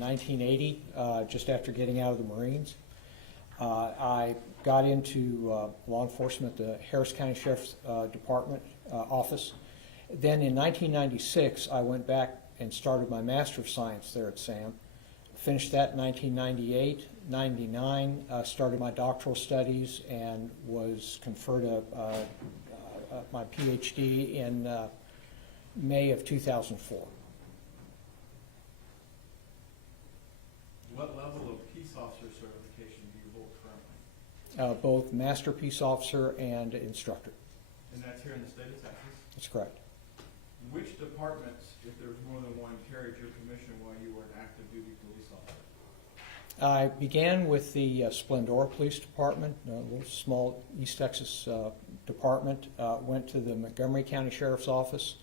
1980, just after getting out of the Marines. I got into law enforcement at the Harris County Sheriff's Department office. Then in 1996, I went back and started my Master of Science there at SAM. Finished that in 1998. 99, started my doctoral studies and was conferred my PhD in May of 2004. What level of peace officer certification do you hold currently? Both Master Peace Officer and Instructor. And that's here in the state of Texas? That's correct. Which departments, if there's more than one, carried your commission while you were an active duty police officer? I began with the Splendora Police Department, a little small East Texas department. Went to the Montgomery County Sheriff's Office,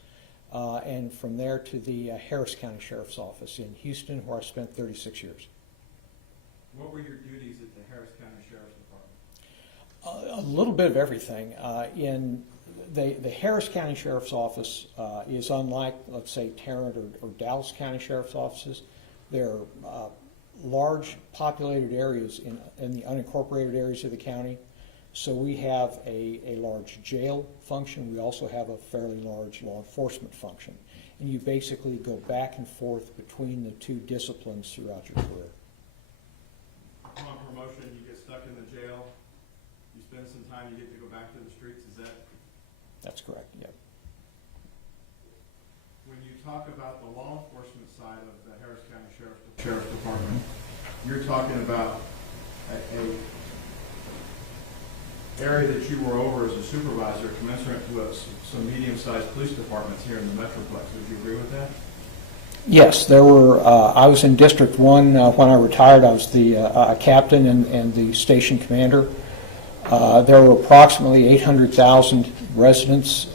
and from there to the Harris County Sheriff's Office in Houston, where I spent 36 years. What were your duties at the Harris County Sheriff's Department? A little bit of everything. In the Harris County Sheriff's Office is unlike, let's say, Tarrant or Dallas County Sheriff's offices. They're large populated areas in the unincorporated areas of the county. So we have a large jail function. We also have a fairly large law enforcement function. And you basically go back and forth between the two disciplines throughout your career. Upon promotion, you get stuck in the jail. You spend some time, you get to go back to the streets. Is that? That's correct, yeah. When you talk about the law enforcement side of the Harris County Sheriff's Department, you're talking about a area that you were over as a supervisor commensurate to some medium-sized police departments here in the Metroplex. Would you agree with that? Yes, there were. I was in District 1 when I retired. I was the captain and the station commander. There were approximately 800,000 residents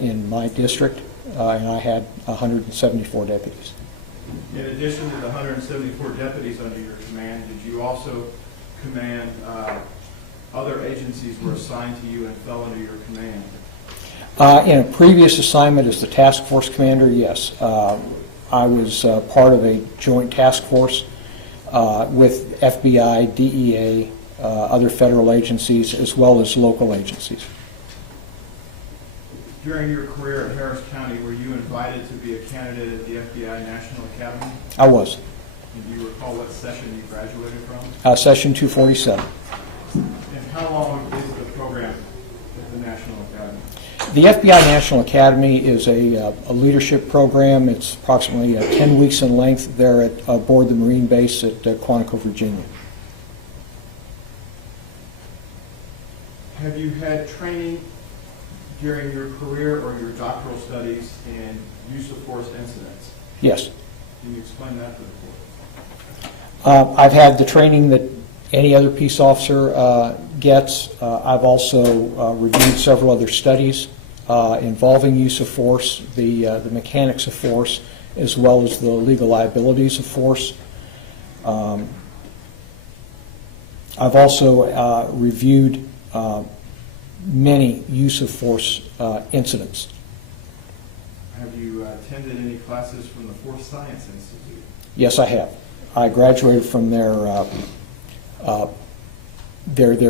in my district, and I had 174 deputies. In addition to the 174 deputies under your command, did you also command other agencies were assigned to you and fell under your command? In a previous assignment as the task force commander, yes. I was part of a joint task force with FBI, DEA, other federal agencies, as well as local agencies. During your career at Harris County, were you invited to be a candidate at the FBI National Academy? I was. And do you recall what session you graduated from? Session 247. And how long is the program at the National Academy? The FBI National Academy is a leadership program. It's approximately 10 weeks in length. They're at aboard the Marine base at Quantico, Virginia. Have you had training during your career or your doctoral studies in use of force incidents? Yes. Can you explain that to the court? I've had the training that any other peace officer gets. I've also reviewed several other studies involving use of force, the mechanics of force, as well as the legal liabilities of force. I've also reviewed many use of force incidents. Have you attended any classes from the Force Science Institute? Yes, I have. I graduated from their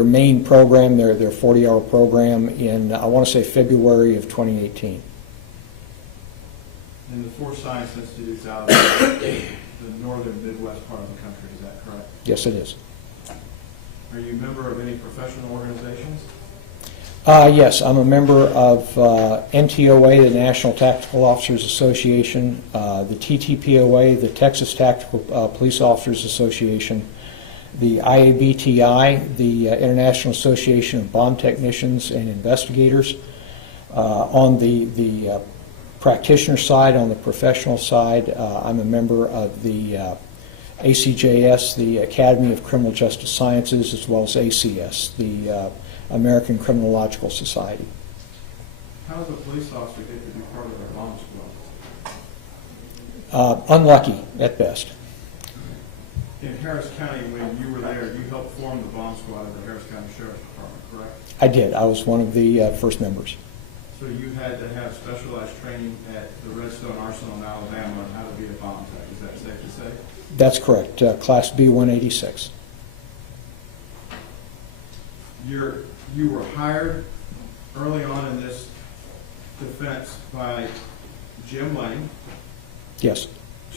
main program, their 40-hour program in, I want to say, February of 2018. And the Force Science Institute is out of the northern Midwest part of the country, is that correct? Yes, it is. Are you a member of any professional organizations? Yes, I'm a member of NTOA, the National Tactical Officers Association, the TTPOA, the Texas Tactical Police Officers Association, the IABTI, the International Association of Bomb Technicians and Investigators. On the practitioner side, on the professional side, I'm a member of the ACJS, the Academy of Criminal Justice Sciences, as well as ACS, the American Criminological Society. How does a police officer get to be part of their bomb squad? Unlucky, at best. In Harris County, when you were there, you helped form the bomb squad of the Harris County Sheriff's Department, correct? I did. I was one of the first members. So you had to have specialized training at the Redstone Arsenal in Alabama on how to be a bomb tech, is that safe to say? That's correct, Class B 186. You were hired early on in this defense by Jim Lane Yes,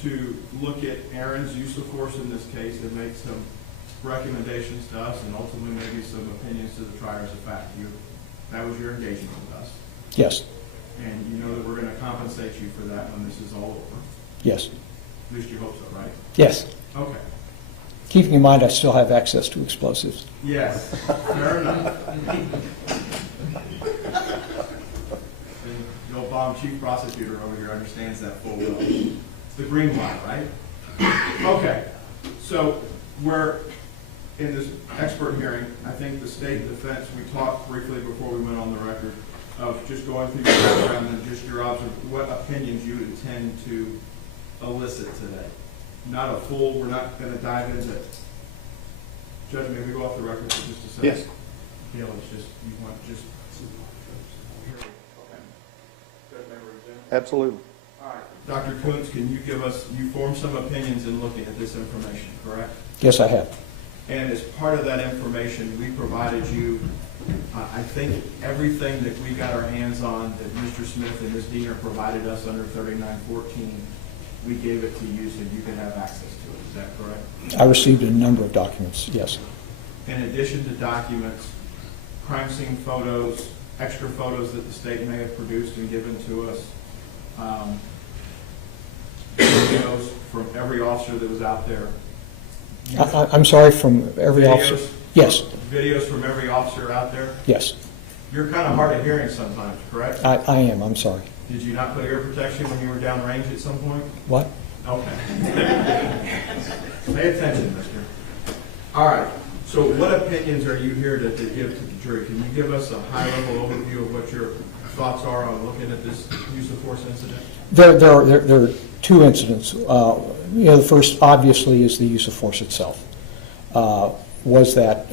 to look at Aaron's use of force in this case and make some recommendations to us and ultimately maybe some opinions to the triers of fact. That was your engagement with us. yes, And you know that we're going to compensate you for that when this is all over. yes, At least you hope so, right? yes. Okay. Keeping in mind I still have access to explosives. Yes, fair enough. And the old bomb chief prosecutor over here understands that full well. It's the green light, right? Okay, so we're in this expert hearing. I think the state defense, we talked briefly before we went on the record of just going through your background and just your what opinions you intend to elicit today. Not a full, we're not going to dive into it. Judge, may we go off the record for just a second? Yes. Gail, it's just, you want just. Okay. Judge, may we resume? Absolutely. All right. Dr. Kuntz, can you give us, you formed some opinions in looking at this information, correct? Yes, I have. And as part of that information, we provided you, I think, everything that we got our hands on that Mr. Smith and Ms. Diener provided us under 3914, we gave it to you so you could have access to it. Is that correct? I received a number of documents, yes. In addition to documents, crime scene photos, extra photos that the state may have produced and given to us, videos from every officer that was out there. I'm sorry, from every officer? Videos? Yes, Videos from every officer out there. yes. You're kind of hard of hearing sometimes, correct? I am, I'm sorry. Did you not put ear protection when you were downrange at some point? What? Okay. Pay attention, mister. All right. So what opinions are you here to give to the jury? Can you give us a high-level overview of what your thoughts are on looking at this use of force incident? There are two incidents. The first, obviously, is the use of force itself. Was that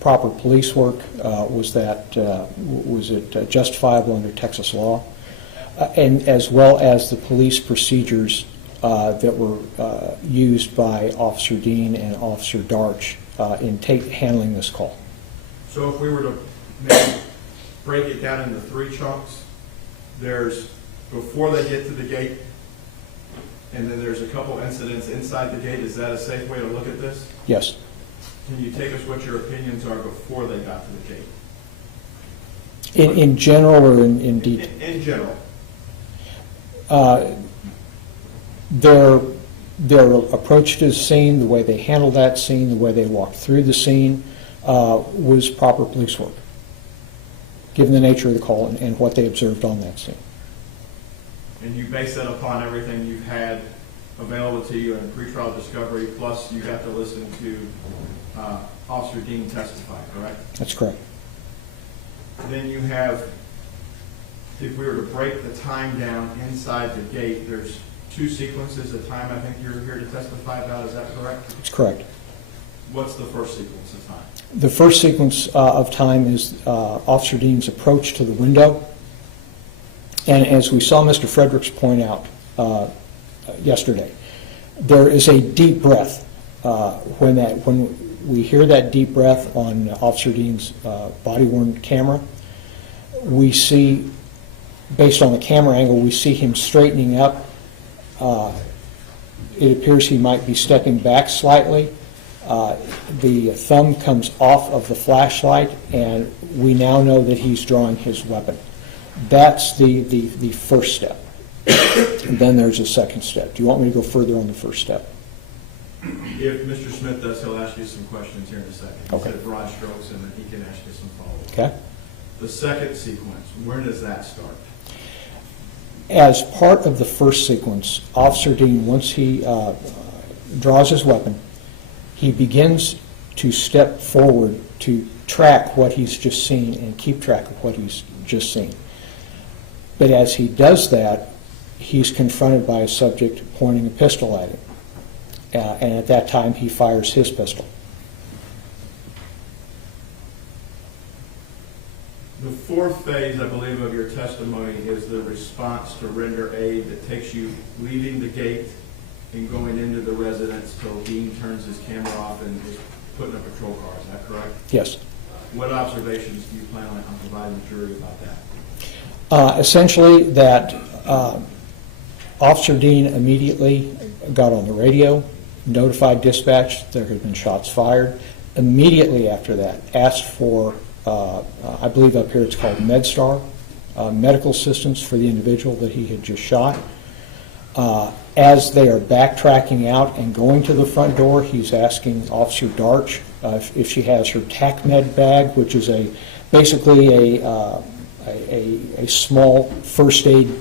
proper police work? Was it justifiable under Texas law? And as well as the police procedures that were used by Officer Dean and Officer Darch in handling this call. So if we were to maybe break it down into three chunks, there's before they get to the gate, and then there's a couple incidents inside the gate. Is that a safe way to look at this? Yes. Can you take us what your opinions are before they got to the gate? In general or in detail? In general. Their approach to the scene, the way they handled that scene, the way they walked through the scene was proper police work, given the nature of the call and what they observed on that scene. And you base that upon everything you've had available to you in pretrial discovery, plus you got to listen to Officer Dean testify, correct? That's correct. Then you have, if we were to break the time down inside the gate, there's two sequences of time I think you're here to testify about. Is that correct? That's correct. What's the first sequence of time? The first sequence of time is Officer Dean's approach to the window. And as we saw Mr. Fredericks point out yesterday, there is a deep breath. When we hear that deep breath on Officer Dean's body-worn camera, we see, based on the camera angle, we see him straightening up. It appears he might be stepping back slightly. The thumb comes off of the flashlight, and we now know that he's drawing his weapon. That's the first step. And then there's a second step. Do you want me to go further on the first step? If Mr. Smith does, he'll ask you some questions here in a second. He Okay. said broad strokes, and then he can ask you some follow-up. Okay. The second sequence, where does that start? As part of the first sequence, Officer Dean, once he draws his weapon, he begins to step forward to track what he's just seen and keep track of what he's just seen. But as he does that, he's confronted by a subject pointing a pistol at him. And at that time, he fires his pistol. Before fourth phase, I believe, of your testimony is the response to render aid that takes you leaving the gate and going into the residence till Dean turns his camera off and is put in a patrol car. Is that correct? Yes. What observations do you plan on providing the jury about that? Essentially, that Officer Dean immediately got on the radio, notified dispatch there had been shots fired. Immediately after that, asked for, I believe up here it's called MedStar, medical assistance for the individual that he had just shot. As they are backtracking out and going to the front door, he's asking Officer Darch if she has her TACMed bag, which is basically a small first aid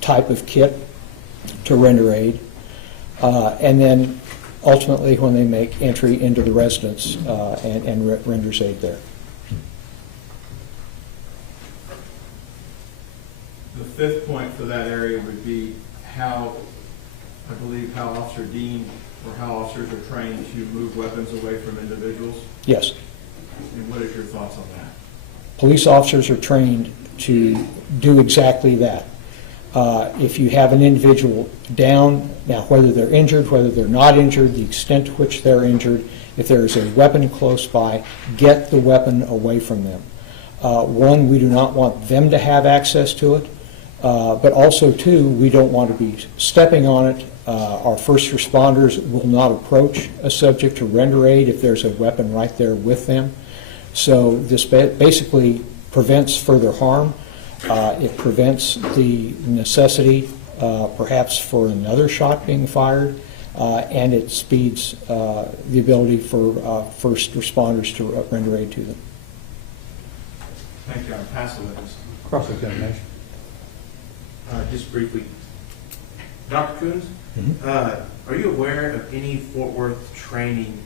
type of kit to render aid. And then ultimately when they make entry into the residence and renders aid there. The fifth point for that area would be how Officer Dean or how officers are trained to move weapons away from individuals. Yes. And what is your thoughts on that? Police officers are trained to do exactly that. If you have an individual down, now whether they're injured, whether they're not injured, the extent to which they're injured, if there is a weapon close by, get the weapon away from them. One, we do not want them to have access to it, but also, two, we don't want to be stepping on it. Our first responders will not approach a subject to render aid if there's a weapon right there with them. So this basically prevents further harm. It prevents the necessity, perhaps, for another shot being fired, and it speeds the ability for first responders to render aid to them. Thank you. I'll pass the witness. Cross-examination. Just briefly, Dr. Coons, are you aware of any Fort Worth training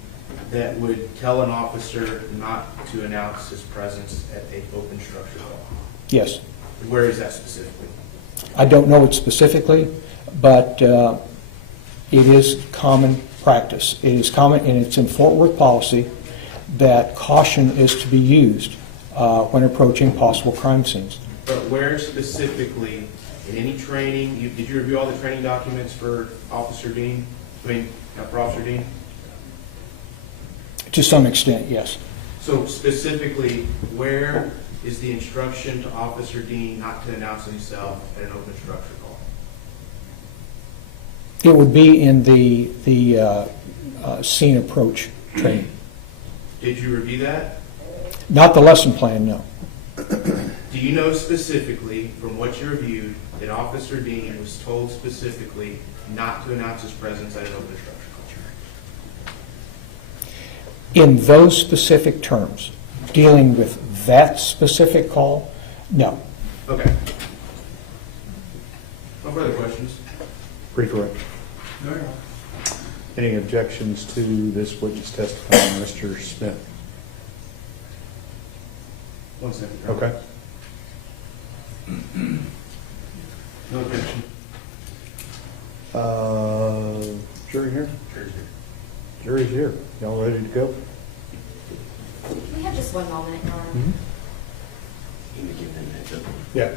that would tell an officer not to announce his presence at an open structure call? Yes. Where is that specifically? I don't know it specifically, but it is common practice. It is common, and it's in Fort Worth policy, that caution is to be used when approaching possible crime scenes. But where specifically, in any training, did you review all the training documents for Officer Dean? For Officer Dean? To some extent, yes. So specifically, where is the instruction to Officer Dean not to announce himself at an open structure call? It would be in the scene approach training. Did you review that? Not the lesson plan, no. Do you know specifically, from what you reviewed, that Officer Dean was told specifically not to announce his presence at an open structure call? In those specific terms, dealing with that specific call, no. Okay. No further questions? Redirect. No. Any objections to this witness testifying, Mr. Smith? 1 second. Okay. No objection. Jury here? Jury's here. Jury's here. Y'all ready to go? We have just 1 moment, Your Honor. You need to give them a heads up. Yeah.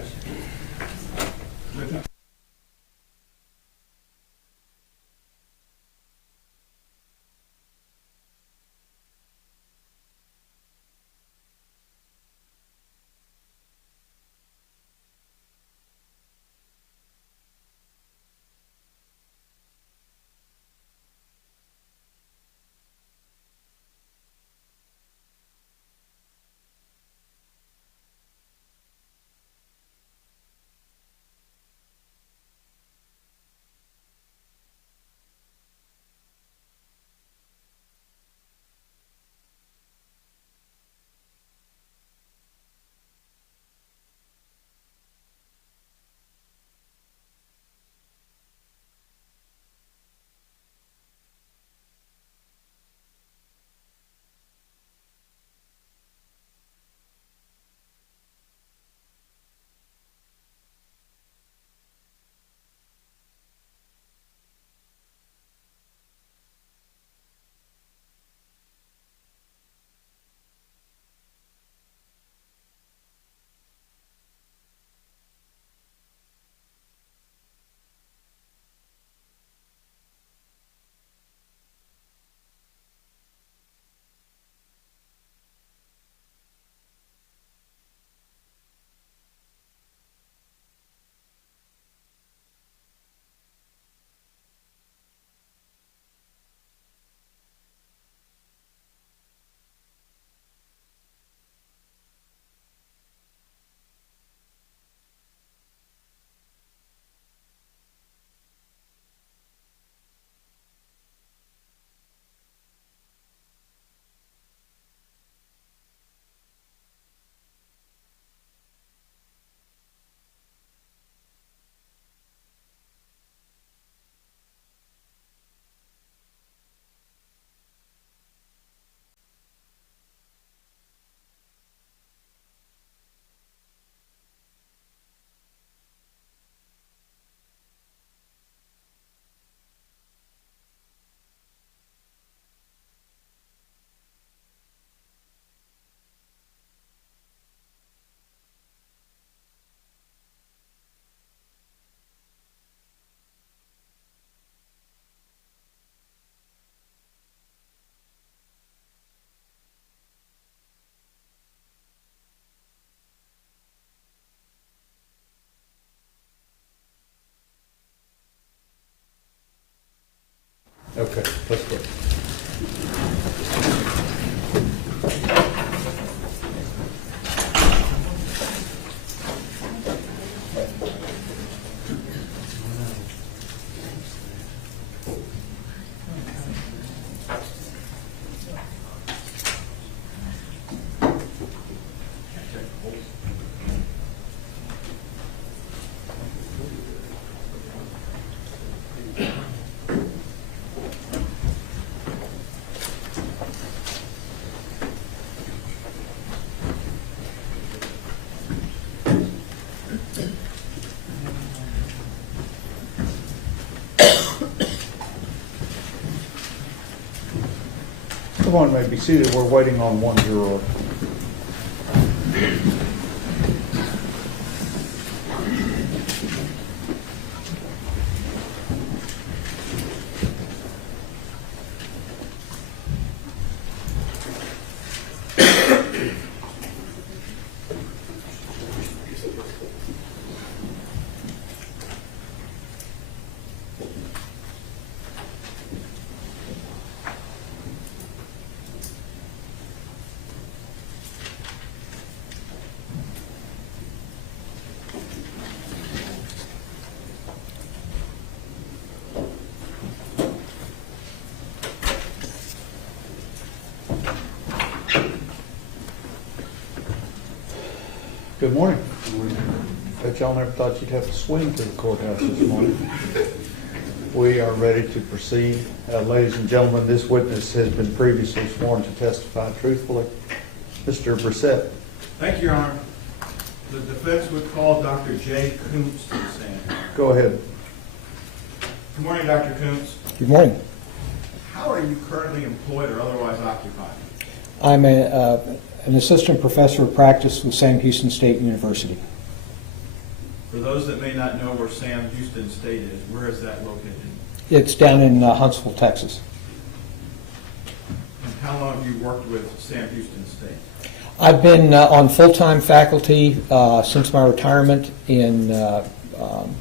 Let's go. Come on, may be seated. We're waiting on one juror. Good morning. Bet y'all never thought you'd have to swing to the courthouse this morning. We are ready to proceed. Ladies and gentlemen, this witness has been previously sworn to testify truthfully. Mr. Brissett. Thank you, Your Honor. The defense would call Dr. J. Koontz to the stand. Go ahead. Good morning, Dr. Koontz. Good morning. How are you currently employed or otherwise occupied? I'm an assistant professor of practice with Sam Houston State University. For those that may not know where Sam Houston State is, where is that located? It's down in Huntsville, Texas. And how long have you worked with Sam Houston State? I've been on full-time faculty since my retirement in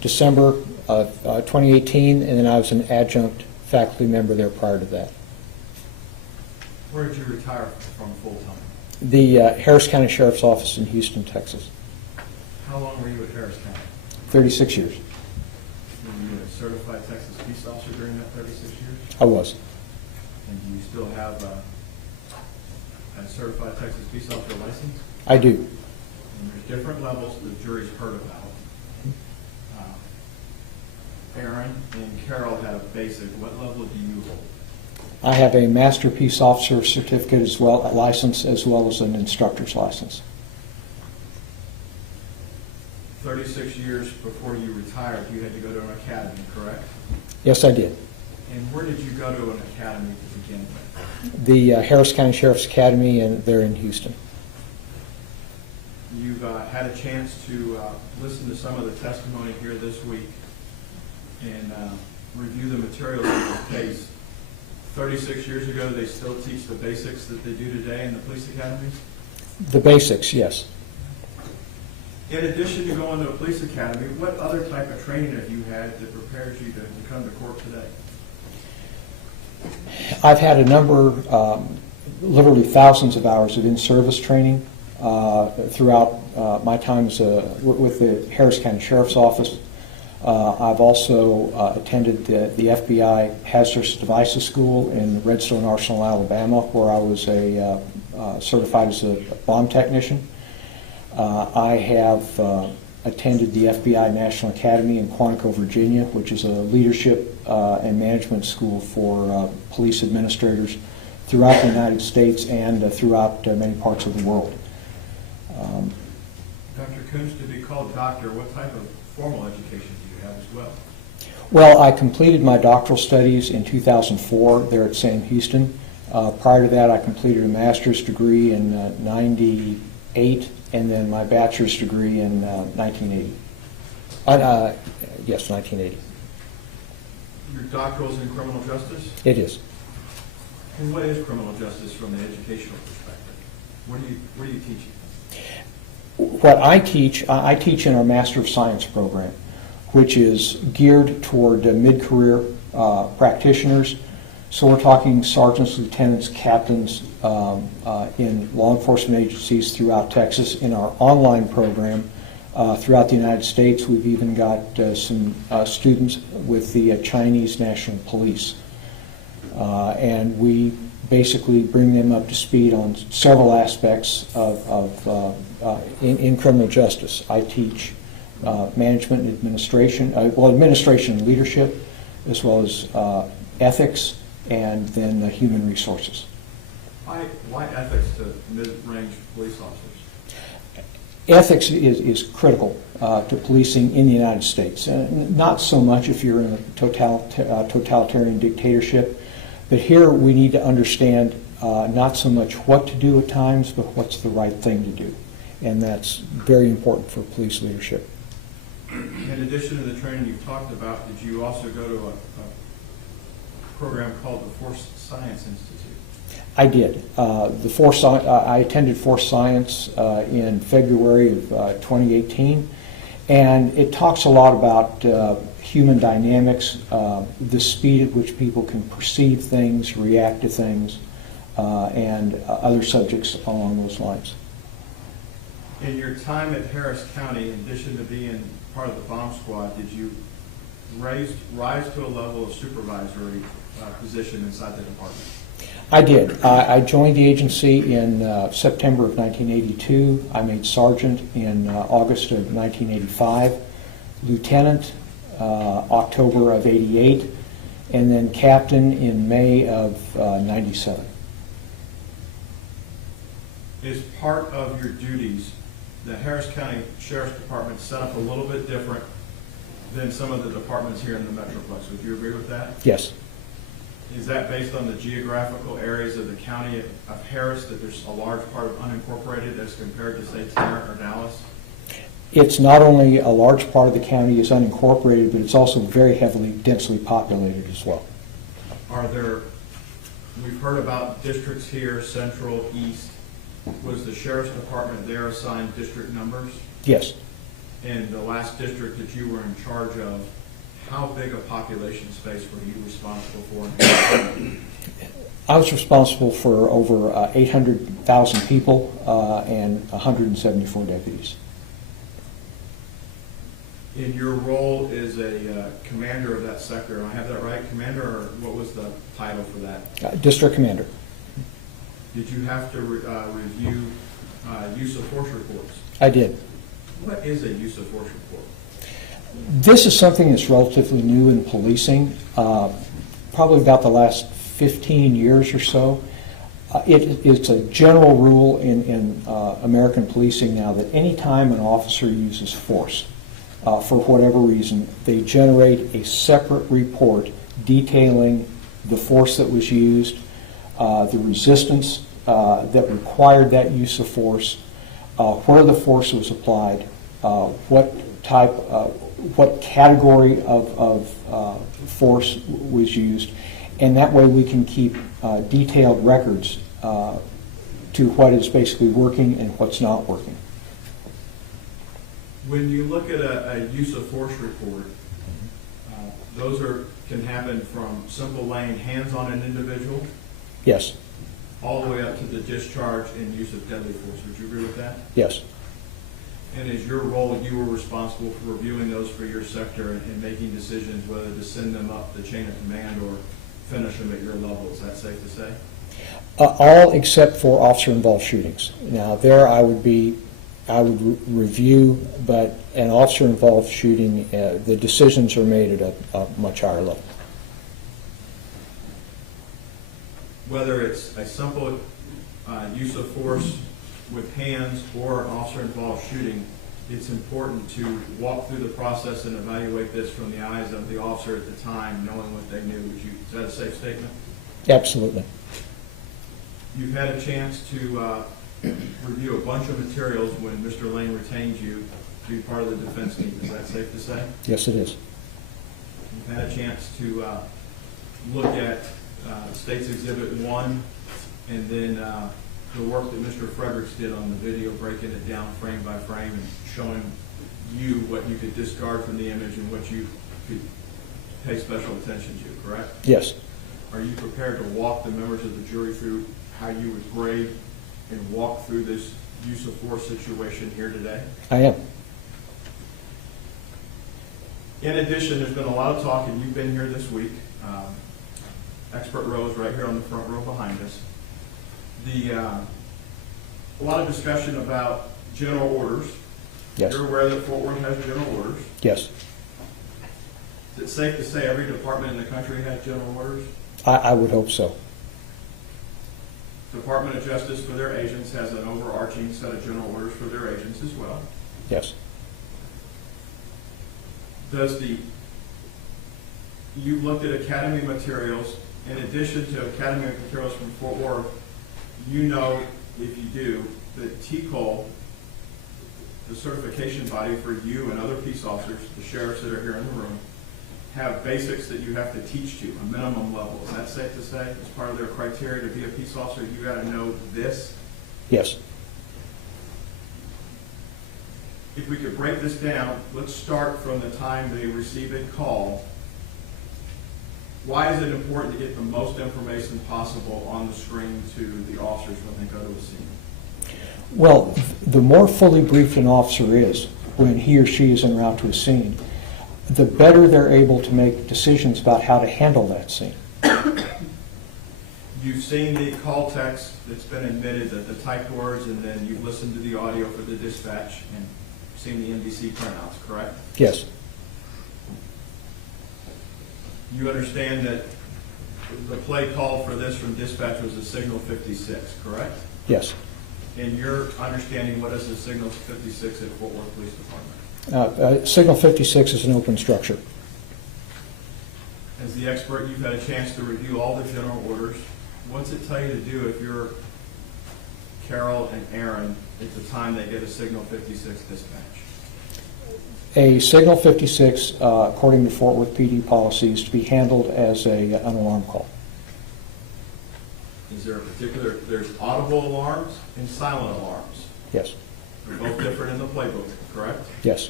December of 2018, and then I was an adjunct faculty member there prior to that. Where did you retire from full-time? The Harris County Sheriff's Office in Houston, Texas. How long were you at Harris County? 36 years. Were you a certified Texas peace officer during that 36 years? I was. And do you still have a certified Texas peace officer license? I do. And there's different levels the jury's heard about. Aaron and Carol had a basic. What level do you hold? I have a Master Peace Officer certificate as well, a license, as well as an instructor's license. 36 years before you retired, you had to go to an academy, correct? Yes, I did. And where did you go to an academy to begin with? The Harris County Sheriff's Academy, and they're in Houston. You've had a chance to listen to some of the testimony here this week and review the materials in this case. 36 years ago, they still teach the basics that they do today in the police academies? The basics, yes. In addition to going to a police academy, what other type of training have you had that prepares you to come to court today? I've had a number, literally thousands of hours of in-service training throughout my time with the Harris County Sheriff's Office. I've also attended the FBI Hazardous Devices School in Redstone Arsenal, Alabama, where I was certified as a bomb technician. I have attended the FBI National Academy in Quantico, Virginia, which is a leadership and management school for police administrators throughout the United States and throughout many parts of the world. Dr. Koontz, to be called doctor, what type of formal education do you have as well? Well, I completed my doctoral studies in 2004 there at Sam Houston. Prior to that, I completed a master's degree in 98, and then my bachelor's degree in 1980. Yes, 1980. Your doctoral's in criminal justice? It is. And what is criminal justice from the educational perspective? What are you teaching? What I teach in our Master of Science program, which is geared toward mid-career practitioners So we're talking sergeants, lieutenants, captains in law enforcement agencies throughout Texas. In our online program throughout the United States, we've even got some students with the Chinese National Police. And we basically bring them up to speed on several aspects in criminal justice. I teach management and administration, administration and leadership, as well as ethics, and then human resources. Why ethics to mid-range police officers? Ethics is critical to policing in the United States. Not so much if you're in a totalitarian dictatorship, but here we need to understand not so much what to do at times, but what's the right thing to do. And that's very important for police leadership. In addition to the training you've talked about, did you also go to a program called the Force Science Institute? I did. I attended Force Science in February of 2018, and it talks a lot about human dynamics, the speed at which people can perceive things, react to things, and other subjects along those lines. In your time at Harris County, in addition to being part of the bomb squad, did you rise to a level of supervisory position inside the department? I did. I joined the agency in September of 1982. I made sergeant in August of 1985, lieutenant October of 88, and then captain in May of 97. Is part of your duties, the Harris County Sheriff's Department set up a little bit different than some of the departments here in the Metroplex. Would you agree with that? Yes. Is that based on the geographical areas of the county of Harris, that there's a large part of unincorporated as compared to, say, Tarrant or Dallas? It's not only a large part of the county is unincorporated, but it's also very heavily, densely populated as well. We've heard about districts here, central, east. Was the Sheriff's Department there assigned district numbers? Yes. In the last district that you were in charge of, how big a population space were you responsible for? I was responsible for over 800,000 people and 174 deputies. In your role as a commander of that sector, do I have that right, commander, or what was the title for that? District commander. Did you have to review use of force reports? I did. What is a use of force report? This is something that's relatively new in policing, probably about the last 15 years or so. It's a general rule in American policing now that any time an officer uses force, for whatever reason, they generate a separate report detailing the force that was used, the resistance that required that use of force, where the force was applied, what category of force was used, and that way we can keep detailed records to what is basically working and what's not working. When you look at a use of force report, those can happen from simple laying hands on an individual Yes. all the way up to the discharge and use of deadly force. Would you agree with that? Yes. And is your role, you were responsible for reviewing those for your sector and making decisions whether to send them up the chain of command or finish them at your level? Is that safe to say? All except for officer-involved shootings. Now, there I would review, but an officer-involved shooting, the decisions are made at a much higher level. Whether it's a simple use of force with hands or an officer-involved shooting, it's important to walk through the process and evaluate this from the eyes of the officer at the time, knowing what they knew. Is that a safe statement? Absolutely. You've had a chance to review a bunch of materials when Mr. Lane retained you to be part of the defense team. Is that safe to say? Yes, it is. You've had a chance to look at State's Exhibit 1 and then the work that Mr. Fredericks did on the video, breaking it down frame by frame and showing you what you could discard from the image and what you could pay special attention to, correct? Yes. are you prepared to walk the members of the jury through how you would grade and walk through this use of force situation here today? I am. In addition, there's been a lot of talk, and you've been here this week. Expert row is right here on the front row behind us. A lot of discussion about general orders. Yes. You're aware that Fort Worth has general orders. Yes. Is it safe to say every department in the country has general orders? I would hope so. Department of Justice for their agents has an overarching set of general orders for their agents as well. Yes. You've looked at academy materials. In addition to academy materials from Fort Worth, you know, if you do, that TCOL, the certification body for you and other peace officers, the sheriffs that are here in the room, have basics that you have to teach to, a minimum level. Is that safe to say? As part of their criteria to be a peace officer, you got to know this? Yes. If we could break this down, let's start from the time they receive a call. Why is it important to get the most information possible on the screen to the officers when they go to a scene? Well, the more fully briefed an officer is when he or she is en route to a scene, the better they're able to make decisions about how to handle that scene. You've seen the call text that's been admitted, the typed words, and then you've listened to the audio for the dispatch and seen the NBC printouts, correct? Yes. You understand that the play call for this from dispatch was a signal 56, correct? Yes. In your understanding, what is the signal 56 at Fort Worth Police Department? Signal 56 is an open structure. As the expert, you've had a chance to review all the general orders. What's it tell you to do if you're Carol and Aaron at the time they get a signal 56 dispatch? A signal 56, according to Fort Worth PD policy, is to be handled as an alarm call. Is there a particular, there's audible alarms and silent alarms. Yes. They're both different in the playbook, correct? Yes.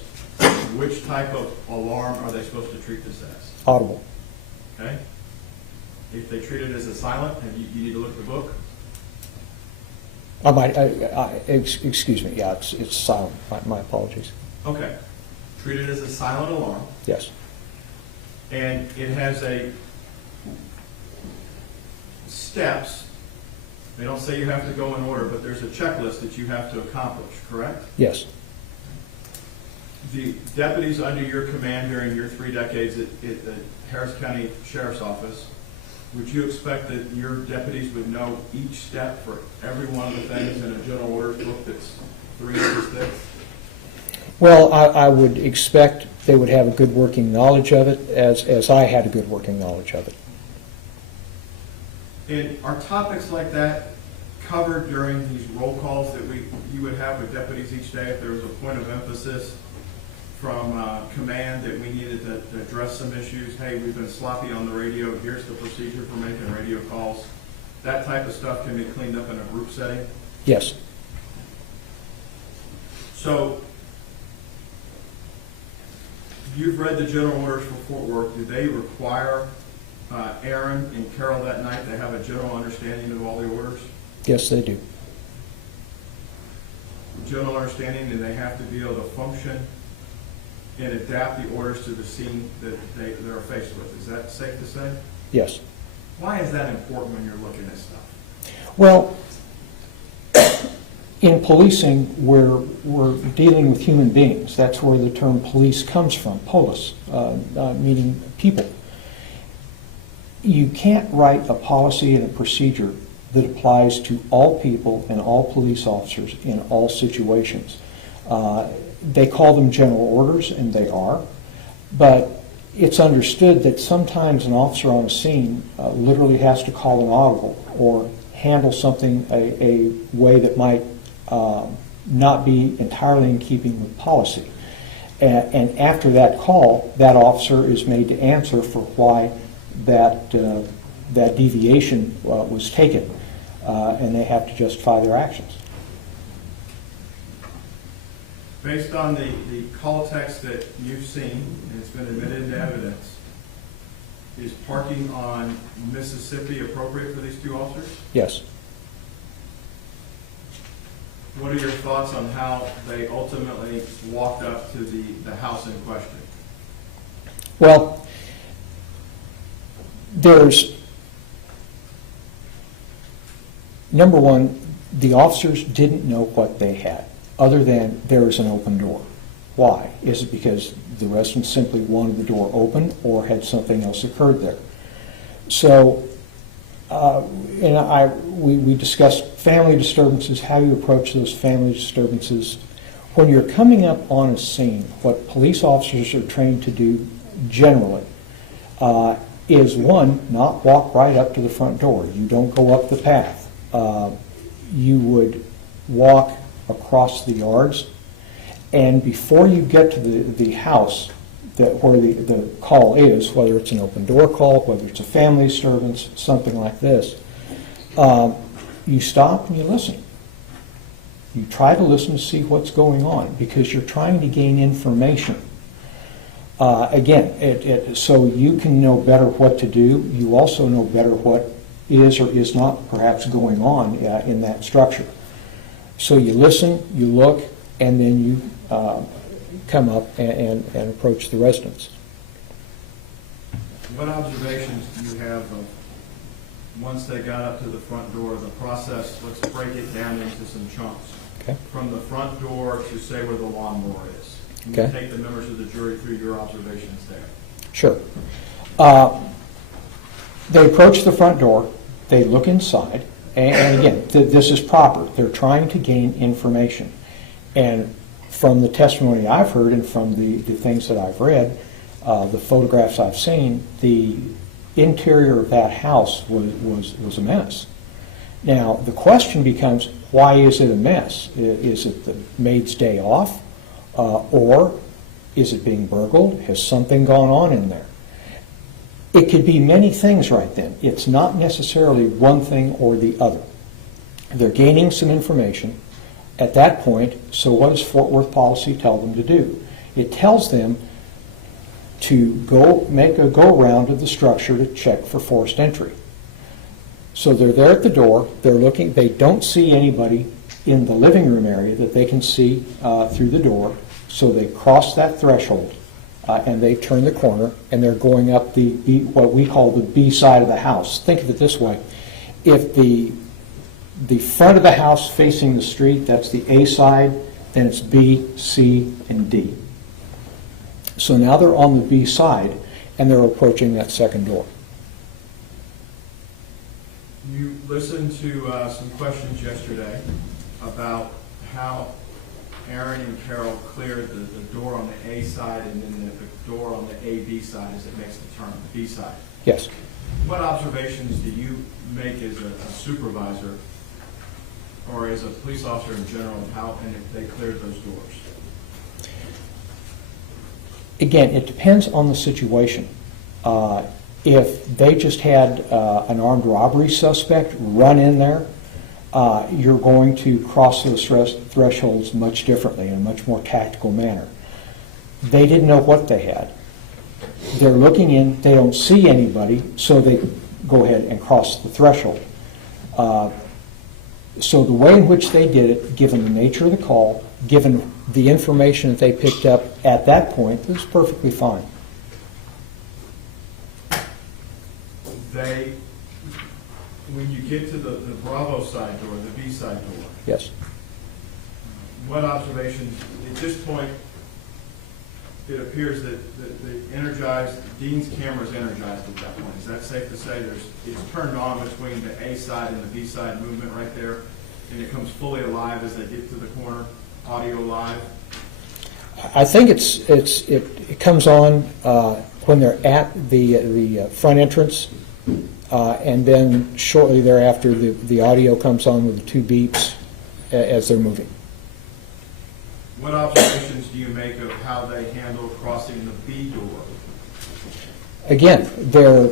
Which type of alarm are they supposed to treat this as? Audible. Okay? If they treat it as a silent, and you need to look at the book. Excuse me. Yeah, it's silent. My apologies. Okay. Treat it as a silent alarm, Yes. and it has a steps. They don't say you have to go in order, but there's a checklist that you have to accomplish, correct? Yes. The deputies under your command during your 3 decades at the Harris County Sheriff's Office, would you expect that your deputies would know each step for every one of the things in a general orders book that's 3 inches thick? Well, I would expect they would have a good working knowledge of it, as I had a good working knowledge of it. And are topics like that covered during these roll calls that you would have with deputies each day if there was a point of emphasis from command that we needed to address some issues? Hey, we've been sloppy on the radio. Here's the procedure for making radio calls. That type of stuff can be cleaned up in a group setting. Yes. So you've read the general orders for Fort Worth. Do they require Aaron and Carol that night to have a general understanding of all the orders? Yes, they do. General understanding, do they have to be able to function and adapt the orders to the scene that they're faced with? Is that safe to say? Yes. Why is that important when you're looking at stuff? Well, in policing, we're dealing with human beings. That's where the term police comes from, polis, meaning people. You can't write a policy and a procedure that applies to all people and all police officers in all situations. They call them general orders, and they are, but it's understood that sometimes an officer on a scene literally has to call an audible or handle something a way that might not be entirely in keeping with policy. And after that call, that officer is made to answer for why that deviation was taken, and they have to justify their actions. Based on the call text that you've seen, and it's been admitted into evidence, is parking on Mississippi appropriate for these two officers? Yes. What are your thoughts on how they ultimately walked up to the house in question? Well, there's, number one, the officers didn't know what they had, other than there was an open door. Why? Is it because the resident simply wanted the door open, or had something else occurred there? So, we discussed family disturbances, how you approach those family disturbances. When you're coming up on a scene, what police officers are trained to do generally is, one, not walk right up to the front door. You don't go up the path. You would walk across the yards, and before you get to the house where the call is, whether it's an open door call, whether it's a family disturbance, something like this, you stop and you listen. You try to listen to see what's going on, because you're trying to gain information. Again, so you can know better what to do. You also know better what is or is not perhaps going on in that structure. So you listen, you look, and then you come up and approach the residents. What observations do you have of, once they got up to the front door, the process? Let's break it down into some chunks. Okay. From the front door to, say, where the lawnmower is. Can you Okay. take the members of the jury through your observations there? Sure. They approach the front door, they look inside, and again, this is proper. They're trying to gain information. And from the testimony I've heard and from the things that I've read, the photographs I've seen, the interior of that house was a mess. Now, the question becomes, why is it a mess? Is it the maid's day off? Or is it being burgled? Has something gone on in there? It could be many things right then. It's not necessarily one thing or the other. They're gaining some information at that point, so what does Fort Worth policy tell them to do? It tells them to go make a go-around of the structure to check for forced entry. So they're there at the door, they're looking, they don't see anybody in the living room area that they can see through the door, so they cross that threshold and they turn the corner, and they're going up what we call the B side of the house. Think of it this way. If the front of the house facing the street, that's the A side, then it's B, C, and D. So now they're on the B side, and they're approaching that second door. You listened to some questions yesterday about how Aaron and Carol cleared the door on the A side and then the door on the AB side as it makes the turn, the B side. Yes. What observations do you make as a supervisor or as a police officer in general of how and if they cleared those doors? Again, it depends on the situation. If they just had an armed robbery suspect run in there, you're going to cross those thresholds much differently in a much more tactical manner. They didn't know what they had. They're looking in, they don't see anybody, so they go ahead and cross the threshold. So the way in which they did it, given the nature of the call, given the information that they picked up at that point, it was perfectly fine. When you get to the Bravo side door, the B side door, Yes. what observations, at this point, it appears that Dean's camera is energized at that point. Is that safe to say? It's turned on between the A side and the B side movement right there, and it comes fully alive as they get to the corner, audio live? I think it comes on when they're at the front entrance, and then shortly thereafter the audio comes on with the two beeps as they're moving. What observations do you make of how they handle crossing the B door? Again, they're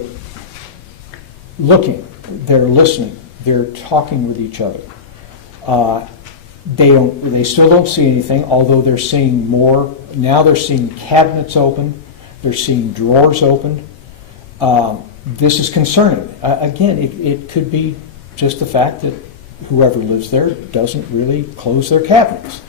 looking, they're listening, they're talking with each other. They still don't see anything, although they're seeing more. Now they're seeing cabinets open, they're seeing drawers open. This is concerning. Again, it could be just the fact that whoever lives there doesn't really close their cabinets.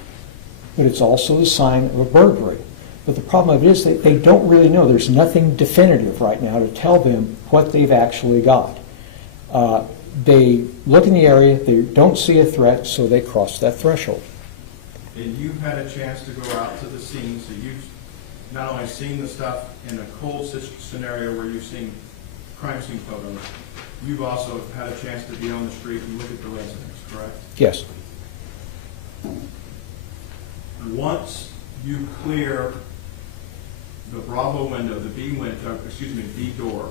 But it's also a sign of a burglary. But the problem of it is they don't really know. There's nothing definitive right now to tell them what they've actually got. They look in the area, they don't see a threat, so they cross that threshold. And you've had a chance to go out to the scene, so you've not only seen the stuff in a cold scenario where you've seen crime scene photos, you've also had a chance to be on the street and look at the residents, correct? Yes. Once you clear the Bravo window, the B window, excuse me, B door,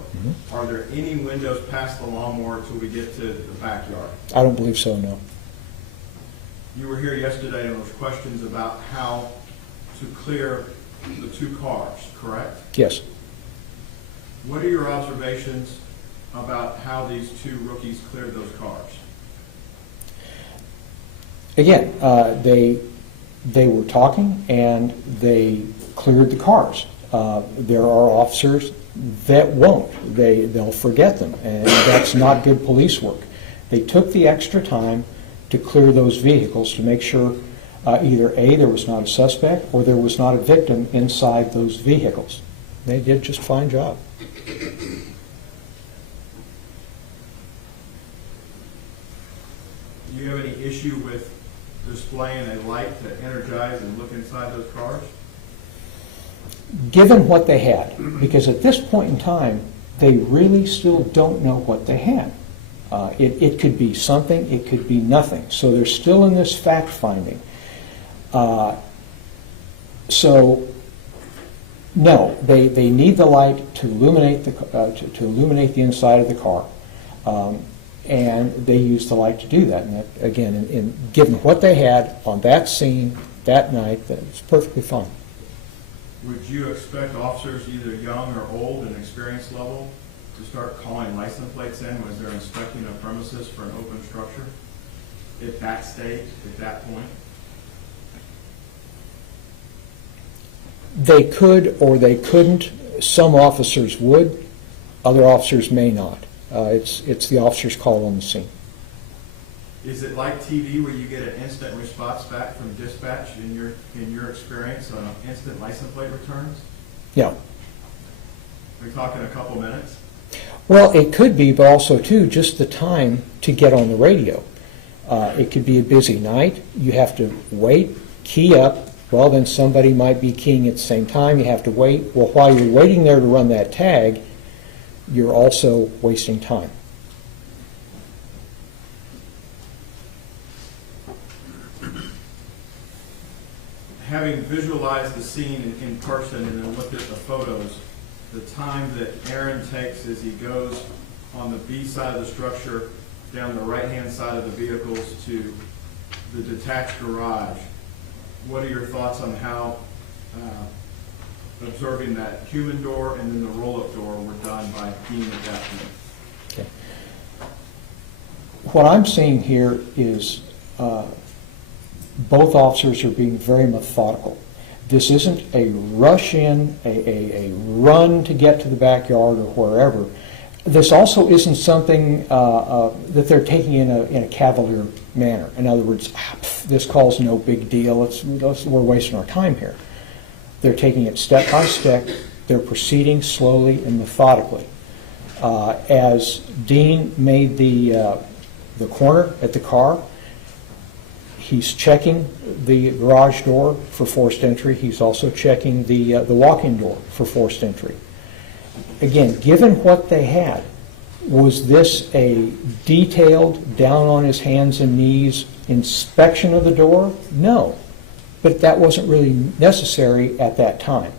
are there any windows past the lawnmower until we get to the backyard? I don't believe so, no. You were here yesterday and there was questions about how to clear the two cars, correct? Yes. What are your observations about how these two rookies cleared those cars? Again, they were talking and they cleared the cars. There are officers that won't. They'll forget them, and that's not good police work. They took the extra time to clear those vehicles to make sure either A, there was not a suspect, or there was not a victim inside those vehicles. They did just a fine job. Do you have any issue with displaying a light to energize and look inside those cars? Given what they had, because at this point in time, they really still don't know what they had. It could be something, it could be nothing. So they're still in this fact-finding. So, no, they need the light to illuminate to illuminate the inside of the car, and they use the light to do that. And that, again, given what they had on that scene that night, it's perfectly fine. Would you expect officers, either young or old in experience level, to start calling license plates in as they're inspecting a premises for an open structure at that stage, at that point? They could or they couldn't. Some officers would. Other officers may not. It's the officer's call on the scene. Is it like TV where you get an instant response back from dispatch in your experience on instant license plate returns? Yeah. We're talking a couple minutes? Well, it could be, but also, too, just the time to get on the radio. It could be a busy night. You have to wait, key up. Well, then somebody might be keying at the same time. You have to wait. Well, while you're waiting there to run that tag, you're also wasting time. Having visualized the scene in person and then looked at the photos, the time that Aaron takes as he goes on the B side of the structure down the right-hand side of the vehicles to the detached garage, what are your thoughts on how observing that human door and then the roll-up door were done by Dean at that point? Okay. What I'm seeing here is both officers are being very methodical. This isn't a rush in, a run to get to the backyard or wherever. This also isn't something that they're taking in a cavalier manner. In other words, this call's no big deal. We're wasting our time here. They're taking it step by step. They're proceeding slowly and methodically. As Dean made the corner at the car, he's checking the garage door for forced entry. He's also checking the walk-in door for forced entry. Again, given what they had, was this a detailed, down on his hands and knees inspection of the door? No. But that wasn't really necessary at that time.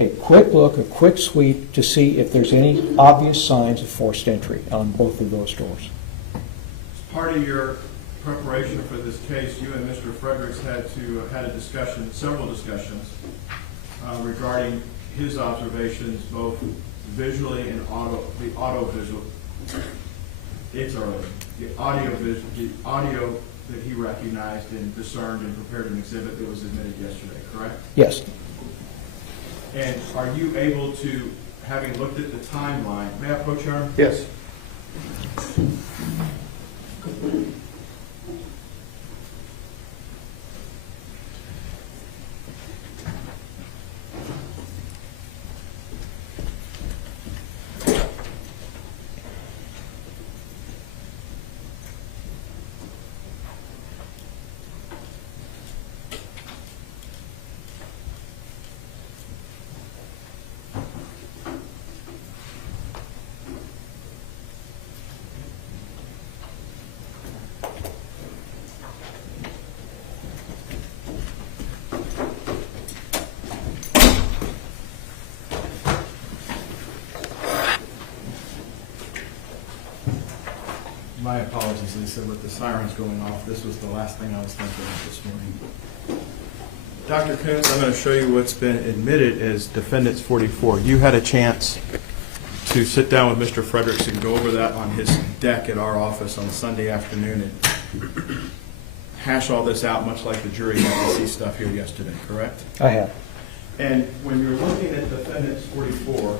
A quick look, a quick sweep to see if there's any obvious signs of forced entry on both of those doors. As part of your preparation for this case, you and Mr. Fredericks had a discussion, several discussions, regarding his observations, both visually and the audio visual. It's early. The audio that he recognized and discerned and prepared an exhibit that was admitted yesterday, correct? Yes. And are you able to having looked at the timeline, may I approach your arm? Yes. My apologies, Lisa, with the sirens going off. This was the last thing I was thinking of this morning. Dr. Coons, I'm going to show you what's been admitted as Defendants 44. You had a chance to sit down with Mr. Fredericks and go over that on his deck at our office on Sunday afternoon and hash all this out, much like the jury got to see stuff here yesterday, correct? I have. And when you're looking at Defendants 44,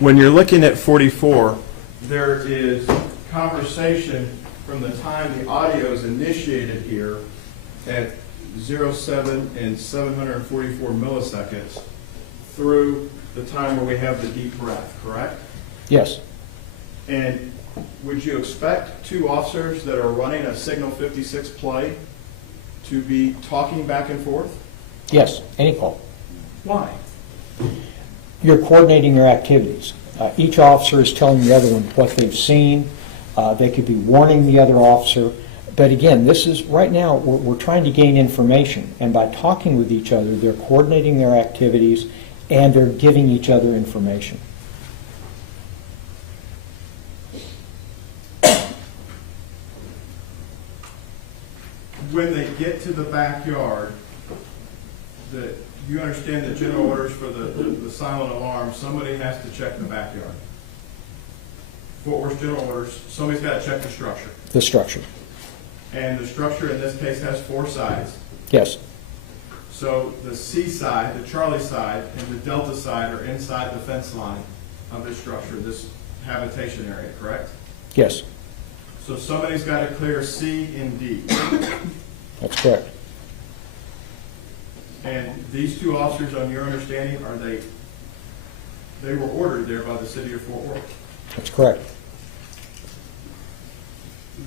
when you're looking at 44, there is conversation from the time the audio is initiated here at 07 and 744 milliseconds through the time where we have the deep breath, correct? Yes. And would you expect two officers that are running a Signal 56 play to be talking back and forth? Yes, any call. Why? You're coordinating your activities. Each officer is telling the other one what they've seen. They could be warning the other officer. But again, this is, right now, we're trying to gain information. And by talking with each other, they're coordinating their activities and they're giving each other information. When they get to the backyard, you understand the general orders for the silent alarm, somebody has to check the backyard. Fort Worth general orders, somebody's got to check the structure. The structure. And the structure in this case has 4 sides. Yes. So the C side, the Charlie side, and the Delta side are inside the fence line of this structure, this habitation area, correct? Yes. So somebody's got to clear C and D. That's correct. And these two officers, on your understanding, they were ordered there by the city of Fort Worth. That's correct.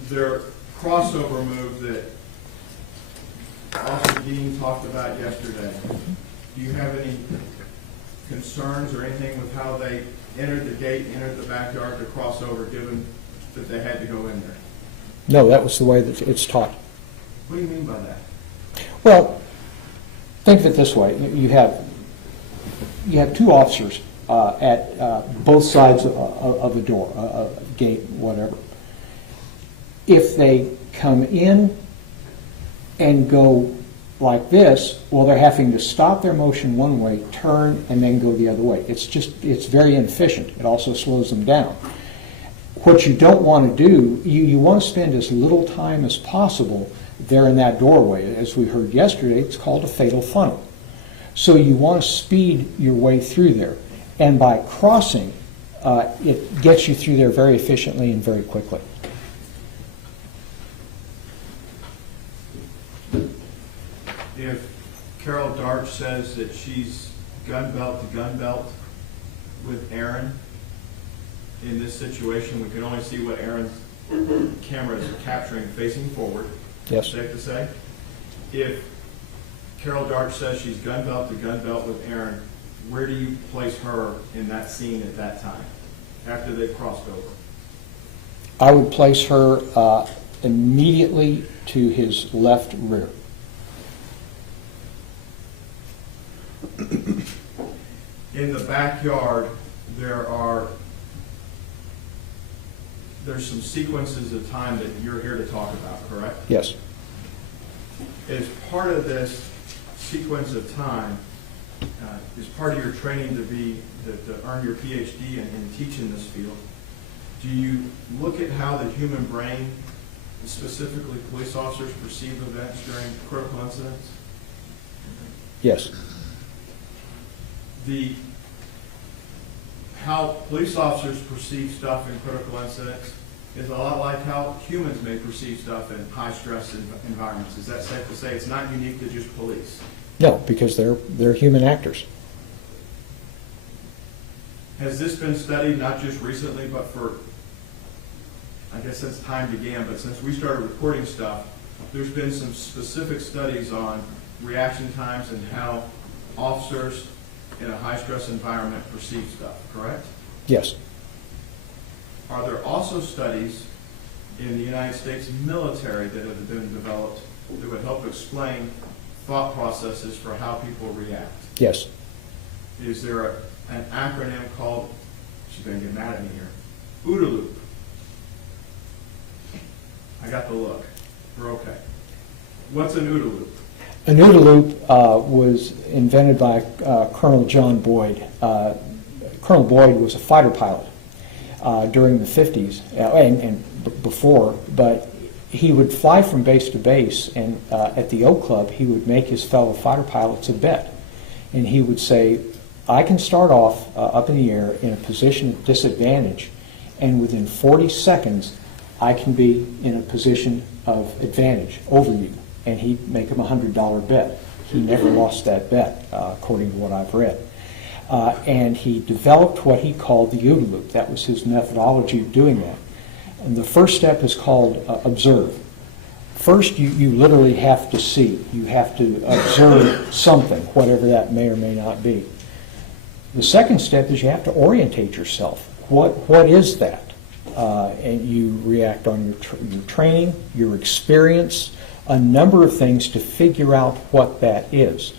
Their crossover move that Officer Dean talked about yesterday, do you have any concerns or anything with how they entered the gate, entered the backyard to cross over, given that they had to go in there? No, that was the way that it's taught. What do you mean by that? Well, think of it this way. You have two officers at both sides of a door, a gate, whatever. If they come in and go like this, well, they're having to stop their motion one way, turn, and then go the other way. It's very inefficient. It also slows them down. What you don't want to do, you want to spend as little time as possible there in that doorway. As we heard yesterday, it's called a fatal funnel. So you want to speed your way through there. And by crossing, it gets you through there very efficiently and very quickly. If Carol Darch says that she's gun belt to gun belt with Aaron in this situation, we can only see what Aaron's cameras are capturing facing forward. Yes. Safe to say? If Carol Darch says she's gun belt to gun belt with Aaron, where do you place her in that scene at that time, after they've crossed over? I would place her immediately to his left rear. In the backyard, there's some sequences of time that you're here to talk about, correct? Yes. As part of this sequence of time, as part of your training to earn your PhD and teach in this field, do you look at how the human brain, specifically police officers, perceive events during critical incidents? Yes. how police officers perceive stuff in critical incidents is a lot like how humans may perceive stuff in high-stress environments. Is that safe to say it's not unique to just police? No, because they're human actors. Has this been studied not just recently, but for, I guess since time began, but since we started recording stuff, there's been some specific studies on reaction times and how officers in a high-stress environment perceive stuff, correct? Yes. Are there also studies in the United States military that have been developed that would help explain thought processes for how people react? Yes. Is there an acronym called, she's going to get mad at me here, OODA loop? I got the look. We're okay. What's an OODA loop? An OODA loop was invented by Colonel John Boyd. Colonel Boyd was a fighter pilot during the 50s and before, but he would fly from base to base, and at the O Club, he would make his fellow fighter pilots a bet. And he would say, I can start off up in the air in a position of disadvantage, and within 40 seconds, I can be in a position of advantage over you. And he'd make him a $100 bet. He never lost that bet, according to what I've read. And he developed what he called the OODA loop. That was his methodology of doing that. And the first step is called observe. First, you literally have to see. You have to observe something, whatever that may or may not be. The second step is you have to orientate yourself. What is that? And you react on your training, your experience, a number of things to figure out what that is.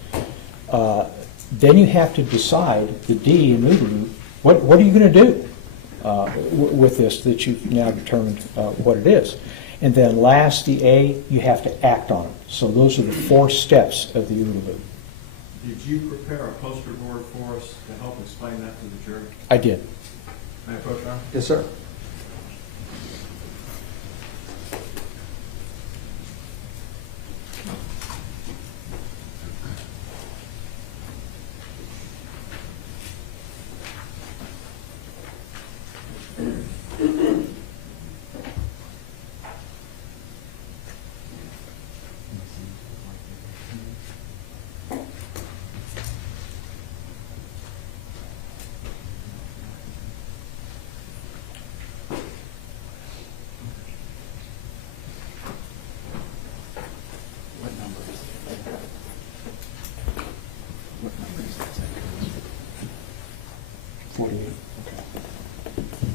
Then you have to decide, the D in OODA loop, what are you going to do with this that you've now determined what it is? And then last, the A, you have to act on it. So those are the 4 steps of the OODA loop. Did you prepare a poster board for us to help explain that to the jury? I did. May I approach now? Yes, sir.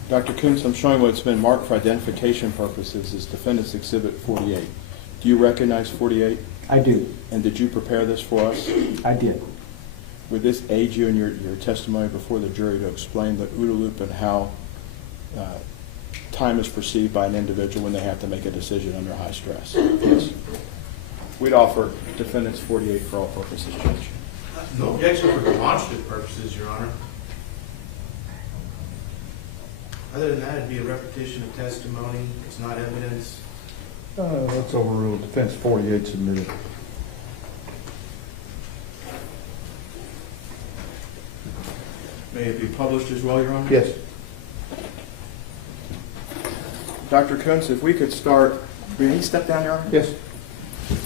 Dr. Koontz, I'm showing what's been marked for identification purposes as Defendant's Exhibit 48. Do you recognize 48? I do. And did you prepare this for us? I did. Would this aid you in your testimony before the jury to explain the OODA loop and how time is perceived by an individual when they have to make a decision under high stress? Yes. We'd offer Defendant's 48 for all purposes, Judge. No objection for demonstrative purposes, Your Honor. Other than that, it'd be a repetition of testimony. It's not evidence. That's overruled. Defense 48 submitted. May it be published as well, Your Honor? Yes. Dr. Koontz, if we could start, will you step down, Your Honor? Yes.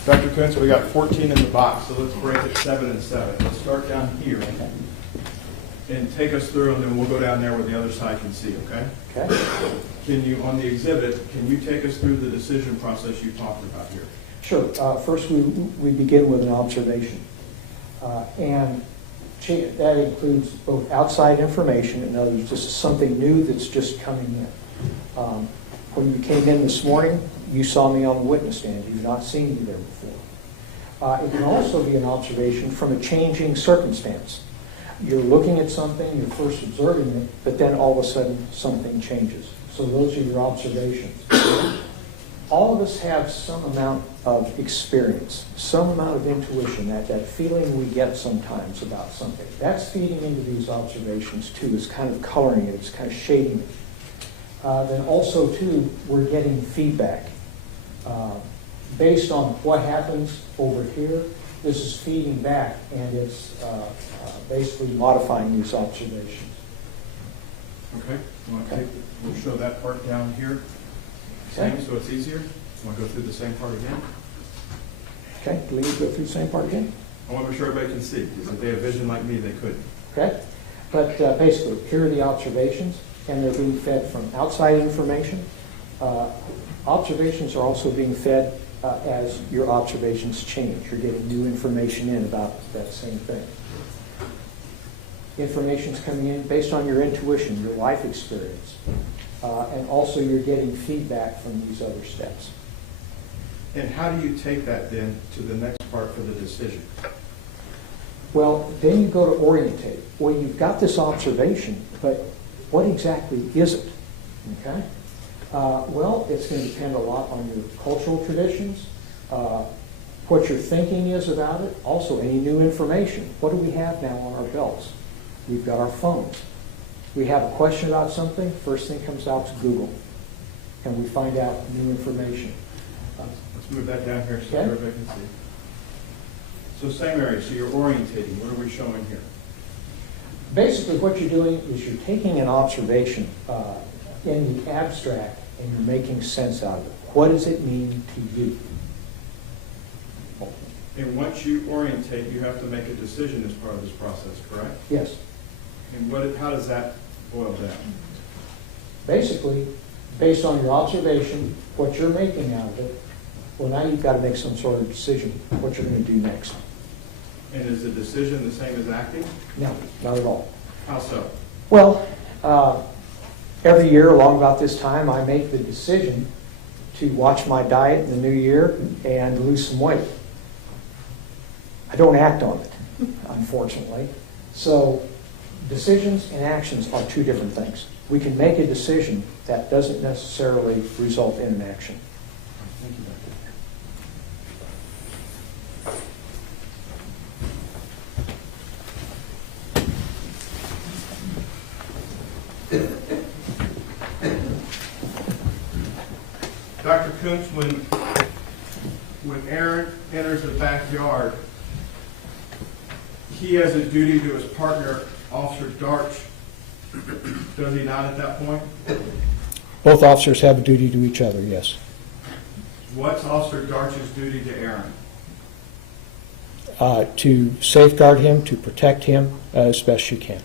Dr. Koontz, we got 14 in the box, so let's break it 7 and 7. Let's start down here and take us through, and then we'll go down there where the other side can see, okay? Okay. Can you, on the exhibit, can you take us through the decision process you talked about here? Sure. First, we begin with an observation. And that includes both outside information, in other words, this is something new that's just coming in. When you came in this morning, you saw me on the witness stand. You've not seen me there before. It can also be an observation from a changing circumstance. You're looking at something, you're first observing it, but then all of a sudden something changes. So those are your observations. All of us have some amount of experience, some amount of intuition, that feeling we get sometimes about something. That's feeding into these observations too, is kind of coloring it, it's kind of shading it. Then also too, we're getting feedback. Based on what happens over here, This is feeding back, and it's basically modifying these observations. Okay, we'll show that part down here. Okay. Same, so it's easier. Want to go through the same part again? Okay, do we need to go through the same part again? I want to make sure everybody can see, because if they have vision like me, they couldn't. Okay, but basically, here are the observations, and they're being fed from outside information. Observations are also being fed as your observations change. You're getting new information in about that same thing. Information's coming in based on your intuition, your life experience, and also you're getting feedback from these other steps. And how do you take that then to the next part for the decision? Well, then you go to orientate. Well, you've got this observation, but what exactly is it? Okay? Well, it's going to depend a lot on your cultural traditions, what your thinking is about it, also any new information. What do we have now on our belts? We've got our phones. We have a question about something, first thing comes out to Google, and we find out new information. Let's move that down here so Okay. everybody can see. So same area, so you're orientating. What are we showing here? Basically, what you're doing is you're taking an observation in the abstract and you're making sense out of it. What does it mean to you? And once you orientate, you have to make a decision as part of this process, correct? Yes. And how does that boil down? Basically, based on your observation, what you're making out of it, well, now you've got to make some sort of decision what you're going to do next. And is the decision the same as acting? No, not at all. How so? Well, every year along about this time, I make the decision to watch my diet in the new year and lose some weight. I don't act on it, unfortunately. So decisions and actions are two different things. We can make a decision that doesn't necessarily result in an action. Thank you, Doctor. Dr. Koontz, when Aaron enters the backyard, he has a duty to his partner, Officer Darch. Does he not at that point? Both officers have a duty to each other, yes. What's Officer Darch's duty to Aaron? To safeguard him, to protect him as best you can.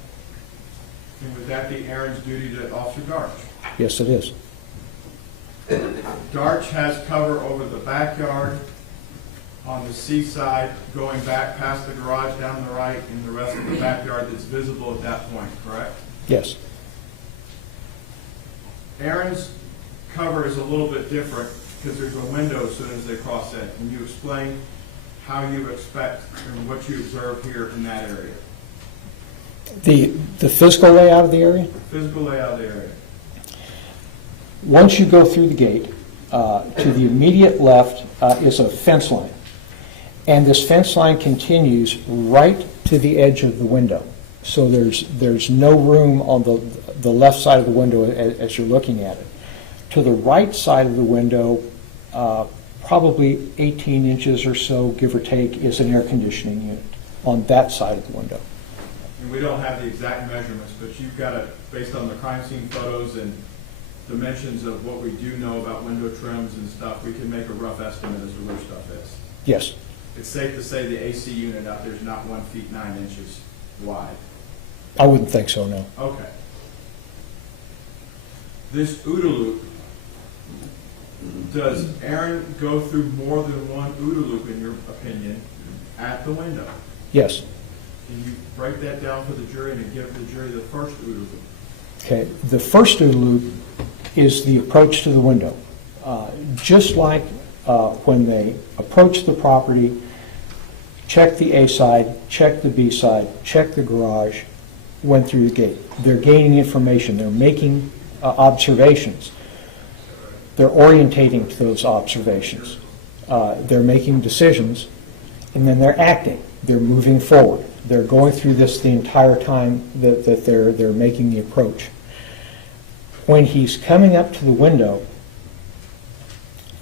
And would that be Aaron's duty to Officer Darch? Yes, it is. Darch has cover over the backyard, on the seaside, going back past the garage down the right, and the rest of the backyard that's visible at that point, correct? Yes. Aaron's cover is a little bit different because there's a window as soon as they cross in. Can you explain how you expect and what you observe here in that area? The physical layout of the area? Physical layout of the area. Once you go through the gate, to the immediate left is a fence line. And this fence line continues right to the edge of the window. So there's no room on the left side of the window as you're looking at it. To the right side of the window, probably 18 inches or so, give or take, is an air conditioning unit on that side of the window. And we don't have the exact measurements, but you've got it based on the crime scene photos and dimensions of what we do know about window trims and stuff. We can make a rough estimate as to where stuff is. Yes. It's safe to say the AC unit out there is not 1 feet 9 inches wide. I wouldn't think so, no. Okay. This OODA loop, does Aaron go through more than one OODA loop, in your opinion, at the window? Yes. Can you break that down for the jury and give the jury the first OODA loop? Okay. The first OODA loop is the approach to the window. Just like when they approach the property, check the A side, check the B side, check the garage, went through the gate. They're gaining information. They're making observations. They're orientating to those observations. They're making decisions, and then they're acting. They're moving forward. They're going through this the entire time that they're making the approach. When he's coming up to the window,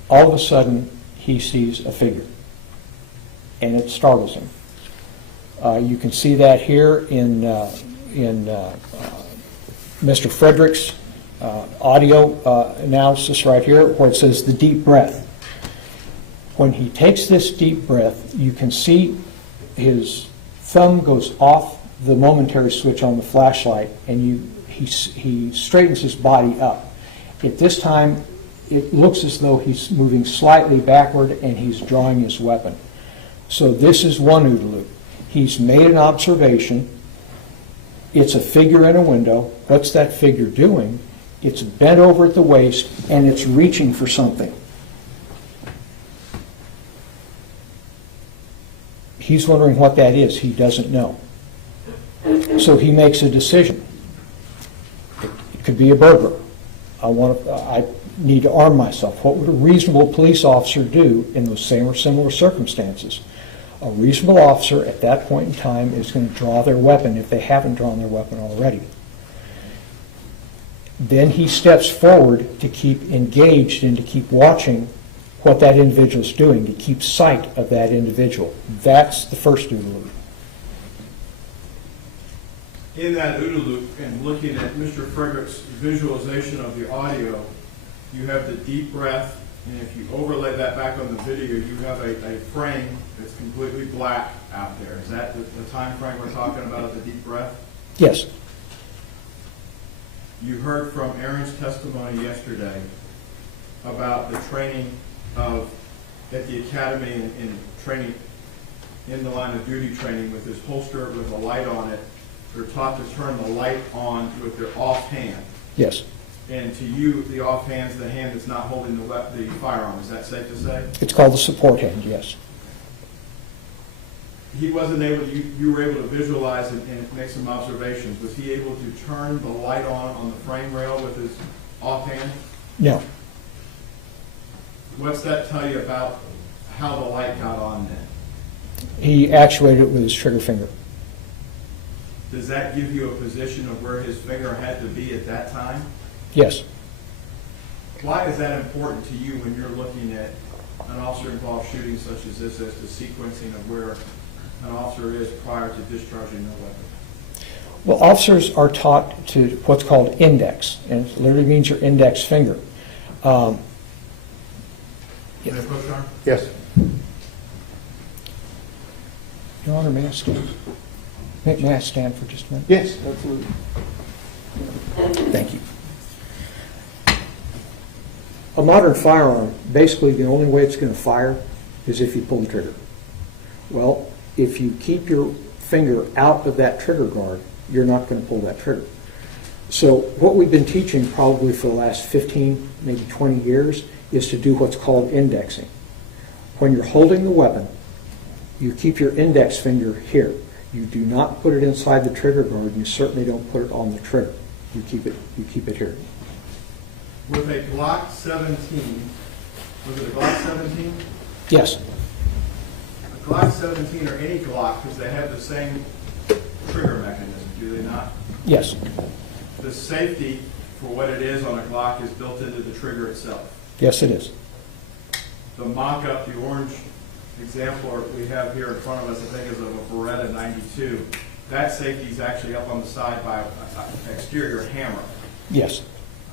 all of a sudden he sees a figure. and it startles him. You can see that here in Mr. Frederick's audio analysis right here, where it says the deep breath. When he takes this deep breath, you can see his thumb goes off the momentary switch on the flashlight, and he straightens his body up. At this time, it looks as though he's moving slightly backward and he's drawing his weapon. So this is one OODA loop. He's made an observation. It's a figure in a window. What's that figure doing? It's bent over at the waist and it's reaching for something. He's wondering what that is. He doesn't know. So he makes a decision. It could be a burglar. I need to arm myself. What would a reasonable police officer do in those same or similar circumstances? A reasonable officer at that point in time is going to draw their weapon if they haven't drawn their weapon already. Then he steps forward to keep engaged and to keep watching what that individual is doing, to keep sight of that individual. That's the first OODA loop. In that OODA loop, and looking at Mr. Frederick's visualization of the audio, you have the deep breath, and if you overlay that back on the video, you have a frame that's completely black out there. Is that the time frame we're talking about of the deep breath? Yes. You heard from Aaron's testimony yesterday about the training at the academy and training in the line of duty training with this holster with a light on it. They're taught to turn the light on with their off hand. Yes. And to you, the off hand's the hand that's not holding the firearm. Is that safe to say? It's called the support hand, yes. He wasn't able to, you were able to visualize and make some observations. Was he able to turn the light on the frame rail with his off hand? No. What's that tell you about how the light got on then? He actuated it with his trigger finger. Does that give you a position of where his finger had to be at that time? Yes. Why is that important to you when you're looking at an officer-involved shooting such as this as the sequencing of where an officer is prior to discharging their weapon? Well, officers are taught to what's called index, and it literally means your index finger. Can I approach, Your Honor? Yes. Your Honor, may I stand? May I stand for just a minute? Yes, absolutely. Thank you. A modern firearm, basically the only way it's going to fire is if you pull the trigger. Well, if you keep your finger out of that trigger guard, you're not going to pull that trigger. So what we've been teaching probably for the last 15, maybe 20 years is to do what's called indexing. When you're holding the weapon, you keep your index finger here. You do not put it inside the trigger guard, and you certainly don't put it on the trigger. You keep it here. With a Glock 17, was it a Glock 17? Yes. A Glock 17 or any Glock, because they have the same trigger mechanism, do they not? Yes. The safety for what it is on a Glock is built into the trigger itself. Yes, it is. The mock-up, the orange example we have here in front of us, I think is of a Beretta 92. That safety is actually up on the side by an exterior hammer. Yes.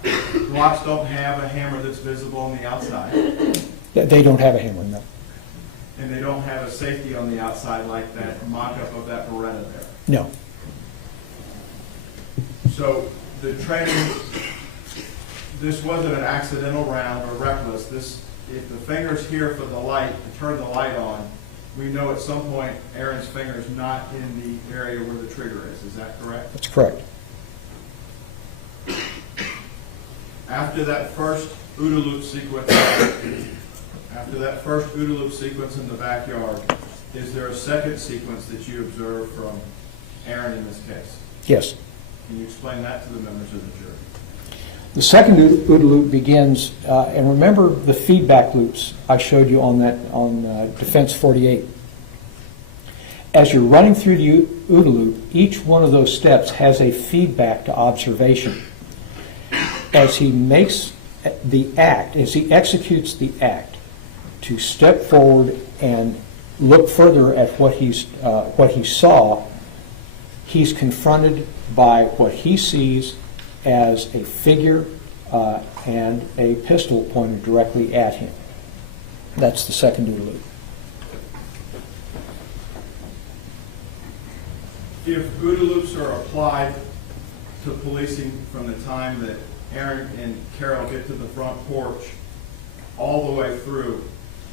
Glocks don't have a hammer that's visible on the outside, They don't have a hammer, no. and they don't have a safety on the outside like that mock-up of that Beretta there. No. So the training, this wasn't an accidental round or reckless. If the finger's here for the light, to turn the light on, we know at some point Aaron's finger is not in the area where the trigger is. Is that correct? That's correct. After that first OODA loop sequence, in the backyard, is there a second sequence that you observed from Aaron in this case? Yes. Can you explain that to the members of the jury? The second OODA loop begins, and remember the feedback loops I showed you on Defense 48. As you're running through the OODA loop, each one of those steps has a feedback to observation. As he makes the act, as he executes the act to step forward and look further at what he saw, he's confronted by what he sees as a figure and a pistol pointed directly at him. That's the second OODA loop. If OODA loops are applied to policing from the time that Aaron and Carol get to the front porch all the way through,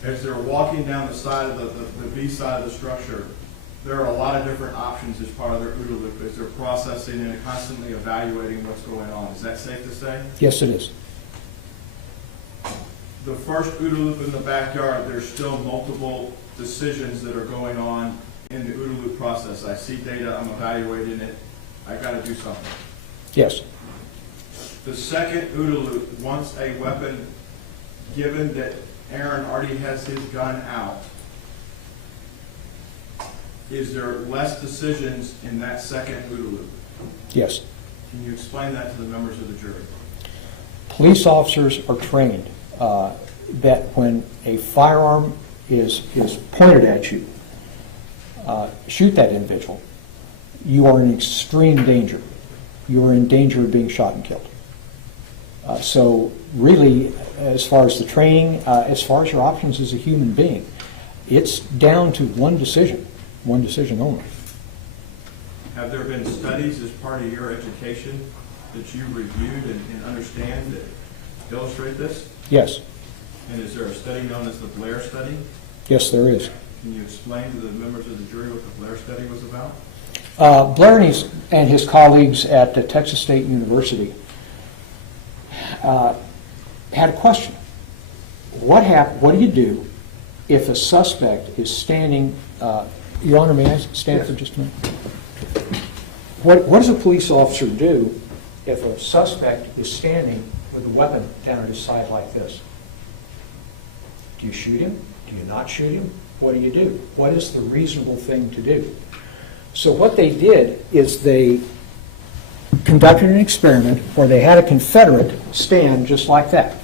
as they're walking down the side of the B side of the structure, there are a lot of different options as part of their OODA loop as they're processing and constantly evaluating what's going on. Is that safe to say? Yes, it is. The first OODA loop in the backyard, there's still multiple decisions that are going on in the OODA loop process. I see data, I'm evaluating it, I gotta do something. Yes. The second OODA loop, once a weapon, given that Aaron already has his gun out, is there less decisions in that second OODA loop? Yes. Can you explain that to the members of the jury? Police officers are trained that when a firearm is pointed at you, shoot that individual. You are in extreme danger. You are in danger of being shot and killed. So really, as far as the training, as far as your options as a human being, it's down to one decision only. Have there been studies as part of your education that you reviewed and understand that illustrate this? Yes. And is there a study known as the Blair study? Yes, there is. Can you explain to the members of the jury what the Blair study was about? Blair and his colleagues at Texas State University had a question. What do you do if a suspect is standing, Your Honor, may I stand for just a minute? What does a police officer do if a suspect is standing with a weapon down at his side like this? Do you shoot him? Do you not shoot him? What do you do? What is the reasonable thing to do? So what they did is they conducted an experiment where they had a Confederate stand just like that.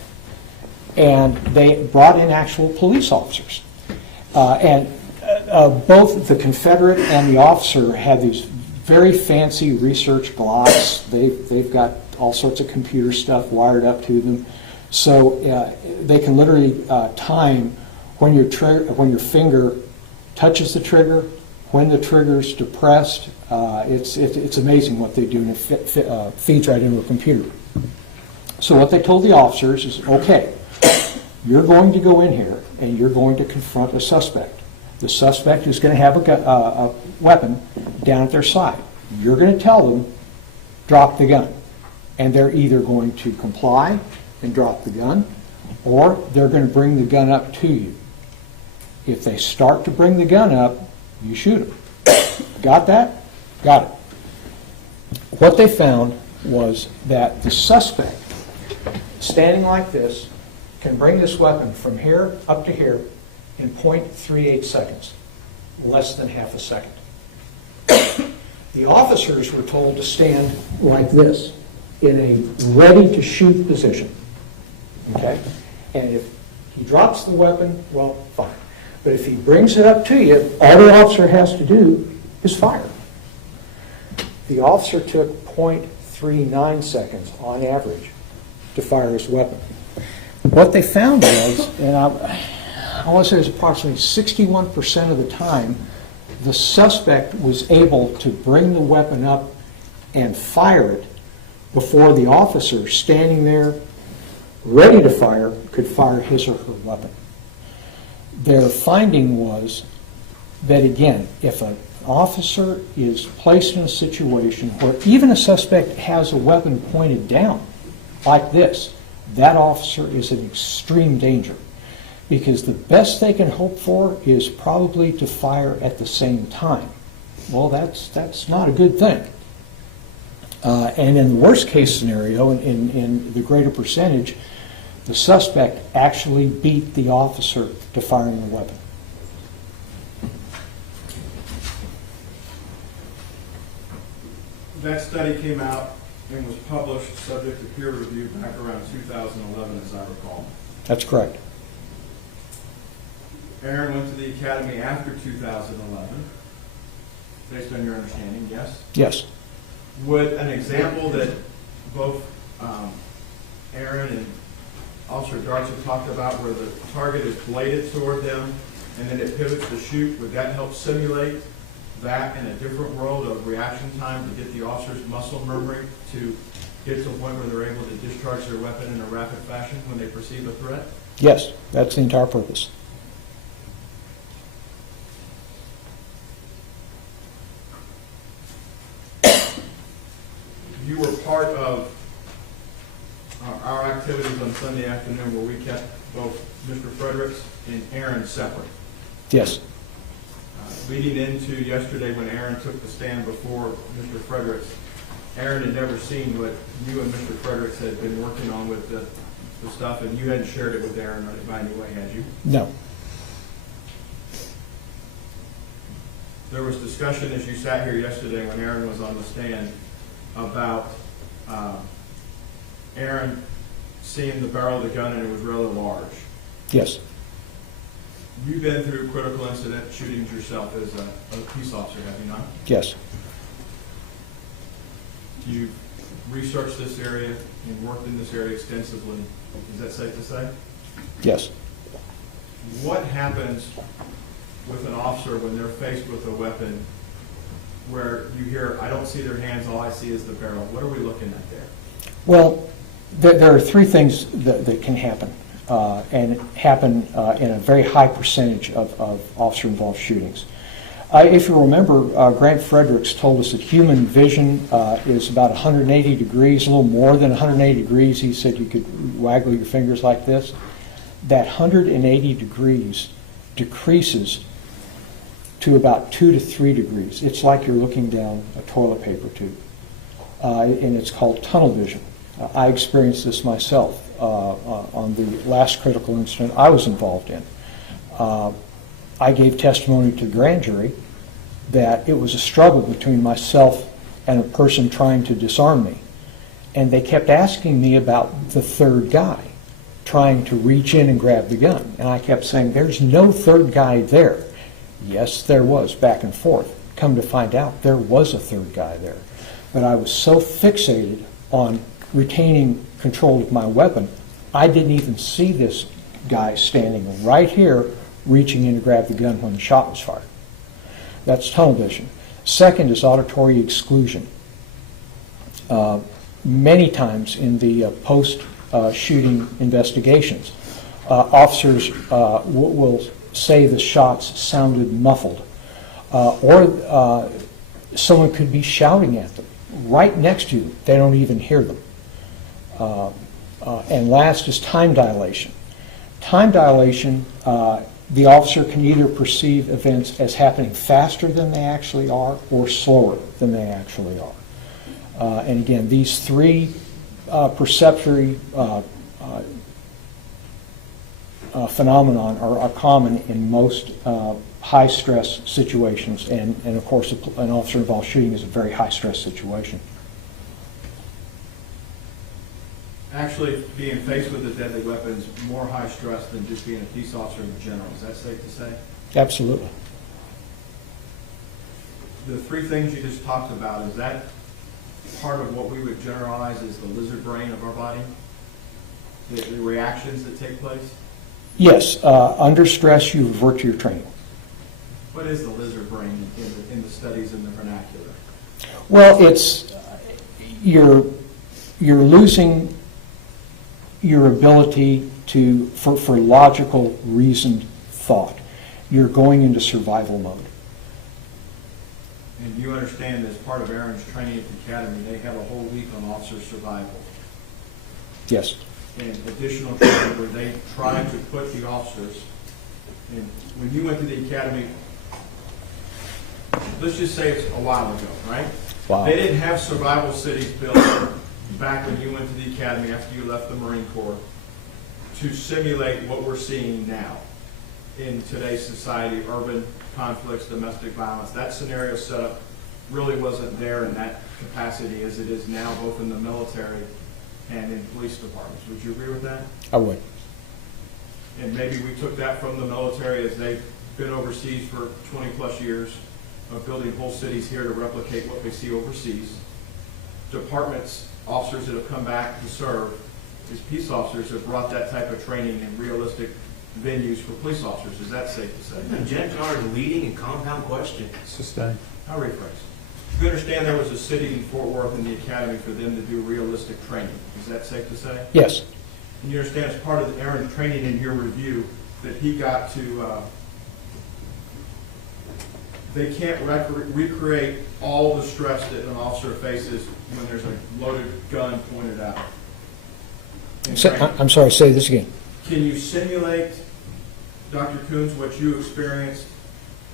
And they brought in actual police officers. Both the Confederate and the officer had these very fancy research glocks. They've got all sorts of computer stuff wired up to them. So they can literally time when your finger touches the trigger, when the trigger's depressed. It's amazing what they do, and it feeds right into a computer. So what they told the officers is, okay, you're going to go in here and you're going to confront a suspect. The suspect is going to have a weapon down at their side. You're going to tell them, drop the gun. And they're either going to comply and drop the gun, or they're going to bring the gun up to you. If they start to bring the gun up, you shoot them. Got that? Got it. What they found was that the suspect, standing like this, can bring this weapon from here up to here in 0.38 seconds, less than half a second. The officers were told to stand like this in a ready-to-shoot position. Okay? And if he drops the weapon, well, fine. But if he brings it up to you, all the officer has to do is fire. The officer took 0.39 seconds on average to fire his weapon. What they found was, and I want to say it was approximately 61% of the time, the suspect was able to bring the weapon up and fire it before the officer standing there ready to fire could fire his or her weapon. Their finding was that, again, if an officer is placed in a situation where even a suspect has a weapon pointed down like this, that officer is in extreme danger, because the best they can hope for is probably to fire at the same time. Well, that's not a good thing. And in the worst case scenario, in the greater percentage, the suspect actually beat the officer to firing the weapon. That study came out and was published subject to peer review back around 2011, as I recall. That's correct. Aaron went to the academy after 2011, based on your understanding, yes? Yes. Would an example that both Aaron and Officer Darts have talked about where the target is bladed toward them and then it pivots to shoot, would that help simulate that in a different world of reaction time to get the officer's muscle memory to get to a point where they're able to discharge their weapon in a rapid fashion when they perceive a threat? Yes, that's the entire purpose. You were part of our activities on Sunday afternoon where we kept both Mr. Fredericks and Aaron separate. Yes. Leading into yesterday when Aaron took the stand before Mr. Fredericks, Aaron had never seen what you and Mr. Fredericks had been working on with the stuff, and you hadn't shared it with Aaron by any way, had you? No. There was discussion as you sat here yesterday when Aaron was on the stand about Aaron seeing the barrel of the gun and it was rather large. Yes. You've been through critical incident shootings yourself as a peace officer, have you not? Yes. You've researched this area and worked in this area extensively. Is that safe to say? Yes. What happens with an officer when they're faced with a weapon where you hear, I don't see their hands, all I see is the barrel? What are we looking at there? Well, there are three things that can happen, and happen in a very high percentage of officer-involved shootings. If you remember, Grant Fredericks told us that human vision is about 180 degrees, a little more than 180 degrees. He said you could waggle your fingers like this. That 180 degrees decreases to about 2 to 3 degrees. It's like you're looking down a toilet paper tube, and it's called tunnel vision. I experienced this myself on the last critical incident I was involved in. I gave testimony to the grand jury that it was a struggle between myself and a person trying to disarm me. And they kept asking me about the third guy trying to reach in and grab the gun. And I kept saying, there's no third guy there. Yes, there was, back and forth. Come to find out, there was a third guy there. But I was so fixated on retaining control of my weapon, I didn't even see this guy standing right here reaching in to grab the gun when the shot was fired. That's tunnel vision. Second is auditory exclusion. Many times in the post-shooting investigations, officers will say the shots sounded muffled, or someone could be shouting at them right next to you. They don't even hear them. And last is time dilation. Time dilation, the officer can either perceive events as happening faster than they actually are or slower than they actually are. And again, these three perceptory phenomenon are common in most high-stress situations. And of course, an officer-involved shooting is a very high-stress situation. Actually, being faced with a deadly weapon is more high stress than just being a peace officer in general. Is that safe to say? Absolutely. The three things you just talked about, is that part of what we would generalize as the lizard brain of our body? The reactions that take place? Yes. Under stress, you revert to your training. What is the lizard brain in the studies in the vernacular? Well, it's you're losing your ability for logical, reasoned thought. You're going into survival mode. And you understand, as part of Aaron's training at the academy, they have a whole week on officer survival. Yes. And additional training where they try to put the officers, and when you went to the academy, let's just say it's a while ago, right? Wow. They didn't have survival cities built back when you went to the academy after you left the Marine Corps to simulate what we're seeing now in today's society, urban conflicts, domestic violence. That scenario setup really wasn't there in that capacity as it is now, both in the military and in police departments. Would you agree with that? I would. and maybe we took that from the military as they've been overseas for 20-plus years of building whole cities here to replicate what they see overseas. Departments, officers that have come back to serve as peace officers have brought that type of training in realistic venues for police officers. Is that safe to say? Objection are leading and compound question. Sustained. I'll rephrase. You understand there was a city in Fort Worth in the academy for them to do realistic training. Is that safe to say? Yes. And you understand as part of Aaron's training in your review that he got to, they can't recreate all the stress that an officer faces when there's a loaded gun pointed out. in training. I'm sorry, say this again. Can you simulate, Dr. Coons, what you experienced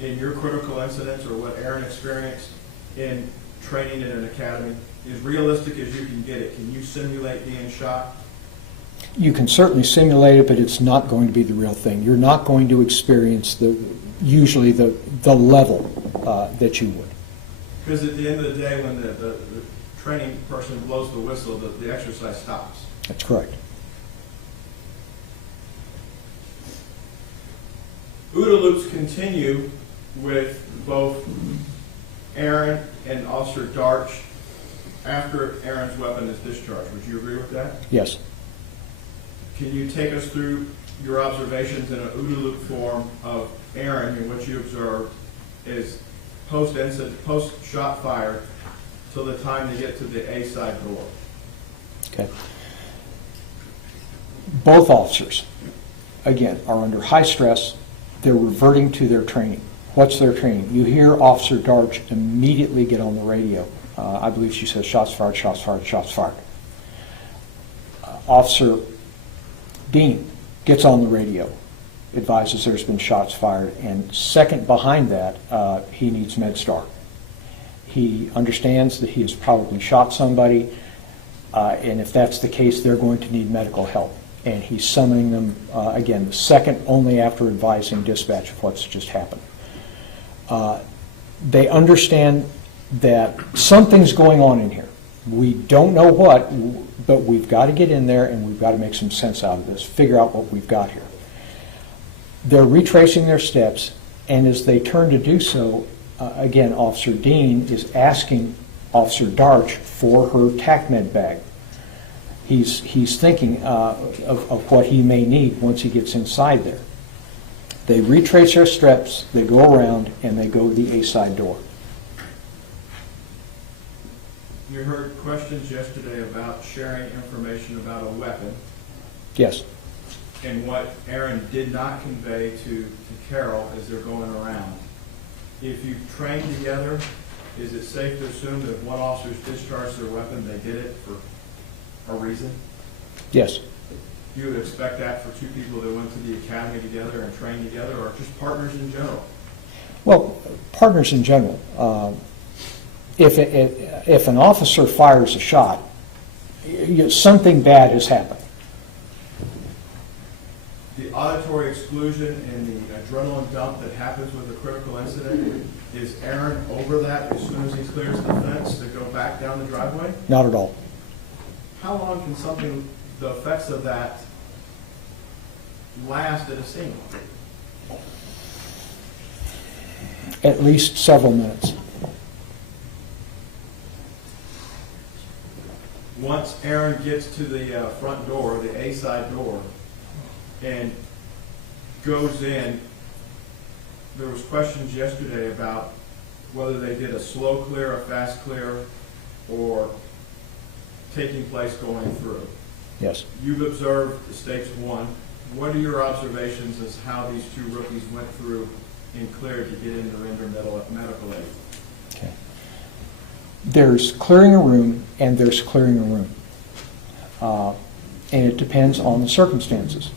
in your critical incidents or what Aaron experienced in training in an academy? As realistic as you can get it, can you simulate being shot? You can certainly simulate it, but it's not going to be the real thing. You're not going to experience usually the level that you would. Because at the end of the day, when the training person blows the whistle, the exercise stops. That's correct. OODA loops continue with both Aaron and Officer Darch after Aaron's weapon is discharged. Would you agree with that? Yes. Can you take us through your observations in an OODA loop form of Aaron and what you observed is post-incident, post-shot fired till the time they get to the A side door? Okay. Both officers, again, are under high stress. They're reverting to their training. What's their training? You hear Officer Darch immediately get on the radio. I believe she says, shots fired, shots fired, shots fired. Officer Dean gets on the radio, advises there's been shots fired, and second behind that, he needs MedStar. He understands that he has probably shot somebody, and if that's the case, they're going to need medical help. And he's summoning them, again, the second only after advising dispatch of what's just happened. They understand that something's going on in here. We don't know what, but we've got to get in there and we've got to make some sense out of this, figure out what we've got here. They're retracing their steps, and as they turn to do so, again, Officer Dean is asking Officer Darch for her TACMED bag. He's thinking of what he may need once he gets inside there. They retrace their steps, they go around, and they go to the A side door. You heard questions yesterday about sharing information about a weapon Yes. and what Aaron did not convey to Carol as they're going around. If you train together, is it safe to assume that if one officer's discharged their weapon, they did it for a reason? Yes. You would expect that for two people that went to the academy together and trained together, or just partners in general? Well, partners in general. If an officer fires a shot, something bad has happened. The auditory exclusion and the adrenaline dump that happens with a critical incident, is Aaron over that as soon as he clears the fence to go back down the driveway? Not at all. How long can the effects of that last at a scene? At least several minutes. Once Aaron gets to the front door, the A side door, and goes in, there was questions yesterday about whether they did a slow clear, a fast clear, or taking place going through. Yes. You've observed the stage one. What are your observations as how these two rookies went through and cleared to get into medical aid? Okay. There's clearing a room and there's clearing a room. And it depends on the circumstances.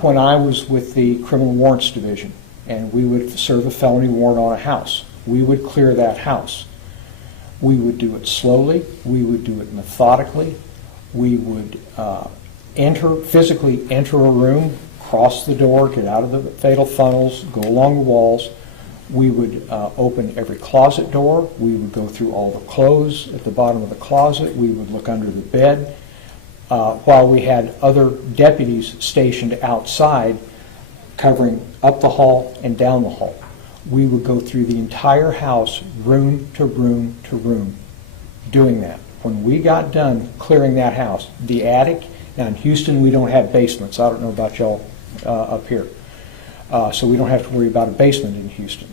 When I was with the Criminal Warrants Division and we would serve a felony warrant on a house, we would clear that house. We would do it slowly. We would do it methodically. We would physically enter a room, cross the door, get out of the fatal funnels, go along the walls. We would open every closet door. We would go through all the clothes at the bottom of the closet. We would look under the bed. while we had other deputies stationed outside covering up the hall and down the hall. We would go through the entire house, room to room to room, doing that. When we got done clearing that house, the attic, now in Houston we don't have basements, I don't know about y'all up here, so we don't have to worry about a basement in Houston.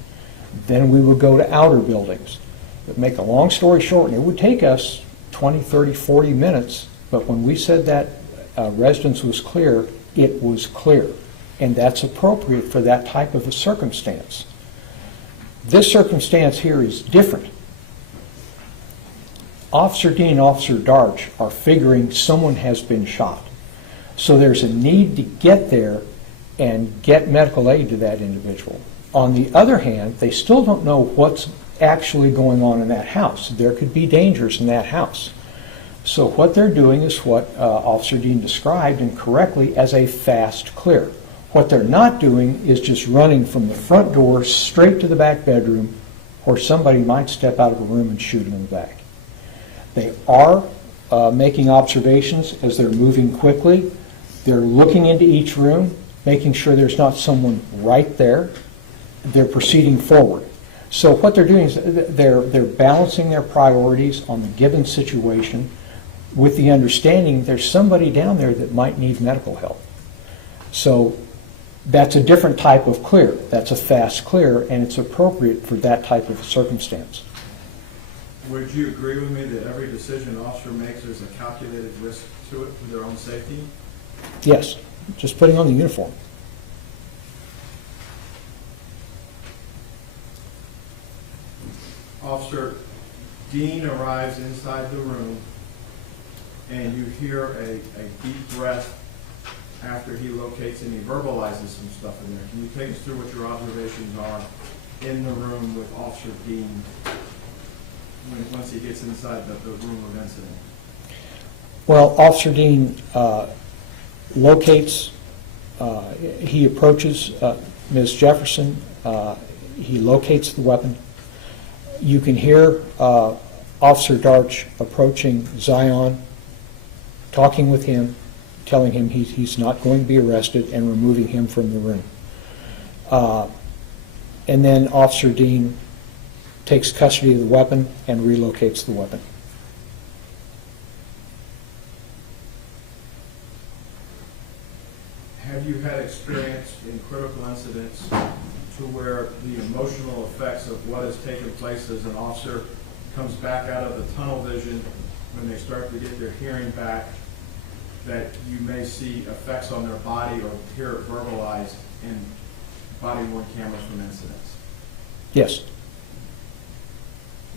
Then we would go to outer buildings. But make a long story short, and it would take us 20, 30, 40 minutes, but when we said that residence was clear, it was clear. And that's appropriate for that type of a circumstance. This circumstance here is different. Officer Dean and Officer Darch are figuring someone has been shot. So there's a need to get there and get medical aid to that individual. On the other hand, they still don't know what's actually going on in that house. There could be dangers in that house. So what they're doing is what Officer Dean described incorrectly as a fast clear. What they're not doing is just running from the front door straight to the back bedroom where somebody might step out of a room and shoot them in the back. They are making observations as they're moving quickly. They're looking into each room, making sure there's not someone right there. They're proceeding forward. So what they're doing is they're balancing their priorities on the given situation with the understanding there's somebody down there that might need medical help. So that's a different type of clear. That's a fast clear, and it's appropriate for that type of circumstance. Would you agree with me that every decision an officer makes, there's a calculated risk to it for their own safety? Yes, just putting on the uniform. Officer Dean arrives inside the room, and you hear a deep breath after he locates and he verbalizes some stuff in there. Can you take us through what your observations are in the room with Officer Dean once he gets inside the room of incident? Well, Officer Dean locates, he approaches Ms. Jefferson, he locates the weapon. You can hear Officer Darch approaching Zion, talking with him, telling him he's not going to be arrested and removing him from the room. And then Officer Dean takes custody of the weapon and relocates the weapon. Have you had experience in critical incidents to where the emotional effects of what has taken place as an officer comes back out of the tunnel vision when they start to get their hearing back, that you may see effects on their body or hear it verbalized in body-worn cameras from incidents? Yes.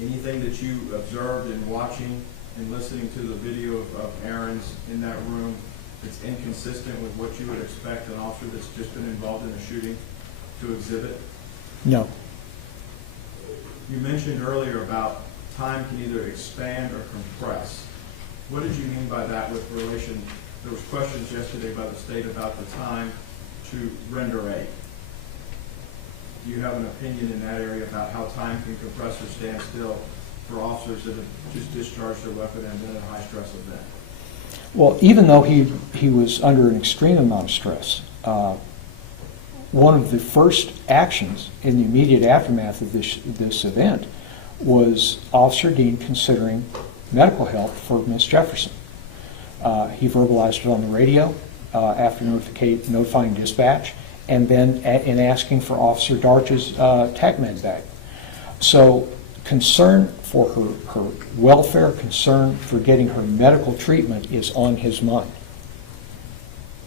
Anything that you observed in watching and listening to the video of Aaron's in that room that's inconsistent with what you would expect an officer that's just been involved in a shooting to exhibit? No. You mentioned earlier about time can either expand or compress. What did you mean by that with relation? There was questions yesterday by the state about the time to render aid. Do you have an opinion in that area about how time can compress or stand still for officers that have just discharged their weapon and been in a high-stress event? Well, even though he was under an extreme amount of stress, one of the first actions in the immediate aftermath of this event was Officer Dean considering medical help for Ms. Jefferson. He verbalized it on the radio after notifying dispatch, and then in asking for Officer Darch's TACMED bag. So concern for her welfare, concern for getting her medical treatment is on his mind.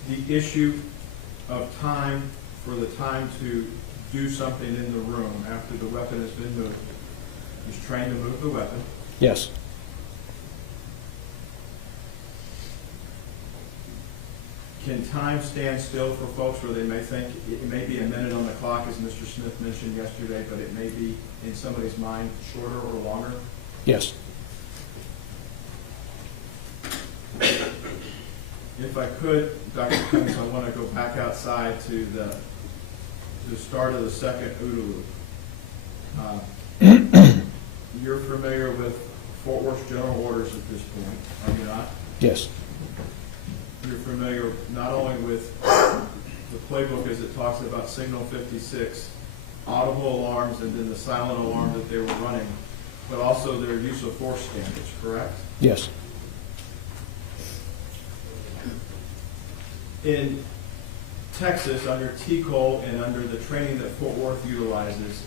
The issue of time for the time to do something in the room after the weapon has been moved. He's trained to move the weapon. Yes. Can time stand still for folks where they may think it may be a minute on the clock, as Mr. Smith mentioned yesterday, but it may be in somebody's mind shorter or longer? Yes. If I could, Dr. Cummings, I want to go back outside to the start of the second OODA loop. You're familiar with Fort Worth General Orders at this point, are you not? Yes. you're familiar not only with the playbook as it talks about signal 56, audible alarms, and then the silent alarm that they were running, but also their use of force standards, correct? Yes. In Texas, under TCOL and under the training that Fort Worth utilizes,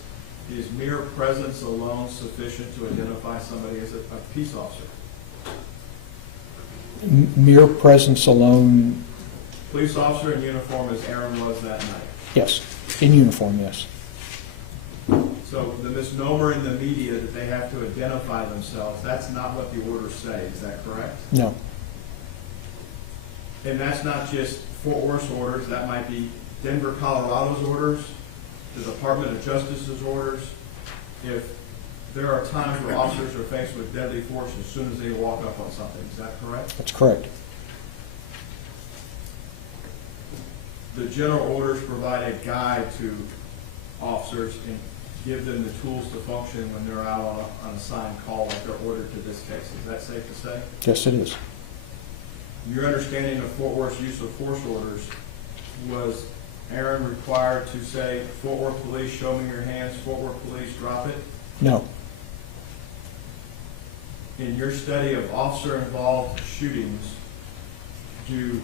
is mere presence alone sufficient to identify somebody as a peace officer? Mere presence alone, Police officer in uniform as Aaron was that night. yes. In uniform, yes. So the misnomer in the media that they have to identify themselves, that's not what the orders say, is that correct? No. And that's not just Fort Worth's orders, that might be Denver, Colorado's orders, the Department of Justice's orders. If there are times where officers are faced with deadly force as soon as they walk up on something, is that correct? That's correct. The general orders provide a guide to officers and give them the tools to function when they're out on a signed call like they're ordered to this case. Is that safe to say? Yes, it is. Your understanding of Fort Worth's use of force orders, was Aaron required to say, Fort Worth Police, show me your hands, Fort Worth Police, drop it? No. In your study of officer-involved shootings, do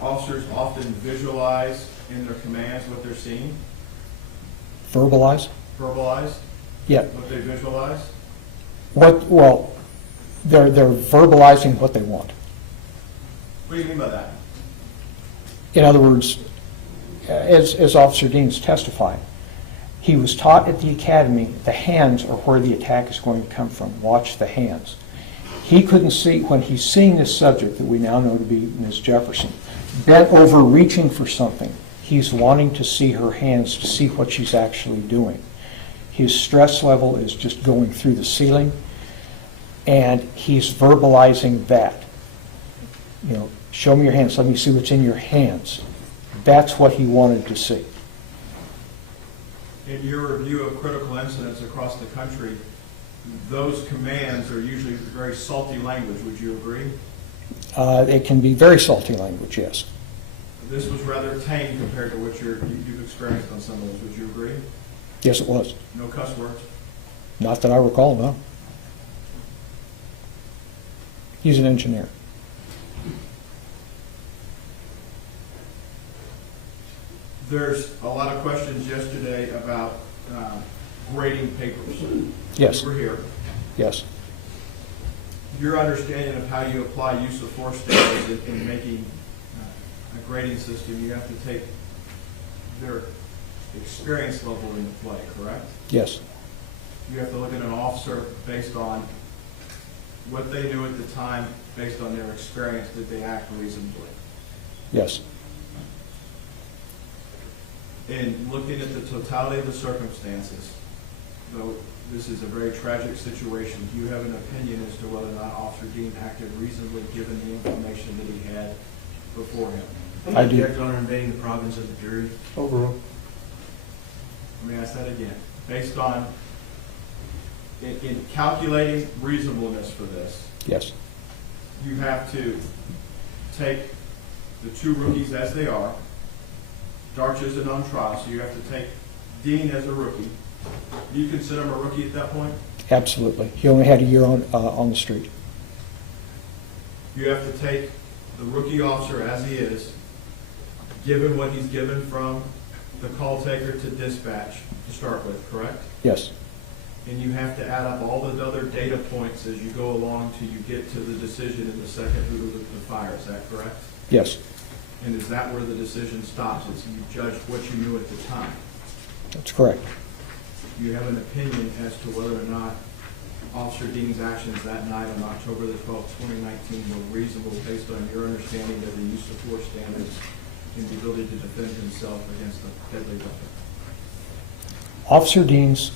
officers often visualize in their commands what they're seeing? Verbalize? Verbalize Yeah. what they visualize? Well, they're verbalizing what they want. What do you mean by that? In other words, as Officer Dean's testifying, he was taught at the academy the hands are where the attack is going to come from. Watch the hands. He couldn't see, when he's seeing this subject that we now know to be Ms. Jefferson, bent over reaching for something, he's wanting to see her hands to see what she's actually doing. His stress level is just going through the ceiling, and he's verbalizing that. You know, show me your hands, let me see what's in your hands. That's what he wanted to see. In your review of critical incidents across the country, those commands are usually very salty language. Would you agree? It can be very salty language, yes. This was rather tame compared to what you've experienced on some of those. Would you agree? Yes, it was. No cuss words? Not that I recall, no. He's an engineer. There's a lot of questions yesterday about grading papers. Yes, We're here. yes. Your understanding of how you apply use of force standards in making a grading system, you have to take their experience level into play, correct? Yes, You have to look at an officer based on what they knew at the time, based on their experience. Did they act reasonably? yes. In looking at the totality of the circumstances, though this is a very tragic situation, do you have an opinion as to whether or not Officer Dean acted reasonably given the information that he had before him? I do. Object on invading the province of the jury. Overruled. Let me ask that again. Based on, in calculating reasonableness for this, Yes, you have to take the two rookies as they are. Darch isn't on trial, so you have to take Dean as a rookie. Do you consider him a rookie at that point? absolutely. He only had a year on the street. You have to take the rookie officer as he is, given what he's given from the call taker to dispatch to start with, correct? Yes, And you have to add up all the other data points as you go along till you get to the decision in the second who lit the fire. Is that correct? yes, And is that where the decision stops? Is you judge what you knew at the time? that's correct. Do you have an opinion as to whether or not Officer Dean's actions that night on October the 12th, 2019 were reasonable based on your understanding of the use of force standards and the ability to defend himself against a deadly weapon? Officer Dean's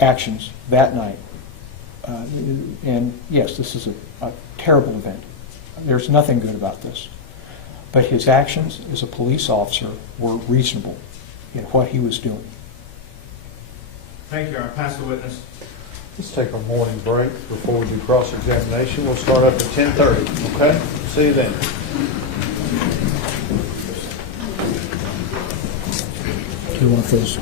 actions that night, and yes, this is a terrible event. There's nothing good about this. But his actions as a police officer were reasonable in what he was doing. Thank you, Your Honor. Pass the witness. Let's take a morning break before we do cross-examination. We'll start up at 10:30, okay? See you then. You want those?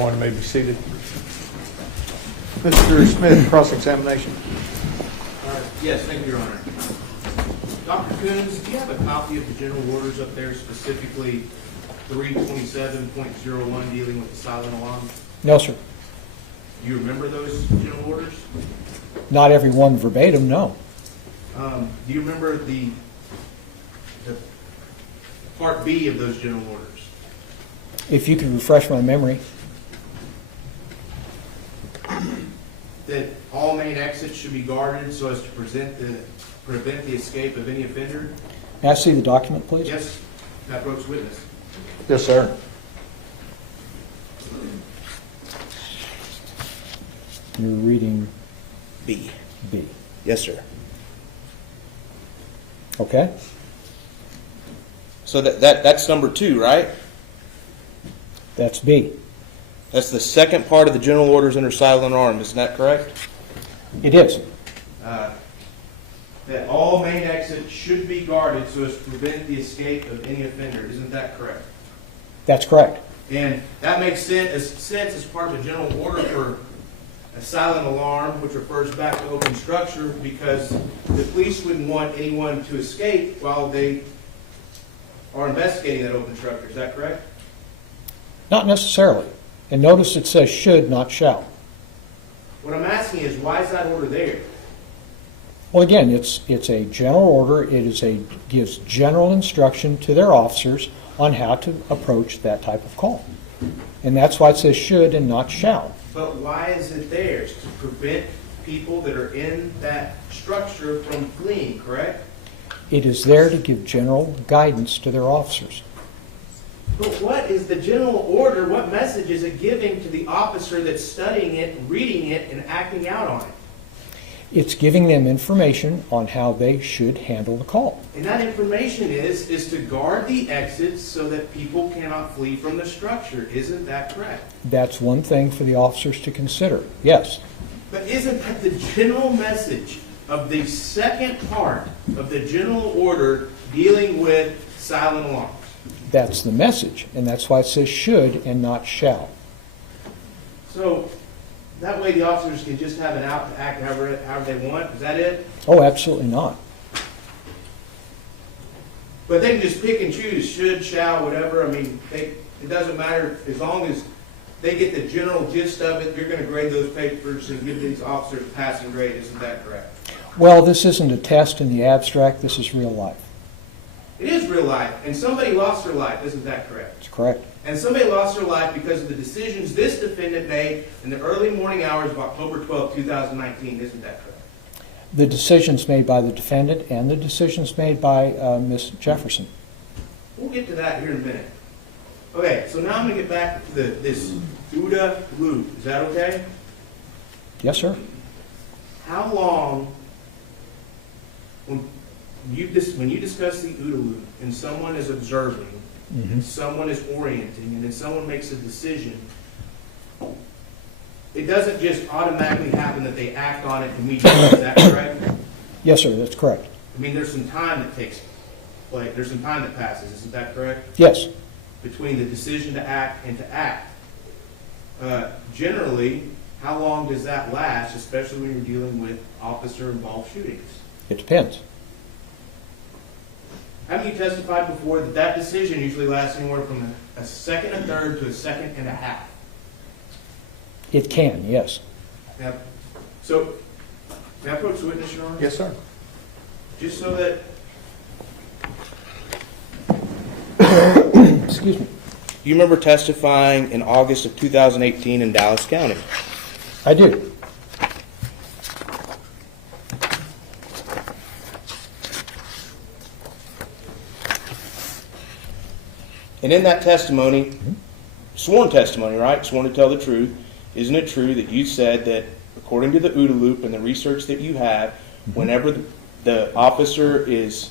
Everyone may be seated. Mr. Smith, cross-examination. Yes, thank you, Your Honor. Dr. Coons, do you have a copy of the general orders up there, specifically 327.01 dealing with the silent alarm? No, sir. Do you remember those general orders? Not every one verbatim, no. Do you remember the Part B of those general orders? If you could refresh my memory. That all main exits should be guarded so as to prevent the escape of any offender? May I see the document, please? Yes, Matt Brooks, witness. Yes, sir. You're reading B. B. Yes, sir. Okay? So that's number 2, right? That's B. That's the second part of the general orders under silent alarm, isn't that correct? It is. That all main exits should be guarded so as to prevent the escape of any offender, isn't that correct? That's correct. And that makes sense as part of the general order for a silent alarm, which refers back to open structure, because the police wouldn't want anyone to escape while they are investigating that open structure, is that correct? Not necessarily. And notice it says should, not shall. What I'm asking is, why is that order there? Well, again, it's a general order. It gives general instruction to their officers on how to approach that type of call. And that's why it says should and not shall. But why is it there? It's to prevent people that are in that structure from fleeing, correct? It is there to give general guidance to their officers. But what is the general order? What message is it giving to the officer that's studying it, reading it, and acting out on it? It's giving them information on how they should handle the call. And that information is to guard the exits so that people cannot flee from the structure. Isn't that correct? That's one thing for the officers to consider. Yes. But isn't that the general message of the second part of the general order dealing with silent alarms? That's the message, and that's why it says should and not shall. So that way the officers can just have an out to act however they want? Is that it? Oh, absolutely not. But they can just pick and choose, should, shall, whatever. I mean, it doesn't matter as long as they get the general gist of it. You're going to grade those papers and give these officers a passing grade. Isn't that correct? Well, this isn't a test in the abstract. This is real life. It is real life, and somebody lost their life. Isn't that correct? It's correct. And somebody lost their life because of the decisions this defendant made in the early morning hours of October 12, 2019. Isn't that correct? The decisions made by the defendant and the decisions made by Ms. Jefferson. We'll get to that here in a minute. Okay, so now I'm going to get back to this OODA loop. Is that okay? Yes, sir. How long, when you discuss the OODA loop and someone is observing, and someone is orienting, and then someone makes a decision, it doesn't just automatically happen that they act on it immediately. Is that correct? Yes, sir. That's correct. I mean, there's some time that takes, like, there's some time that passes. Isn't that correct? Yes. Between the decision to act and to act. Generally, how long does that last, especially when you're dealing with officer-involved shootings? It depends. Haven't you testified before that that decision usually lasts anywhere from a second, a third, to a second and a half? It can, yes. Now, so, may I approach the witness, Your Honor? Yes, sir. Just so that, Excuse me. you remember testifying in August of 2018 in Dallas County? I do. And in that testimony, sworn testimony, right? Sworn to tell the truth. Isn't it true that you said that according to the OODA loop and the research that you have, whenever the officer is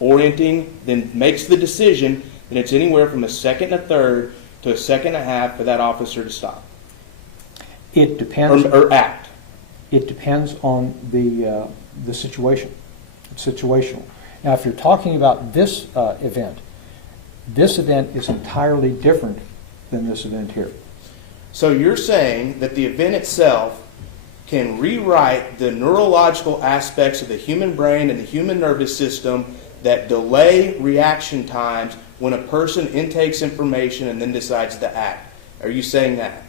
orienting, then makes the decision, then it's anywhere from a second and a third to a second and a half for that officer to stop? It depends. Or act. It depends on the situation. It's situational. Now, if you're talking about this event is entirely different than this event here. So you're saying that the event itself can rewrite the neurological aspects of the human brain and the human nervous system that delay reaction times when a person intakes information and then decides to act. Are you saying that?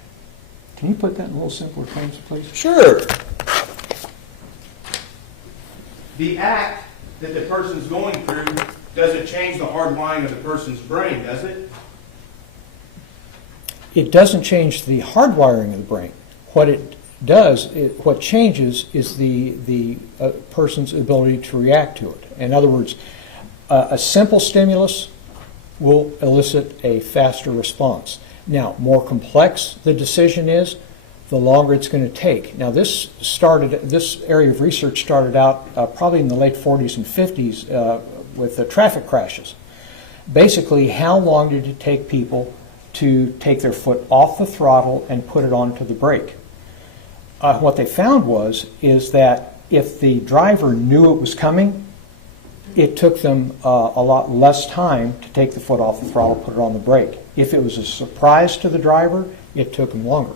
Can you put that in a little simpler terms, please? Sure. The act that the person's going through doesn't change the hard wiring of the person's brain, does it? It doesn't change the hardwiring of the brain. What it does, what changes is the person's ability to react to it. In other words, a simple stimulus will elicit a faster response. Now, more complex the decision is, the longer it's going to take. Now, this area of research started out probably in the late 40s and 50s with the traffic crashes. Basically, how long did it take people to take their foot off the throttle and put it onto the brake? What they found is that if the driver knew it was coming, it took them a lot less time to take the foot off the throttle, put it on the brake. If it was a surprise to the driver, it took them longer.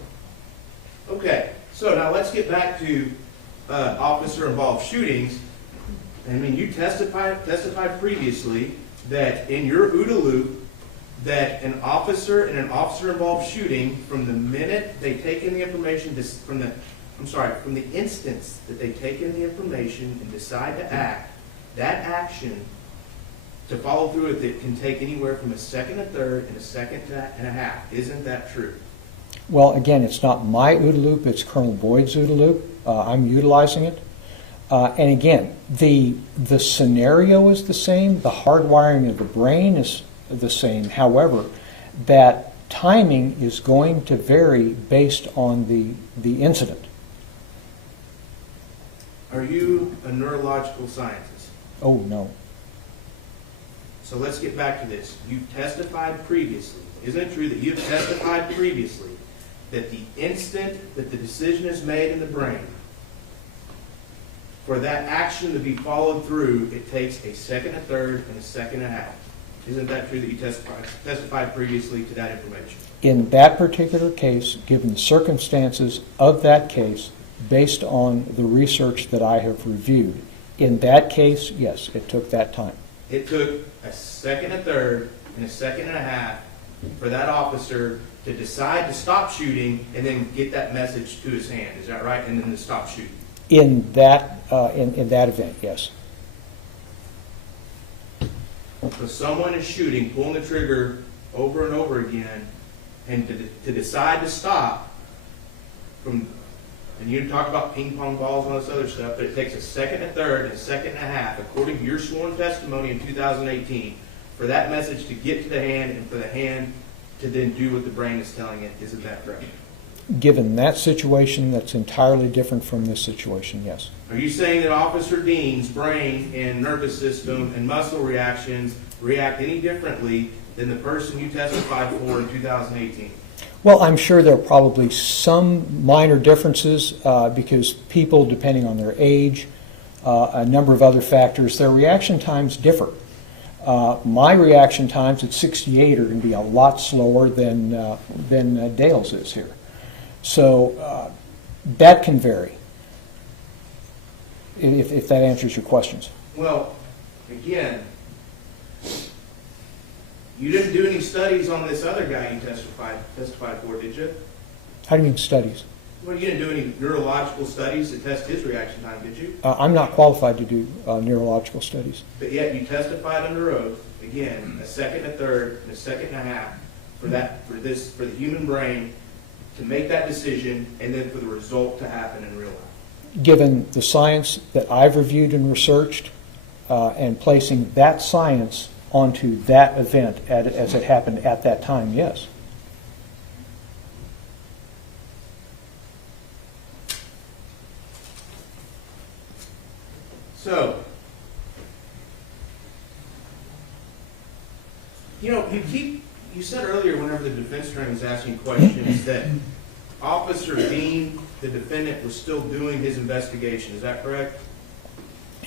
Okay, so now let's get back to officer-involved shootings. I mean, you testified previously that in your OODA loop, that an officer in an officer-involved shooting, from the minute they take in the information, from the instance that they take in the information and decide to act, that action to follow through with it can take anywhere from a second, a third, and a second and a half. Isn't that true? Well, again, it's not my OODA loop, it's Colonel Boyd's OODA loop. I'm utilizing it. And again, the scenario is the same, the hardwiring of the brain is the same. However, that timing is going to vary based on the incident. Are you a neurological scientist? Oh, no. So let's get back to this. You've testified previously. Isn't it true that you've testified previously that the instant that the decision is made in the brain, for that action to be followed through, it takes a second, a third, and a second and a half? Isn't that true that you testified previously to that information? In that particular case, given the circumstances of that case, based on the research that I have reviewed, in that case, yes, it took that time. It took a second, a third, and a second and a half for that officer to decide to stop shooting and then get that message to his hand. Is that right? And then to stop shooting. In that event, yes. So someone is shooting, pulling the trigger over and over again, and to decide to stop from, and you talk about ping pong balls and all this other stuff, but it takes a second, a third, and a second and a half, according to your sworn testimony in 2018, for that message to get to the hand and for the hand to then do what the brain is telling it. Isn't that correct? Given that situation, that's entirely different from this situation, yes. Are you saying that Officer Dean's brain and nervous system and muscle reactions react any differently than the person you testified for in 2018? Well, I'm sure there are probably some minor differences because people, depending on their age, a number of other factors, their reaction times differ. My reaction times at 68 are going to be a lot slower than Dale's is here. So that can vary, if that answers your questions. Well, again, you didn't do any studies on this other guy you testified for, did you? How do you mean studies? Well, you didn't do any neurological studies to test his reaction time, did you? I'm not qualified to do neurological studies. But yet you testified under oath, again, a second, a third, and a second and a half for the human brain to make that decision and then for the result to happen in real life. Given the science that I've reviewed and researched and placing that science onto that event as it happened at that time, yes. So, you said earlier whenever the defense attorney was asking questions that Officer Dean, the defendant, was still doing his investigation. Is that correct?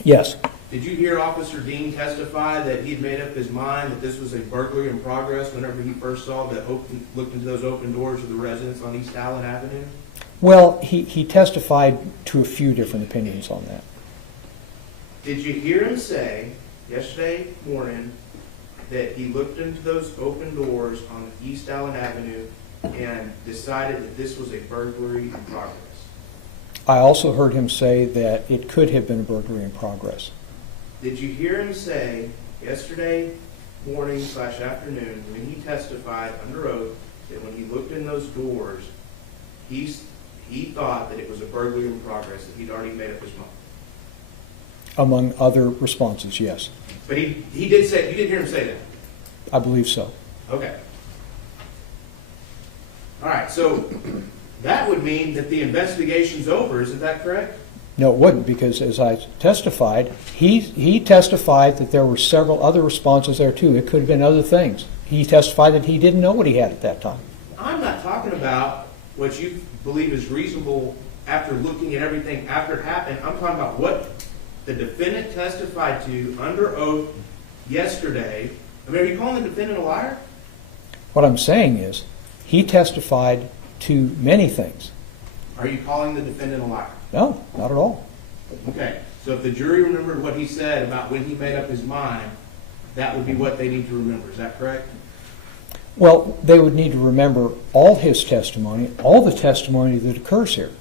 Yes. Did you hear Officer Dean testify that he'd made up his mind that this was a burglary in progress whenever he first saw looked into those open doors of the residence on East Allen Avenue? Well, he testified to a few different opinions on that. Did you hear him say yesterday morning that he looked into those open doors on East Allen Avenue and decided that this was a burglary in progress? I also heard him say that it could have been a burglary in progress. Did you hear him say yesterday morning/afternoon when he testified under oath that when he looked in those doors, he thought that it was a burglary in progress, that he'd already made up his mind? Among other responses, yes. But he did say, you did hear him say that? I believe so. Okay. All right, so that would mean that the investigation's over, isn't that correct? No, it wouldn't, because as I testified, he testified that there were several other responses there too. It could have been other things. He testified that he didn't know what he had at that time. I'm not talking about what you believe is reasonable after looking at everything after it happened. I'm talking about what the defendant testified to under oath yesterday. I mean, are you calling the defendant a liar? What I'm saying is, he testified to many things. Are you calling the defendant a liar? No, not at all. Okay, so if the jury remembered what he said about when he made up his mind, that would be what they need to remember. Is that correct? Well, they would need to remember all his testimony, all the testimony that occurs here.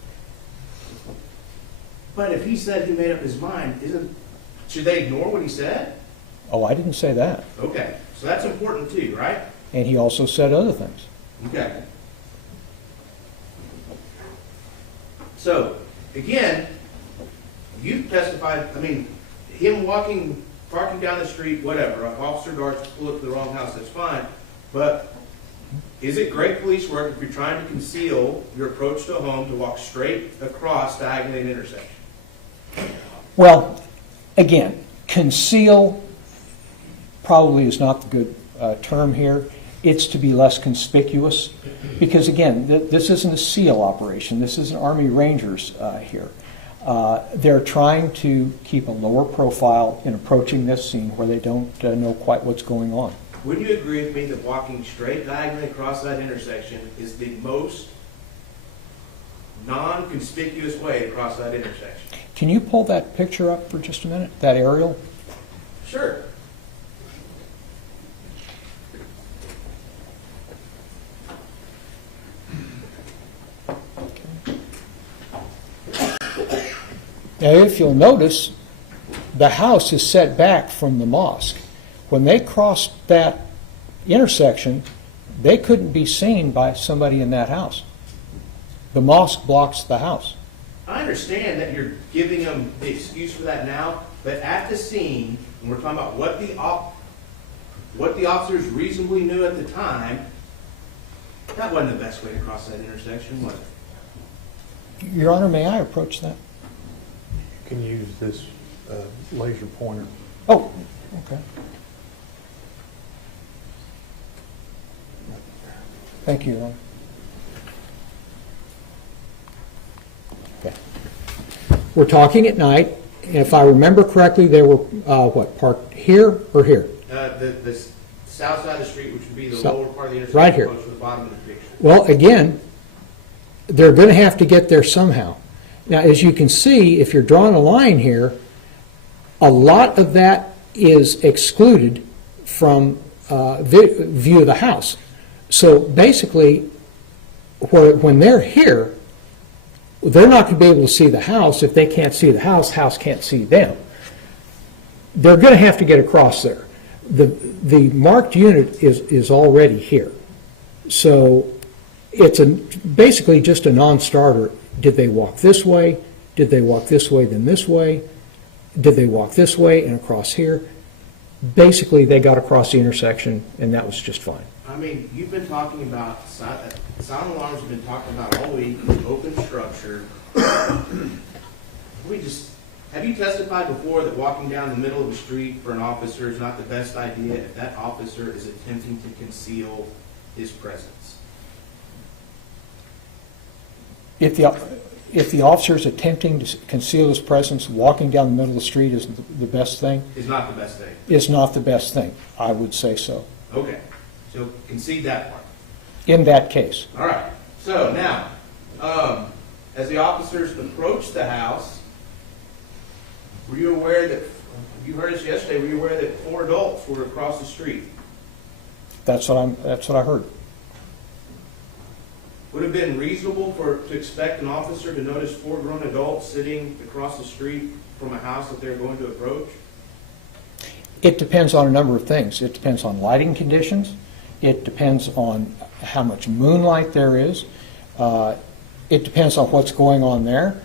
But if he said he made up his mind, should they ignore what he said? Oh, I didn't say that. Okay, so that's important too, right? And he also said other things. Okay. So, again, you testified, I mean, him parking down the street, whatever, Officer Darts pull up to the wrong house, that's fine. But is it great police work if you're trying to conceal your approach to a home to walk straight across diagonally an intersection? Well, again, conceal probably is not the good term here. It's to be less conspicuous. Because again, this isn't a SEAL operation. This isn't Army Rangers here. They're trying to keep a lower profile in approaching this scene where they don't know quite what's going on. Would you agree with me that walking straight diagonally across that intersection is the most non-conspicuous way to cross that intersection? Can you pull that picture up for just a minute, that aerial? Sure. Now, if you'll notice, the house is set back from the mosque. When they crossed that intersection, they couldn't be seen by somebody in that house. The mosque blocks the house. I understand that you're giving them the excuse for that now, but at the scene, when we're talking about what the officers reasonably knew at the time, that wasn't the best way to cross that intersection, was it? Your Honor, may I approach that? You can use this laser pointer. Oh, okay. Thank you, Your Honor. Okay. We're talking at night, and if I remember correctly, they were, parked here or here? The south side of the street, which would be the So- lower part of the intersection, right here. close to the bottom of the picture. Well, again, they're going to have to get there somehow. Now, as you can see, if you're drawing a line here, a lot of that is excluded from view of the house. So basically, when they're here, they're not going to be able to see the house. If they can't see the house can't see them. They're going to have to get across there. The marked unit is already here. So it's basically just a non-starter. Did they walk this way? Did they walk this way, then this way? Did they walk this way and across here? Basically, they got across the intersection, and that was just fine. I mean, you've been talking about, silent alarms have been talking about all week, open structure. Have you testified before that walking down the middle of the street for an officer is not the best idea if that officer is attempting to conceal his presence? if the officer is attempting to conceal his presence, walking down the middle of the street isn't the best thing, Is not the best thing. is not the best thing. I would say so, Okay, so concede that part. in that case. All right, so now, as the officers approached the house, were you aware that, you heard us yesterday, were you aware that 4 adults were across the street? That's what I heard. Would it have been reasonable to expect an officer to notice 4 grown adults sitting across the street from a house that they're going to approach? It depends on a number of things. It depends on lighting conditions. It depends on how much moonlight there is. It depends on what's going on there.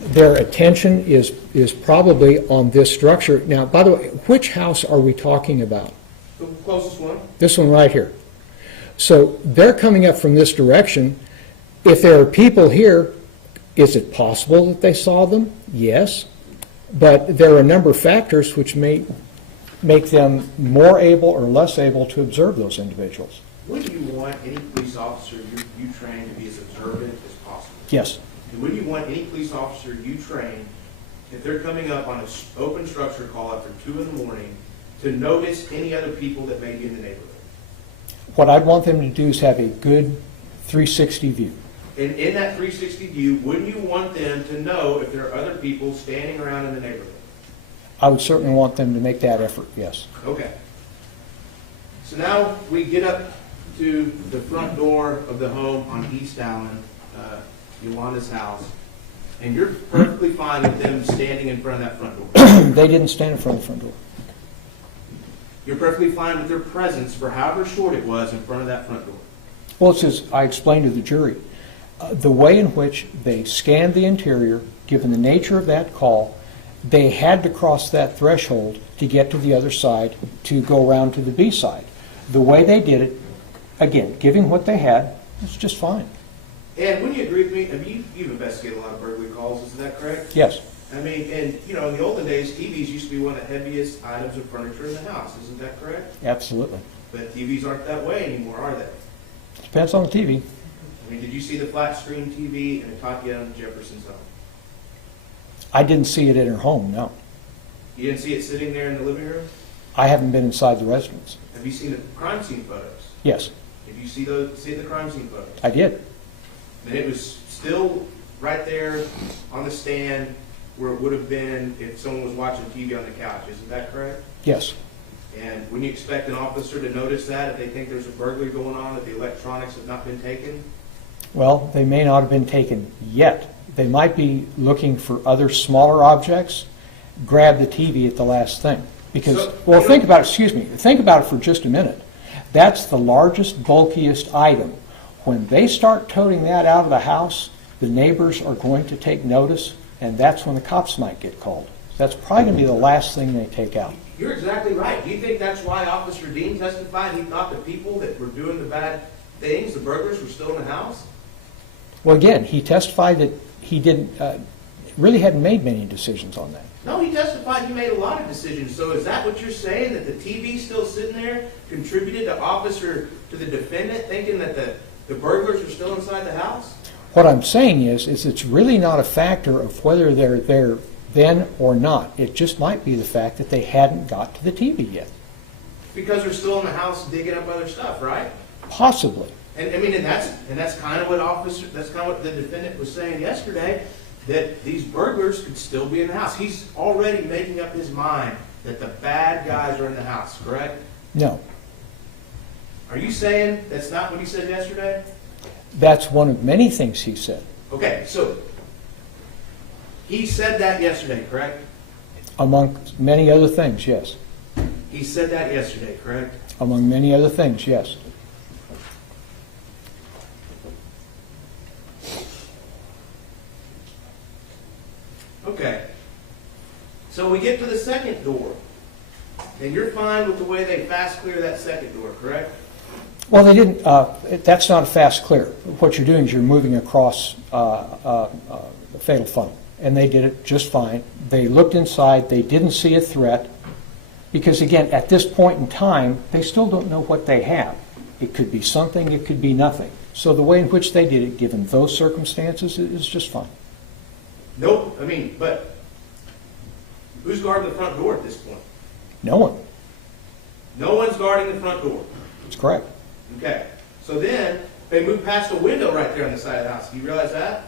Their attention is probably on this structure. Now, by the way, which house are we talking about? The closest one? This one right here. So they're coming up from this direction. If there are people here, is it possible that they saw them? Yes. But there are a number of factors which may make them more able or less able to observe those individuals. Would you want any police officer you train to be as observant as possible? Yes. And would you want any police officer you train, if they're coming up on an open structure call after 2 in the morning, to notice any other people that may be in the neighborhood? What I'd want them to do is have a good 360 view. And in that 360 view, wouldn't you want them to know if there are other people standing around in the neighborhood? I would certainly want them to make that effort, yes. Okay. So now we get up to the front door of the home on East Allen, Yolanda's house, and you're perfectly fine with them standing in front of that front door. They didn't stand in front of the front door. You're perfectly fine with their presence for however short it was in front of that front door. Well, it's as I explained to the jury, the way in which they scanned the interior, given the nature of that call, they had to cross that threshold to get to the other side to go around to the B side. The way they did it, again, giving what they had, it's just fine. And wouldn't you agree with me? I mean, you've investigated a lot of burglary calls, is that correct? Yes, I mean, and, you know, in the olden days, TVs used to be one of the heaviest items of furniture in the house, isn't that correct? absolutely. But TVs aren't that way anymore, are they? Depends on the TV. I mean, did you see the flat screen TV in Atatiana Jefferson's home? I didn't see it in her home, no. You didn't see it sitting there in the living room? I haven't been inside the residence. Have you seen the crime scene photos? Yes, Did you see the crime scene photos? I did. And it was still right there on the stand where it would have been if someone was watching TV on the couch, isn't that correct? Yes. And wouldn't you expect an officer to notice that if they think there's a burglary going on, that the electronics have not been taken? Well, they may not have been taken yet. They might be looking for other smaller objects. Grab the TV at the last thing. Because, So, well, you think know- about it, excuse me, think about it for just a minute. That's the largest, bulkiest item. When they start toting that out of the house, the neighbors are going to take notice, and that's when the cops might get called. That's probably going to be the last thing they take out. You're exactly right. Do you think that's why Officer Dean testified he thought the people that were doing the bad things, the burglars, were still in the house? Well, again, he testified that he didn't, really hadn't made many decisions on that. No, he testified he made a lot of decisions. So is that what you're saying, that the TV still sitting there contributed to the defendant thinking that the burglars are still inside the house? What I'm saying is it's really not a factor of whether they're there then or not. It just might be the fact that they hadn't got to the TV yet. Because they're still in the house digging up other stuff, right? Possibly. And I mean, and that's kind of what the defendant was saying yesterday, that these burglars could still be in the house. He's already making up his mind that the bad guys are in the house, correct? No. Are you saying that's not what he said yesterday? That's one of many things he said. Okay, so he said that yesterday, correct? Among many other things, yes. He said that yesterday, correct? Among many other things, yes. Okay. So we get to the second door, and you're fine with the way they fast clear that second door, correct? Well, they didn't, that's not a fast clear. What you're doing is you're moving across the fatal funnel, and they did it just fine. They looked inside, they didn't see a threat, because again, at this point in time, they still don't know what they have. It could be something, it could be nothing. So the way in which they did it, given those circumstances, is just fine. Nope, I mean, but who's guarding the front door at this point? No one. No one's guarding the front door. That's correct. Okay, so then they move past a window right there on the side of the house. Do you realize that?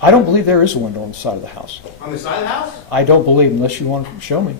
I don't believe there is a window on the side of the house. On the side of the house? I don't believe unless you want to show me.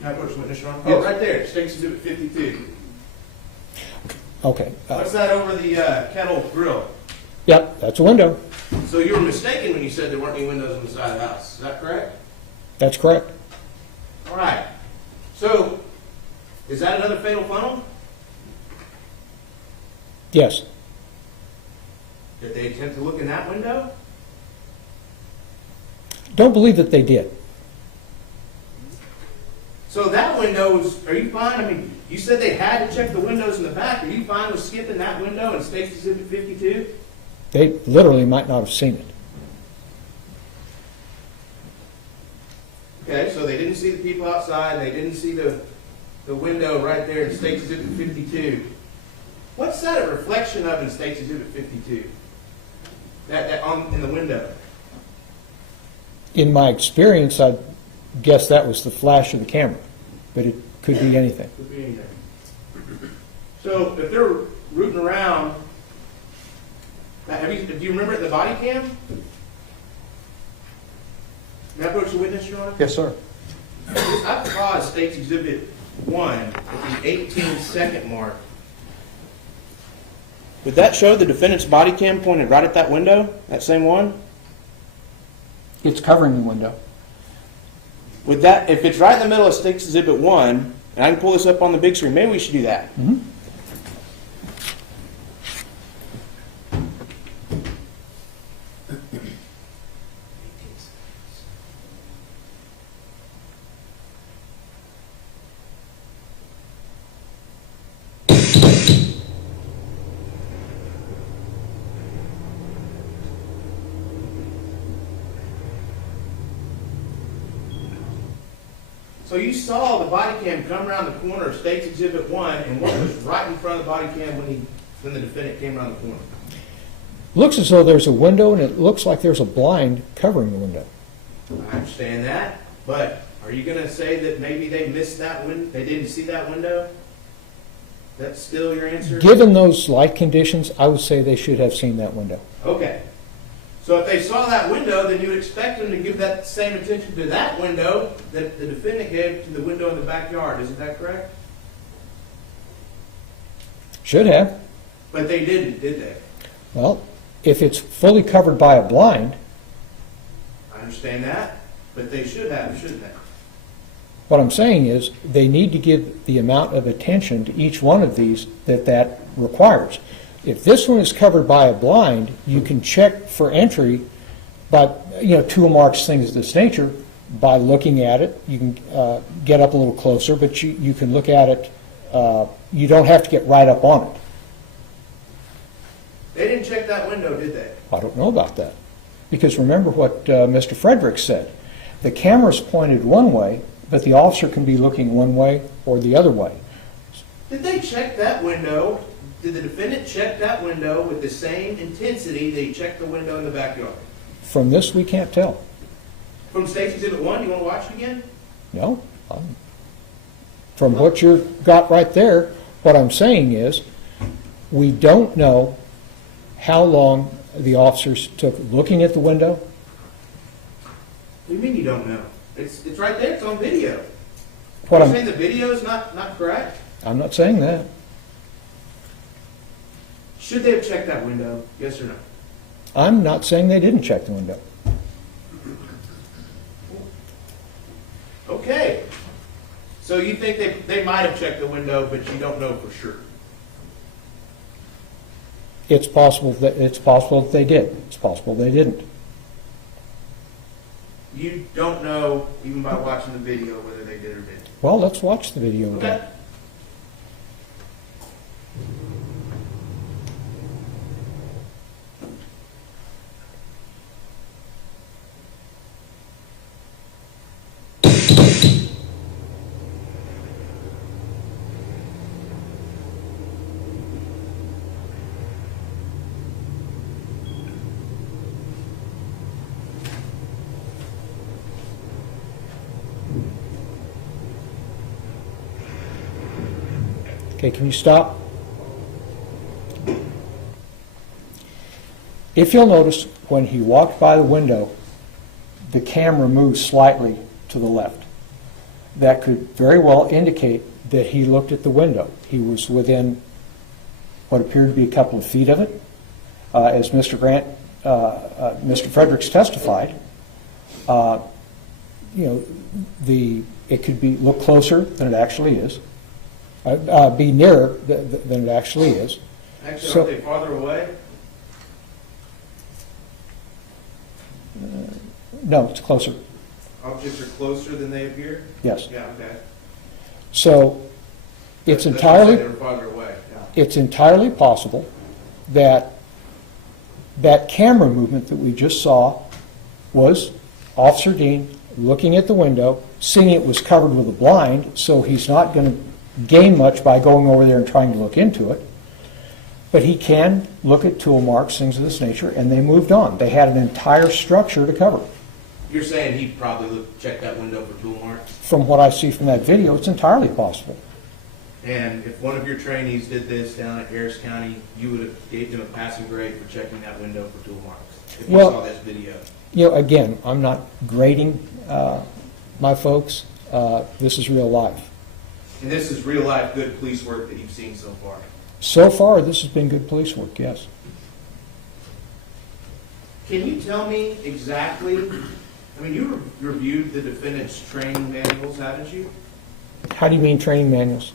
Can I approach the witness, Your Honor? Yes. Oh, right there, State's Exhibit 52. Okay. What's that over the kettle grill? Yep, that's a window. So you were mistaken when you said there weren't any windows on the side of the house. Is that correct? That's correct. All right. So, is that another fatal funnel? Yes. Did they attempt to look in that window? Don't believe that they did. So that window was, are you fine? I mean, you said they had to check the windows in the back. Are you fine with skipping that window in State's Exhibit 52? They literally might not have seen it. Okay, so they didn't see the people outside, they didn't see the window right there in State's Exhibit 52. What's that a reflection of in State's Exhibit 52? In the window? In my experience, I guess that was the flash of the camera, but it could be anything. Could be anything. So if they're rooting around, do you remember it in the body cam? May I approach the witness, Your Honor? Yes, sir. I paused State's Exhibit 1 at the 18-second mark. Would that show the defendant's body cam pointed right at that window, that same one? It's covering the window. Would that, if it's right in the middle of State's Exhibit 1, and I can pull this up on the big screen, maybe we should do that. Mm-hmm. So you saw the body cam come around the corner of State's Exhibit 1, and what was right in front of the body cam when the defendant came around the corner? Looks as though there's a window, and it looks like there's a blind covering the window. I understand that, but are you going to say that maybe they missed that window, they didn't see that window? That's still your answer? Given those light conditions, I would say they should have seen that window. Okay. So if they saw that window, then you would expect them to give that same attention to that window that the defendant gave to the window in the backyard. Isn't that correct? Should have. But they didn't, did they? Well, if it's fully covered by a blind, I understand that, but they should have, shouldn't they? what I'm saying is they need to give the amount of attention to each one of these that requires. If this one is covered by a blind, you can check for entry, but tool marks, things of this nature, by looking at it. You can get up a little closer, but you can look at it. You don't have to get right up on it. They didn't check that window, did they? I don't know about that. Because remember what Mr. Frederick said. The camera's pointed one way, but the officer can be looking one way or the other way. Did they check that window? Did the defendant check that window with the same intensity they checked the window in the backyard? From this, we can't tell. From State's Exhibit 1, you want to watch it again? No. From what you've got right there, what I'm saying is we don't know how long the officers took looking at the window. What do you mean you don't know? It's right there. It's on video. What You're I'm, saying the video is not correct? I'm not saying that. Should they have checked that window? Yes or no? I'm not saying they didn't check the window. Okay. So you think they might have checked the window, but you don't know for sure? It's possible that they did. It's possible they didn't. You don't know, even by watching the video, whether they did or didn't? Well, let's watch the video Okay. again. Okay, can you stop? If you'll notice, when he walked by the window, the camera moved slightly to the left. That could very well indicate that he looked at the window. He was within what appeared to be a couple of feet of it. As Mr. Fredericks testified, it could look closer than it actually is. Be nearer than it actually is. Actually, So- aren't they farther away? No, it's closer. Objects are closer than they appear? Yes. Yeah, okay. So it's That's why entirely they were farther away. it's entirely possible that that camera movement that we just saw was Officer Dean looking at the window, seeing it was covered with a blind, so he's not going to gain much by going over there and trying to look into it. But he can look at tool marks, things of this nature, and they moved on. They had an entire structure to cover. You're saying he probably checked that window for tool marks? From what I see from that video, it's entirely possible. And if one of your trainees did this down at Harris County, you would have gave them a passing grade for checking that window for tool marks, if you Well- saw this video? Again, I'm not grading my folks. This is real life. And this is real-life good police work that you've seen so far? So far, this has been good police work, yes. Can you tell me exactly, you reviewed the defendant's training manuals, haven't you? How do you mean training manuals?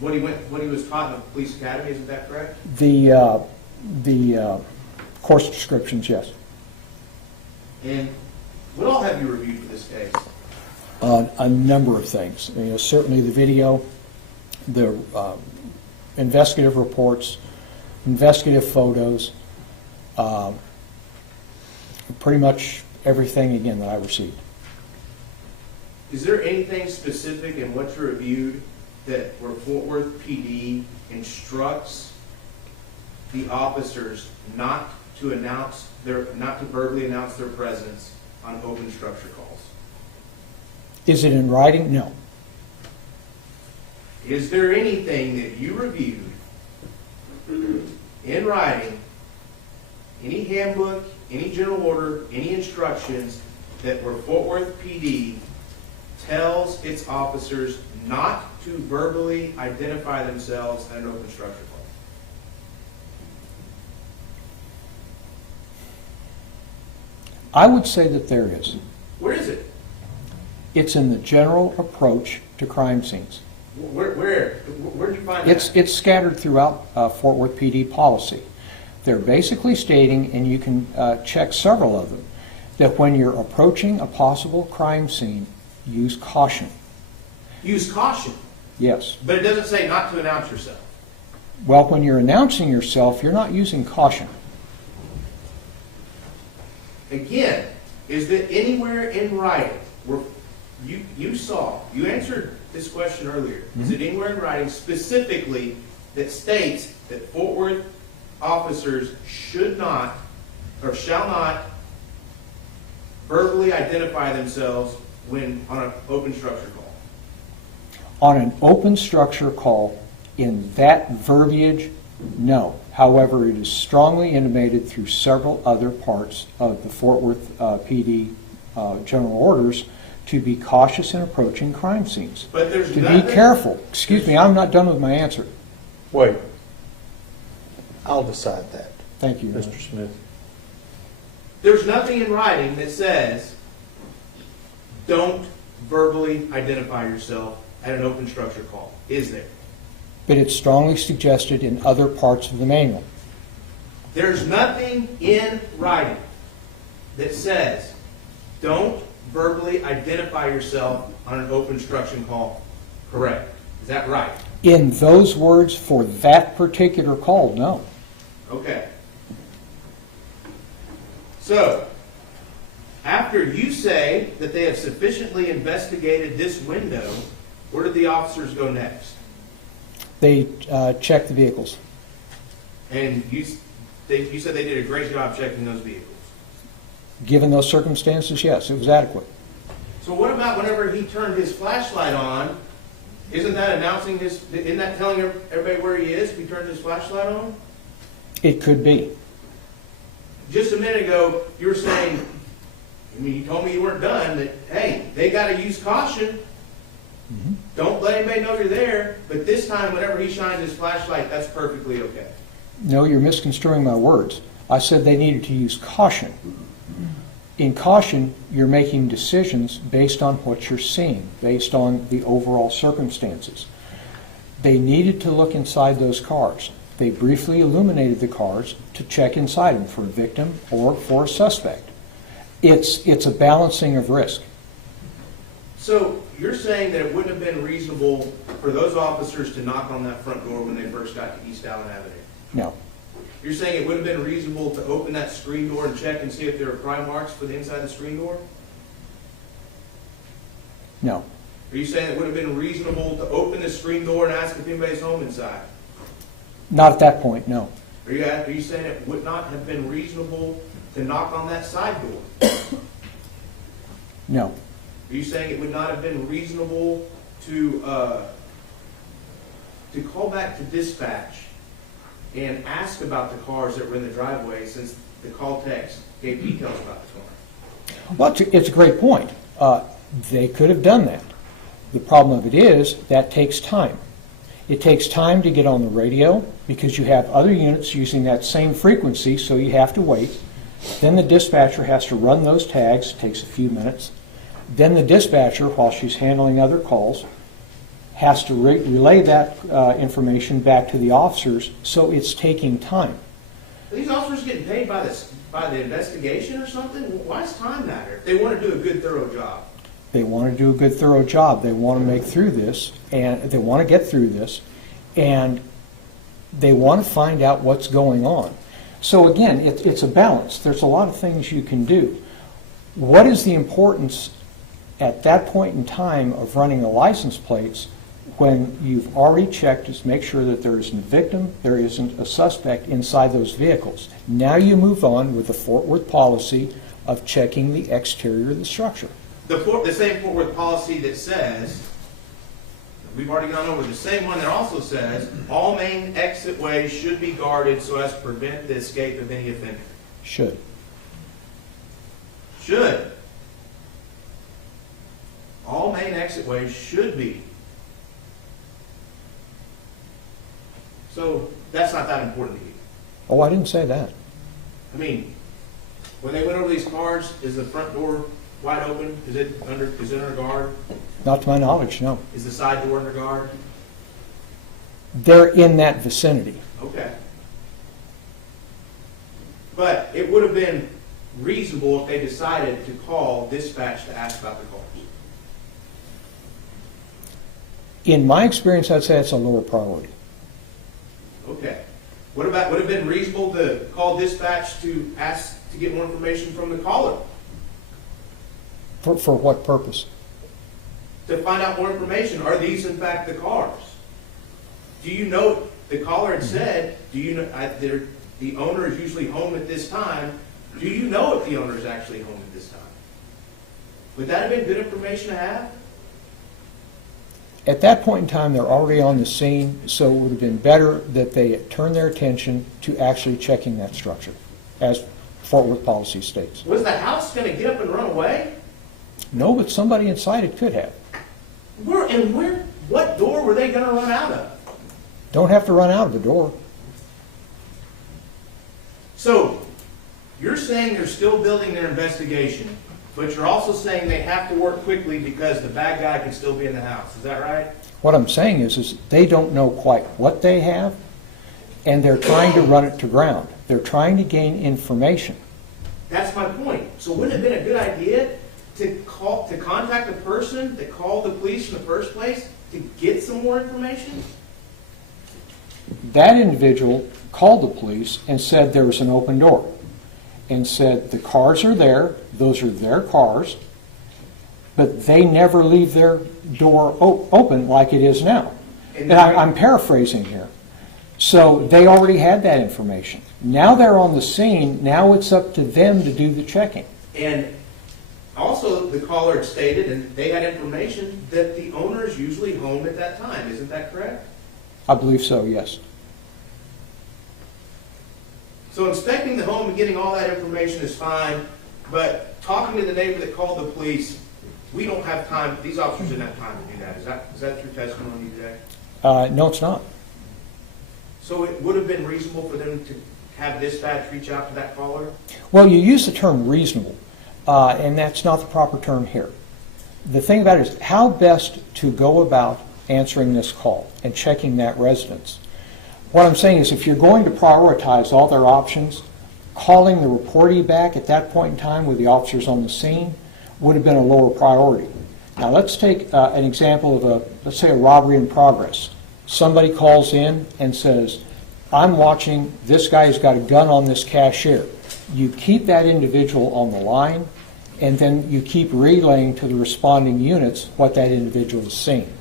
What he was taught in the police academy, isn't that correct? The course descriptions, yes. And what all have you reviewed for this case? A number of things. Certainly the video, the investigative reports, investigative photos, pretty much everything, again, that I received. Is there anything specific in what you reviewed where Fort Worth PD instructs the officers not to verbally announce their presence on open structure calls? Is it in writing? No. Is there anything that you reviewed in writing, any handbook, any general order, any instructions that where Fort Worth PD tells its officers not to verbally identify themselves at an open structure call? I would say that there is. Where is it? It's in the general approach to crime scenes. Where did you find that? It's scattered throughout Fort Worth PD policy. They're basically stating, and you can check several of them, that when you're approaching a possible crime scene, use caution. Use caution, Yes. but it doesn't say not to announce yourself. Well, when you're announcing yourself, you're not using caution. Again, is there anywhere in writing where you answered this question earlier, is it anywhere in writing specifically that states that Fort Worth officers should not or shall not verbally identify themselves when on an open structure call? On an open structure call, in that verbiage, no. However, it is strongly intimated through several other parts of the Fort Worth PD general orders to be cautious in approaching crime scenes. But there's To nothing. be careful. Excuse me, I'm not done with my answer. Wait. I'll decide that, Thank you. Mr. Smith. There's nothing in writing that says don't verbally identify yourself at an open structure call, is there? But it's strongly suggested in other parts of the manual. There's nothing in writing that says, don't verbally identify yourself on an open instruction call. Correct. Is that right? In those words for that particular call, no. Okay. So, after you say that they have sufficiently investigated this window, where did the officers go next? They check the vehicles. And you said they did a great job checking those vehicles. Given those circumstances, yes, it was adequate. So what about whenever he turned his flashlight on? Isn't that announcing his, isn't that telling everybody where he is if he turned his flashlight on? It could be. Just a minute ago, you were saying, I mean, you told me you weren't done, that, hey, they got to use caution. Don't let anybody know you're there. But this time, whenever he shines his flashlight, that's perfectly okay. No, you're misconstruing my words. I said they needed to use caution. In caution, you're making decisions based on what you're seeing, based on the overall circumstances. They needed to look inside those cars. They briefly illuminated the cars to check inside them for a victim or for a suspect. It's a balancing of risk. So you're saying that it wouldn't have been reasonable for those officers to knock on that front door when they first got to East Allen Avenue? No. You're saying it would have been reasonable to open that screen door and check and see if there are pry marks for the inside of the screen door? No. Are you saying it would have been reasonable to open the screen door and ask if anybody's home inside? Not at that point, no. Are you saying it would not have been reasonable to knock on that side door? No. Are you saying it would not have been reasonable to call back to dispatch and ask about the cars that were in the driveway since the call text gave details about the car? Well, it's a great point. They could have done that. The problem of it is that takes time. It takes time to get on the radio because you have other units using that same frequency, so you have to wait. Then the dispatcher has to run those tags, takes a few minutes. Then the dispatcher, while she's handling other calls, has to relay that information back to the officers, so it's taking time. Are these officers getting paid by the investigation or something? Why does time matter? If they want to do a good, thorough job. They want to do a good, thorough job. They want to make through this, and they want to get through this, and they want to find out what's going on. So again, it's a balance. There's a lot of things you can do. What is the importance at that point in time of running the license plates when you've already checked to make sure that there isn't a victim, there isn't a suspect inside those vehicles? Now you move on with the Fort Worth policy of checking the exterior of the structure. The same Fort Worth policy that says, we've already gone over, the same one that also says, all main exit ways should be guarded so as to prevent the escape of any offender. Should. Should. All main exit ways should be. So that's not that important to you. Oh, I didn't say that. I mean, when they went over these cars, is the front door wide open? Is it under guard? Not to my knowledge, no. Is the side door under guard? They're in that vicinity. Okay. But it would have been reasonable if they decided to call dispatch to ask about the cars. In my experience, I'd say it's a lower priority. Okay. Would it have been reasonable to call dispatch to ask to get more information from the caller? For what purpose? To find out more information. Are these in fact the cars? Do you know, the caller had said, do you know, the owner is usually home at this time. Do you know if the owner is actually home at this time? Would that have been good information to have? At that point in time, they're already on the scene, so it would have been better that they turn their attention to actually checking that structure, as Fort Worth policy states. Was the house going to get up and run away? No, but somebody inside it could have. What door were they going to run out of? Don't have to run out of the door. So, you're saying they're still building their investigation, but you're also saying they have to work quickly because the bad guy can still be in the house. Is that right? What I'm saying is they don't know quite what they have, and they're trying to run it to ground. They're trying to gain information. That's my point. So wouldn't it have been a good idea to contact the person that called the police in the first place to get some more information? That individual called the police and said there was an open door, and said the cars are there, those are their cars, but they never leave their door open like it is now. And I'm paraphrasing here. So they already had that information. Now they're on the scene. Now it's up to them to do the checking. And also, the caller had stated, and they had information, that the owner is usually home at that time. Isn't that correct? I believe so, yes. So inspecting the home and getting all that information is fine, but talking to the neighbor that called the police, we don't have time, these officers didn't have time to do that. Is that your testimony today? No, it's not. So it would have been reasonable for them to have dispatch reach out to that caller? Well, you use the term reasonable, and that's not the proper term here. The thing about it is how best to go about answering this call and checking that residence. What I'm saying is if you're going to prioritize all their options, calling the reportee back at that point in time with the officers on the scene would have been a lower priority. Now let's take an example of let's say a robbery in progress. Somebody calls in and says, I'm watching, this guy's got a gun on this cashier. You keep that individual on the line, and then you keep relaying to the responding units what that individual is seeing.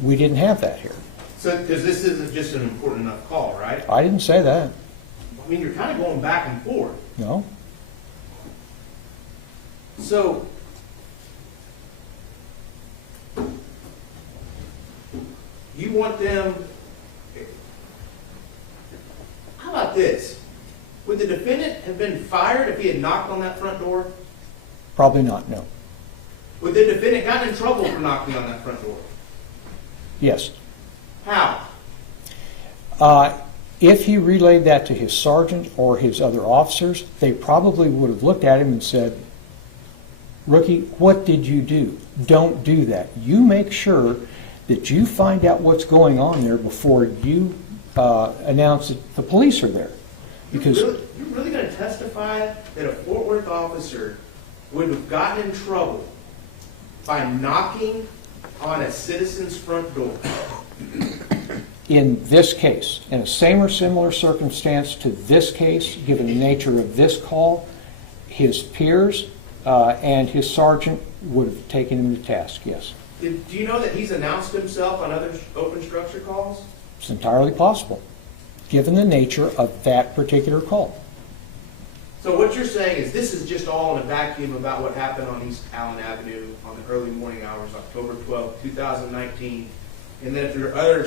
We didn't have that here. So, because this isn't just an important enough call, right? I didn't say that. I mean, you're kind of going back and forth. No. So, you want them, how about this? Would the defendant have been fired if he had knocked on that front door? Probably not, no. Would the defendant gotten in trouble for knocking on that front door? Yes. How? If he relayed that to his sergeant or his other officers, they probably would have looked at him and said, Rookie, what did you do? Don't do that. You make sure that you find out what's going on there before you announce that the police are there. Because you're really going to testify that a Fort Worth officer would have gotten in trouble by knocking on a citizen's front door? in this case, in a same or similar circumstance to this case, given the nature of this call, his peers and his sergeant would have taken him to task, yes. Do you know that he's announced himself on other open structure calls? It's entirely possible, given the nature of that particular call. So what you're saying is this is just all in a vacuum about what happened on East Allen Avenue on the early morning hours, October 12, 2019, and that if there are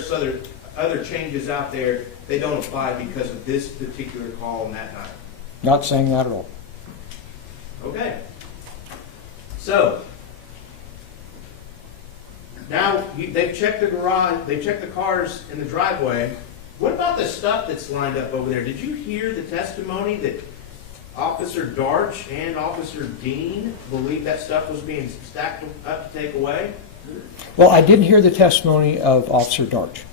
other changes out there, they don't apply because of this particular call on that night. Not saying that at all. Okay. So, now they've checked the garage, they've checked the cars in the driveway. What about the stuff that's lined up over there? Did you hear the testimony that Officer Darch and Officer Dean believed that stuff was being stacked up to take away? Well, I didn't hear the testimony of Officer Darch,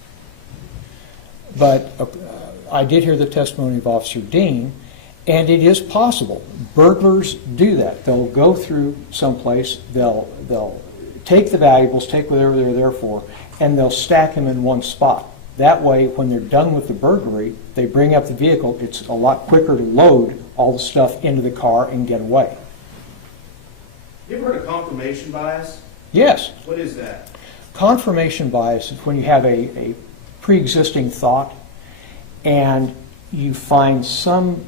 but I did hear the testimony of Officer Dean, and it is possible. Burglars do that. They'll go through someplace, they'll take the valuables, take whatever they're there for, and they'll stack them in one spot. That way, when they're done with the burglary, they bring up the vehicle. It's a lot quicker to load all the stuff into the car and get away. You ever heard of confirmation bias? Yes. What is that? Confirmation bias is when you have a pre-existing thought and you find some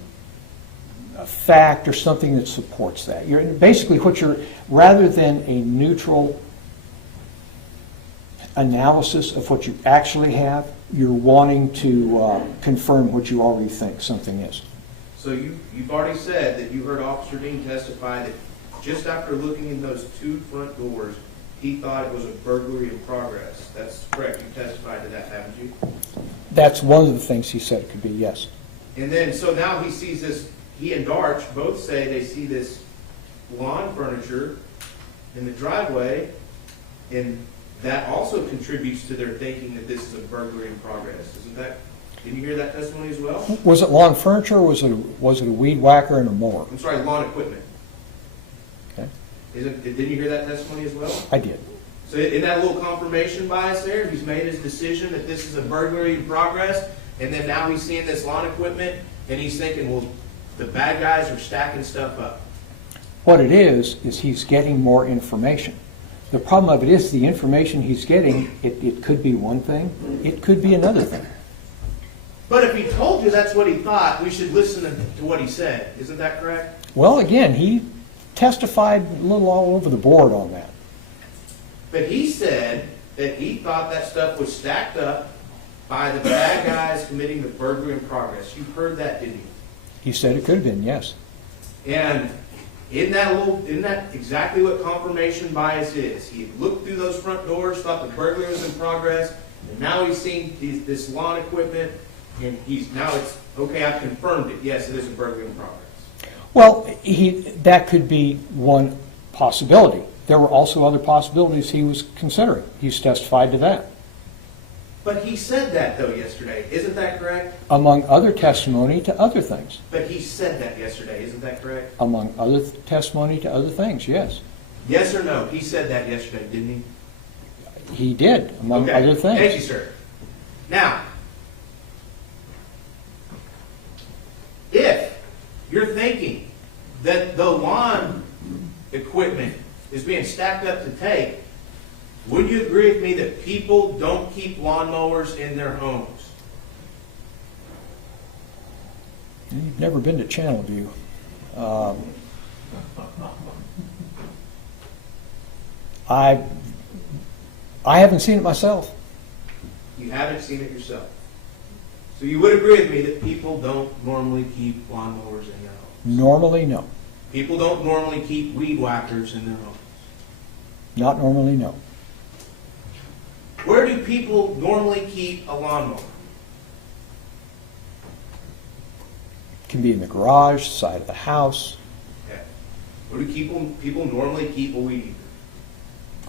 fact or something that supports that. Basically, rather than a neutral analysis of what you actually have, you're wanting to confirm what you already think something is. So you've already said that you heard Officer Dean testify that just after looking in those two front doors, he thought it was a burglary in progress. That's correct. You testified to that, haven't you? That's one of the things he said it could be, yes. And then, so now he sees this, he and Darch both say they see this lawn furniture in the driveway, and that also contributes to their thinking that this is a burglary in progress. Isn't that, didn't you hear that testimony as well? Was it lawn furniture, or was it a weed whacker and a mower? I'm sorry, lawn equipment. Okay, Didn't you hear that testimony as well? I did. So in that little confirmation bias there, he's made his decision that this is a burglary in progress, and then now he's seeing this lawn equipment, and he's thinking, well, the bad guys are stacking stuff up. What it is he's getting more information. The problem of it is the information he's getting, it could be one thing, it could be another thing. But if he told you that's what he thought, we should listen to what he said. Isn't that correct? Well, again, he testified a little all over the board on that. But he said that he thought that stuff was stacked up by the bad guys committing the burglary in progress. You heard that, didn't you? He said it could have been, yes. And isn't that exactly what confirmation bias is? He looked through those front doors, thought the burglary was in progress, and now he's seen this lawn equipment, and it's okay, I've confirmed it. Yes, it is a burglary in progress. Well, that could be one possibility. There were also other possibilities he was considering. He's testified to that. But he said that, though, yesterday. Isn't that correct? Among other testimony to other things. But he said that yesterday. Isn't that correct? Among other testimony to other things, yes. Yes or no? He said that yesterday, didn't he? He did, among Okay. other things. Thank you, sir. Now, if you're thinking that the lawn equipment is being stacked up to take, would you agree with me that people don't keep lawnmowers in their homes? You've never been to Channelview. I haven't seen it myself. You haven't seen it yourself. So you would agree with me that people don't normally keep lawnmowers in their homes? Normally, no. People don't normally keep weed whackers in their homes? Not normally, no. Where do people normally keep a lawnmower? Can be in the garage, side of the house, Okay. Where do people normally keep a weed eater?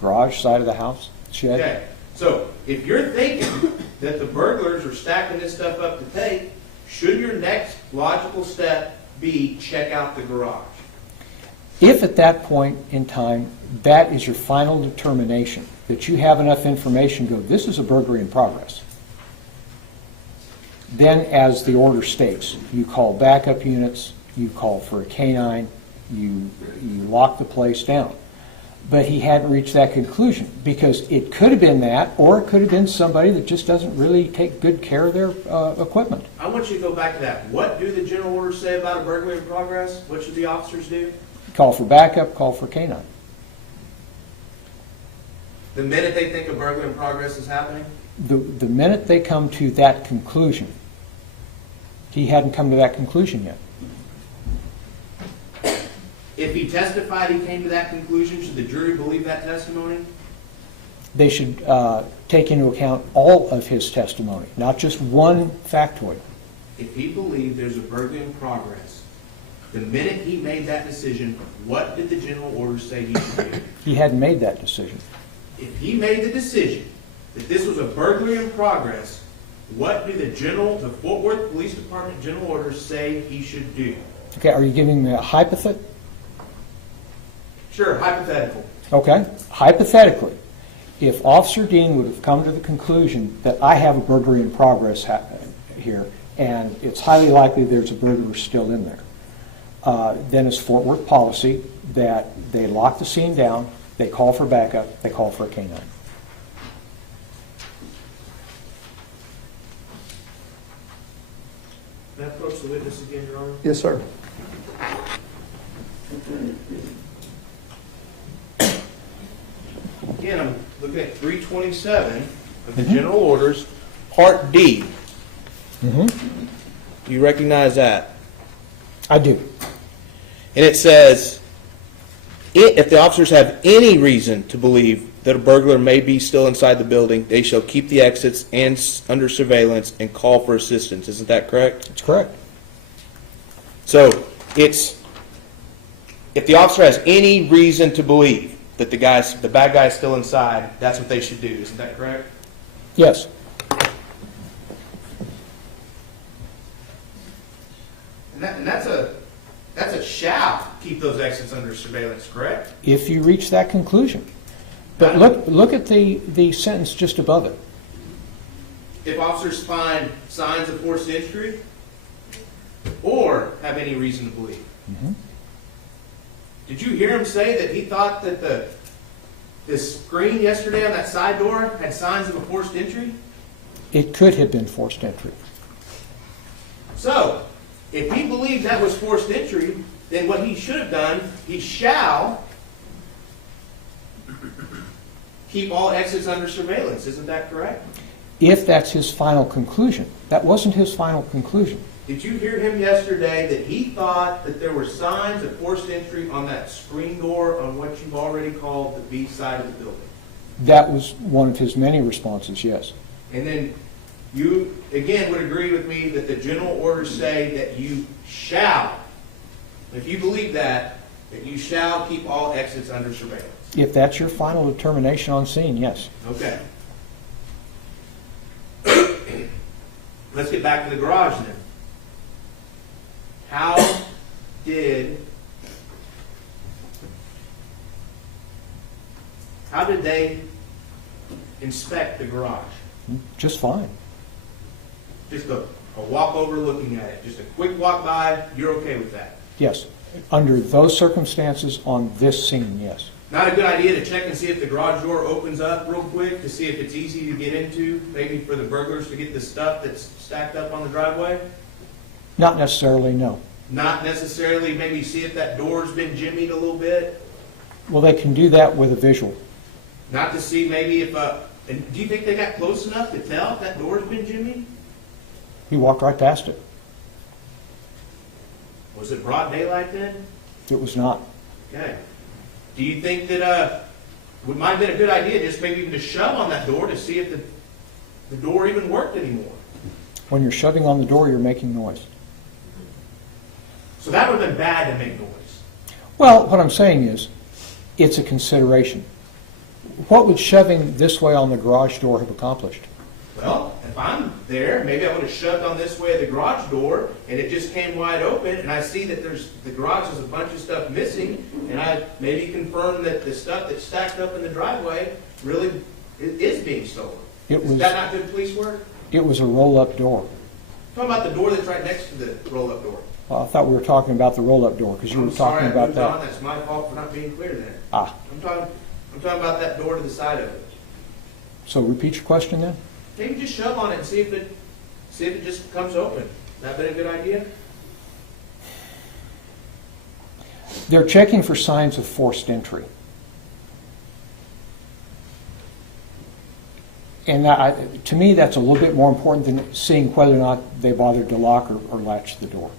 garage, side of the house, shed. Okay. So if you're thinking that the burglars are stacking this stuff up to take, should your next logical step be check out the garage? If at that point in time, that is your final determination, that you have enough information to go, this is a burglary in progress, then as the order states, you call backup units, you call for a canine, you lock the place down. But he hadn't reached that conclusion, because it could have been that, or it could have been somebody that just doesn't really take good care of their equipment. I want you to go back to that. What do the general orders say about a burglary in progress? What should the officers do? Call for backup, call for canine. The minute they think a burglary in progress is happening? The minute they come to that conclusion, he hadn't come to that conclusion yet. If he testified he came to that conclusion, should the jury believe that testimony? They should take into account all of his testimony, not just one factoid. If he believed there's a burglary in progress, the minute he made that decision, what did the general orders say he should do? He hadn't made that decision. If he made the decision that this was a burglary in progress, what do the Fort Worth Police Department general orders say he should do? Okay, are you giving me a hypothet? Sure, hypothetical. Okay, hypothetically, if Officer Dean would have come to the conclusion that I have a burglary in progress here, and it's highly likely there's a burglar still in there, then it's Fort Worth policy that they lock the scene down, they call for backup, they call for a canine. May I approach the witness again, Your Honor? Yes, sir. Again, I'm looking at 327 of the general orders, Part D. Do you recognize that? I do. And it says, if the officers have any reason to believe that a burglar may be still inside the building, they shall keep the exits and under surveillance and call for assistance. Isn't that correct? That's correct. So it's if the officer has any reason to believe that the bad guy's still inside, that's what they should do. Isn't that correct? Yes. And that's a shall keep those exits under surveillance, correct? If you reach that conclusion. But look at the sentence just above it. If officers find signs of forced entry or have any reason to believe. Mhm. Did you hear him say that he thought that the screen yesterday on that side door had signs of a forced entry? It could have been forced entry. So, if he believed that was forced entry, then what he should have done, he shall keep all exits under surveillance. Isn't that correct? If that's his final conclusion. That wasn't his final conclusion. Did you hear him yesterday that he thought that there were signs of forced entry on that screen door on what you've already called the B side of the building? That was one of his many responses, yes. And then you, again, would agree with me that the general orders say that you shall, if you believe that you shall keep all exits under surveillance. If that's your final determination on scene, yes. Okay. Let's get back to the garage then. How did they inspect the garage? Just fine. Just a walk over looking at it, just a quick walk by, you're okay with that? Yes. Under those circumstances on this scene, yes. Not a good idea to check and see if the garage door opens up real quick to see if it's easy to get into, maybe for the burglars to get the stuff that's stacked up on the driveway? Not necessarily, no. Not necessarily maybe see if that door's been jimmied a little bit? Well, they can do that with a visual. Not to see maybe if, and do you think they got close enough to tell if that door's been jimmied? He walked right past it. Was it broad daylight then? It was not. Okay. Do you think that it might have been a good idea just maybe even to shove on that door to see if the door even worked anymore? When you're shoving on the door, you're making noise. So that would have been bad to make noise. Well, what I'm saying is, it's a consideration. What would shoving this way on the garage door have accomplished? Well, if I'm there, maybe I would have shoved on this way of the garage door, and it just came wide open, and I see that the garage has a bunch of stuff missing, and I maybe confirm that the stuff that's stacked up in the driveway really is being stolen. Is that not good police work? It was a roll-up door. Talking about the door that's right next to the roll-up door. Well, I thought we were talking about the roll-up door, because you were talking about that. I'm sorry, I moved on. That's my fault for not being clear there. Ah, I'm talking about that door to the side of it. so repeat your question then? Maybe just shove on it and see if it just comes open. That been a good idea? They're checking for signs of forced entry. And to me, that's a little bit more important than seeing whether or not they bothered to lock or latch the door.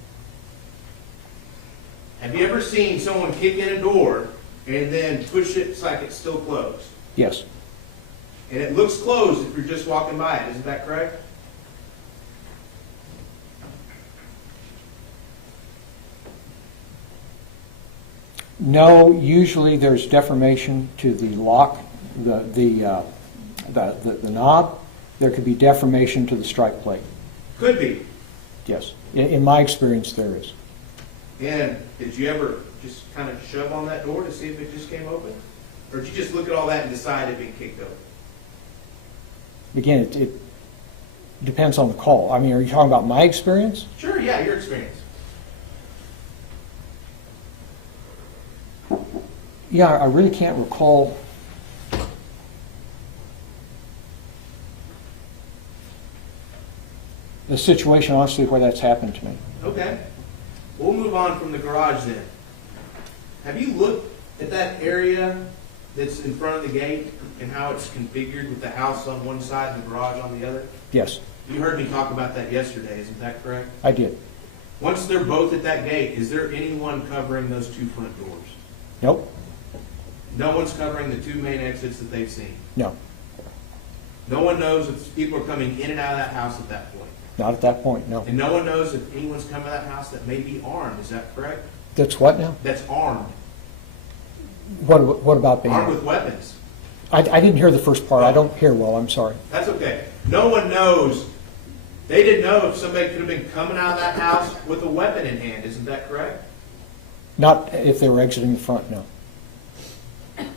Have you ever seen someone kick in a door and then push it it's like it's still closed? Yes. And it looks closed if you're just walking by it. Isn't that correct? No, usually there's deformation to the lock, the knob. There could be deformation to the strike plate. Could be. Yes. In my experience, there is. And did you ever just kind of shove on that door to see if it just came open? Or did you just look at all that and decide it being kicked open? Again, it depends on the call. I mean, are you talking about my experience? Sure, yeah, your experience. Yeah, I really can't recall. The situation, honestly, where that's happened to me. Okay. We'll move on from the garage then. Have you looked at that area that's in front of the gate and how it's configured with the house on one side and the garage on the other? Yes, You heard me talk about that yesterday, isn't that correct? I did. Once they're both at that gate, is there anyone covering those two front doors? Nope, No one's covering the two main exits that they've seen. no, No one knows if people are coming in and out of that house at that point. not at that point, no. And no one knows if anyone's coming to that house that may be armed, is that correct? That's what now? That's armed. What about being? armed with weapons. I didn't hear the first part. I don't hear well, I'm sorry. That's okay. No one knows. They didn't know if somebody could have been coming out of that house with a weapon in hand. Isn't that correct? Not if they were exiting the front, no.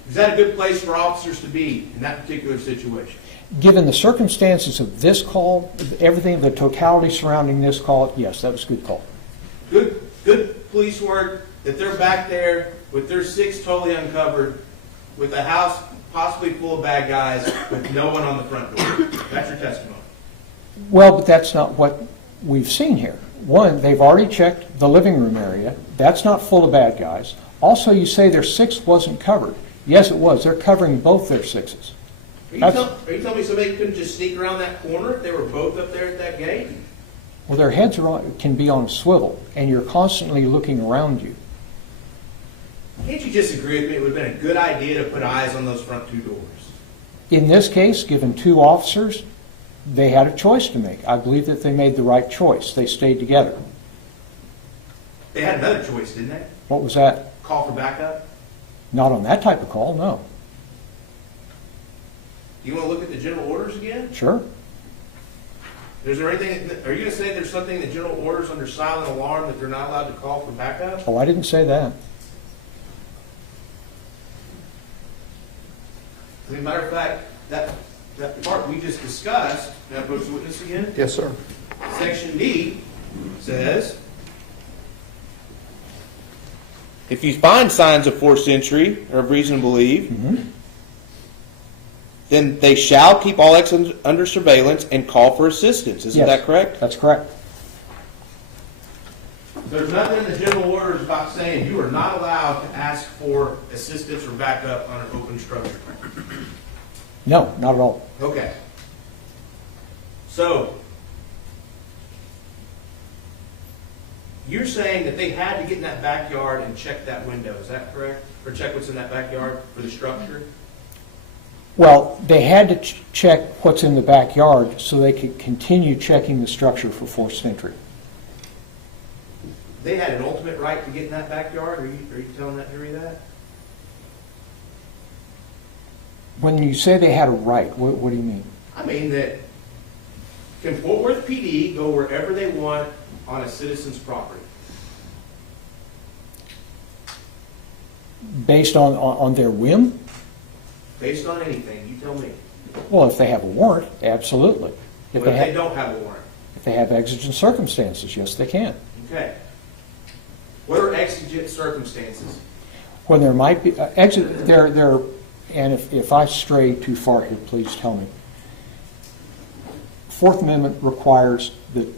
Is that a good place for officers to be in that particular situation? Given the circumstances of this call, everything, the totality surrounding this call, yes, that was a good call. Good police work that they're back there with their six totally uncovered, with a house possibly full of bad guys, with no one on the front door. That's your testimony. Well, but that's not what we've seen here. One, they've already checked the living room area. That's not full of bad guys. Also, you say their six wasn't covered. Yes, it was. They're covering both their sixes. Are you telling me somebody couldn't just sneak around that corner if they were both up there at that gate? Well, their heads can be on a swivel, and you're constantly looking around you. Can't you just agree with me? It would have been a good idea to put eyes on those front two doors. In this case, given two officers, they had a choice to make. I believe that they made the right choice. They stayed together. They had another choice, didn't they? What was that? Call for backup. Not on that type of call, no. You want to look at the general orders again? Sure. Is there anything? Are you going to say there's something in the general orders under silent alarm that they're not allowed to call for backup? Oh, I didn't say that. As a matter of fact, that part we just discussed, may I approach the witness again? Yes, sir. Section D says, if you find signs of forced entry or of reason to believe, then they shall keep all exits under surveillance and call for assistance. Isn't Yes, that correct? That's correct. There's nothing in the general orders about saying you are not allowed to ask for assistance or backup on an open structure. No, not at all. Okay. So, you're saying that they had to get in that backyard and check that window, is that correct? Or check what's in that backyard for the structure? Well, they had to check what's in the backyard so they could continue checking the structure for forced entry. They had an ultimate right to get in that backyard? Are you telling that jury that? When you say they had a right, what do you mean? I mean that can Fort Worth PD go wherever they want on a citizen's property? Based on their whim? Based on anything, you tell me. Well, if they have a warrant, absolutely. What if they don't have a warrant? If they have exigent circumstances, yes, they can. Okay. What are exigent circumstances? When there might be, and if I stray too far here, please tell me. Fourth Amendment requires that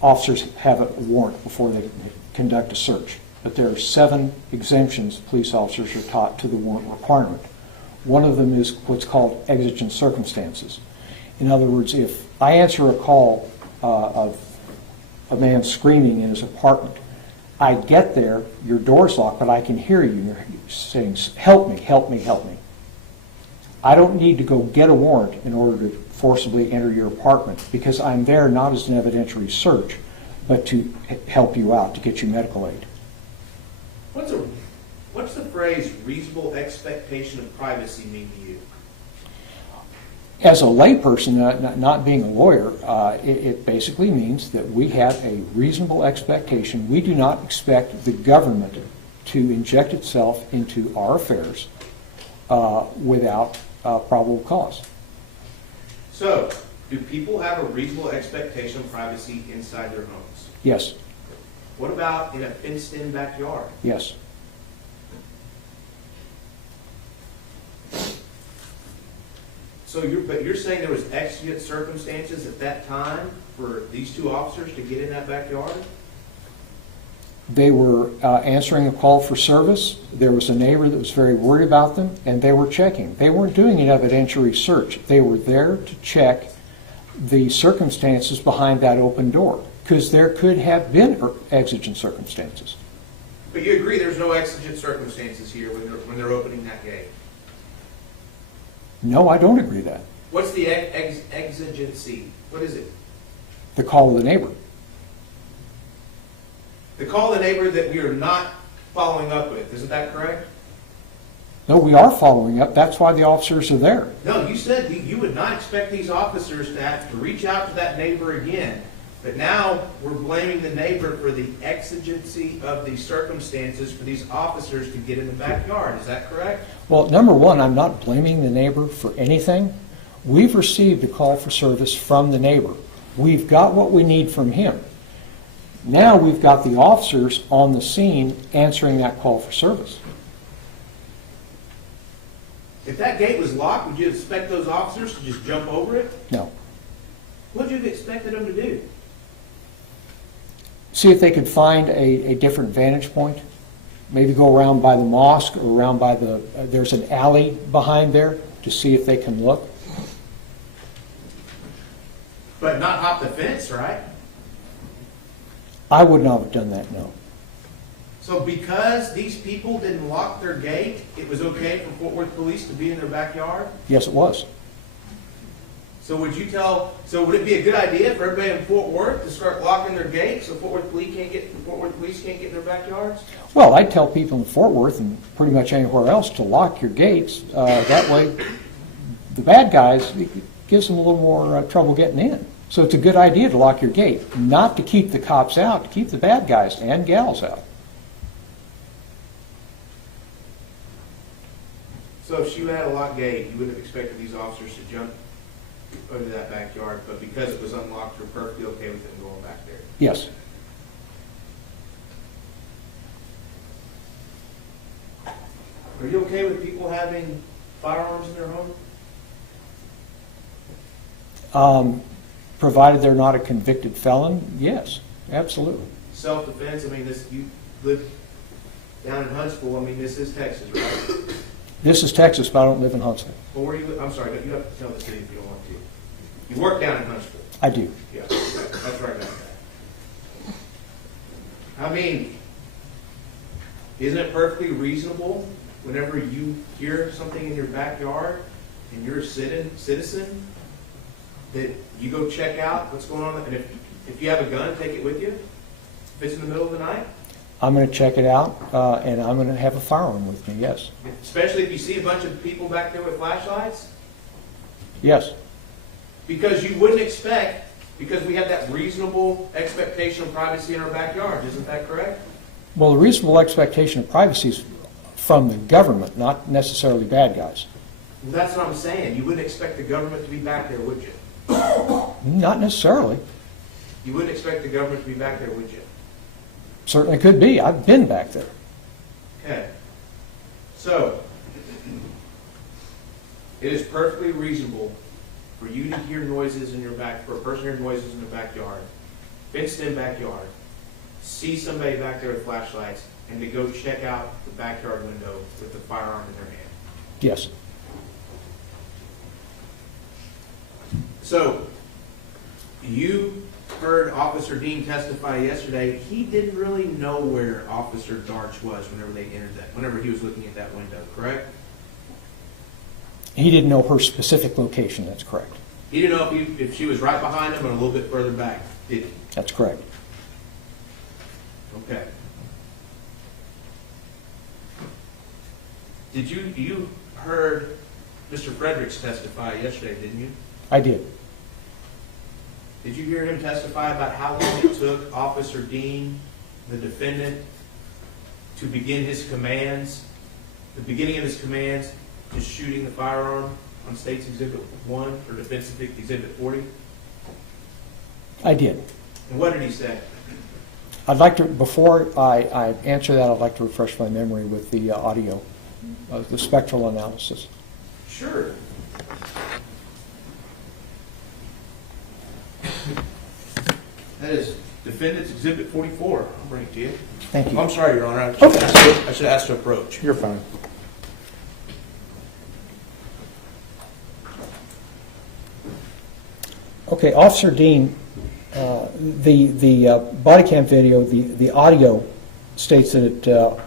officers have a warrant before they conduct a search. But there are 7 exemptions police officers are taught to the warrant requirement. One of them is what's called exigent circumstances. In other words, if I answer a call of a man screaming in his apartment, I get there, your door's locked, but I can hear you. You're saying, help me, help me, help me. I don't need to go get a warrant in order to forcibly enter your apartment because I'm there not as an evidentiary search, but to help you out, to get you medical aid. What's the phrase reasonable expectation of privacy mean to you? As a layperson, not being a lawyer, it basically means that we have a reasonable expectation. We do not expect the government to inject itself into our affairs without probable cause. So, do people have a reasonable expectation of privacy inside their homes? Yes, What about in a fenced-in backyard? yes. So you're saying there was exigent circumstances at that time for these 2 officers to get in that backyard? They were answering a call for service. There was a neighbor that was very worried about them, and they were checking. They weren't doing an evidentiary search. They were there to check the circumstances behind that open door, because there could have been exigent circumstances. But you agree there's no exigent circumstances here when they're opening that gate? No, I don't agree that. What's the exigency? What is it? The call of the neighbor. The call of the neighbor that we are not following up with. Isn't that correct? No, we are following up. That's why the officers are there. No, you said you would not expect these officers to have to reach out to that neighbor again. But now we're blaming the neighbor for the exigency of the circumstances for these officers to get in the backyard. Is that correct? Well, number one, I'm not blaming the neighbor for anything. We've received a call for service from the neighbor. We've got what we need from him. Now we've got the officers on the scene answering that call for service. If that gate was locked, would you expect those officers to just jump over it? No. What would you have expected them to do? See if they could find a different vantage point. Maybe go around by the mosque or around by there's an alley behind there to see if they can look. But not hop the fence, right? I would not have done that, no. So because these people didn't lock their gate, it was okay for Fort Worth police to be in their backyard? Yes, it was. So would it be a good idea for everybody in Fort Worth to start locking their gates so Fort Worth police can't get in their backyards? Well, I'd tell people in Fort Worth and pretty much anywhere else to lock your gates. That way, the bad guys, it gives them a little more trouble getting in. So it's a good idea to lock your gate, not to keep the cops out, to keep the bad guys and gals out. So if she had a locked gate, you wouldn't have expected these officers to jump into that backyard, but because it was unlocked, you're perfectly okay with them going back there? Yes. Are you okay with people having firearms in their home? Provided they're not a convicted felon, yes, absolutely. Self-defense, you live down in Huntsville, this is Texas, right? This is Texas, but I don't live in Huntsville. Well, where do you live? I'm sorry, but you have to tell the city if you don't want to. You work down in Huntsville. I do. Yeah, that's right about that. Isn't it perfectly reasonable whenever you hear something in your backyard and you're a citizen that you go check out what's going on? And if you have a gun, take it with you? If it's in the middle of the night? I'm going to check it out, and I'm going to have a firearm with me, yes. Especially if you see a bunch of people back there with flashlights? Yes. Because you wouldn't expect, because we have that reasonable expectation of privacy in our backyard, isn't that correct? Well, the reasonable expectation of privacy is from the government, not necessarily bad guys. Well, that's what I'm saying. You wouldn't expect the government to be back there, would you? Not necessarily. You wouldn't expect the government to be back there, would you? Certainly could be. I've been back there. Okay. So, it is perfectly reasonable for you to hear noises in your for a person to hear noises in the backyard, fenced-in backyard, see somebody back there with flashlights, and to go check out the backyard window with the firearm in their hand. Yes. So, you heard Officer Dean testify yesterday. He didn't really know where Officer Darch was whenever he was looking at that window, correct? He didn't know her specific location, that's correct. He didn't know if she was right behind him or a little bit further back, did he? That's correct. Okay. You heard Mr. Fredericks testify yesterday, didn't you? I did. Did you hear him testify about how long it took Officer Dean, the defendant, to begin his commands, the beginning of his commands to shooting the firearm on State's Exhibit 1 or Defense Exhibit 40? I did. And what did he say? I'd like to, before I answer that, I'd like to refresh my memory with the audio, the spectral analysis. Sure. That is Defendant's Exhibit 44. I'll bring it to you. Thank you. I'm sorry, Your Honor. I should ask to approach. You're fine. Okay, Officer Dean, the body cam video, the audio states that at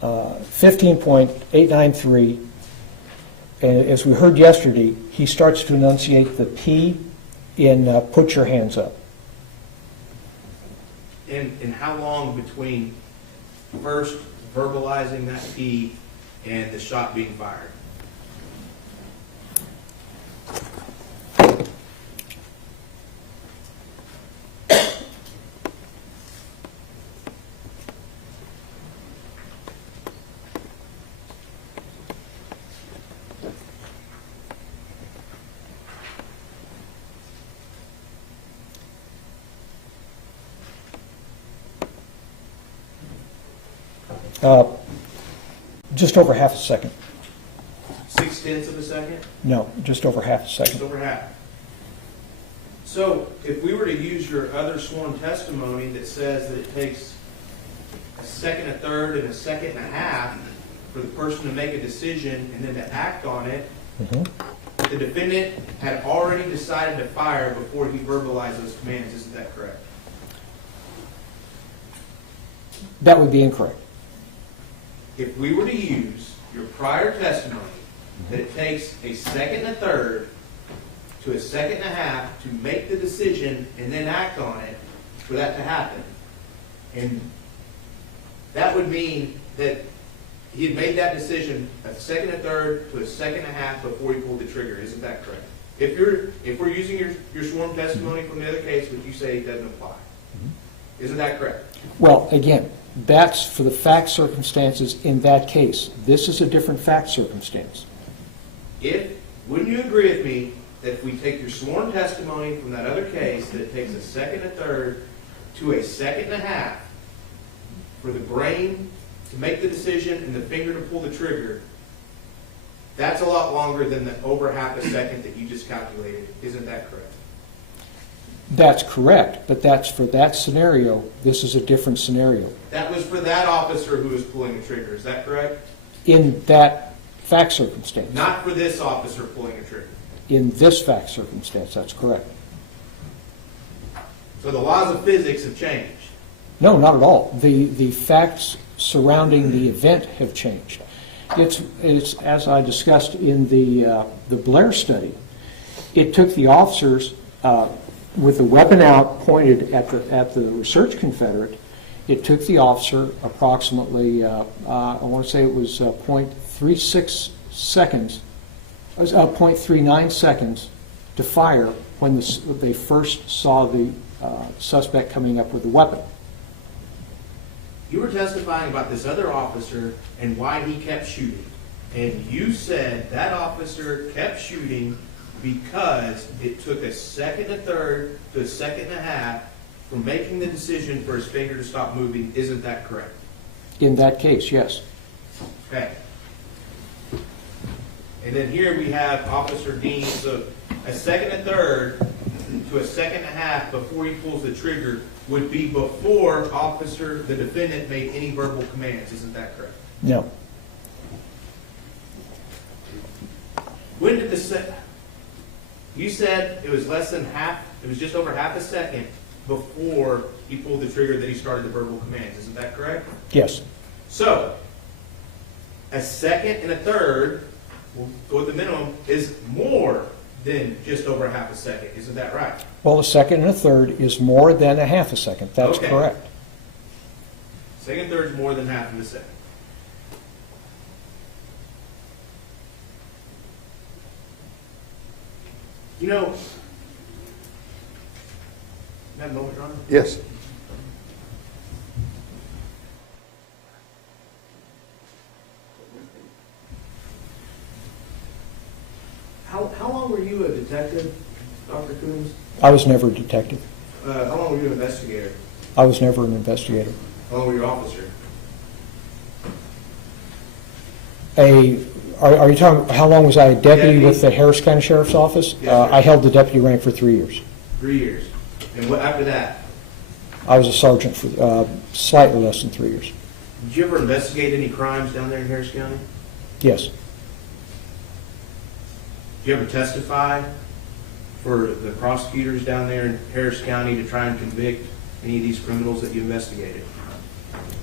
15.893, and as we heard yesterday, he starts to enunciate the P in put your hands up. And how long between first verbalizing that key and the shot being fired? Just over half a second. 0.6 of a second? No, just over half a Just second. over half. So if we were to use your other sworn testimony that says that it takes a second, a third, and a second and a half for the person to make a decision and then to act on it, Mhm. the defendant had already decided to fire before he verbalized those commands, isn't that correct? That would be incorrect. If we were to use your prior testimony that it takes a second and a third to a second and a half to make the decision and then act on it for that to happen, and that would mean that he had made that decision a second and a third to a second and a half before he pulled the trigger, isn't that correct? If we're using your sworn testimony from the other case, which you say doesn't apply, isn't that correct? Well, again, that's for the fact circumstances in that case. This is a different fact circumstance. Wouldn't you agree with me that if we take your sworn testimony from that other case, that it takes a second and a third to a second and a half for the brain to make the decision and the finger to pull the trigger, that's a lot longer than the over half a second that you just calculated. Isn't that correct? That's correct, but that's for that scenario. This is a different scenario. That was for that officer who was pulling the trigger. Is that correct? In that fact circumstance. Not for this officer pulling a trigger. In this fact circumstance, that's correct. So the laws of physics have changed. No, not at all. The facts surrounding the event have changed. It's as I discussed in the Blair study. It took the officers with the weapon out pointed at the research confederate. It took the officer approximately I want to say it was 0.36 seconds, 0.39 seconds to fire when they first saw the suspect coming up with a weapon. You were testifying about this other officer and why he kept shooting. And you said that officer kept shooting because it took a second and a third to a second and a half from making the decision for his finger to stop moving. Isn't that correct? In that case, yes. Okay. And then here we have Officer Dean. So a second and a third to a second and a half before he pulls the trigger would be before the defendant made any verbal commands. Isn't that correct? No. When did you said it was less than half, it was just over half a second before he pulled the trigger that he started the verbal commands. Isn't that correct? Yes. So, a second and a third, we'll go with the minimum, is more than just over half a second. Isn't that right? Well, a second and a third is more than a half a second. That's Okay. correct. Second and third is more than half of a second. You know, that moment, Ron? Yes. How long were you a detective, Dr. Coombs? I was never a detective. How long were you an investigator? I was never an investigator. How long were you an officer? Are you talking, how long was I a deputy Deputy. with the Harris County Sheriff's Office? Yes, sir. I held the deputy rank for 3 years. 3 years. And what after that? I was a sergeant for slightly less than 3 years. Did you ever investigate any crimes down there in Harris County? Yes. Did you ever testify for the prosecutors down there in Harris County to try and convict any of these criminals that you investigated?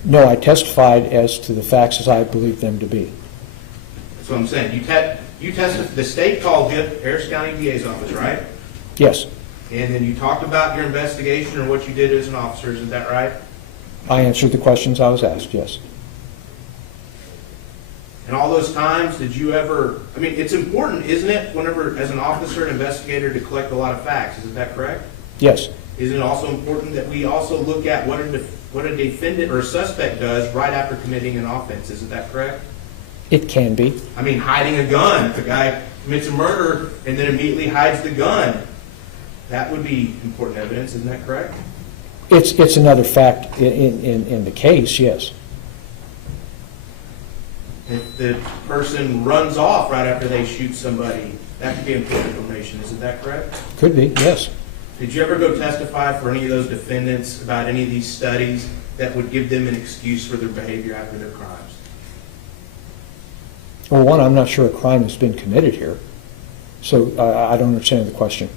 No, I testified as to the facts as I believed them to be. That's what I'm saying. You tested. The state called you, Harris County DA's office, right? Yes. And then you talked about your investigation or what you did as an officer. Isn't that right? I answered the questions I was asked, yes. And all those times, did you ever, I mean, it's important, isn't it, whenever, as an officer and investigator, to collect a lot of facts, isn't that correct? Yes. Isn't it also important that we also look at what a defendant or suspect does right after committing an offense, isn't that correct? It can be. I mean, hiding a gun, if a guy commits a murder and then immediately hides the gun, that would be important evidence, isn't that correct? It's another fact in the case, yes. If the person runs off right after they shoot somebody, that could be important information, isn't that correct? Could be, yes. Did you ever go testify for any of those defendants about any of these studies that would give them an excuse for their behavior after their crimes? Well, one, I'm not sure a crime has been committed here, so I don't understand the question.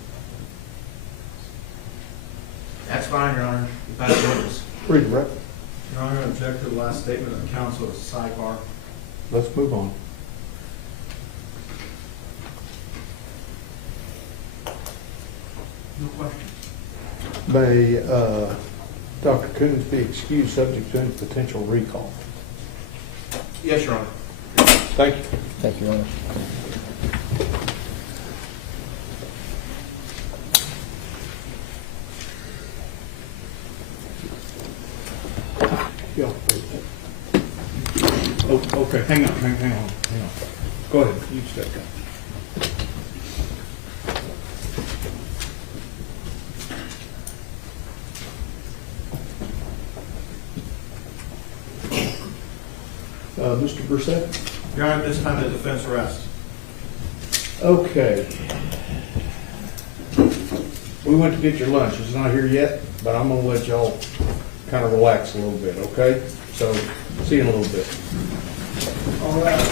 That's fine, Your Honor. You've had a witness. Read the record. Your Honor, I object to the last statement of counsel as sidebar. Let's move on. No questions. May Dr. Coons be excused subject to any potential recall? Yes, Your Honor. Thank you. Thank you, Your Honor. Yeah. Oh, okay, hang on. Go ahead, you step down. Mr. Brissett? Your Honor, at this time, the defense rests. Okay. We went to get your lunch. It's not here yet, but I'm gonna let y'all kind of relax a little bit, okay? So, see you in a little bit. All right.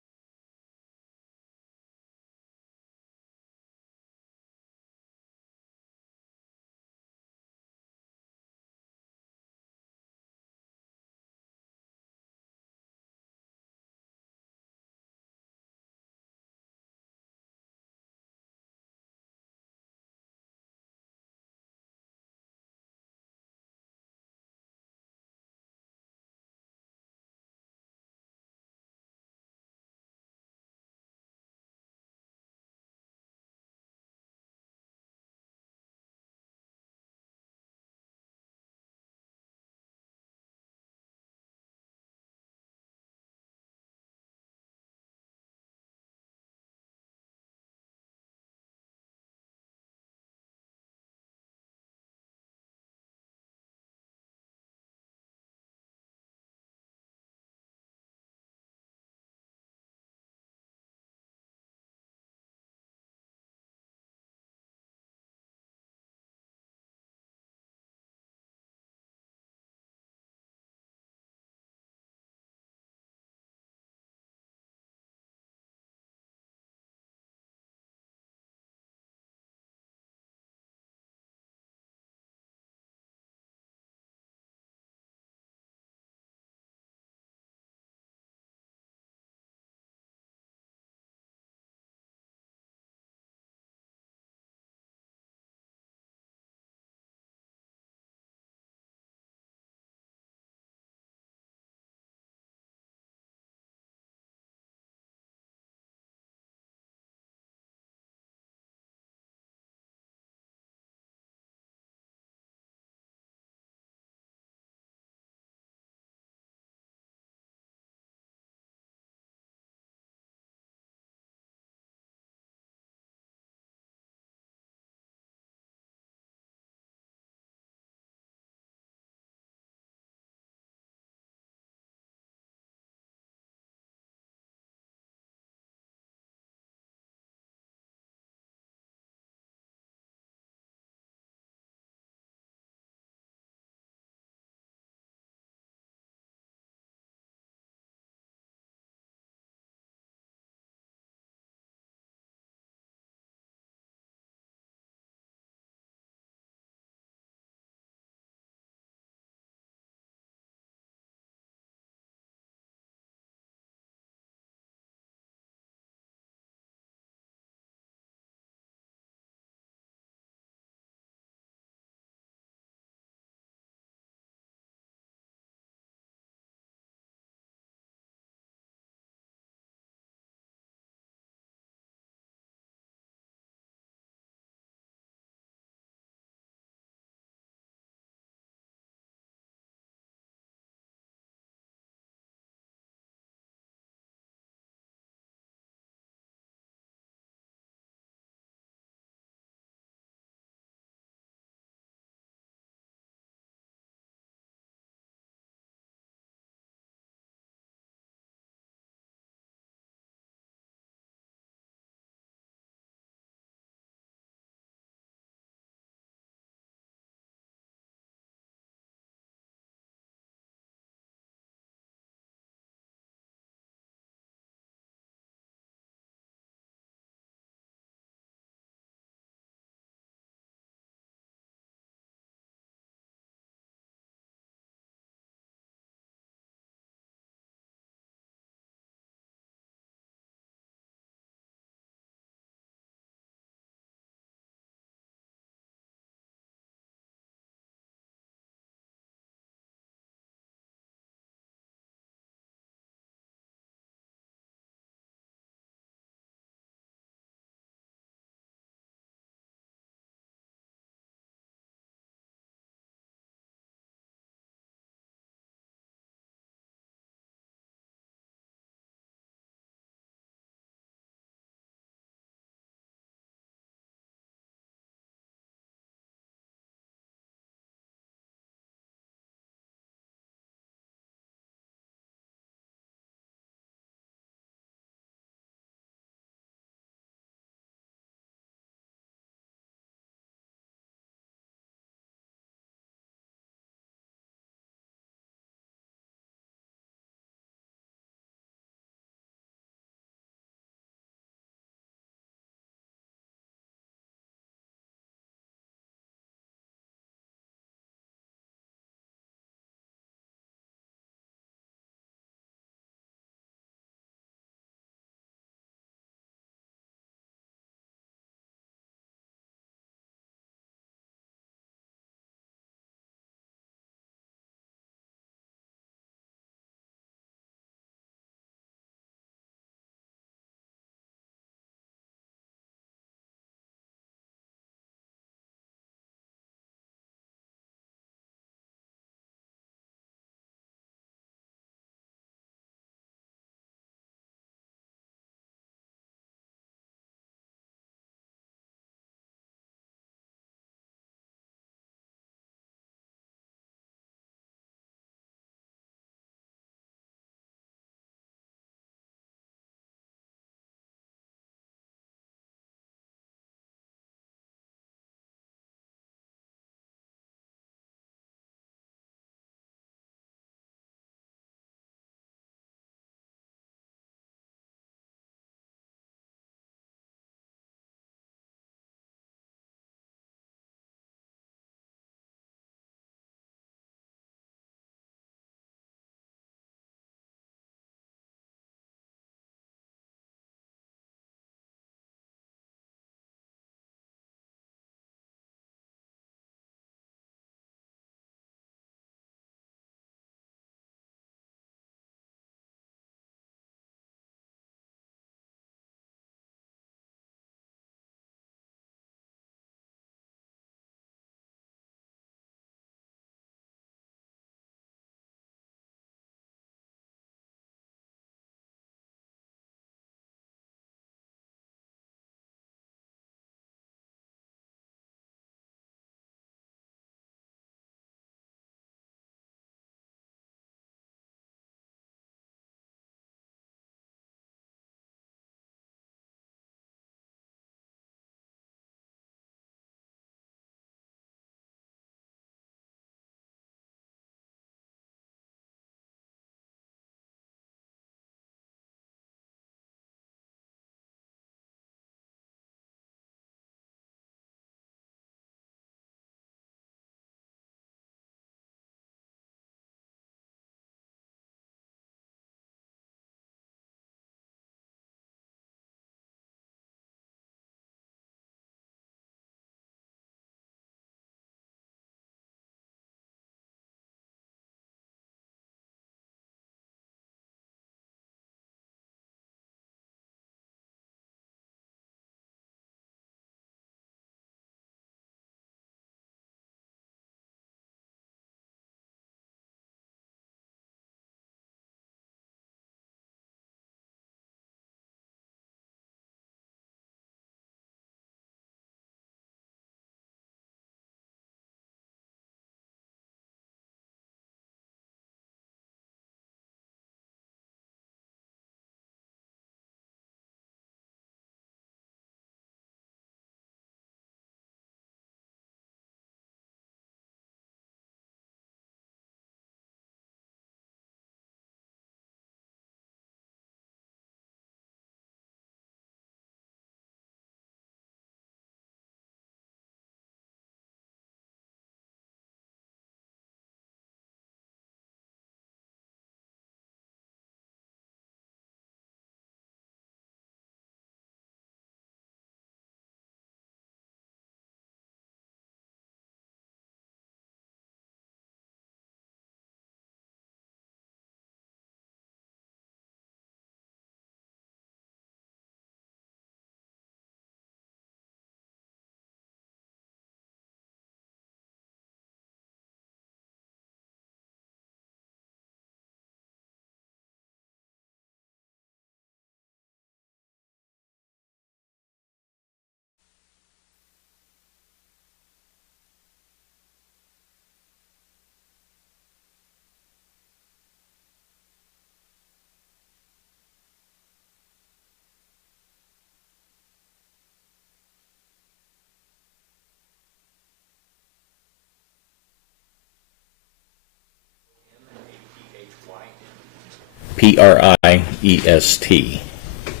P-R-I-E-S-T. Okay.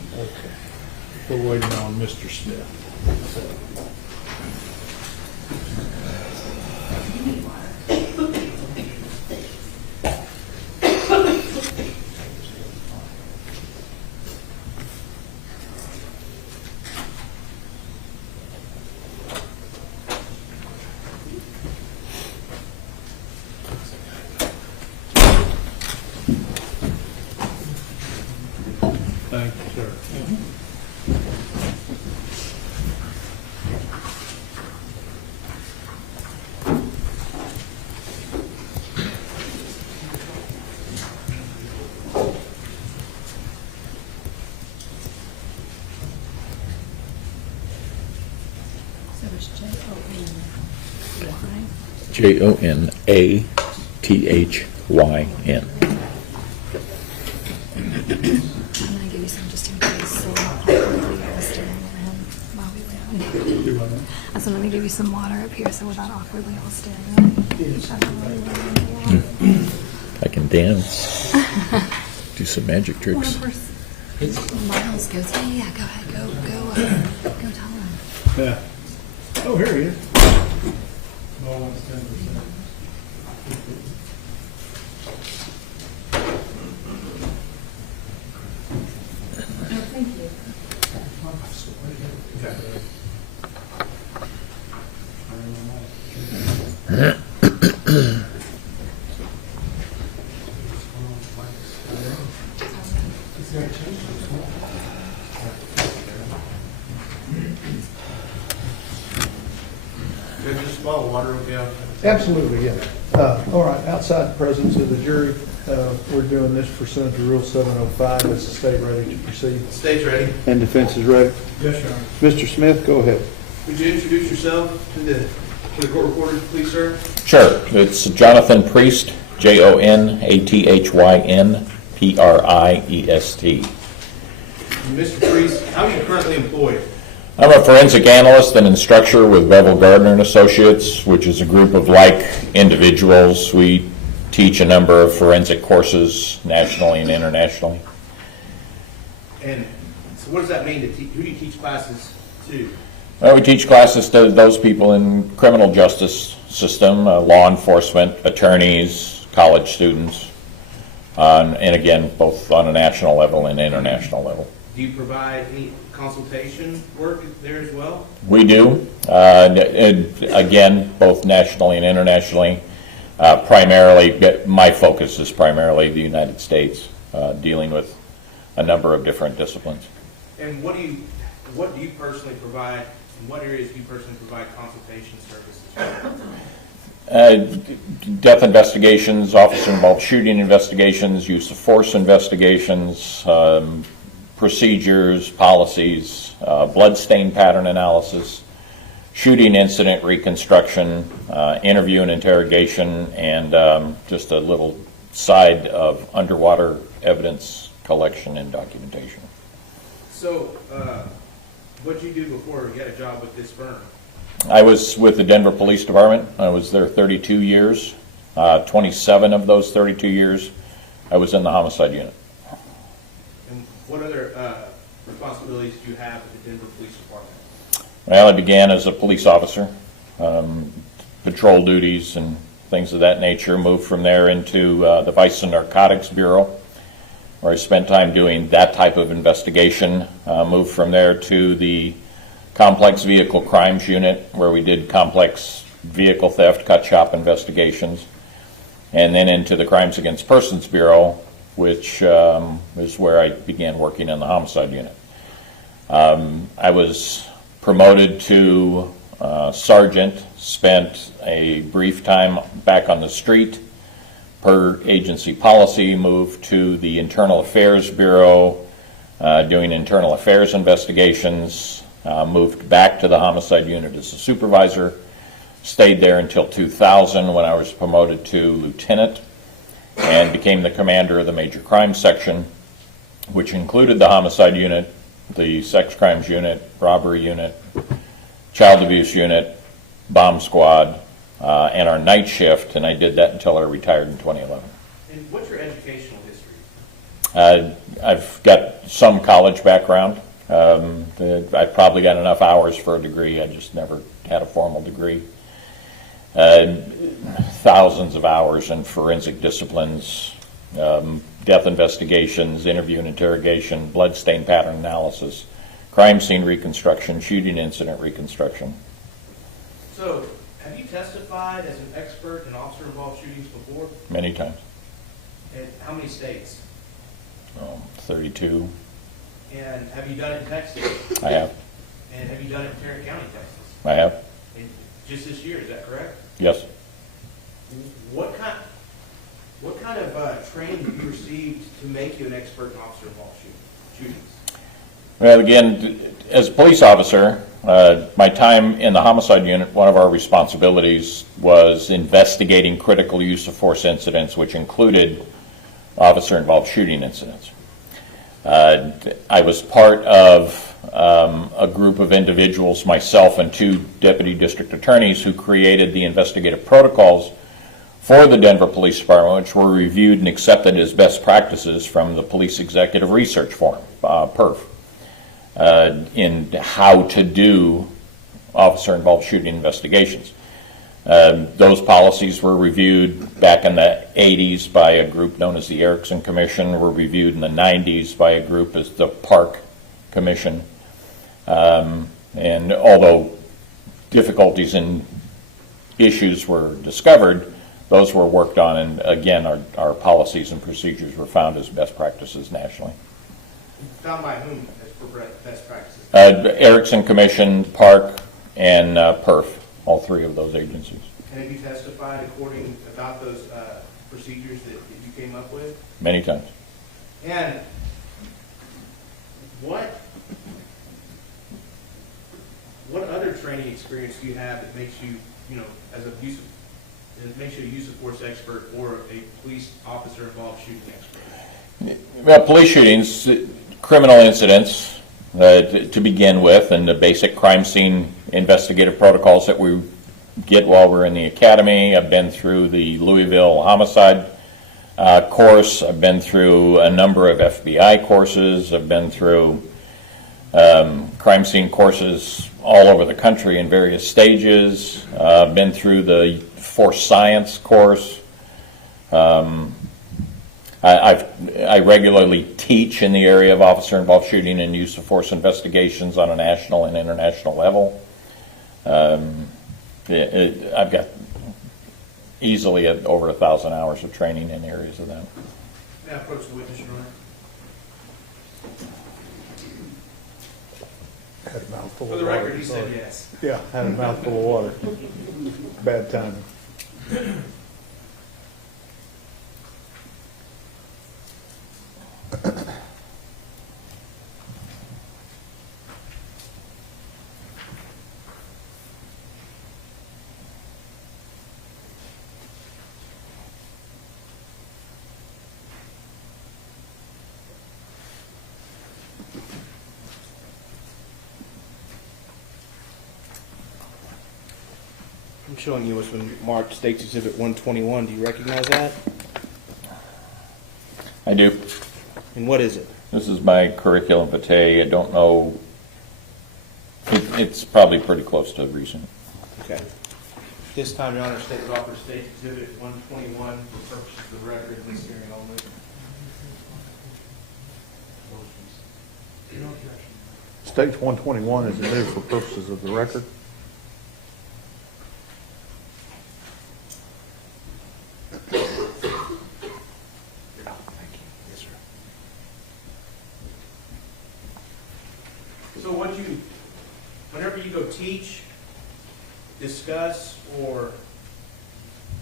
We're waiting on Mr. Smith. Thank you, sir. So it's J-O-N-Y. J-O-N-A-T-H-Y-N. I'm gonna give you some just in case, so we're not awkwardly stand near him while we wait. I said, let me give you some water up here, so we're not awkwardly all standing each other while we wait. I can dance. Do some magic Well, tricks. of course, Miles goes, yeah, go ahead, go tell him. Yeah. Oh, here he is. Thank you. Could I just swallow water with you? Absolutely, yeah. All right, outside the presence of the jury, we're doing this pursuant to Rule 705. Is the state ready to proceed? State's ready. And defense is ready? Yes, Your Honor. Mr. Smith, go ahead. Would you introduce yourself to the court reporter, please, sir? Sure. It's Jonathan Priest, J-O-N-A-T-H-Y-N, P-R-I-E-S-T. Mr. Priest, how are you currently employed? I'm a forensic analyst and instructor with Bevel Gardner and Associates, which is a group of like individuals. We teach a number of forensic courses nationally and internationally. And so what does that mean to teach? Who do you teach classes to? We teach classes to those people in criminal justice system, law enforcement, attorneys, college students, and again, both on a national level and international level. Do you provide any consultation work there as well? We do, again, both nationally and internationally. Primarily, my focus is primarily the United States, dealing with a number of different disciplines. And what do you personally provide? In what areas do you personally provide consultation services? Death investigations, officer-involved shooting investigations, use of force investigations, procedures, policies, blood stain pattern analysis, shooting incident reconstruction, interview and interrogation, and just a little side of underwater evidence collection and documentation. So, what did you do before you got a job with this firm? I was with the Denver Police Department. I was there 32 years. 27 of those 32 years, I was in the homicide unit. And what other responsibilities do you have at the Denver Police Department? Well, I began as a police officer, patrol duties and things of that nature. Moved from there into the Vice and Narcotics Bureau, where I spent time doing that type of investigation. Moved from there to the Complex Vehicle Crimes Unit, where we did complex vehicle theft, cut shop investigations. And then into the Crimes Against Persons Bureau, which is where I began working in the homicide unit. I was promoted to sergeant, spent a brief time back on the street. Per agency policy, moved to the Internal Affairs Bureau, doing internal affairs investigations, moved back to the homicide unit as a supervisor, stayed there until 2000 when I was promoted to lieutenant and became the commander of the major crime section, which included the homicide unit, the sex crimes unit, robbery unit, child abuse unit, bomb squad, and our night shift, and I did that until I retired in 2011. And what's your educational history? I've got some college background. I've probably got enough hours for a degree. I just never had a formal degree. Thousands of hours in forensic disciplines, death investigations, interview and interrogation, bloodstain pattern analysis, crime scene reconstruction, shooting incident reconstruction. So, have you testified as an expert in officer-involved shootings before? Many times. And how many states? 32. And have you done it in Texas? I have. And have you done it in Tarrant County, Texas? I have. And just this year, is that correct? Yes. What kind of training have you received to make you an expert in officer-involved shootings? Well, again, as a police officer, my time in the homicide unit, one of our responsibilities was investigating critical use of force incidents, which included officer-involved shooting incidents. I was part of a group of individuals, myself and 2 deputy district attorneys, who created the investigative protocols for the Denver Police Department, which were reviewed and accepted as best practices from the Police Executive Research Forum, PERF, in how to do officer-involved shooting investigations. Those policies were reviewed back in the 80s by a group known as the Erickson Commission, were reviewed in the 90s by a group as the Park Commission. And although difficulties and issues were discovered, those were worked on, and again, our policies and procedures were found as best practices nationally. Found by whom as best practices? Erickson Commission, Park, and PERF, all 3 of those agencies. And have you testified about those procedures that you came up with? Many times. And what other training experience do you have that makes you, that makes you a use of force expert or a police officer involved shooting expert? Well, police shootings, criminal incidents to begin with, and the basic crime scene investigative protocols that we get while we're in the academy. I've been through the Louisville homicide course. I've been through a number of FBI courses. I've been through crime scene courses all over the country in various stages. I've been through the force science course. I regularly teach in the area of officer-involved shooting and use of force investigations on a national and international level. I've got easily over 1,000 hours of training in areas of that. Now approach the witness, Your Honor. Had a mouthful For of the water. record, he said Sorry. yes. Yeah, had a mouthful of water. Bad timing. I'm showing you what's been marked State's Exhibit 121. Do you recognize that? I do. And what is it? This is my curriculum vitae. I don't know. It's probably pretty close to recent. Okay. This time, Your Honor, State would offer State Exhibit 121 for purposes of the record in this hearing only. Stage 121 is there for purposes of the record. So whenever you go teach, discuss, or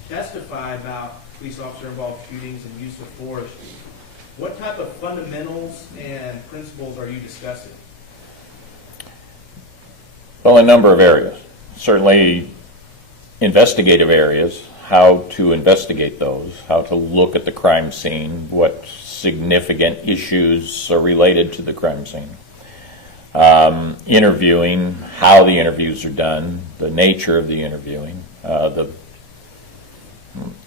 testify about police officer involved shootings and use of force, what type of fundamentals and principles are you discussing? Well, a number of areas. Certainly investigative areas, how to investigate those, how to look at the crime scene, what significant issues are related to the crime scene. Interviewing, how the interviews are done, the nature of the interviewing, the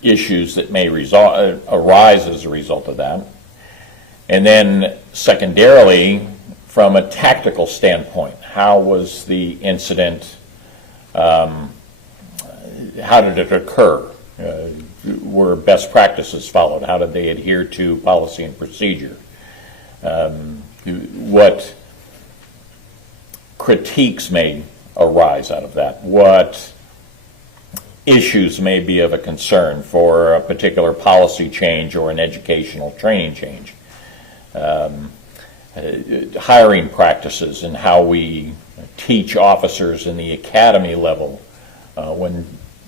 issues that may arise as a result of that. And then secondarily, from a tactical standpoint, how was the incident, how did it occur? Were best practices followed? How did they adhere to policy and procedure? What critiques may arise out of that? What issues may be of a concern for a particular policy change or an educational training change? Hiring practices and how we teach officers in the academy level when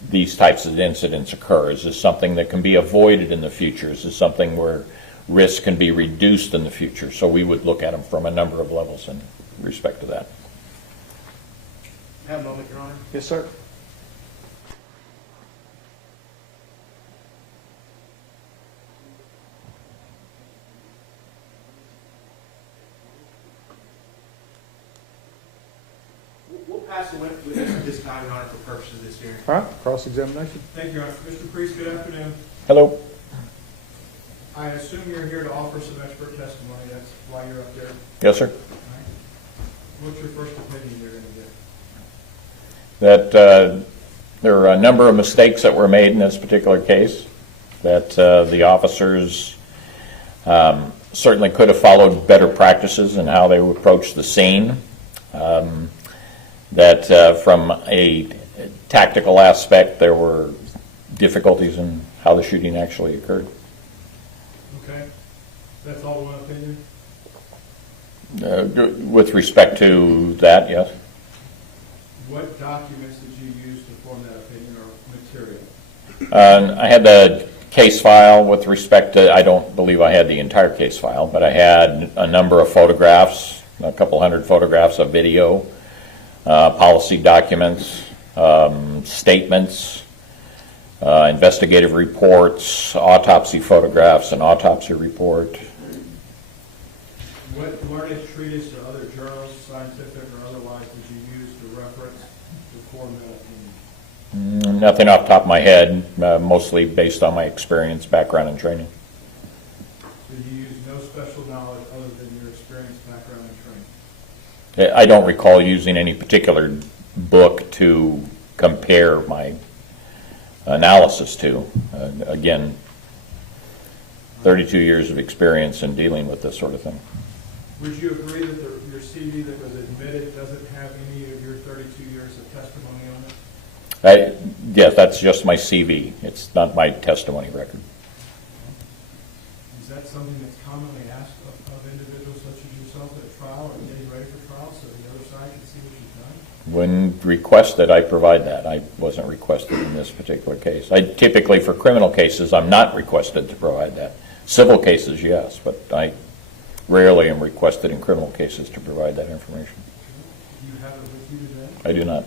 these types of incidents occur. Is this something that can be avoided in the future? Is this something where risk can be reduced in the future? So we would look at them from a number of levels in respect to that. Have a moment, Your Honor. Yes, sir. We'll pass the witness at this time, Your Honor, for purposes of this hearing. All right, cross-examination. Thank you, Your Honor. Mr. Priest, good afternoon. Hello. I assume you're here to offer some expert testimony. That's why you're up there. Yes, sir. All right. What's your first opinion you're going to give? That there are a number of mistakes that were made in this particular case, that the officers certainly could have followed better practices in how they would approach the scene, that from a tactical aspect there were difficulties in how the shooting actually occurred. Okay. That's all one opinion? With respect to that, yes. What documents did you use to form that opinion or material? I had the case file with respect to, I don't believe I had the entire case file, but I had a number of photographs, a couple hundred photographs of video, policy documents, statements, investigative reports, autopsy photographs, an autopsy report. What learned treatise or other journals, scientific or otherwise, did you use to reference to form that opinion? Nothing off the top of my head, mostly based on my experience, background, and training. So you use no special knowledge other than your experience, background, and training? I don't recall using any particular book to compare my analysis to. Again, 32 years of experience in dealing with this sort of thing. Would you agree that your CV that was admitted doesn't have any of your 32 years of testimony on it? Yes, that's just my CV. It's not my testimony record. Is that something that's commonly asked of individuals such as yourself at a trial or getting ready for trial so the other side can see what you've done? When requested, I provide that. I wasn't requested in this particular case. I typically, for criminal cases, I'm not requested to provide that. Civil cases, yes, but I rarely am requested in criminal cases to provide that information. Do you have it with you today? I do not.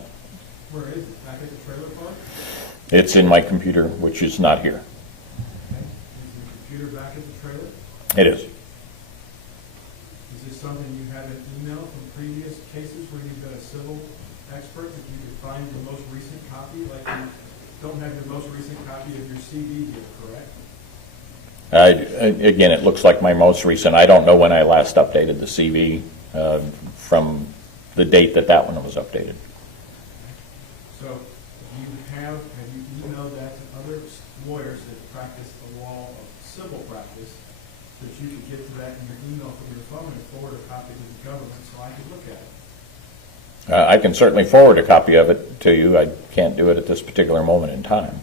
Where is it? Back at the trailer park? It's in my computer, which is not here. Okay. Is the computer back at the trailer? It is. Is this something you have an email from previous cases where you've been a civil expert that you could find the most recent copy? Like you don't have the most recent copy of your CV here, correct? Again, it looks like my most recent. I don't know when I last updated the CV from the date that that one was updated. So have you emailed that to other lawyers that practice the law of civil practice that you could get to that in your email from your phone and forward a copy to the government so I could look at it? I can certainly forward a copy of it to you. I can't do it at this particular moment in time.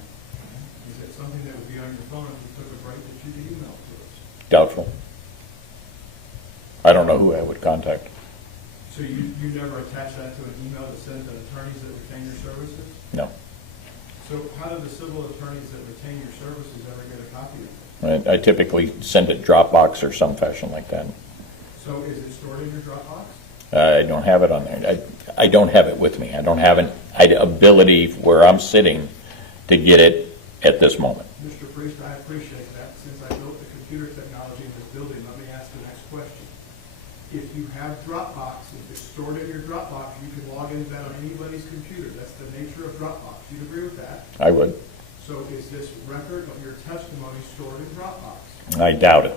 Is it something that would be on your phone if you took a break that you could email to us? Doubtful. I don't know who I would contact. So you never attach that to an email that sends to attorneys that retain your services? No. So how do the civil attorneys that retain your services ever get a copy of it? I typically send it Dropbox or some fashion like that. So is it stored in your Dropbox? I don't have it on there. I don't have it with me. I don't have an ability where I'm sitting to get it at this moment. Mr. Priest, I appreciate that. Since I built the computer technology in this building, let me ask the next question. If you have Dropbox, if it's stored in your Dropbox, you can log into that on anybody's computer. That's the nature of Dropbox. You'd agree with that? I would. So is this record of your testimony stored in Dropbox? I doubt it.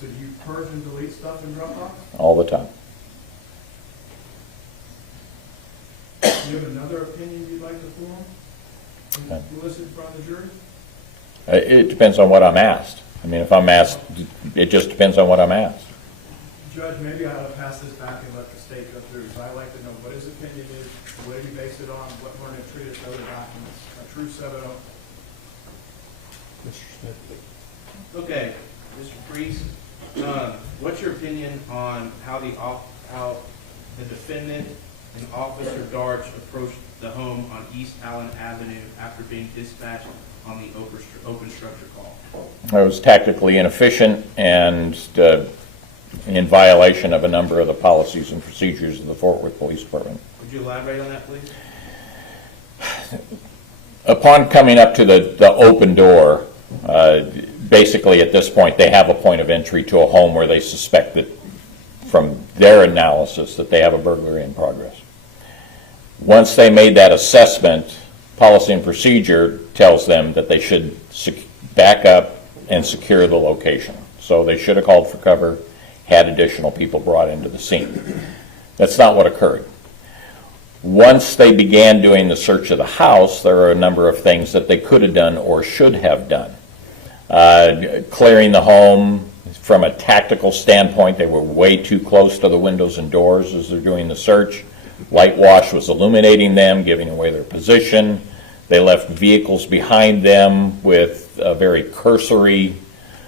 So do you purge and delete stuff in Dropbox? all the time. Do you have another opinion you'd like to form? Okay. Elicit from the jury? It depends on what I'm asked. I mean, if I'm asked, it just depends on what I'm asked. Judge, maybe I ought to pass this back and let the state go through, because I'd like to know what his opinion is, what did he base it on, what we're going to treat as other documents, a true 7-0. Mr. Smith. Okay, Mr. Priest, what's your opinion on how the defendant and Officer Darch approached the home on East Allen Avenue after being dispatched on the open structure call? It was tactically inefficient and in violation of a number of the policies and procedures of the Fort Worth Police Department. Would you elaborate on that, please? Upon coming up to the open door, basically at this point they have a point of entry to a home where they suspect that, from their analysis, that they have a burglary in progress. Once they made that assessment, policy and procedure tells them that they should back up and secure the location. So they should have called for cover, had additional people brought into the scene. That's not what occurred. Once they began doing the search of the house, there are a number of things that they could have done or should have done. Clearing the home from a tactical standpoint, they were way too close to the windows and doors as they're doing the search. Light wash was illuminating them, giving away their position. They left vehicles behind them with a very cursory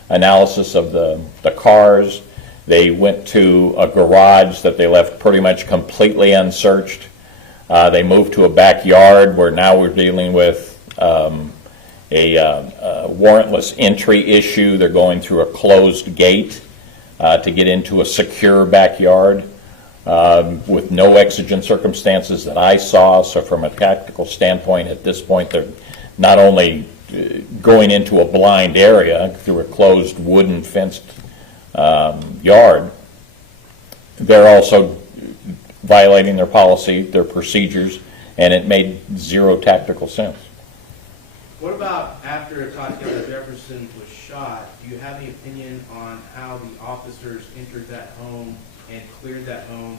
analysis of the cars. They went to a garage that they left pretty much completely unsearched. They moved to a backyard where now we're dealing with a warrantless entry issue. They're going through a closed gate to get into a secure backyard with no exigent circumstances that I saw. So from a tactical standpoint, at this point, they're not only going into a blind area through a closed wooden fenced yard, they're also violating their policy, their procedures, and it made zero tactical sense. What about after Atatiana Jefferson was shot? Do you have any opinion on how the officers entered that home and cleared that home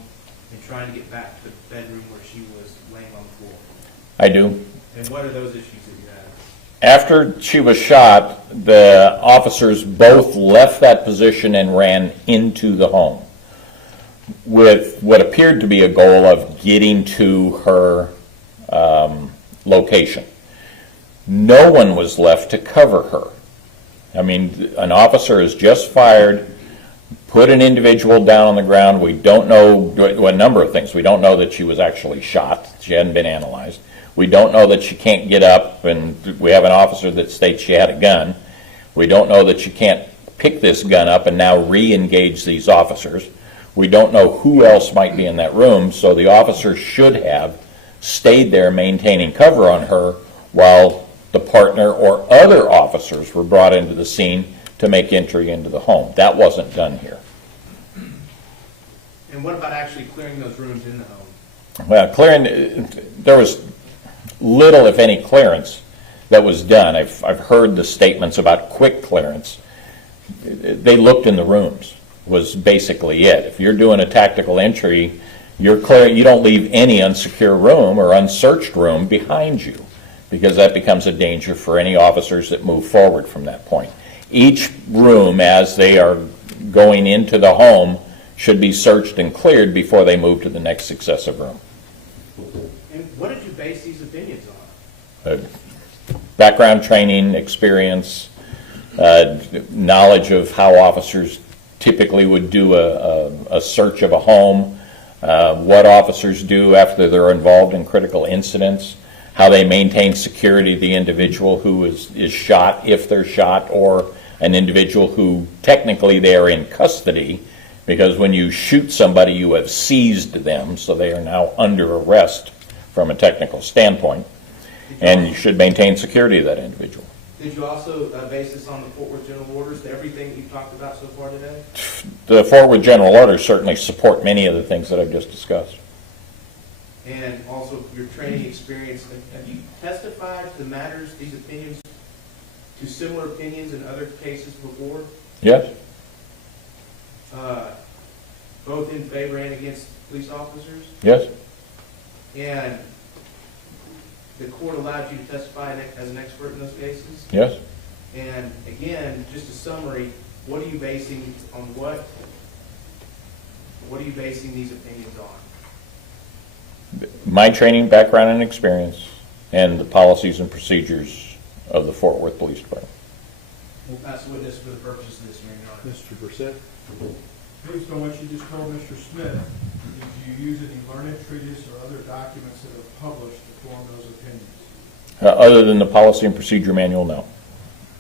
and trying to get back to the bedroom where she was laying on the floor? I do. And what are those issues that you have? After she was shot, the officers both left that position and ran into the home with what appeared to be a goal of getting to her location. No one was left to cover her. I mean, an officer has just fired, put an individual down on the ground. We don't know a number of things. We don't know that she was actually shot. She hadn't been analyzed. We don't know that she can't get up, and we have an officer that states she had a gun. We don't know that she can't pick this gun up and now re-engage these officers. We don't know who else might be in that room, so the officers should have stayed there maintaining cover on her while the partner or other officers were brought into the scene to make entry into the home. That wasn't done here. And what about actually clearing those rooms in the home? Well, clearing, there was little, if any, clearance that was done. I've heard the statements about quick clearance. They looked in the rooms, was basically it. If you're doing a tactical entry, you're clear. You don't leave any unsecure room or unsearched room behind you, because that becomes a danger for any officers that move forward from that point. Each room, as they are going into the home, should be searched and cleared before they move to the next successive room. And what did you base these opinions on? Background training, experience, knowledge of how officers typically would do a search of a home, what officers do after they're involved in critical incidents, how they maintain security of the individual who is shot, if they're shot, or an individual who technically they are in custody, because when you shoot somebody you have seized them, so they are now under arrest from a technical standpoint, and you should maintain security of that individual. Did you also base this on the Fort Worth General Orders, everything that you've talked about so far today? The Fort Worth General Orders certainly support many of the things that I've just discussed. And also your training experience. Have you testified to the matters, these opinions, to similar opinions in other cases before? Yes. both in favor and against police officers? Yes? And the court allowed you to testify as an expert in those cases? Yes? And again, just a summary, what are you basing on what are you basing these opinions on? My training, background, and experience, and the policies and procedures of the Fort Worth Police Department. We'll pass the witness for the purposes of this hearing, Your Honor. Mr. Brissett? Based on what you just told Mr. Smith, did you use any learned treatise or other documents that are published to form those opinions? Other than the policy and procedure manual, no.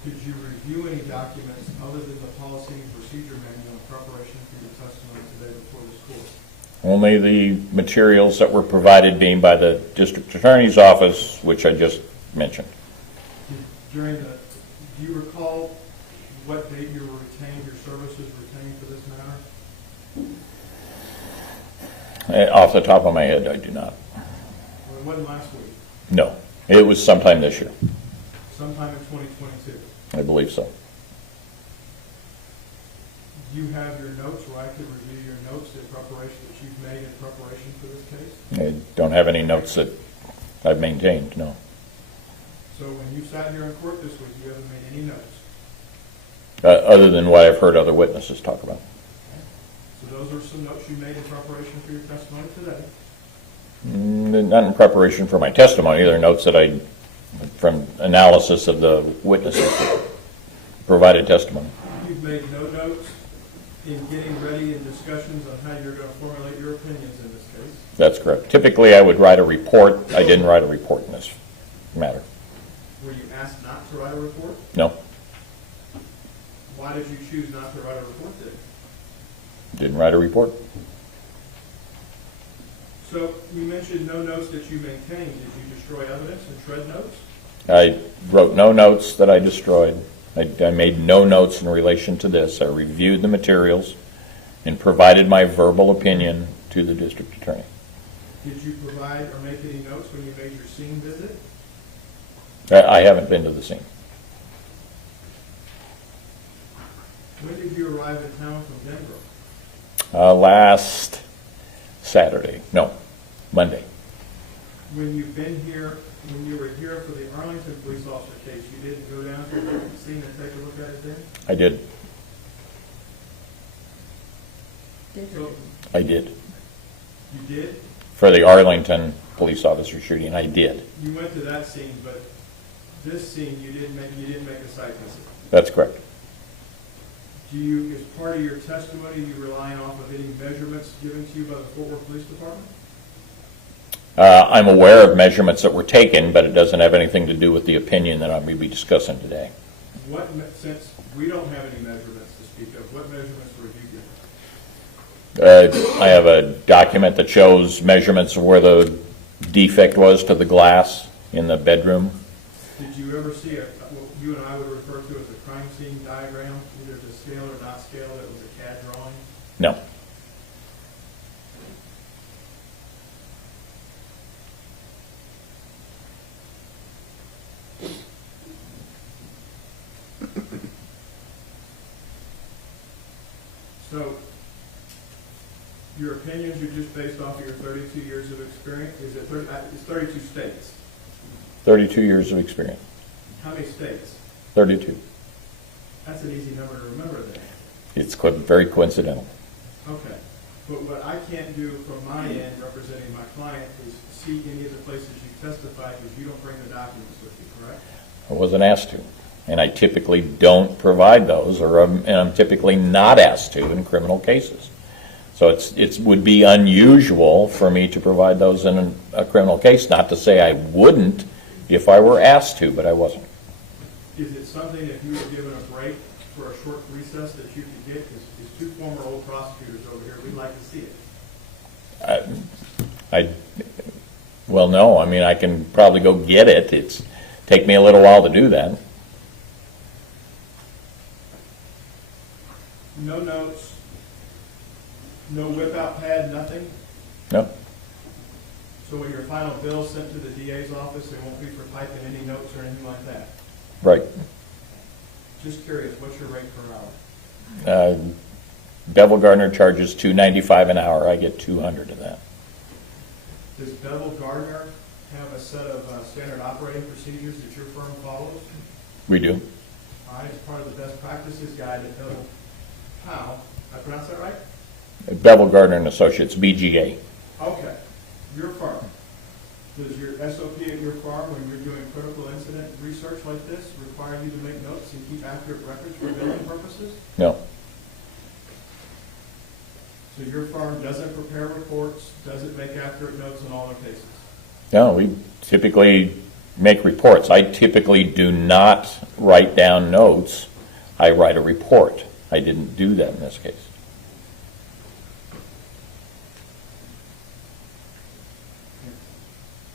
Did you review any documents other than the policy and procedure manual in preparation for your testimony today before this court? Only the materials that were provided being by the district attorney's office, which I just mentioned. Do you recall what date you were retained, your services retained for this matter? Off the top of my head, I do not. Well, it wasn't last week, No. It was sometime this year. sometime in 2022. I believe so. Do you have your notes where I could review your notes in preparation that you've made in preparation for this case? I don't have any notes that I've maintained, no. So when you sat here in court this week, you haven't made any notes? Other than what I've heard other witnesses talk about. So those are some notes you made in preparation for your testimony today? Not in preparation for my testimony. They're notes that I, from analysis of the witnesses that provided testimony. You've made no notes in getting ready in discussions on how you're going to formulate your opinions in this case? That's correct. Typically, I would write a report. I didn't write a report in this matter. Were you asked not to write a report? No, Why did you choose not to write a report then? didn't write a report. So you mentioned no notes that you maintained. Did you destroy evidence and shred notes? I wrote no notes that I destroyed. I made no notes in relation to this. I reviewed the materials and provided my verbal opinion to the district attorney. Did you provide or make any notes when you made your scene visit? I haven't been to the scene. When did you arrive in town from Denver? Last Saturday. No, Monday. When you were here for the Arlington police officer case, you didn't go down to the scene and take a look at it then? I did. So I did. you did? For the Arlington police officer shooting, I did. You went to that scene, but this scene you didn't make a site visit. That's correct. Do you, as part of your testimony, you relying off of any measurements given to you by the Fort Worth Police Department? I'm aware of measurements that were taken, but it doesn't have anything to do with the opinion that I'm going to be discussing today. Since we don't have any measurements to speak of, what measurements were you given? I have a document that shows measurements of where the defect was to the glass in the bedroom. Did you ever see what you and I would refer to as a crime scene diagram, either to scale or not scale, that was a CAD drawing? No. So, your opinions are just based off of your 32 years of experience? Is it it's 32 states? 32 years of experience. How many states? 32. That's an easy number to remember then. It's very coincidental. Okay. But what I can't do from my end, representing my client, is see any of the places you testified because you don't bring the documents with you, correct? I wasn't asked to. And I typically don't provide those, and I'm typically not asked to in criminal cases. So it would be unusual for me to provide those in a criminal case. Not to say I wouldn't if I were asked to, but I wasn't. Is it something, if you were given a break for a short recess, that you could get? Because there's two former old prosecutors over here. We'd like to see it. Well, no. I mean, I can probably go get it. It's take me a little while to do that. No notes, no whip-out pad, nothing? No. So when your final bill's sent to the DA's office, they won't be for typing any notes or anything like that? Right. Just curious, what's your rate per hour? Bevel Gardner charges $295 an hour. I get 200 of that. Does Bevel Gardner have a set of standard operating procedures that your firm follows? We do. All right, as part of the best practices guide at Bevel, how? I pronounce that right? Bevel Gardner and Associates, BGA. Okay, your firm. Does your SOP at your firm, when you're doing critical incident research like this, require you to make notes and keep accurate records for billing purposes? No. So your firm doesn't prepare reports, doesn't make accurate notes on all their cases? No, we typically make reports. I typically do not write down notes. I write a report. I didn't do that in this case.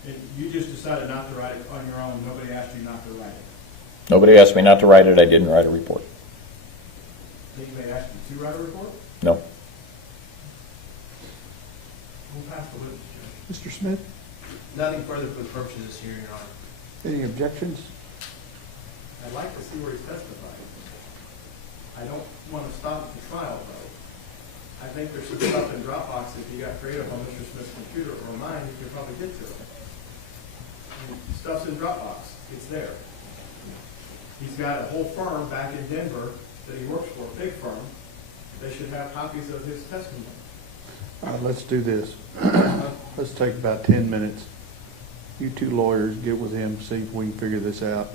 And you just decided not to write it on your own, nobody asked you not to write it? Nobody asked me not to write it. I didn't write a report. Anybody asked you to write a report? No. We'll pass the witness, Judge. Mr. Smith, Nothing further for the purposes of this hearing, Your Honor. any objections? I'd like to see where he's testifying. I don't want to stop the trial, though. I think there's some stuff in Dropbox, if you got creative on Mr. Smith's computer or mine, you could probably get to it. Stuff's in Dropbox, it's there. He's got a whole firm back in Denver that he works for, a big firm. They should have copies of his testimony. All right, let's do this. Let's take about 10 minutes. You two lawyers get with him, see if we can figure this out,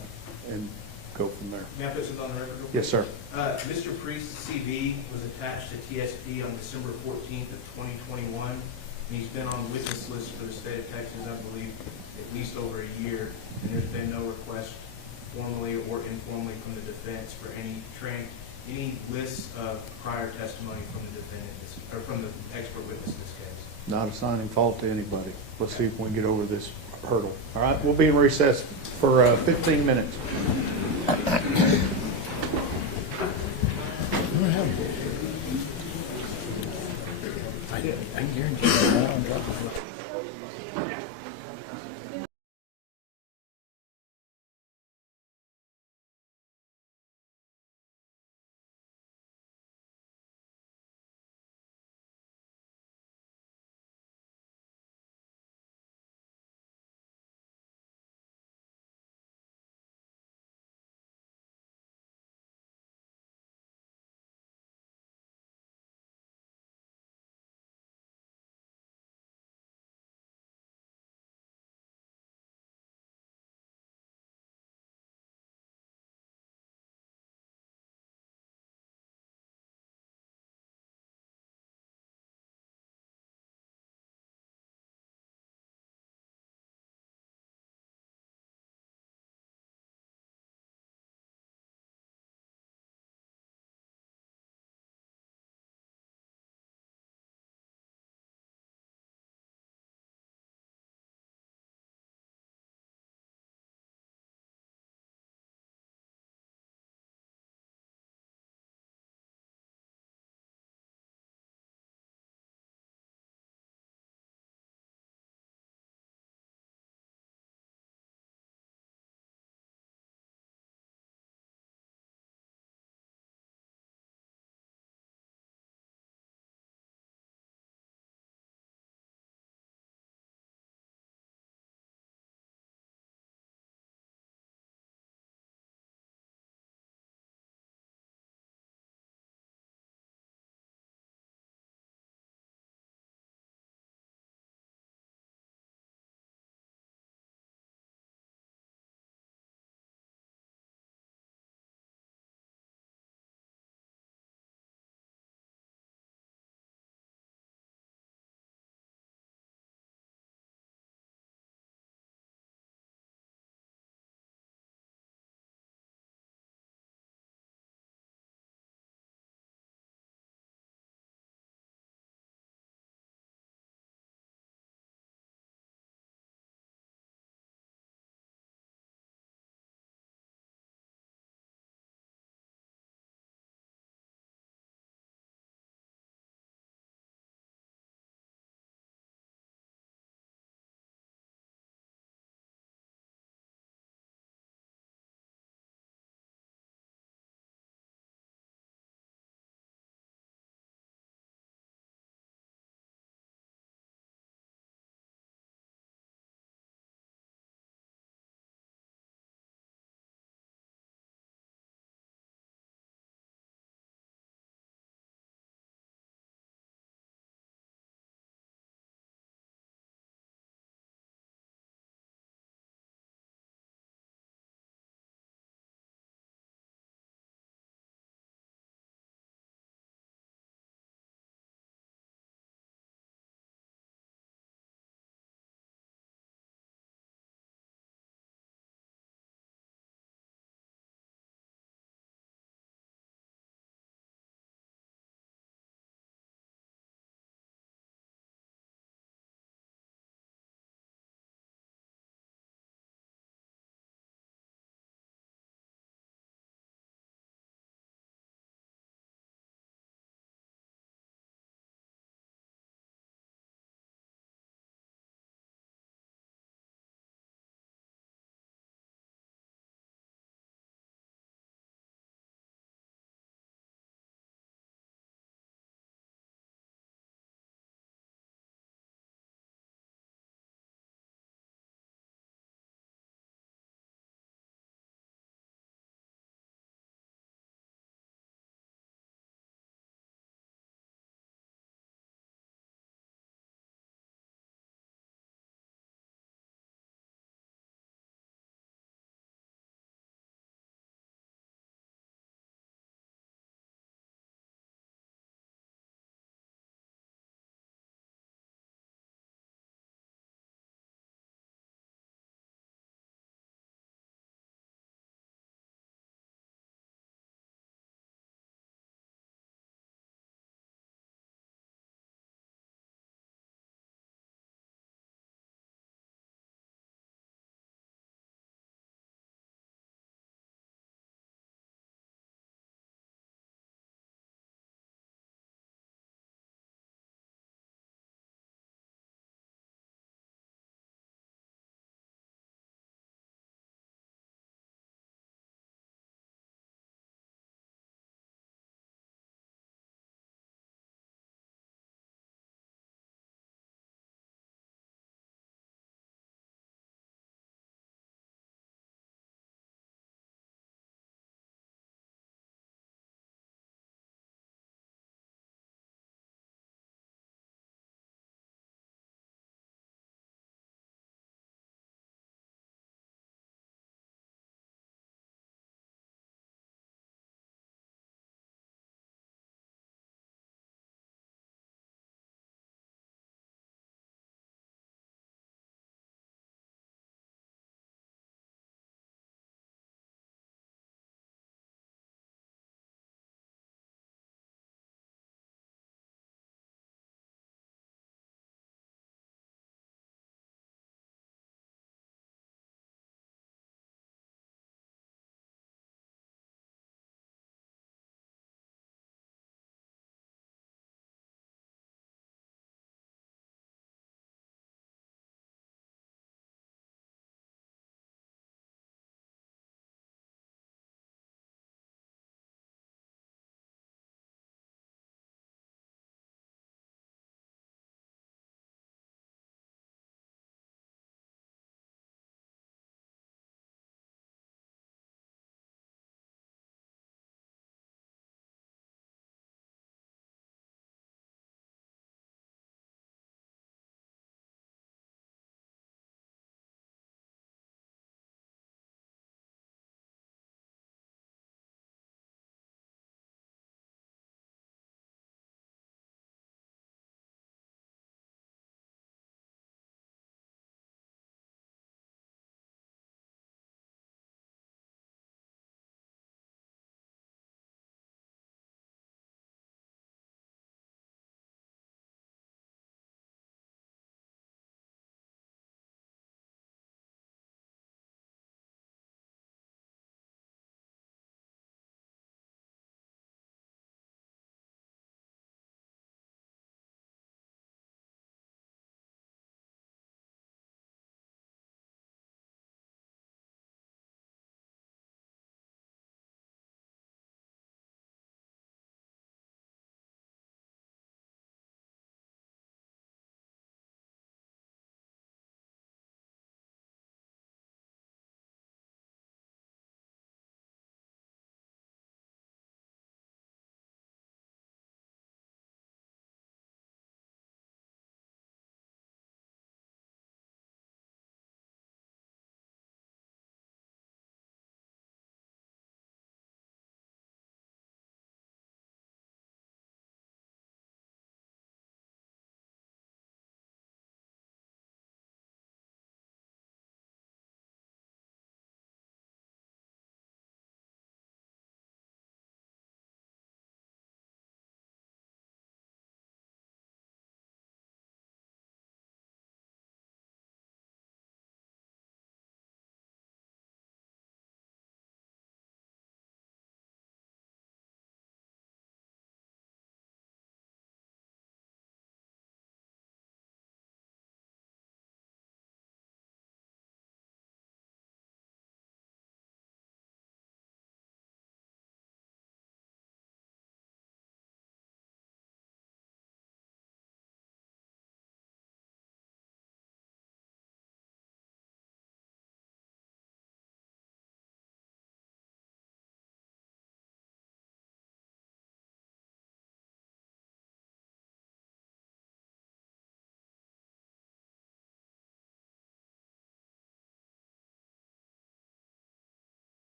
and go from there. May I put something on the record? real quick? Yes, sir. Mr. Priest's CV was attached to TSP on December 14th of 2021. And he's been on the witness list for the state of Texas, I believe, at least over a year. And there's been no request formally or informally from the defense for any lists of prior testimony from the defendant, or from the expert witness in this case. Not assigning fault to anybody. Let's see if we can get over this hurdle. All right, we'll be in recess for 15 minutes. I guarantee you.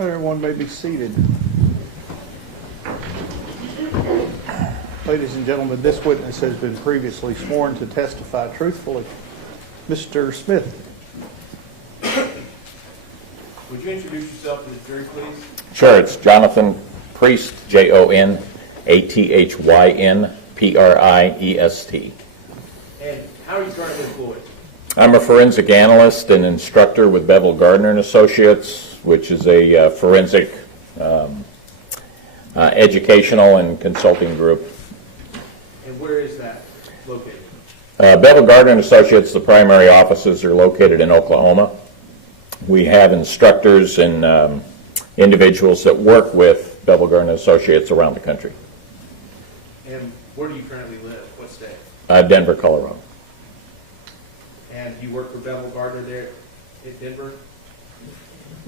Everyone may be seated. Ladies and gentlemen, this witness has been previously sworn to testify truthfully. Mr. Smith. Would you introduce yourself to the jury, please? Sure, it's Jonathan Priest, JONATHYN PRIEST. And how are you currently employed? I'm a forensic analyst and instructor with Bevel Gardner and Associates, which is a forensic educational and consulting group. And where is that located? Bevel Gardner and Associates, the primary offices are located in Oklahoma. We have instructors and individuals that work with Bevel Gardner and Associates around the country. And where do you currently live? What state? Denver, Colorado. And you work for Bevel Gardner there in Denver,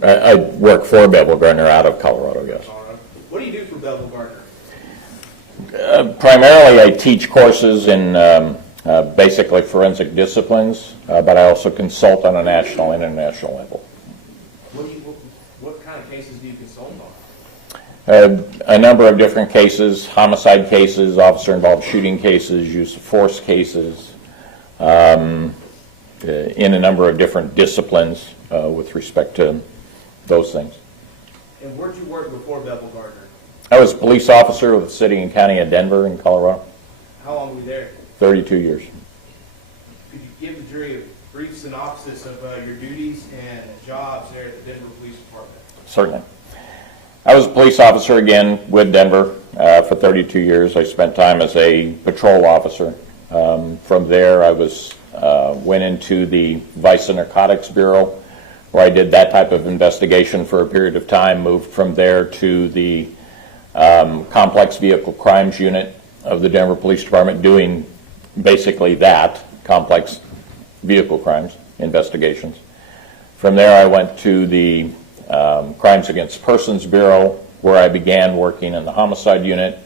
I work for Bevel Gardner out of Colorado, yes. Colorado? What do you do for Bevel Gardner? Primarily, I teach courses in basically forensic disciplines, but I also consult on a national and international level. What kind of cases do you consult on? A number of different cases: homicide cases, officer-involved shooting cases, use of force cases, in a number of different disciplines with respect to those things. And where did you work before Bevel Gardner? I was a police officer with the city and county of Denver in Colorado. How long were you there? 32 years. Could you give the jury a brief synopsis of your duties and jobs there at the Denver Police Department? Certainly. I was a police officer again with Denver for 32 years. I spent time as a patrol officer. From there, I went into the Vice and Narcotics Bureau, where I did that type of investigation for a period of time. Moved from there to the Complex Vehicle Crimes Unit of the Denver Police Department, doing basically that, complex vehicle crimes investigations. From there, I went to the Crimes Against Persons Bureau, where I began working in the homicide unit.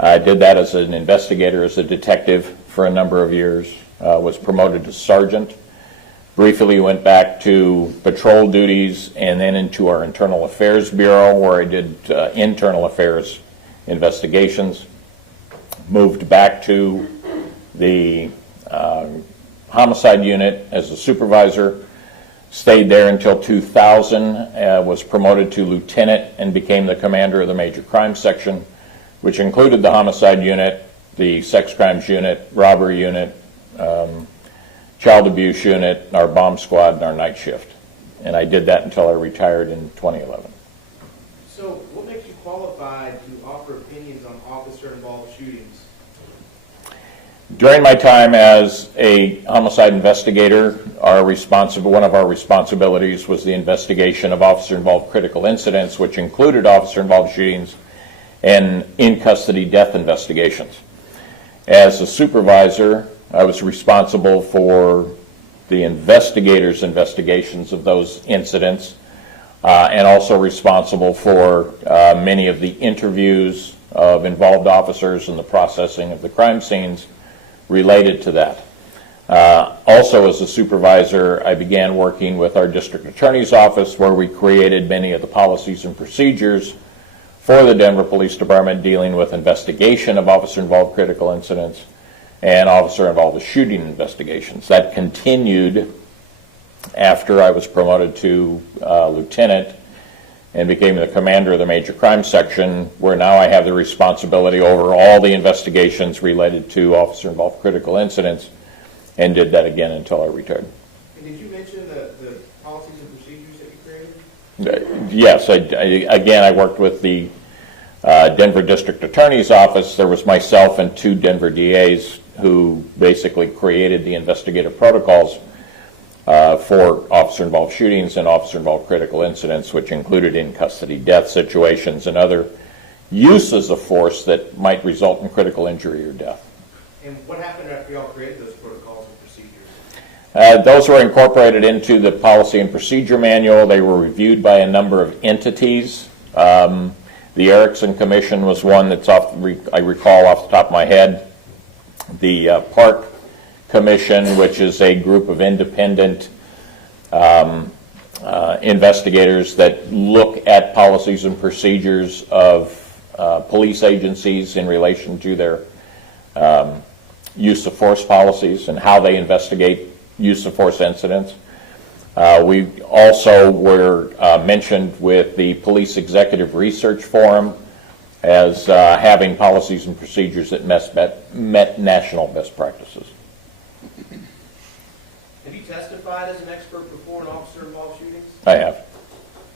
I did that as an investigator, as a detective for a number of years. Was promoted to sergeant. Briefly went back to patrol duties and then into our Internal Affairs Bureau, where I did internal affairs investigations. Moved back to the homicide unit as a supervisor. Stayed there until 2000, was promoted to lieutenant and became the commander of the Major Crime Section, which included the homicide unit, the sex crimes unit, robbery unit, child abuse unit, our bomb squad, and our night shift. And I did that until I retired in 2011. So what makes you qualified to offer opinions on officer-involved shootings? During my time as a homicide investigator, one of our responsibilities was the investigation of officer-involved critical incidents, which included officer-involved shootings and in-custody death investigations. As a supervisor, I was responsible for the investigators' investigations of those incidents, and also responsible for many of the interviews of involved officers and the processing of the crime scenes related to that. Also, as a supervisor, I began working with our district attorney's office, where we created many of the policies and procedures for the Denver Police Department dealing with investigation of officer-involved critical incidents and officer-involved shooting investigations. That continued after I was promoted to lieutenant and became the commander of the Major Crime Section, where now I have the responsibility over all the investigations related to officer-involved critical incidents, and did that again until I retired. And did you mention the policies and procedures that you created? Yes, I worked with the Denver District Attorney's Office. There was myself and two Denver DAs who basically created the investigative protocols for officer-involved shootings and officer-involved critical incidents, which included in-custody death situations and other uses of force that might result in critical injury or death. And what happened after you all created those protocols and procedures? Those were incorporated into the policy and procedure manual. They were reviewed by a number of entities. The Erickson Commission was one that's I recall off the top of my head. The Park Commission, which is a group of independent investigators that look at policies and procedures of police agencies in relation to their use of force policies and how they investigate use of force incidents. We also were mentioned with the Police Executive Research Forum as having policies and procedures that met national best practices. Have you testified as an expert before in officer-involved shootings? I have. A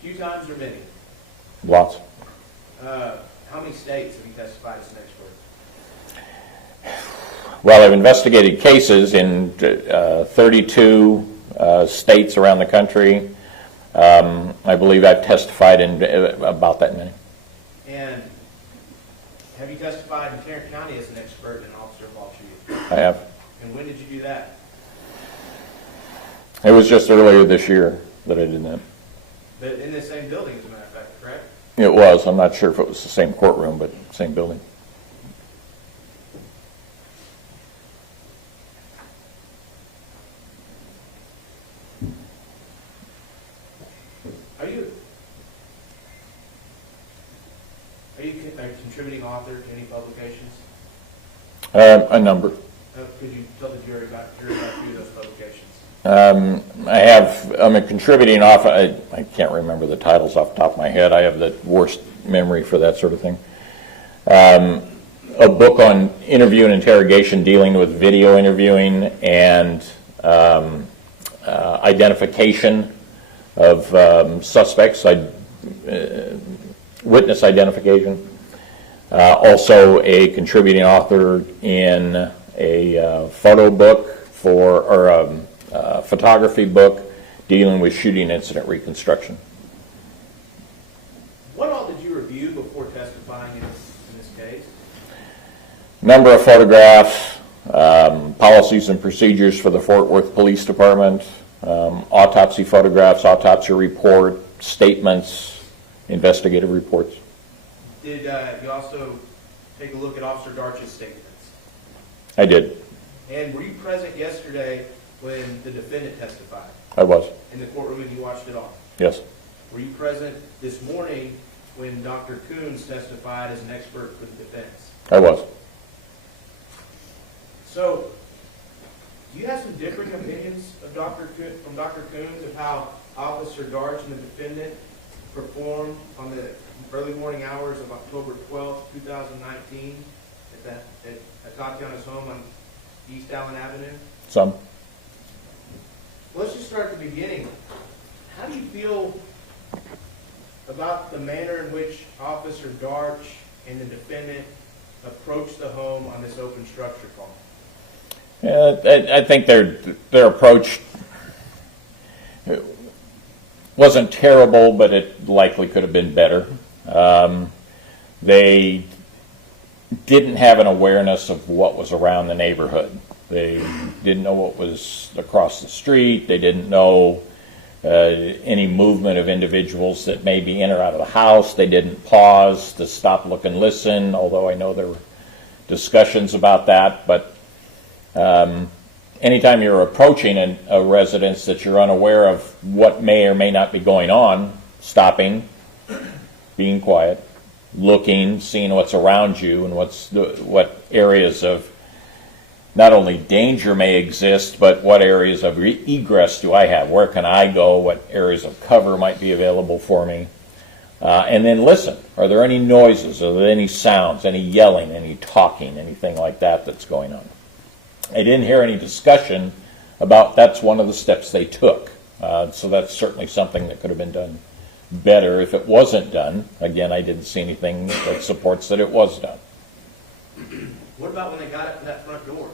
few times or many? Lots. How many states have you testified as an expert? Well, I've investigated cases in 32 states around the country. I believe I've testified in about that many. And have you testified in Tarrant County as an expert in officer-involved shootings? I have. And when did you do that? It was just earlier this year that I did that. But in the same building, as a matter of fact, correct? It was. I'm not sure if it was the same courtroom, but same building. Are you a contributing author to any publications? A number. Could you tell the jury about a few of those publications? I'm a contributing author. I can't remember the titles off the top of my head. I have the worst memory for that sort of thing. A book on interview and interrogation dealing with video interviewing and identification of suspects, witness identification. Also a contributing author in a photo book or a photography book dealing with shooting incident reconstruction. What all did you review before testifying in this case? Number of photographs, policies and procedures for the Fort Worth Police Department, autopsy photographs, autopsy report, statements, investigative reports. Did you also take a look at Officer Darch's statements? I did. And were you present yesterday when the defendant testified? I was. In the courtroom and you watched it all? Yes. Were you present this morning when Dr. Coons testified as an expert for the defense? I was. So, do you have some differing opinions of from Dr. Coons of how Officer Darch and the defendant performed on the early morning hours of October 12th, 2019 at Atatiana's home on East Allen Avenue? Some. Let's just start at the beginning. How do you feel about the manner in which Officer Darch and the defendant approached the home on this open structure call? I think their approach wasn't terrible, but it likely could have been better. They didn't have an awareness of what was around the neighborhood. They didn't know what was across the street. They didn't know any movement of individuals that may be in or out of the house. They didn't pause to stop, look, and listen, although I know there were discussions about that. But anytime you're approaching a residence that you're unaware of what may or may not be going on, stopping, being quiet, looking, seeing what's around you and what areas of not only danger may exist, but what areas of egress do I have? Where can I go? What areas of cover might be available for me? And then listen. Are there any noises? Are there any sounds? Any yelling? Any talking? Anything like that that's going on? I didn't hear any discussion about that's one of the steps they took. So that's certainly something that could have been done better if it wasn't done. Again, I didn't see anything that supports that it was done. What about when they got up to that front door?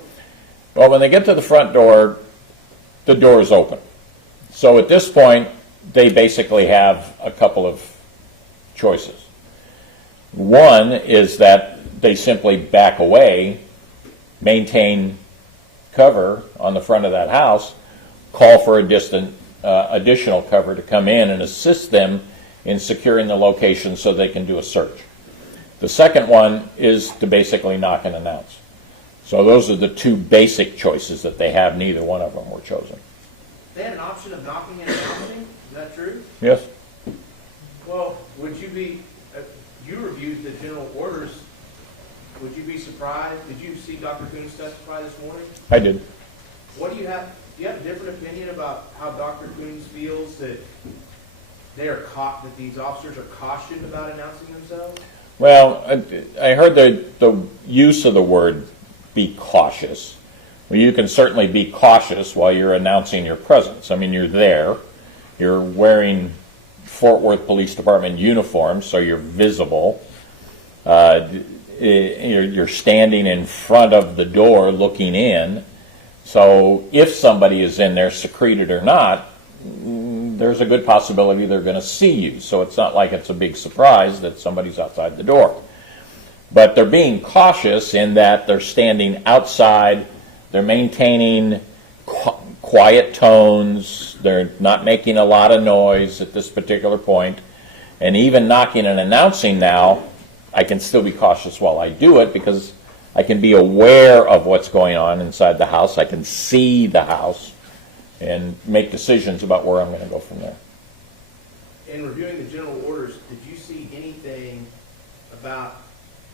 Well, when they get to the front door, the door is open. So at this point, they basically have a couple of choices. One is that they simply back away, maintain cover on the front of that house, call for additional cover to come in and assist them in securing the location so they can do a search. The second one is to basically knock and announce. So those are the two basic choices that they have. Neither one of them were chosen. they had an option of knocking and announcing, is that true? Yes? Well, would you be, you reviewed the general orders, would you be surprised? Did you see Dr. Coons testify this morning? I did. What do you have a different opinion about how Dr. Coons feels that they are that these officers are cautioned about announcing themselves? Well, I heard the use of the word be cautious. Well, you can certainly be cautious while you're announcing your presence. I mean, you're there. You're wearing Fort Worth Police Department uniforms, so you're visible. You're standing in front of the door looking in. So if somebody is in there, secreted or not, there's a good possibility they're going to see you. So it's not like it's a big surprise that somebody's outside the door. But they're being cautious in that they're standing outside. They're maintaining quiet tones. They're not making a lot of noise at this particular point. And even knocking and announcing now, I can still be cautious while I do it because I can be aware of what's going on inside the house. I can see the house and make decisions about where I'm going to go from there. In reviewing the general orders, did you see anything about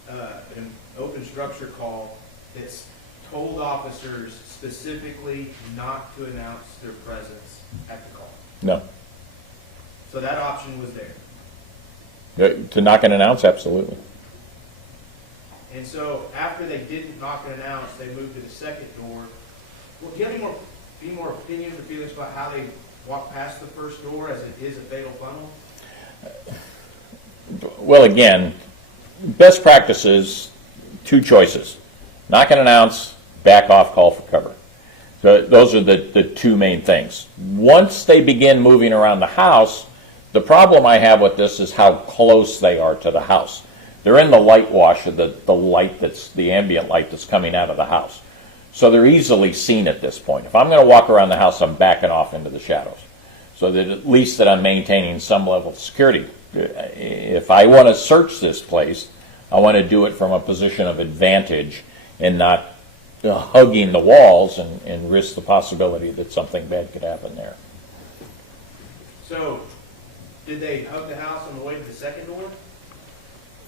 an open structure call that's told officers specifically not to announce their presence at the call? No. So that option was there. To knock and announce, absolutely. And so after they didn't knock and announce, they moved to the second door. Well, do you have any more opinions or feelings about how they walked past the first door as it is a fatal funnel? Well, again, best practices, two choices. Knock and announce, back off, call for cover. So those are the two main things. Once they begin moving around the house, the problem I have with this is how close they are to the house. They're in the light wash of the light that's the ambient light that's coming out of the house. So they're easily seen at this point. If I'm going to walk around the house, I'm backing off into the shadows so that at least that I'm maintaining some level of security. If I want to search this place, I want to do it from a position of advantage and not hugging the walls and risk the possibility that something bad could happen there. So did they hug the house on the way to the second door?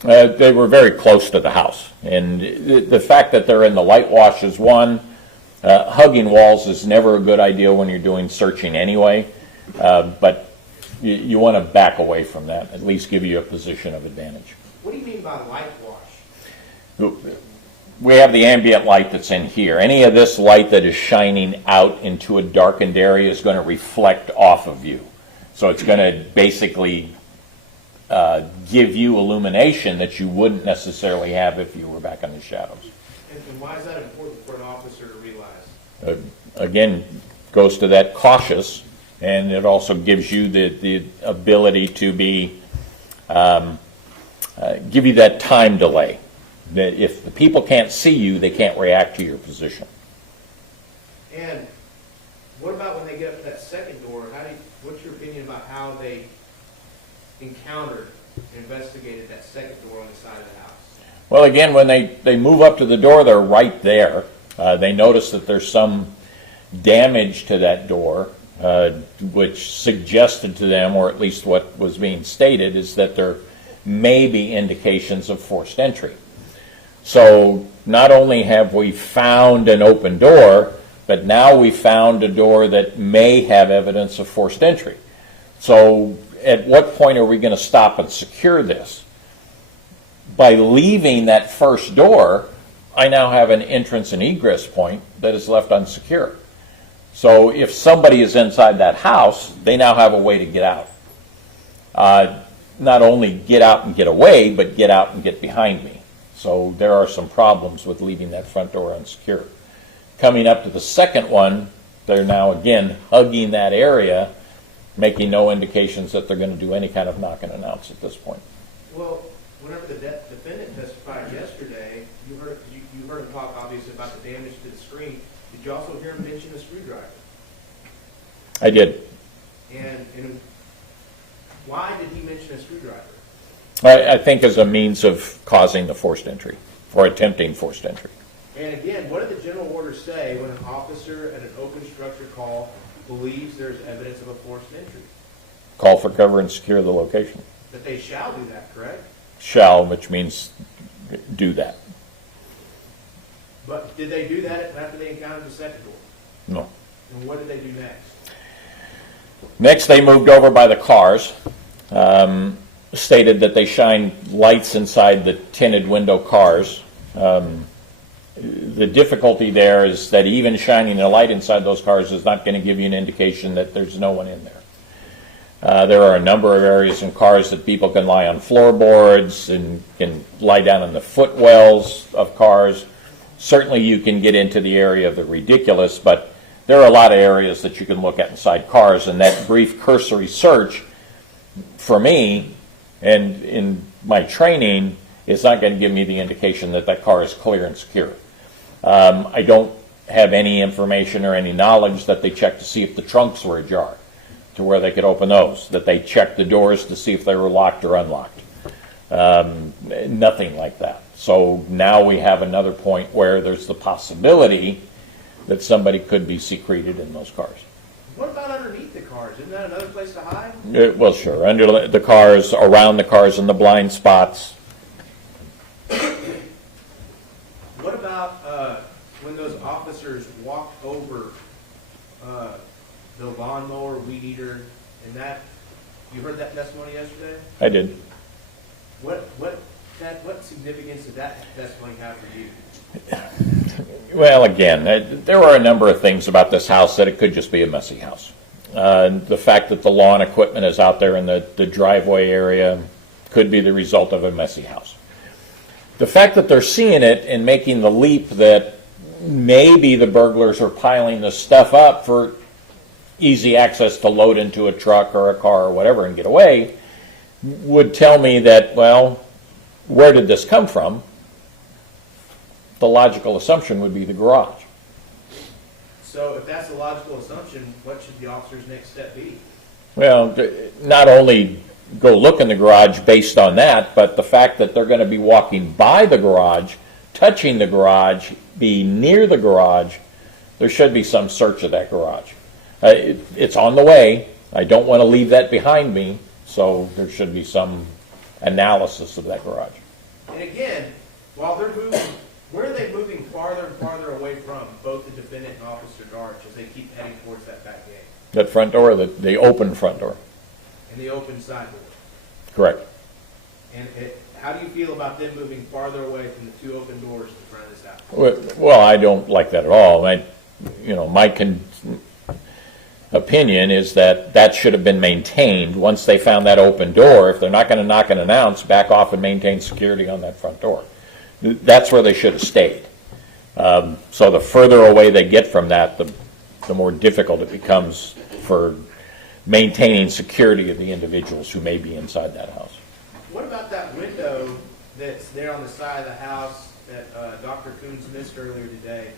They were very close to the house. And the fact that they're in the light wash is one. Hugging walls is never a good idea when you're doing searching anyway. But you want to back away from that, at least give you a position of advantage. What do you mean by light wash? We have the ambient light that's in here. Any of this light that is shining out into a darkened area is going to reflect off of you. So it's going to basically give you illumination that you wouldn't necessarily have if you were back in the shadows. And why is that important for an officer to realize? Again, goes to that cautious, and it also gives you the ability to be give you that time delay. That if the people can't see you, they can't react to your position. And what about when they get up to that second door? What's your opinion about how they encountered and investigated that second door on the side of the house? Well, again, when they move up to the door, they're right there. They notice that there's some damage to that door, which suggested to them, or at least what was being stated, is that there may be indications of forced entry. So not only have we found an open door, but now we found a door that may have evidence of forced entry. So at what point are we going to stop and secure this? By leaving that first door, I now have an entrance and egress point that is left unsecure. So if somebody is inside that house, they now have a way to get out. Not only get out and get away, but get out and get behind me. So there are some problems with leaving that front door unsecure. Coming up to the second one, they're now again hugging that area, making no indications that they're going to do any kind of knock and announce at this point. Well, whenever the defendant testified yesterday, you heard him talk obviously about the damage to the screen. Did you also hear him mention a screwdriver? I did. And why did he mention a screwdriver? I think as a means of causing the forced entry, or attempting forced entry. And again, what did the general orders say when an officer at an open structure call believes there's evidence of a forced entry. Call for cover and secure the location. That they shall do that, correct? Shall, which means do that. But did they do that after they encountered the second door? No. And what did they do next? Next, they moved over by the cars, stated that they shine lights inside the tinted window cars. The difficulty there is that even shining a light inside those cars is not going to give you an indication that there's no one in there. There are a number of areas in cars that people can lie on floorboards and can lie down in the footwells of cars. Certainly you can get into the area of the ridiculous, but there are a lot of areas that you can look at inside cars, and that brief cursory search, for me, and in my training, is not going to give me the indication that that car is clear and secure. I don't have any information or any knowledge that they checked to see if the trunks were ajar, to where they could open those, that they checked the doors to see if they were locked or unlocked. Nothing like that. So now we have another point where there's the possibility that somebody could be secreted in those cars. What about underneath the cars? Isn't that another place to hide? Well, sure. Under the cars, around the cars, in the blind spots. What about when those officers walked over the lawnmower, weed eater, and that? You heard that testimony yesterday? I did. What significance did that testimony have for you? Well, again, there were a number of things about this house that it could just be a messy house. The fact that the lawn equipment is out there in the driveway area could be the result of a messy house. The fact that they're seeing it and making the leap that maybe the burglars are piling the stuff up for easy access to load into a truck or a car or whatever and get away would tell me that, well, where did this come from? The logical assumption would be the garage. So if that's the logical assumption, what should the officer's next step be? Well, not only go look in the garage based on that, but the fact that they're going to be walking by the garage, touching the garage, be near the garage, there should be some search of that garage. It's on the way. I don't want to leave that behind me, so there should be some analysis of that garage. And again, while they're moving, where are they moving farther and farther away from, both the defendant and Officer Darch, as they keep heading towards that back gate? That front door, the open front door. And the open side door? Correct. And how do you feel about them moving farther away from the two open doors in front of this house? Well, I don't like that at all. My opinion is that should have been maintained once they found that open door. If they're not going to knock and announce, back off and maintain security on that front door. That's where they should have stayed. So the further away they get from that, the more difficult it becomes for maintaining security of the individuals who may be inside that house. What about that window that's there on the side of the house that Dr. Coons missed earlier today?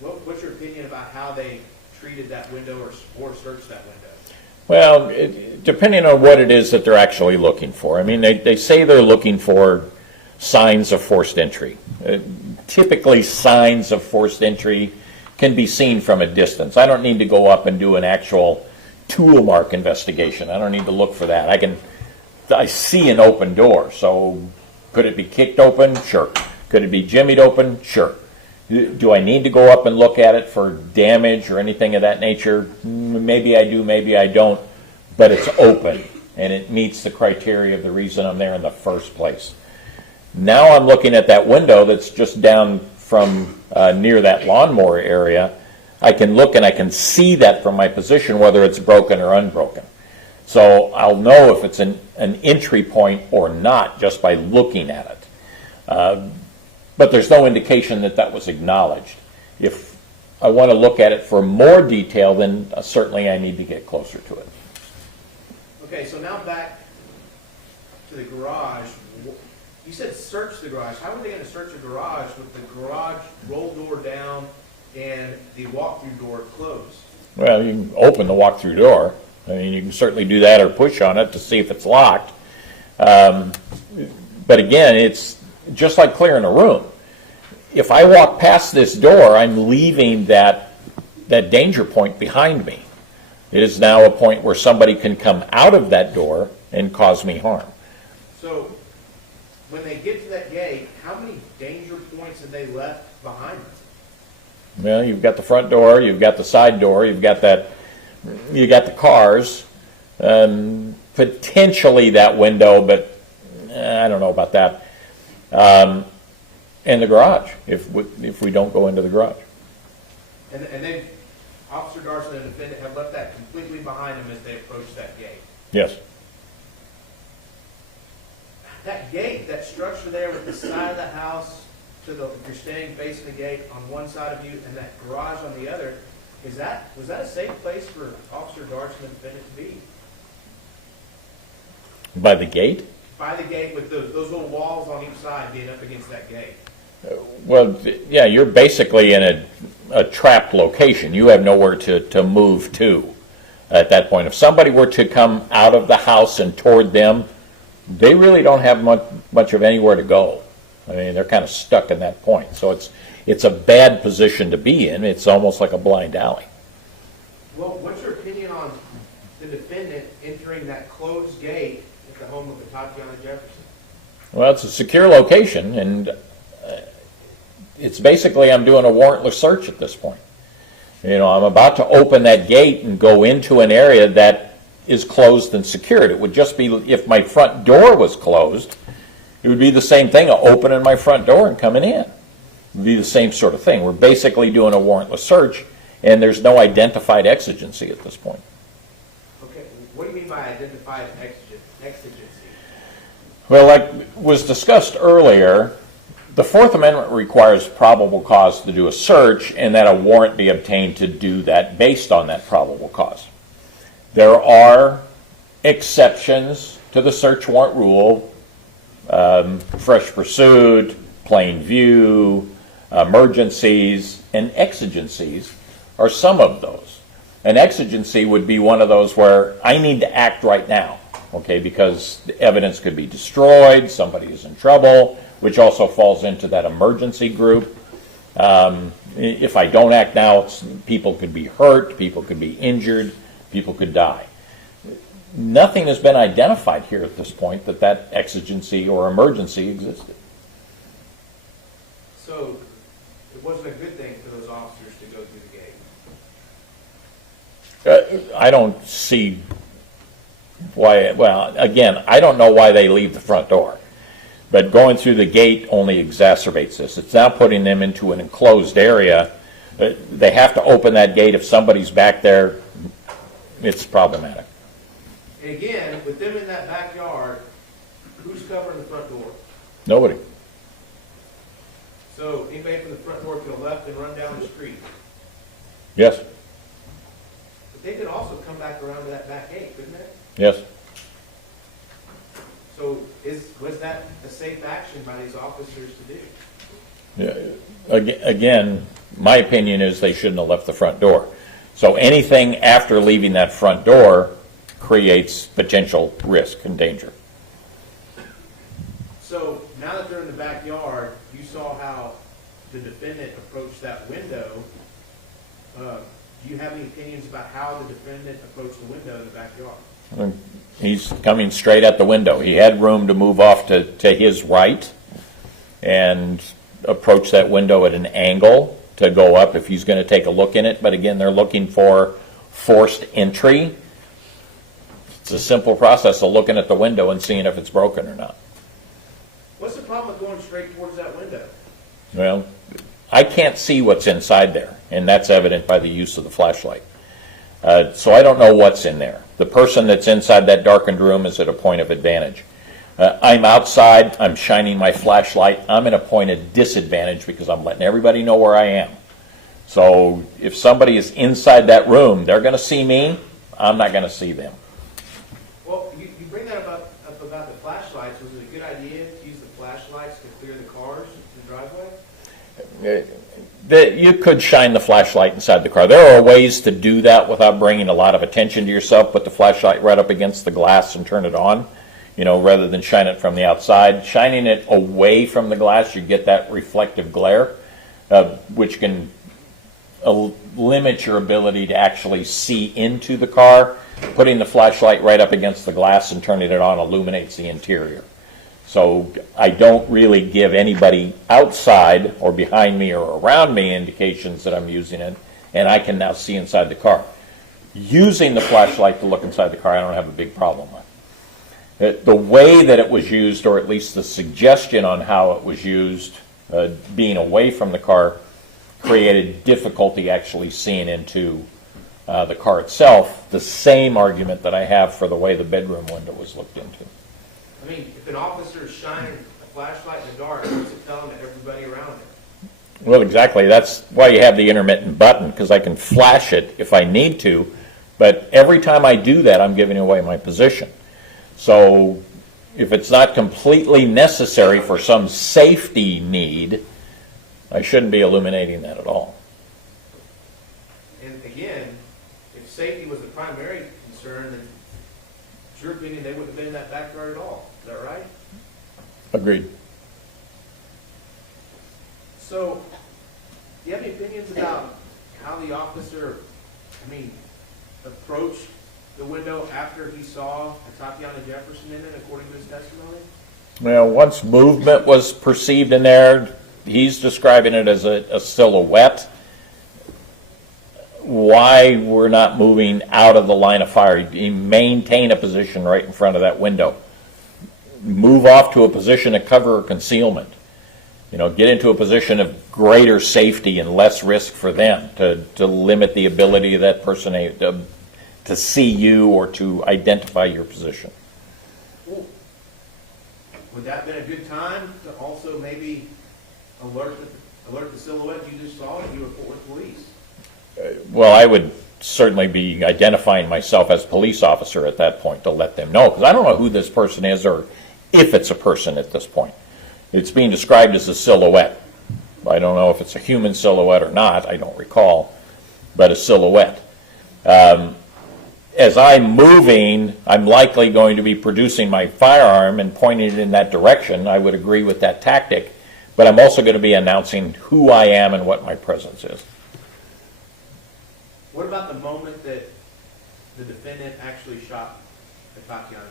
What's your opinion about how they treated that window or searched that window? Well, depending on what it is that they're actually looking for. I mean, they say they're looking for signs of forced entry. Typically, signs of forced entry can be seen from a distance. I don't need to go up and do an actual tool mark investigation. I don't need to look for that. I see an open door, so could it be kicked open? Sure. Could it be jimmied open? Sure. Do I need to go up and look at it for damage or anything of that nature? Maybe I do, maybe I don't, but it's open and it meets the criteria of the reason I'm there in the first place. Now I'm looking at that window that's just down from near that lawnmower area. I can look and I can see that from my position, whether it's broken or unbroken. So I'll know if it's an entry point or not just by looking at it. But there's no indication that that was acknowledged. If I want to look at it for more detail, then certainly I need to get closer to it. Okay, so now back to the garage. You said search the garage. How are they going to search a garage with the garage roll door down and the walk-through door closed? Well, you can open the walk-through door. I mean, you can certainly do that or push on it to see if it's locked. But again, it's just like clearing a room. If I walk past this door, I'm leaving that that danger point behind me. It is now a point where somebody can come out of that door and cause me harm. So, when they get to that gate, how many danger points have they left behind them? Well, you've got the front door, you've got the side door, you got the cars, potentially that window, but I don't know about that. And the garage, if we don't go into the garage. And they, Officer Darson and the defendant have left that completely behind them as they approach that gate. Yes. That gate, that structure there with the side of the house, if you're standing facing the gate on one side of you and that garage on the other, was that a safe place for Officer Darson and the defendant to be? By the gate? By the gate with those little walls on each side being up against that gate. Well, yeah, you're basically in a trapped location. You have nowhere to move to at that point. If somebody were to come out of the house and toward them, they really don't have much of anywhere to go. I mean, they're kind of stuck in that point. So it's a bad position to be in. It's almost like a blind alley. Well, what's your opinion on the defendant entering that closed gate at the home of Atatiana Jefferson? Well, it's a secure location, and it's basically I'm doing a warrantless search at this point. You know, I'm about to open that gate and go into an area that is closed and secured. It would just be, if my front door was closed, it would be the same thing, opening my front door and coming in. It would be the same sort of thing. We're basically doing a warrantless search, and there's no identified exigency at this point. Okay, what do you mean by identified exigency? Well, like was discussed earlier, the Fourth Amendment requires probable cause to do a search and that a warrant be obtained to do that based on that probable cause. There are exceptions to the search warrant rule, fresh pursuit, plain view, emergencies, and exigencies are some of those. An exigency would be one of those where I need to act right now, okay, because the evidence could be destroyed, somebody is in trouble, which also falls into that emergency group. If I don't act now, people could be hurt, people could be injured, people could die. Nothing has been identified here at this point that exigency or emergency existed. So it wasn't a good thing for those officers to go through the gate? I don't see why, well, again, I don't know why they leave the front door. But going through the gate only exacerbates this. It's now putting them into an enclosed area. They have to open that gate. If somebody's back there, it's problematic. And again, with them in that backyard, who's covering the front door? Nobody. So anybody from the front door could have left and run down the street. Yes. But they could also come back around to that back gate, couldn't they? Yes. So was that a safe action by these officers to do? Yeah. Again, my opinion is they shouldn't have left the front door. So anything after leaving that front door creates potential risk and danger. So now that they're in the backyard, you saw how the defendant approached that window. Do you have any opinions about how the defendant approached the window in the backyard? He's coming straight at the window. He had room to move off to his right and approach that window at an angle to go up if he's going to take a look in it. But again, they're looking for forced entry. It's a simple process of looking at the window and seeing if it's broken or not. What's the problem with going straight towards that window? Well, I can't see what's inside there, and that's evident by the use of the flashlight. So I don't know what's in there. The person that's inside that darkened room is at a point of advantage. I'm outside, I'm shining my flashlight, I'm at a point of disadvantage because I'm letting everybody know where I am. So if somebody is inside that room, they're going to see me, I'm not going to see them. Well, you bring that up about the flashlights. Was it a good idea to use the flashlights to clear the cars in the driveway? You could shine the flashlight inside the car. There are ways to do that without bringing a lot of attention to yourself. Put the flashlight right up against the glass and turn it on, rather than shine it from the outside. Shining it away from the glass, you get that reflective glare, which can limit your ability to actually see into the car. Putting the flashlight right up against the glass and turning it on illuminates the interior. So I don't really give anybody outside or behind me or around me indications that I'm using it, and I can now see inside the car. Using the flashlight to look inside the car, I don't have a big problem with. The way that it was used, or at least the suggestion on how it was used, being away from the car, created difficulty actually seeing into the car itself, the same argument that I have for the way the bedroom window was looked into. I mean, if an officer is shining a flashlight in the dark, what's it telling to everybody around him? Well, exactly. That's why you have the intermittent button, because I can flash it if I need to, but every time I do that, I'm giving away my position. So if it's not completely necessary for some safety need, I shouldn't be illuminating that at all. And again, if safety was the primary concern, then it's your opinion they wouldn't have been in that backyard at all. Is that right? Agreed. So, do you have any opinions about how the officer, approached the window after he saw Atatiana Jefferson in it, according to his testimony? Well, once movement was perceived in there, he's describing it as a silhouette. Why we're not moving out of the line of fire? You maintain a position right in front of that window. Move off to a position of cover or concealment. Get into a position of greater safety and less risk for them to limit the ability of that person to see you or to identify your position. Would that have been a good time to also maybe alert the silhouette you just saw and you report with police? Well, I would certainly be identifying myself as a police officer at that point to let them know, because I don't know who this person is or if it's a person at this point. It's being described as a silhouette. I don't know if it's a human silhouette or not, I don't recall, but a silhouette. As I'm moving, I'm likely going to be producing my firearm and pointing it in that direction. I would agree with that tactic, but I'm also going to be announcing who I am and what my presence is. What about the moment that the defendant actually shot Atatiana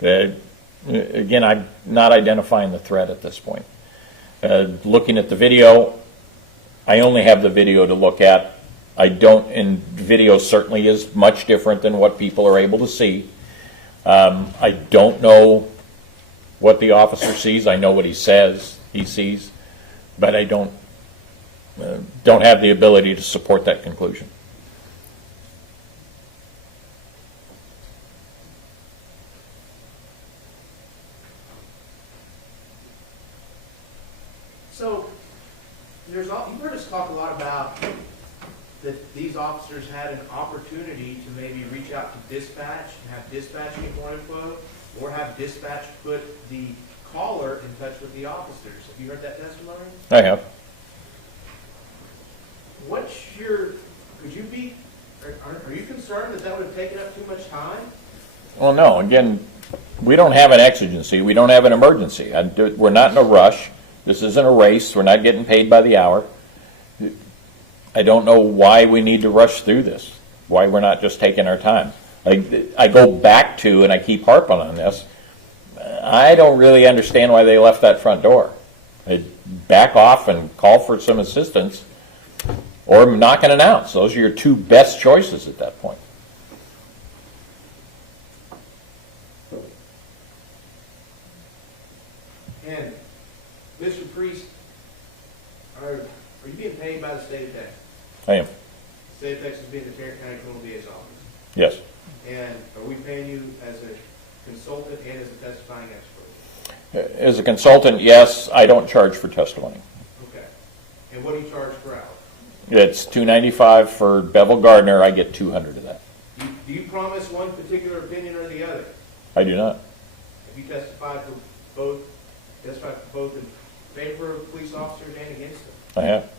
Jefferson? Again, I'm not identifying the threat at this point. Looking at the video, I only have the video to look at. And video certainly is much different than what people are able to see. I don't know what the officer sees. I know what he says he sees, but I don't have the ability to support that conclusion. So, you've heard us talk a lot about that these officers had an opportunity to maybe reach out to dispatch and have dispatch get more info, or have dispatch put the caller in touch with the officers. Have you heard that testimony? I have. Are you concerned that would have taken up too much time? Well, no. Again, we don't have an exigency. We don't have an emergency. We're not in a rush. This isn't a race. We're not getting paid by the hour. I don't know why we need to rush through this, why we're not just taking our time. I go back to, and I keep harping on this, I don't really understand why they left that front door. They'd back off and call for some assistance, or knock and announce. Those are your two best choices at that point. And, Mr. Priest, are you being paid by the state of Texas? I am. The state of Texas being the Tarrant County Criminal DA's office. Yes. And are we paying you as a consultant and as a testifying expert? As a consultant, yes. I don't charge for testimony. Okay. And what do you charge per hour? It's $295 for Bevel Gardner. I get $200 of that. Do you promise one particular opinion or the other? I do not. Have you testified for both in favor of police officers and against them? I have.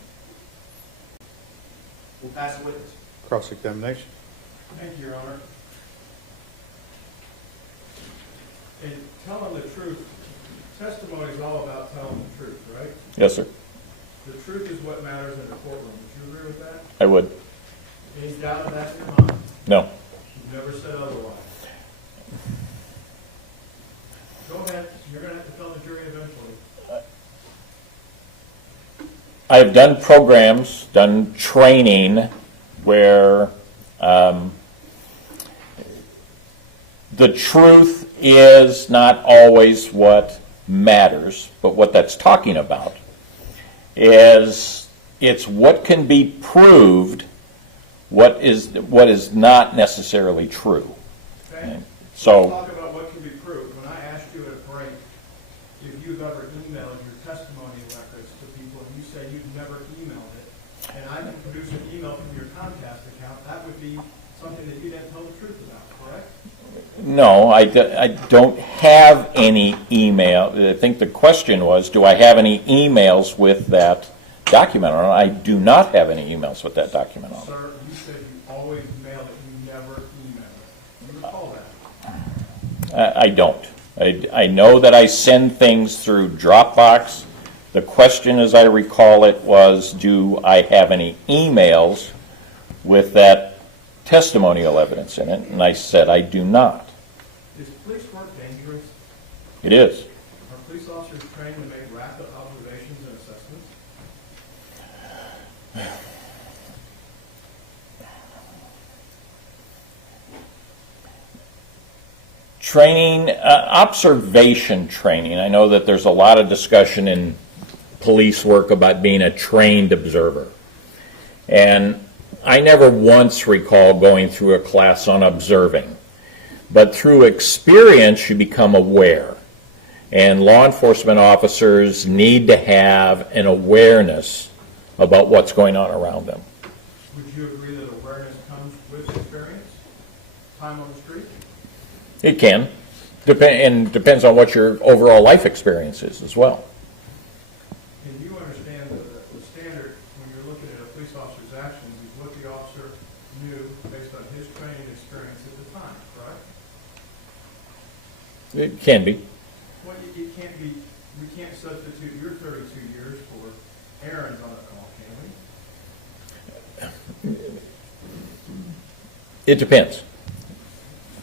We'll pass a witness. Cross-examination. Thank you, Your Honor. And telling the truth, testimony is all about telling the truth, right? Yes, sir. The truth is what matters in the courtroom. Would you agree with that? I would. Any doubt of that in your mind? No. You've never said otherwise. Go ahead. You're going to have to tell the jury eventually. I've done programs, done training where the truth is not always what matters, but what that's talking about is it's what can be proved, what is not necessarily true. Okay? So Talk about what can be proved. When I asked you at a break if you've ever emailed your testimony records to people, and you say you've never emailed it, and I can produce an email from your Comcast account, that would be something that you didn't tell the truth about, correct? no, I don't have any email. I think the question was, do I have any emails with that document on it? I do not have any emails with that document on it. Sir, you said you always mail it, you never email it. You recall that? I don't. I know that I send things through Dropbox. The question, as I recall it, was, do I have any emails with that testimonial evidence in it? And I said I do not. Is police work dangerous? It is. Are police officers trained to make rapid observations and assessments? Training, observation training. I know that there's a lot of discussion in police work about being a trained observer. And I never once recall going through a class on observing. But through experience, you become aware. And law enforcement officers need to have an awareness about what's going on around them. Would you agree that awareness comes with experience? Time on the street? It can. And depends on what your overall life experience is as well. And you understand the standard when you're looking at a police officer's actions is what the officer knew based on his training and experience at the time, correct? It can be. Well, it can't be, we can't substitute your 32 years for Aaron's on a call, can we? It depends.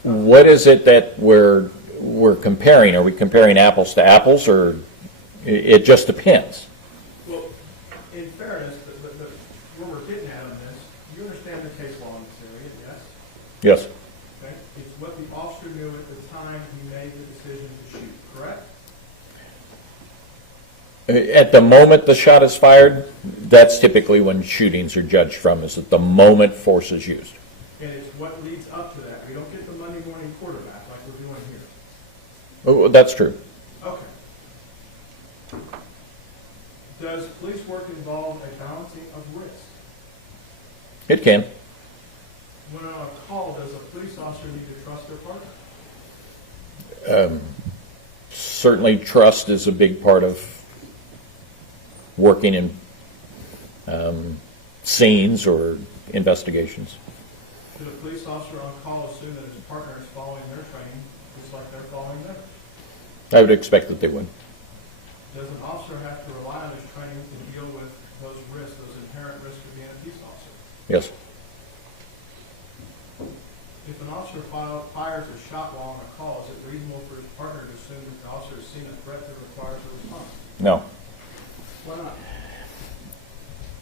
What is it that we're comparing? Are we comparing apples to apples, or it just depends? Well, in fairness, where we're getting at on this, you understand the case law in this area, yes? Yes. Okay? It's what the officer knew at the time he made the decision to shoot, correct? At the moment the shot is fired, that's typically when shootings are judged from, is at the moment force is used. And it's what leads up to that. We don't get the Monday morning quarterback like we're doing here. Oh, that's true. Okay. Does police work involve a balancing of risk? It can. When on a call, does a police officer need to trust their partner? Certainly trust is a big part of working in scenes or investigations. Should a police officer on call assume that his partner is following their training just like they're following theirs? I would expect that they would. Does an officer have to rely on his training to deal with those risks, those inherent risks of being a peace officer? Yes. If an officer fires a shot while on a call, is it reasonable for his partner to assume that the officer has seen a threat that requires a response? No. Why not?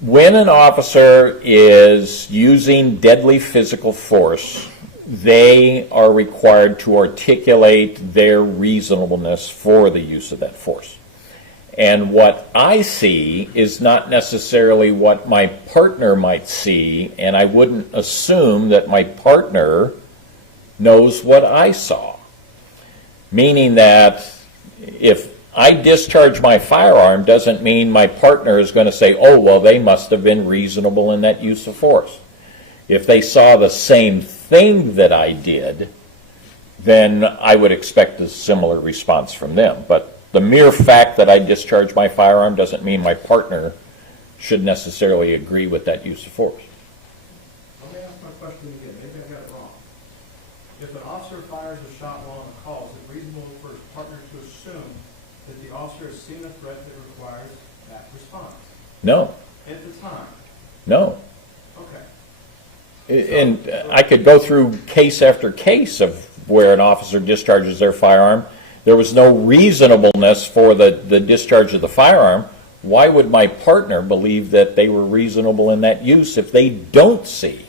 When an officer is using deadly physical force, they are required to articulate their reasonableness for the use of that force. And what I see is not necessarily what my partner might see, and I wouldn't assume that my partner knows what I saw. Meaning that if I discharge my firearm doesn't mean my partner is going to say, oh, well, they must have been reasonable in that use of force. If they saw the same thing that I did, then I would expect a similar response from them. But the mere fact that I discharge my firearm doesn't mean my partner should necessarily agree with that use of force. Let me ask my question again. Maybe I got it wrong. If an officer fires a shot while on a call, is it reasonable for his partner to assume that the officer has seen a threat that requires that response? No, At the time? no. Okay. And I could go through case after case of where an officer discharges their firearm. There was no reasonableness for the discharge of the firearm. Why would my partner believe that they were reasonable in that use if they don't see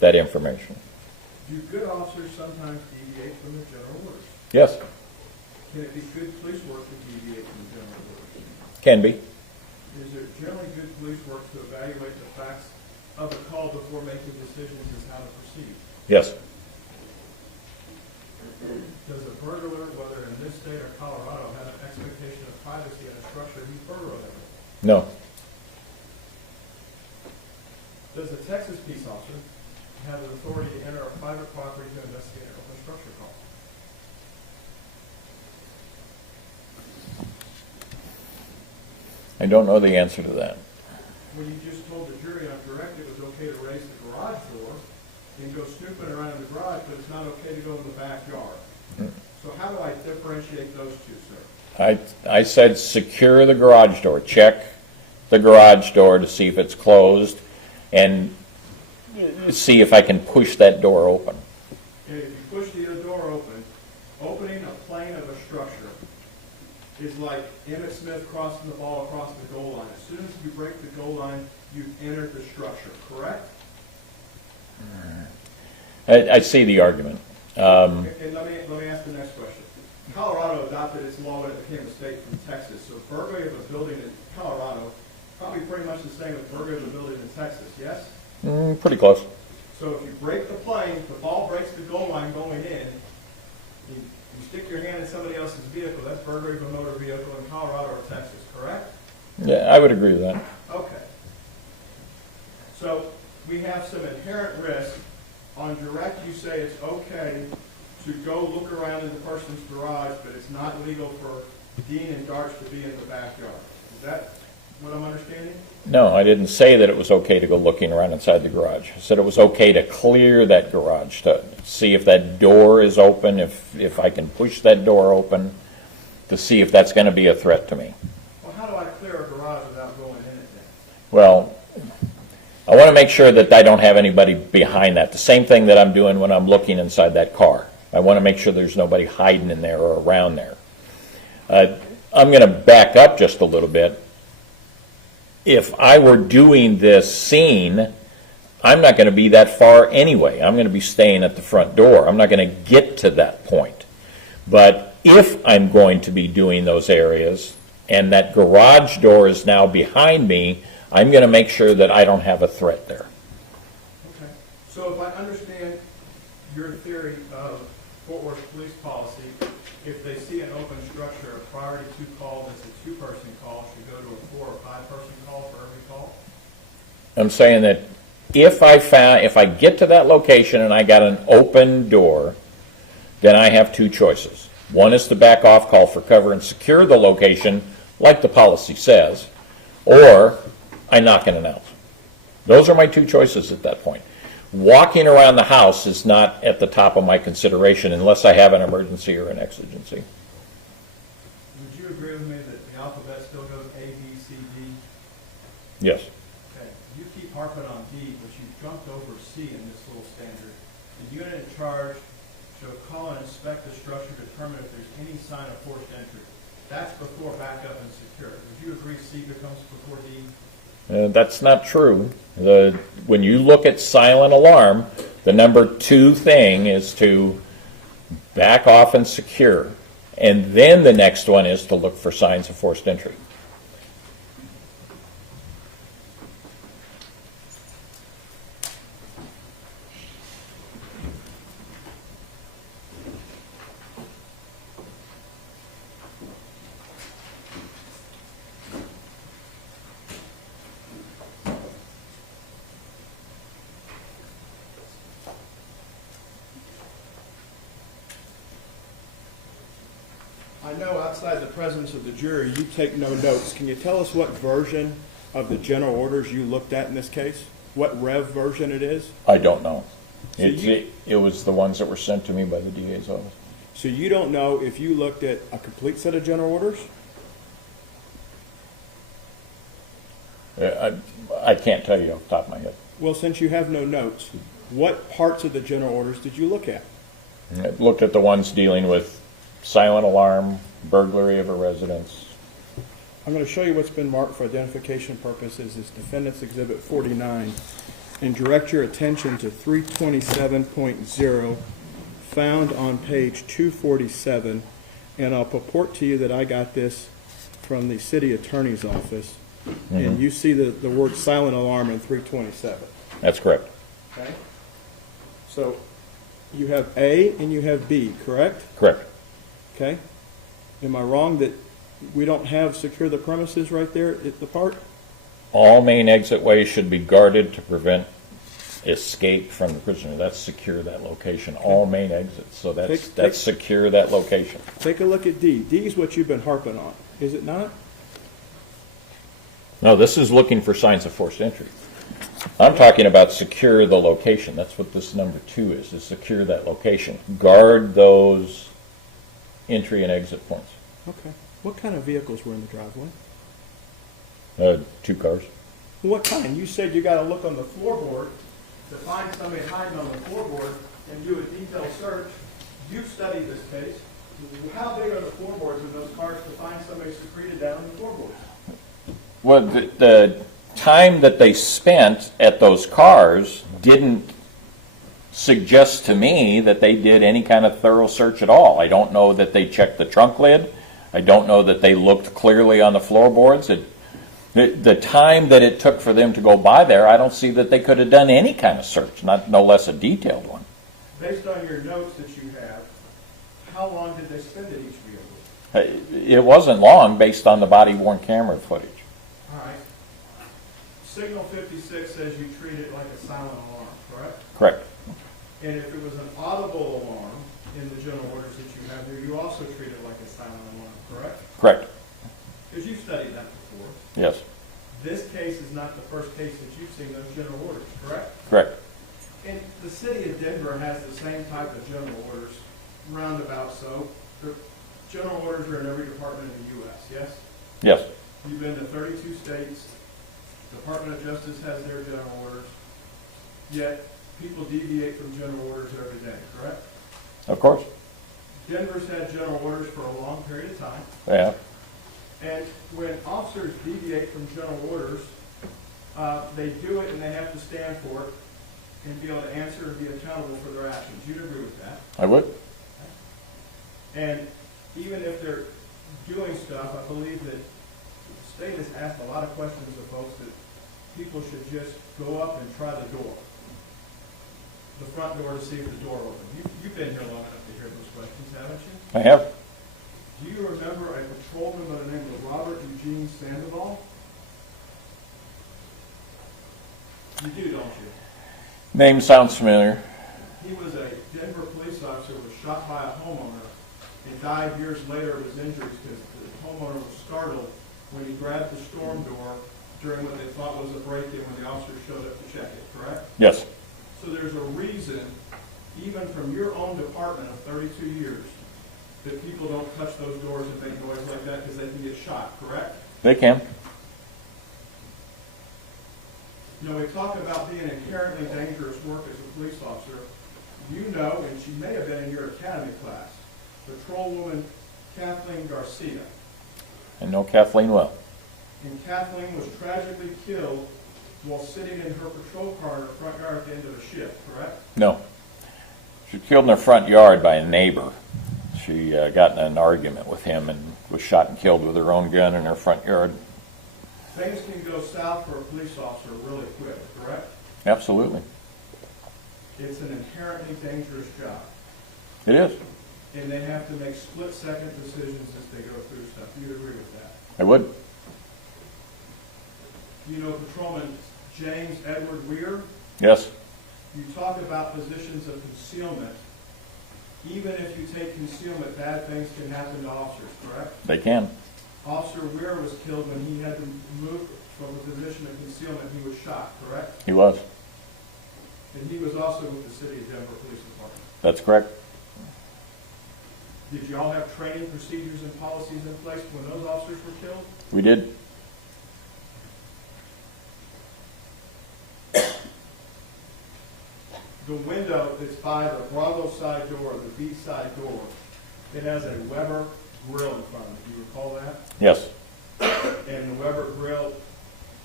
that information? Do good officers sometimes deviate from the general orders? Yes, Can it be good police work to deviate from the general orders? can be. Is it generally good police work to evaluate the facts of a call before making decisions as how to proceed? Yes, Does a burglar, whether in this state or Colorado, have an expectation of privacy in a structure he's burglaring? no, Does a Texas peace officer have the authority to enter a private property to investigate an open structure call? I don't know the answer to that. Well, you just told the jury on direct it was okay to raise the garage door and go snooping around in the garage, but it's not okay to go in the backyard. So how do I differentiate those two, sir? I said secure the garage door. Check the garage door to see if it's closed and see if I can push that door open. Okay, if you push the door open, opening a plane of a structure is like Emmitt Smith crossing the ball across the goal line. As soon as you break the goal line, you've entered the structure, correct? I see the argument. And let me ask the next question. Colorado adopted its law when it became a state from Texas. So burglary of a building in Colorado, probably pretty much the same as burglary of a building in Texas, yes? Pretty close. So if you break the plane, the ball breaks the goal line going in, you stick your hand in somebody else's vehicle, that's burglary of a motor vehicle in Colorado or Texas, correct? Yeah, I would agree with that. Okay. So we have some inherent risk. On direct, you say it's okay to go look around in the person's garage, but it's not legal for Dean and Darch to be in the backyard. Is that what I'm understanding? No, I didn't say that it was okay to go looking around inside the garage. I said it was okay to clear that garage, to see if that door is open, if I can push that door open, to see if that's going to be a threat to me. Well, how do I clear a garage without going in it then? Well, I want to make sure that I don't have anybody behind that. The same thing that I'm doing when I'm looking inside that car. I want to make sure there's nobody hiding in there or around there. I'm going to back up just a little bit. If I were doing this scene, I'm not going to be that far anyway. I'm going to be staying at the front door. I'm not going to get to that point. But if I'm going to be doing those areas and that garage door is now behind me, I'm going to make sure that I don't have a threat there. Okay. So if I understand your theory of Fort Worth police policy, if they see an open structure, a priority to call that's a two-person call should go to a 4 or 5-person call for every call? I'm saying that if I get to that location and I got an open door, then I have two choices. One is to back off, call for cover, and secure the location like the policy says, or I knock and announce. Those are my two choices at that point. Walking around the house is not at the top of my consideration unless I have an emergency or an exigency. Would you agree with me that the alphabet still goes A, B, C, D? Yes. Okay. You keep harping on D, but you jumped over C in this little standard. The unit in charge shall call and inspect the structure to determine if there's any sign of forced entry. That's before backup and secure. Would you agree C becomes before D? That's not true. When you look at silent alarm, the number 2 thing is to back off and secure. And then the next one is to look for signs of forced entry. I know outside the presence of the jury, you take no notes. Can you tell us what version of the general orders you looked at in this case? What rev version it is? I don't know. So you- It was the ones that were sent to me by the DA's office. So you don't know if you looked at a complete set of general orders? I can't tell you off the top of my head. Well, since you have no notes, what parts of the general orders did you look at? I looked at the ones dealing with silent alarm, burglary of a residence. I'm going to show you what's been marked for identification purposes as Defendant's Exhibit 49, and direct your attention to 327.0, found on page 247, and I'll purport to you that I got this from the city attorney's office, and you see the word silent alarm in 327. That's correct. Okay? So you have A and you have B, correct? Correct. Okay? Am I wrong that we don't have secure the premises right there at the park? All main exit ways should be guarded to prevent escape from the prisoner. That's secure that location. All main exits. So that's secure that location. Take a look at D. D is what you've been harping on, is it not? No, this is looking for signs of forced entry. I'm talking about secure the location. That's what this number 2 is secure that location. Guard those entry and exit points. Okay. What kind of vehicles were in the driveway? 2 cars. What kind? You said you got to look on the floorboard to find somebody hiding on the floorboard and do a detailed search. You've studied this case. How big are the floorboards in those cars to find somebody secreted down on the floorboards? Well, the time that they spent at those cars didn't suggest to me that they did any kind of thorough search at all. I don't know that they checked the trunk lid. I don't know that they looked clearly on the floorboards. The time that it took for them to go by there, I don't see that they could have done any kind of search, no less a detailed one. Based on your notes that you have, how long did they spend at each vehicle? It wasn't long based on the body-worn camera footage. All right. Signal 56 says you treat it like a silent alarm, correct? Correct. And if it was an audible alarm in the general orders that you have here, you also treat it like a silent alarm, correct? Correct. Because you've studied that before. Yes. This case is not the first case that you've seen those general orders, correct? Correct. And the city of Denver has the same type of general orders, roundabout so. The general orders are in every department in the U.S., yes? Yes. You've been to 32 states. Department of Justice has their general orders. Yet, people deviate from general orders every day, correct? Of course. Denver's had general orders for a long period of time. Yeah. And when officers deviate from general orders, they do it and they have to stand for it and be able to answer and be accountable for their actions. You'd agree with that? I would. And even if they're doing stuff, I believe that the state has asked a lot of questions of folks that people should just go up and try the door. The front door to see if the door opens. You've been here long enough to hear those questions, haven't you? I have. Do you remember a patrolman by the name of Robert Eugene Sandoval? You do, don't you? Name sounds familiar. He was a Denver police officer who was shot by a homeowner and died years later of his injuries because the homeowner was startled when he grabbed the storm door during what they thought was a break-in when the officer showed up to check it, correct? Yes. So there's a reason, even from your own department of 32 years, that people don't touch those doors and make noise like that because they can get shot, correct? They can. You know, we talk about being inherently dangerous work as a police officer. You know, and she may have been in your academy class, patrolwoman Kathleen Garcia. I know Kathleen well. And Kathleen was tragically killed while sitting in her patrol car in her front yard at the end of a shift, correct? No. She was killed in her front yard by a neighbor. She got in an argument with him and was shot and killed with her own gun in her front yard. Things can go south for a police officer really quick, correct? Absolutely. It's an inherently dangerous job. It is. And they have to make split-second decisions as they go through stuff. Do you agree with that? I would. You know Patrolman James Edward Weir? Yes. You talk about positions of concealment. Even if you take concealment, bad things can happen to officers, correct? They can. Officer Weir was killed when he had to move from a position of concealment. He was shot, correct? He was. And he was also with the City of Denver Police Department. That's correct. Did you all have training procedures and policies in place when those officers were killed? We did. the window that's by the Bravo side door, the B side door, it has a Weber grill in front of it. Do you recall that? Yes. And the Weber grill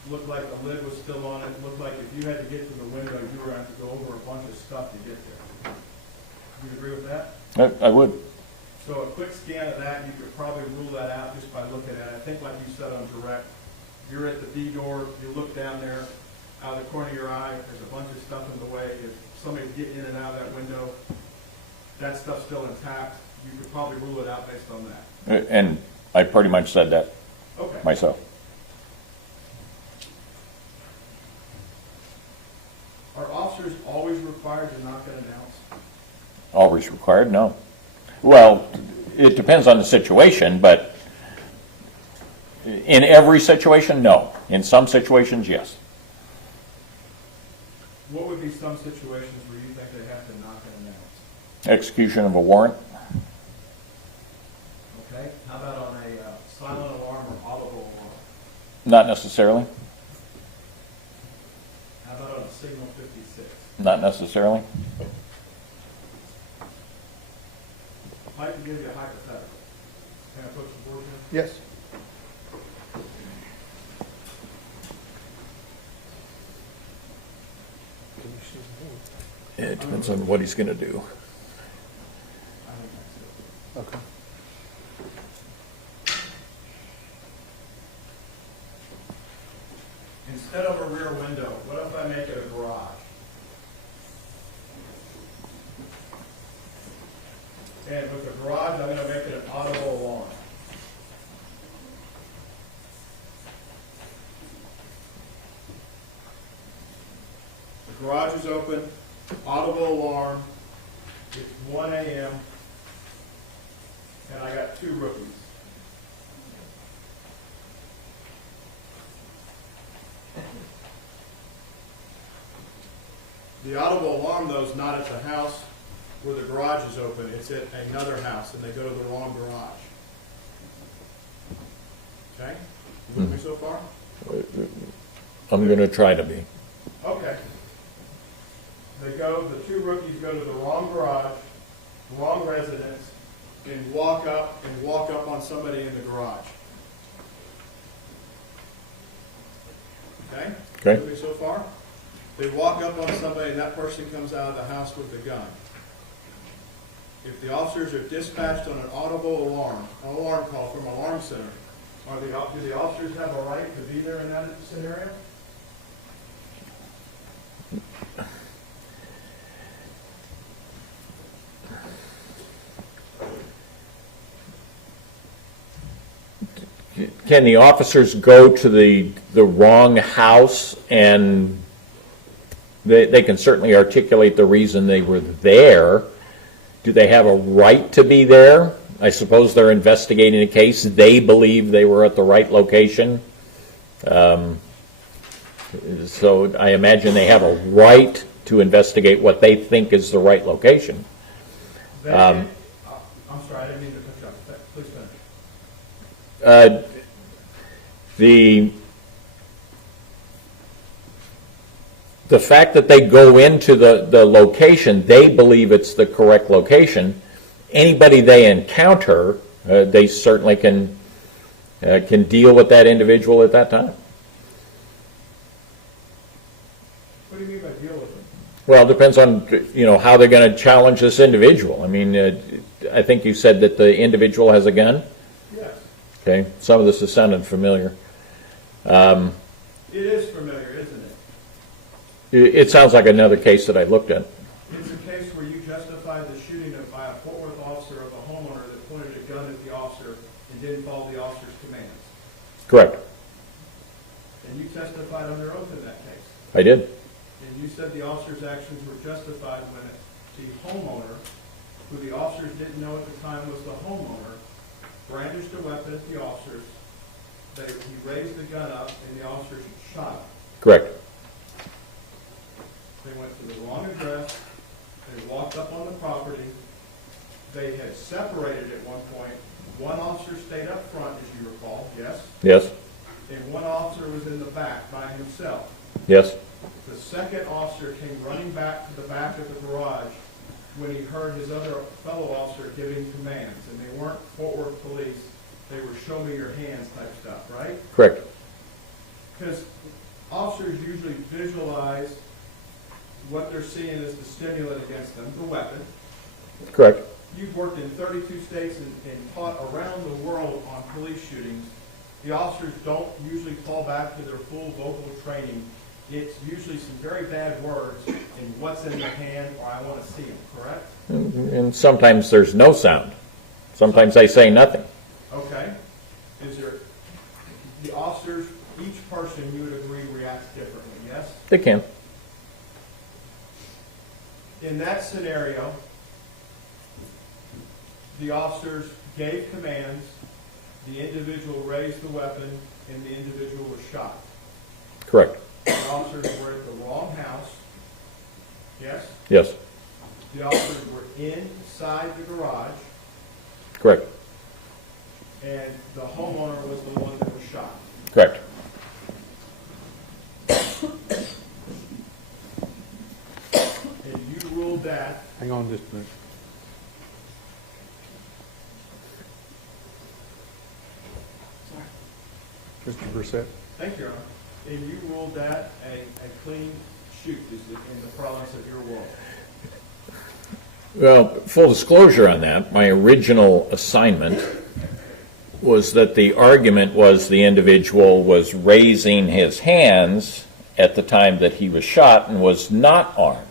looked like the lid was still on it. It looked like if you had to get to the window, you were going to have to go over a bunch of stuff to get there. Do you agree with that? I would. So a quick scan of that, you could probably rule that out just by looking at it. I think like you said on direct, you're at the B door, you look down there, out of the corner of your eye, there's a bunch of stuff in the way. If somebody's getting in and out of that window, that stuff's still intact, you could probably rule it out based on that. And I pretty much said that Okay. myself. Are officers always required to knock and announce? Always required? No. Well, it depends on the situation, but in every situation, no. In some situations, yes. What would be some situations where you think they have to knock and announce? Execution of a warrant? Okay. How about on a silent alarm or audible alarm? Not necessarily. How about on a signal 56? Not necessarily. I'd like to give you a hypothetical. Can I approach the board here? Yes. It depends on what he's going to do. I think that's it. Okay. Instead of a rear window, what if I make it a garage? And with the garage, I'm going to make it an audible alarm. The garage is open, audible alarm, it's 1 a.m., and I got 2 rookies. The audible alarm, though, is not at the house where the garage is open. It's at another house, and they go to the wrong garage. Okay? You with me so far? I'm going to try to be. Okay. The 2 rookies go to the wrong garage, wrong residence, and walk up on somebody in the garage. Okay? Okay. With me so far? They walk up on somebody and that person comes out of the house with a gun. If the officers are dispatched on an audible alarm, an alarm call from Alarm Center, do the officers have a right to be there in that scenario? Can the officers go to the wrong house and they can certainly articulate the reason they were there? Do they have a right to be there? I suppose they're investigating a case. They believe they were at the right location. So I imagine they have a right to investigate what they think is the right location. I'm sorry, I didn't mean to cut you off. Please finish. The fact that they go into the location, they believe it's the correct location. Anybody they encounter, they certainly can deal with that individual at that time. What do you mean by deal with them? Well, it depends on how they're going to challenge this individual. I mean, I think you said that the individual has a gun. Yes. Okay, some of this is sounding familiar. It is familiar, isn't it? It sounds like another case that I looked at. It's a case where you justified the shooting by a Fort Worth officer of a homeowner that pointed a gun at the officer and didn't follow the officer's commands. Correct. And you testified under oath in that case. I did. And you said the officer's actions were justified when the homeowner, who the officers didn't know at the time was the homeowner, brandished a weapon at the officers. He raised the gun up and the officers shot him. Correct. They went to the wrong address. They walked up on the property. They had separated at one point. One officer stayed up front, as you recall, yes? Yes. And one officer was in the back by himself. Yes? The second officer came running back to the back of the garage when he heard his other fellow officer giving commands, and they weren't Fort Worth police, they were show me your hands type stuff, right? Correct. Because officers usually visualize what they're seeing as the stimulant against them, the weapon. Correct. You've worked in 32 states and taught around the world on police shootings. The officers don't usually fall back to their full vocal training. It's usually some very bad words and what's in the hand or I want to see them, correct? And sometimes there's no sound. Sometimes I say nothing. Okay. Is there, the officers, each person you would agree reacts differently, yes? They can. In that scenario, the officers gave commands, the individual raised the weapon, and the individual was shot. Correct. The officers were at the wrong house, yes? Yes. The officers were inside the garage, Correct. and the homeowner was the one that was shot. Correct. And you ruled that, Hang on just a minute. Mr. Brissett? thank you, Your Honor, and you ruled that a clean shoot is in the province of your world. Well, full disclosure on that, my original assignment was that the argument was the individual was raising his hands at the time that he was shot and was not armed.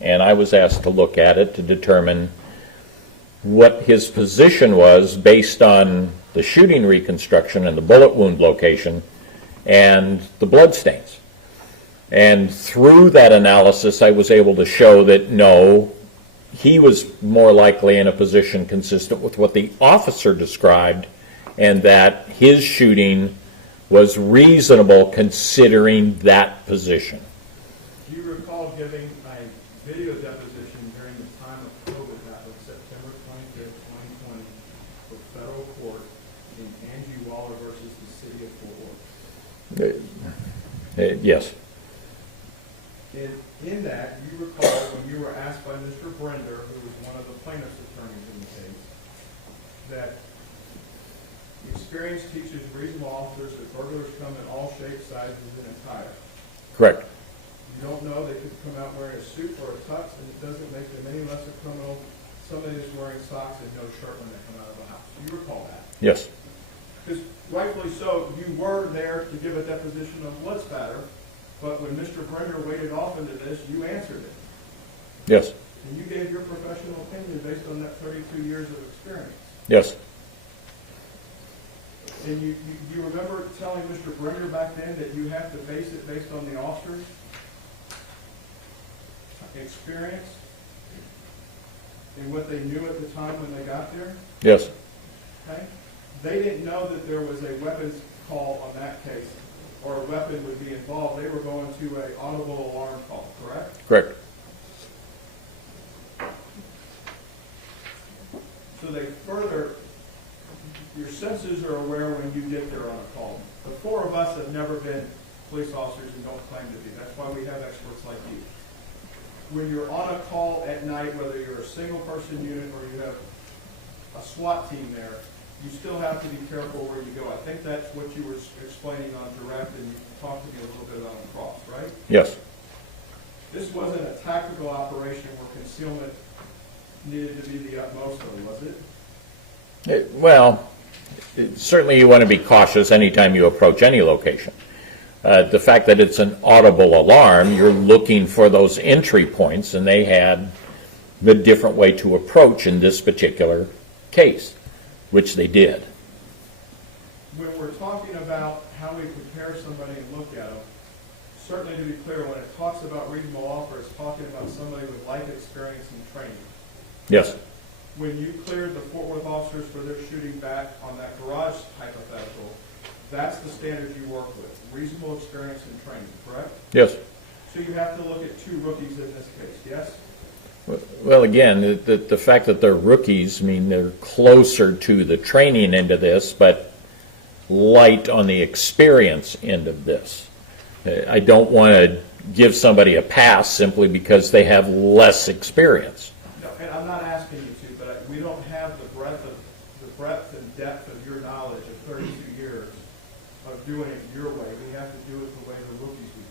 And I was asked to look at it to determine what his position was based on the shooting reconstruction and the bullet wound location and the blood stains. And through that analysis, I was able to show that no, he was more likely in a position consistent with what the officer described, and that his shooting was reasonable considering that position. Do you recall giving a video deposition during the time of COVID, that was September 25th, 2020, for federal court in Angie Waller versus the city of Fort Worth? Yes. And in that, you recall when you were asked by Mr. Brender, who was one of the plaintiff's attorneys in the case, that experience teaches reasonable officers that burglars come in all shapes, sizes, and attire. Correct. You don't know, they could come out wearing a suit or a tux, and it doesn't make them any less a criminal. Somebody is wearing socks and no shirt when they come out of the house. Do you recall that? Yes. Because rightfully so, you were there to give a deposition of blood spatter, but when Mr. Brender waded off into this, you answered it. Yes. And you gave your professional opinion based on that 32 years of experience. Yes. And you remember telling Mr. Brender back then that you have to base it based on the officer's experience and what they knew at the time when they got there? Yes. Okay? They didn't know that there was a weapons call on that case, or a weapon would be involved. They were going to an audible alarm call, correct? Correct. So they further, your senses are aware when you get there on a call. The four of us have never been police officers and don't claim to be. That's why we have experts like you. When you're on a call at night, whether you're a single person unit or you have a SWAT team there, you still have to be careful where you go. I think that's what you were explaining on direct, and you talked to me a little bit on the cross, right? Yes. This wasn't a tactical operation where concealment needed to be the utmost of it, was it? Well, certainly you want to be cautious anytime you approach any location. The fact that it's an audible alarm, you're looking for those entry points, and they had the different way to approach in this particular case, which they did. When we're talking about how we prepare somebody and look at them, certainly to be clear, when it talks about reasonable offer, it's talking about somebody with life experience and training. Yes. When you cleared the Fort Worth officers for their shooting back on that garage hypothetical, that's the standard you work with, reasonable experience and training, correct? Yes. So you have to look at two rookies in this case, yes? Well, again, the fact that they're rookies, I mean, they're closer to the training end of this, but light on the experience end of this. I don't want to give somebody a pass simply because they have less experience. No, and I'm not asking you to, but we don't have the breadth and depth of your knowledge of 32 years of doing it your way. We have to do it the way the rookies would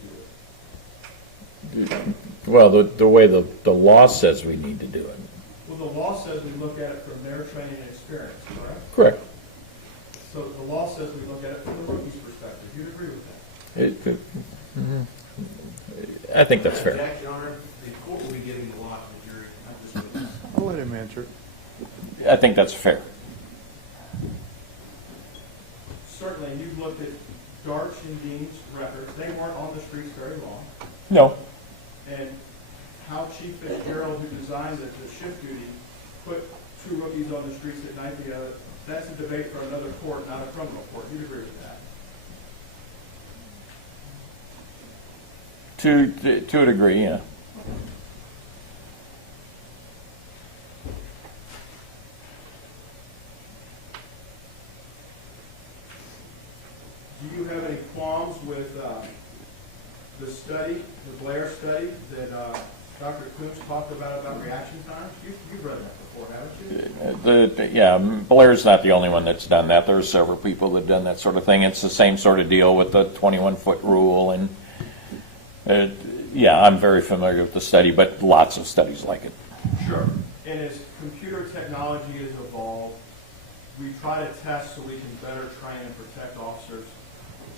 do it. Well, the way the law says we need to do it. Well, the law says we look at it from their training and experience, correct? Correct. So the law says we look at it from the rookie's perspective. You'd agree with that? I think that's fair. Jack, Your Honor, the court will be giving the law to the jury, not just witness. I'll let him answer it. I think that's fair. Certainly, you've looked at Darch and Dean's records. They weren't on the streets very long. No. And how Chief Fitzgerald, who designed the shift duty, put 2 rookies on the streets at night, that's a debate for another court, not a criminal court. You'd agree with that? To a degree, yeah. Do you have any qualms with the study, the Blair study that Dr. Koontz talked about reaction times? You've read that before, haven't you? Yeah, Blair's not the only one that's done that. There are several people that have done that sort of thing. It's the same sort of deal with the 21-foot rule. And yeah, I'm very familiar with the study, but lots of studies like it. Sure. And as computer technology has evolved, we try to test so we can better train and protect officers,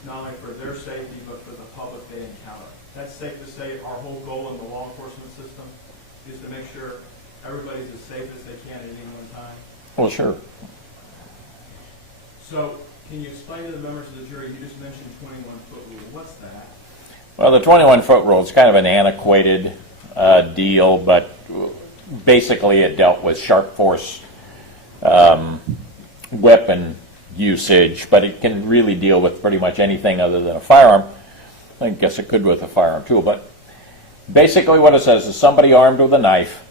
not only for their safety, but for the public they encounter. That's safe to say our whole goal in the law enforcement system is to make sure everybody's as safe as they can at any one time. Well, sure. So can you explain to the members of the jury, you just mentioned 21-foot rule. What's that? Well, the 21-foot rule is kind of an antiquated deal, but basically it dealt with sharp force weapon usage, but it can really deal with pretty much anything other than a firearm. I guess it could with a firearm too, but basically what it says is somebody armed with a knife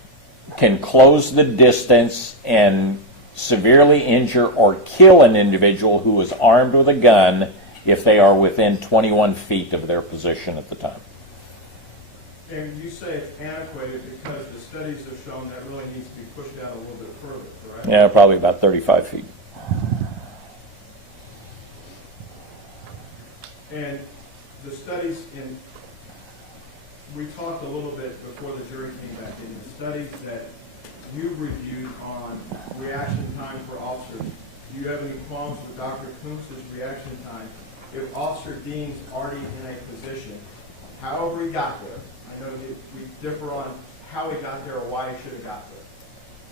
can close the distance and severely injure or kill an individual who is armed with a gun if they are within 21 feet of their position at the time. And you say it's antiquated because the studies have shown that really needs to be pushed out a little bit further, correct? Yeah, probably about 35 feet. And the studies we talked a little bit before the jury came back in, the studies that you reviewed on reaction time for officers, do you have any qualms with Dr. Koontz's reaction time? If Officer Dean's already in a position, however he got there, I know we differ on how he got there or why he should have got there,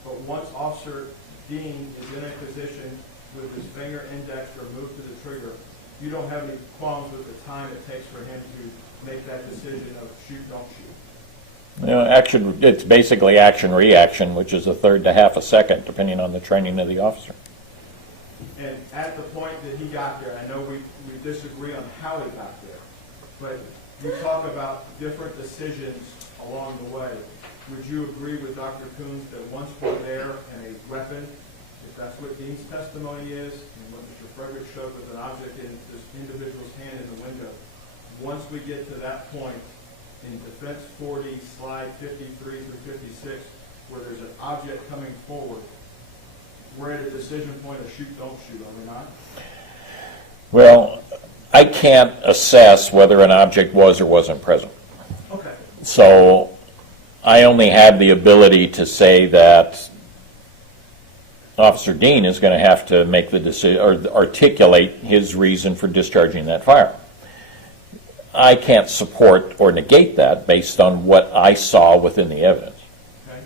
but once Officer Dean is in a position with his finger index removed to the trigger, you don't have any qualms with the time it takes for him to make that decision of shoot, don't shoot? You know, it's basically action-reaction, which is a third to half a second, depending on the training of the officer. And at the point that he got there, I know we disagree on how he got there, but you talk about different decisions along the way. Would you agree with Dr. Koontz that once we're there and a weapon, if that's what Dean's testimony is, and what Mr. Frederick showed with an object in this individual's hand in the window, once we get to that point in Defense 40, slide 53 through 56, where there's an object coming forward, we're at a decision point of shoot, don't shoot, are we not? Well, I can't assess whether an object was or wasn't present. Okay. So I only have the ability to say that Officer Dean is going to have to make the decision or articulate his reason for discharging that firearm. I can't support or negate that based on what I saw within the evidence. Okay.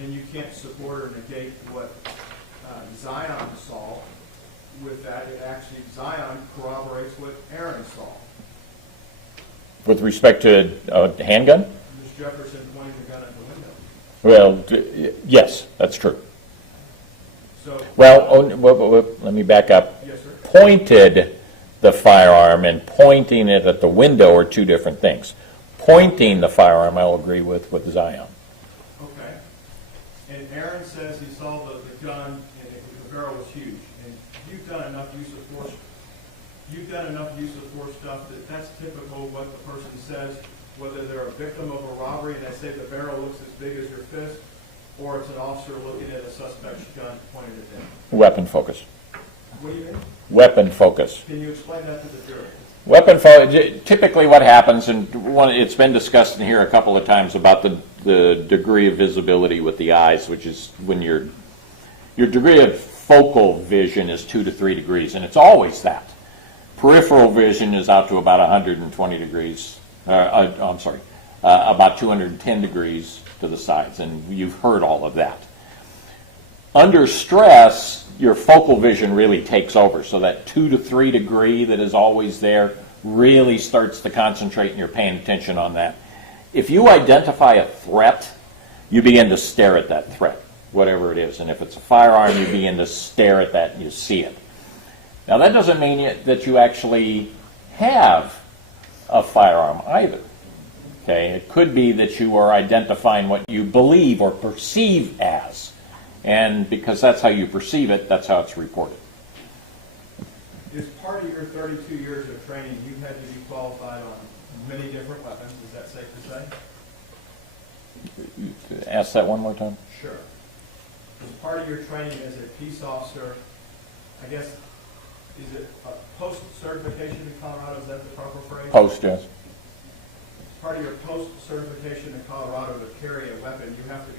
And you can't support or negate what Zion saw with that. It actually, Zion corroborates what Aaron saw. With respect to a handgun? Ms. Jefferson pointing the gun at the window. Well, yes, that's true. So, Well, let me back up. yes, sir. Pointed the firearm and pointing it at the window are two different things. Pointing the firearm, I'll agree with Zion. Okay. And Aaron says he saw the gun and the barrel was huge. And you've done enough use of force. you've done enough use of force stuff that that's typical of what the person says, whether they're a victim of a robbery and they say the barrel looks as big as your fist, or it's an officer looking at a suspect's gun pointed at them. Weapon focus. What do you mean? Weapon focus. Can you explain that to the jury? Weapon focus, typically what happens, and it's been discussed in here a couple of times about the degree of visibility with the eyes, which is when your degree of focal vision is 2 to 3 degrees, and it's always that. Peripheral vision is out to about 120 degrees, about 210 degrees to the sides, and you've heard all of that. Under stress, your focal vision really takes over, so that 2 to 3 degree that is always there really starts to concentrate and you're paying attention on that. If you identify a threat, you begin to stare at that threat, whatever it is, and if it's a firearm, you begin to stare at that and you see it. Now that doesn't mean that you actually have a firearm either. Okay, it could be that you are identifying what you believe or perceive as. And because that's how you perceive it, that's how it's reported. Is part of your 32 years of training, you had to be qualified on many different weapons, is that safe to say? Ask that one more time. Sure. As part of your training as a peace officer, I guess, is it a post-certification in Colorado, is that the proper phrase? Post, yes. Part of your post-certification in Colorado to carry a weapon, you have to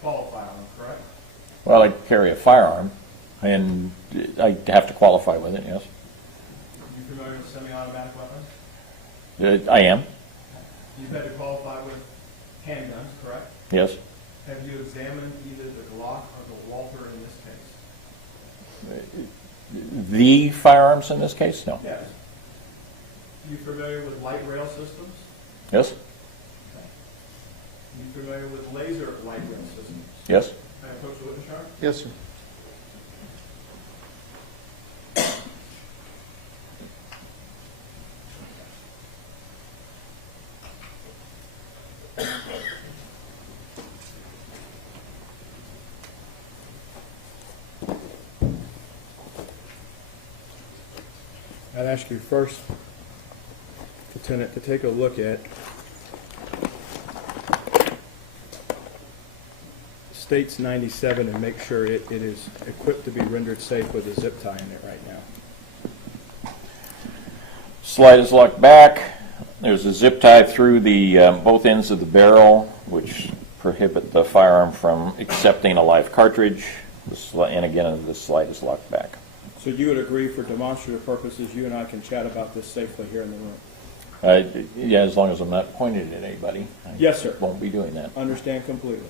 qualify on it, correct? Well, I carry a firearm, and I have to qualify with it, yes. You familiar with semi-automatic weapons? I am, You've had to qualify with handguns, correct? yes. Have you examined either the Glock or the Walther in this case? The firearms in this case? No. Yes. You familiar with light rail systems? Yes? You familiar with laser light rail systems? Yes? May I approach the witness yard? Yes, sir. I'd ask you first, Lieutenant, to take a look at States 97 and make sure it is equipped to be rendered safe with a zip tie in it right now. Slide is locked back. There's a zip tie through the both ends of the barrel, which prohibit the firearm from accepting a live cartridge. And again, the slide is locked back. So you would agree, for demonstrative purposes, you and I can chat about this safely here in the room? Yeah, as long as I'm not pointing at anybody. Yes, sir. Won't be doing that. Understand completely.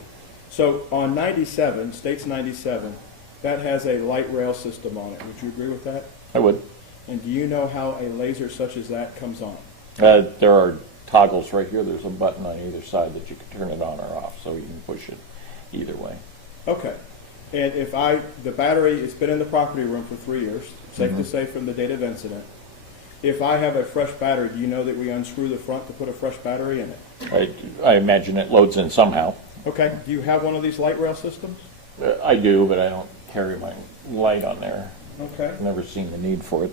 So on 97, States 97, that has a light rail system on it. Would you agree with that? I would. And do you know how a laser such as that comes on? There are toggles right here. There's a button on either side that you can turn it on or off, so you can push it either way. Okay. And if the battery, it's been in the property room for 3 years, safe to say from the date of incident. If I have a fresh battery, do you know that we unscrew the front to put a fresh battery in it? I imagine it loads in somehow. Okay. Do you have one of these light rail systems? I do, but I don't carry my light on there. Okay. I've never seen the need for it.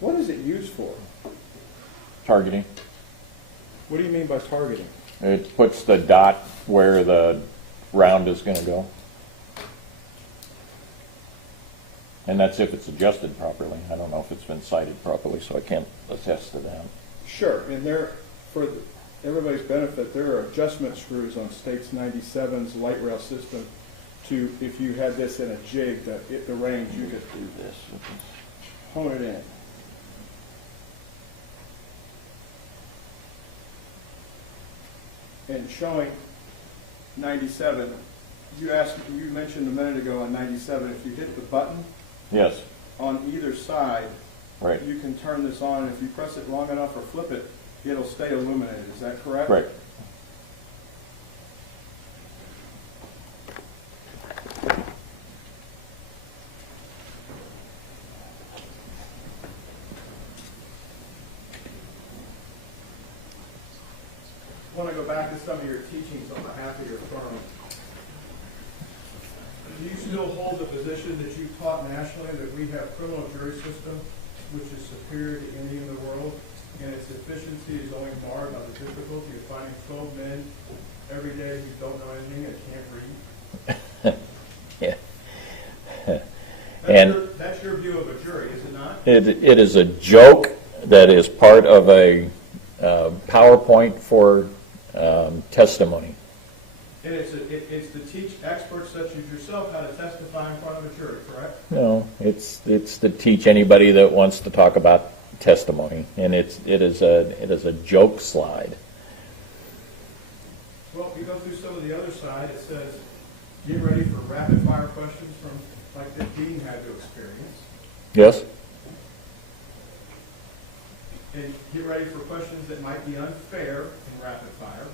What is it used for? Targeting. What do you mean by targeting? It puts the dot where the round is going to go. And that's if it's adjusted properly. I don't know if it's been sighted properly, so I can't attest to that. Sure. And for everybody's benefit, there are adjustment screws on States 97's light rail system to, if you had this in a jig, the range, you could Do this. hone it in. And showing 97, you mentioned a minute ago on 97, if you hit the button Yes. on either side, Right. you can turn this on, and if you press it long enough or flip it, it'll stay illuminated. Is that correct? Right. I want to go back to some of your teachings on behalf of your firm. Do you still hold the position that you taught nationally that we have criminal jury system which is superior to any in the world, and its efficiency is only marred by the difficulty of finding 12 men every day who don't know anything and can't read. Yeah. That's, And that's your view of a jury, is it not? it is a joke that is part of a PowerPoint for testimony. And it's to teach experts such as yourself how to testify in front of a jury, correct? No, it's to teach anybody that wants to talk about testimony, and it is a joke slide. Well, if you go through some of the other side, it says, get ready for rapid fire questions from, like that Dean had to experience. Yes? And get ready for questions that might be unfair in rapid fire.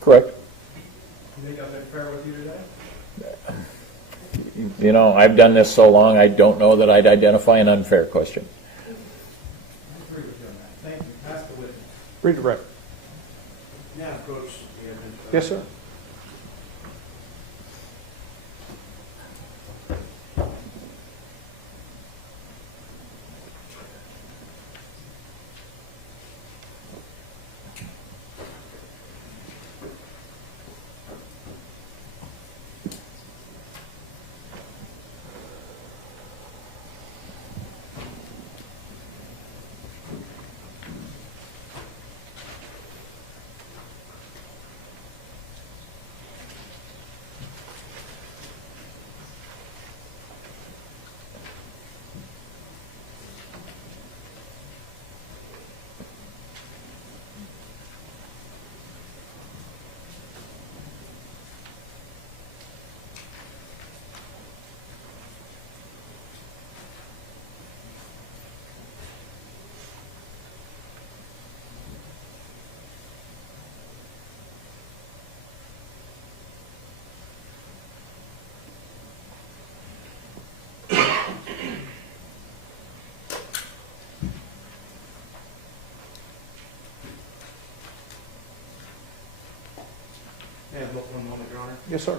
Correct. You think I've been fair with you today? You know, I've done this so long, I don't know that I'd identify an unfair question. I agree with you on that. Thank you. Pass the witness. Read the record. Now, Coach. Yes, sir. May I have one moment, Your Honor? Yes, sir.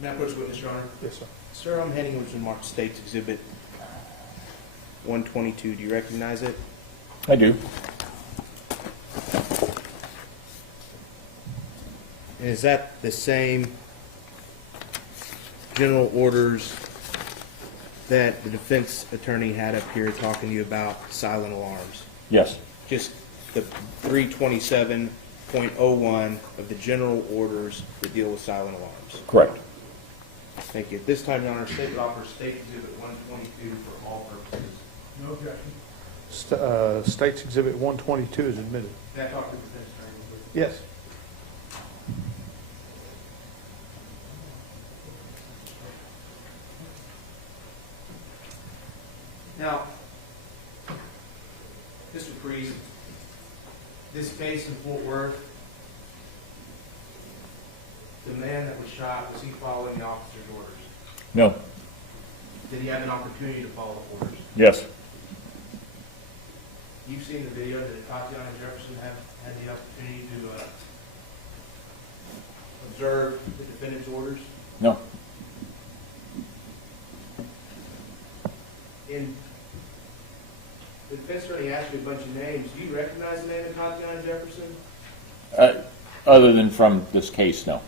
May I approach the witness, Your Honor? Yes, sir. Sir, I'm handing over to marked State's Exhibit 122. Do you recognize it? I do. And is that the same general orders that the defense attorney had up here talking to you about silent alarms? Yes. Just the 327.01 of the general orders that deal with silent alarms. Correct. Thank you. At this time, Your Honor, State would offer State Exhibit 122 for all purposes. No objection. State's Exhibit 122 is admitted. May I talk to the defense attorney, please? Yes. Now, Mr. Priest, this case in Fort Worth, the man that was shot, was he following the officer's orders? No. Did he have an opportunity to follow the orders? Yes. You've seen the video that Atatiana Jefferson had the opportunity to observe the defendant's orders? No. And the defense attorney asked you a bunch of names. Do you recognize the name of Atatiana Jefferson? Other than from this case, no.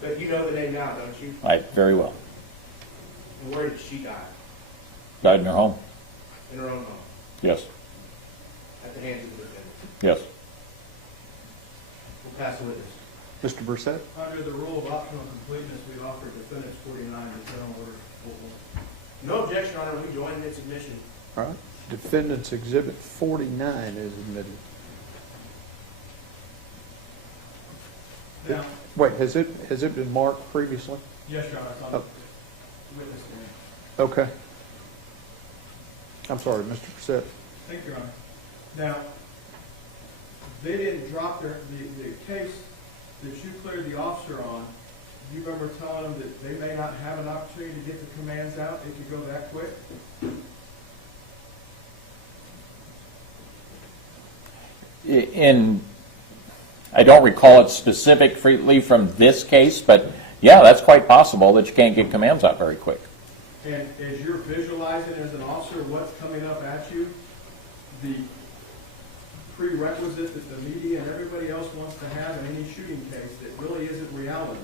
But you know the name now, don't you? Very well. And where did she die? Died in her home? In her own home, Yes. at the hands of the defendant. Yes. We'll pass the witness. Mr. Brissett? Under the rule of optional completeness, we offer defendants 49 the general order. No objection, Your Honor. We join in its admission. All right. Defendant's Exhibit 49 is admitted. Now, Wait, has it been marked previously? yes, Your Honor, it's on Oh. the witness stand. Okay. I'm sorry, Mr. Brissett. Thank you, Your Honor. Now, they didn't drop the case that you cleared the officer on you remember telling them that they may not have an opportunity to get the commands out if you go that quick? I don't recall it specifically from this case, but yeah, that's quite possible that you can't get commands out very quick. And as you're visualizing as an officer what's coming up at you, the prerequisite that the media and everybody else wants to have in any shooting case that really isn't reality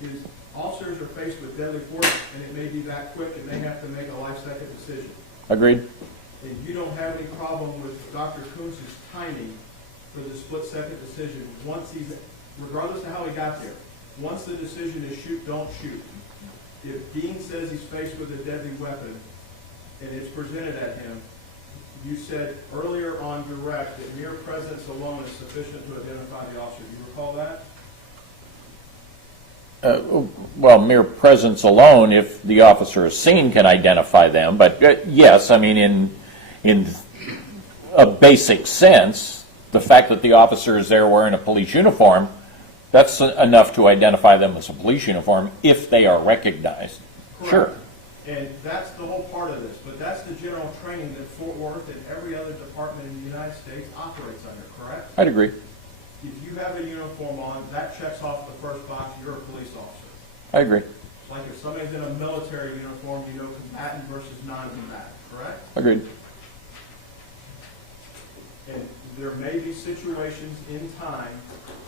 is officers are faced with deadly force, and it may be that quick, and they have to make a life-second decision. Agreed? And you don't have any problem with Dr. Kunz's timing for the split-second decision once he's, regardless of how he got there, once the decision is shoot, don't shoot. If Dean says he's faced with a deadly weapon and it's presented at him, you said earlier on direct that mere presence alone is sufficient to identify the officer. Do you recall that? Well, mere presence alone, if the officer is seen, can identify them. But yes, I mean, in a basic sense, the fact that the officer is there wearing a police uniform, that's enough to identify them as a police uniform if they are recognized. Correct. Sure. And that's the whole part of this. But that's the general training that Fort Worth and every other department in the United States operates under, correct? I'd agree. If you have a uniform on, that checks off the first box, you're a police officer. I agree. Like if somebody's in a military uniform, you know combatant versus non-combatant, correct? Agreed. And there may be situations in time,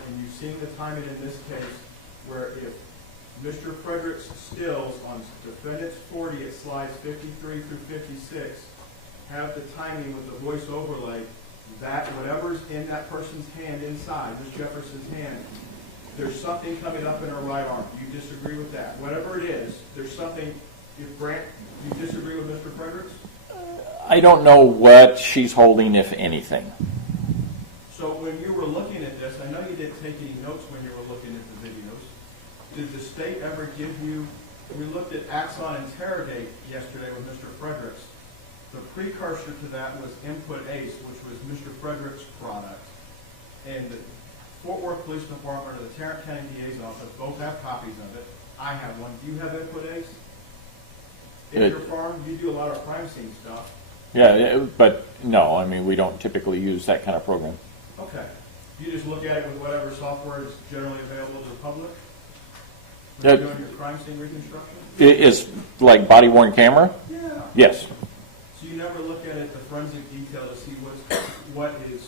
and you've seen the timing in this case, where if Mr. Fredericks stills on defendant's 40 at slides 53 through 56 have the timing with the voice overlay, that whatever's in that person's hand inside, Ms. Jefferson's hand, there's something coming up in her right arm. Do you disagree with that? Whatever it is, there's something, if Grant, do you disagree with Mr. Fredericks? I don't know what she's holding, if anything. So when you were looking at this, I know you didn't take any notes when you were looking at the videos. Did the state ever give you, we looked at Axon Interrogate yesterday with Mr. Fredericks. The precursor to that was Input Ace, which was Mr. Fredericks' product. And the Fort Worth Police Department or the Tarrant County DA's office both have copies of it. I have one. Do you have Input Ace? In your farm, you do a lot of crime scene stuff. Yeah, but no, I mean, we don't typically use that kind of program. Okay. You just look at it with whatever software is generally available to the public? When Yeah. you're doing your crime scene reconstruction? It is like body-worn camera? Yeah. Yes. So you never look at it, the forensic detail to see what is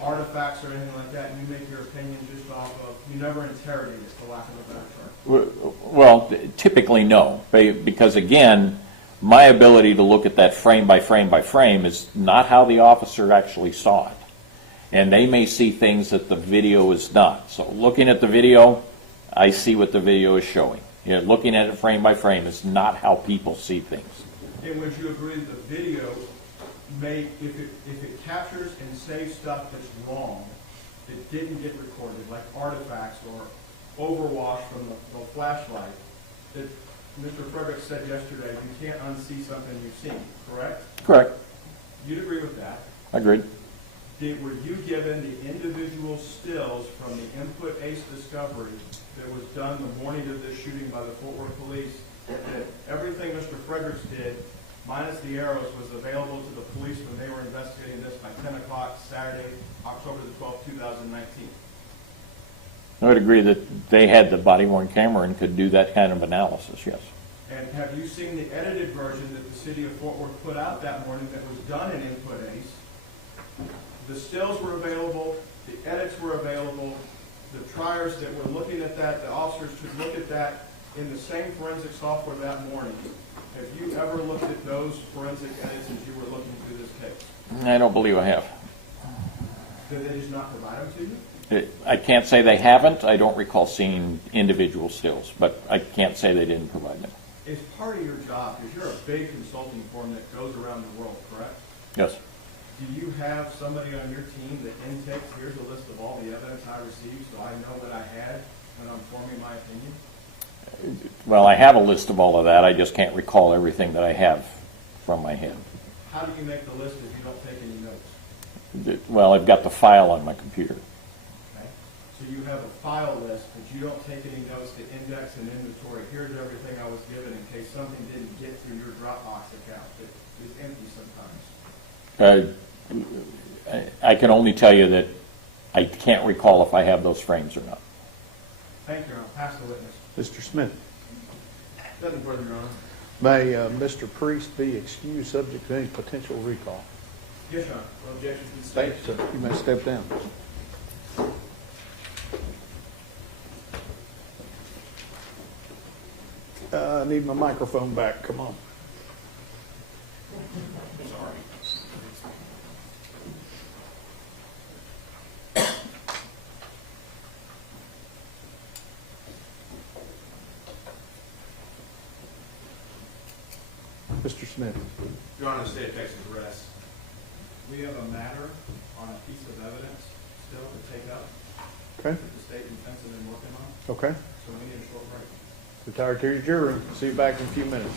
artifacts or anything like that, and you make your opinion just off of, you never interrogate it, for lack of a better term? Well, typically no, because again, my ability to look at that frame by frame by frame is not how the officer actually saw it. And they may see things that the video is not. So looking at the video, I see what the video is showing. You know, looking at it frame by frame is not how people see things. And would you agree that the video may, if it captures and saves stuff that's wrong, that didn't get recorded, like artifacts or overwash from the flashlight, that Mr. Frederick said yesterday, you can't unsee something you've seen, correct? Correct. You'd agree with that? Agreed. Were you given the individual stills from the Input Ace discovery that was done the morning of this shooting by the Fort Worth police, that everything Mr. Fredericks did, minus the arrows, was available to the police when they were investigating this by 10 o'clock Saturday, October the 12th, 2019? I would agree that they had the body-worn camera and could do that kind of analysis, yes. And have you seen the edited version that the city of Fort Worth put out that morning that was done in Input Ace? The stills were available, the edits were available, the triers that were looking at that, the officers could look at that in the same forensic software that morning. Have you ever looked at those forensic edits as you were looking through this case? I don't believe I have. Did they just not provide them to you? I can't say they haven't. I don't recall seeing individual stills, but I can't say they didn't provide them. It's part of your job, because you're a big consulting firm that goes around the world, correct? Yes. Do you have somebody on your team that intakes, here's a list of all the evidence I received so I know what I had when I'm forming my opinion? Well, I have a list of all of that. I just can't recall everything that I have from my head. How do you make the list if you don't take any notes? Well, I've got the file on my computer. Okay. So you have a file list, but you don't take any notes to index and inventory. Here's everything I was given in case something didn't get through your Dropbox account that is empty sometimes. I can only tell you that I can't recall if I have those frames or not. Thank you, Your Honor. Pass the witness. Mr. Smith. Nothing further, Your Honor. May Mr. Priest be excused subject to any potential recall? Yes, Your Honor. No objection to the Thank statement. you, sir. You may step down. I need my microphone back. Come on. Mr. Smith. Your Honor, the state of Texas arrest. We have a matter on a piece of evidence still to take up Okay. that the state intends to been working on, Okay. so we need a short break. Retired to your jury. See you back in a few minutes.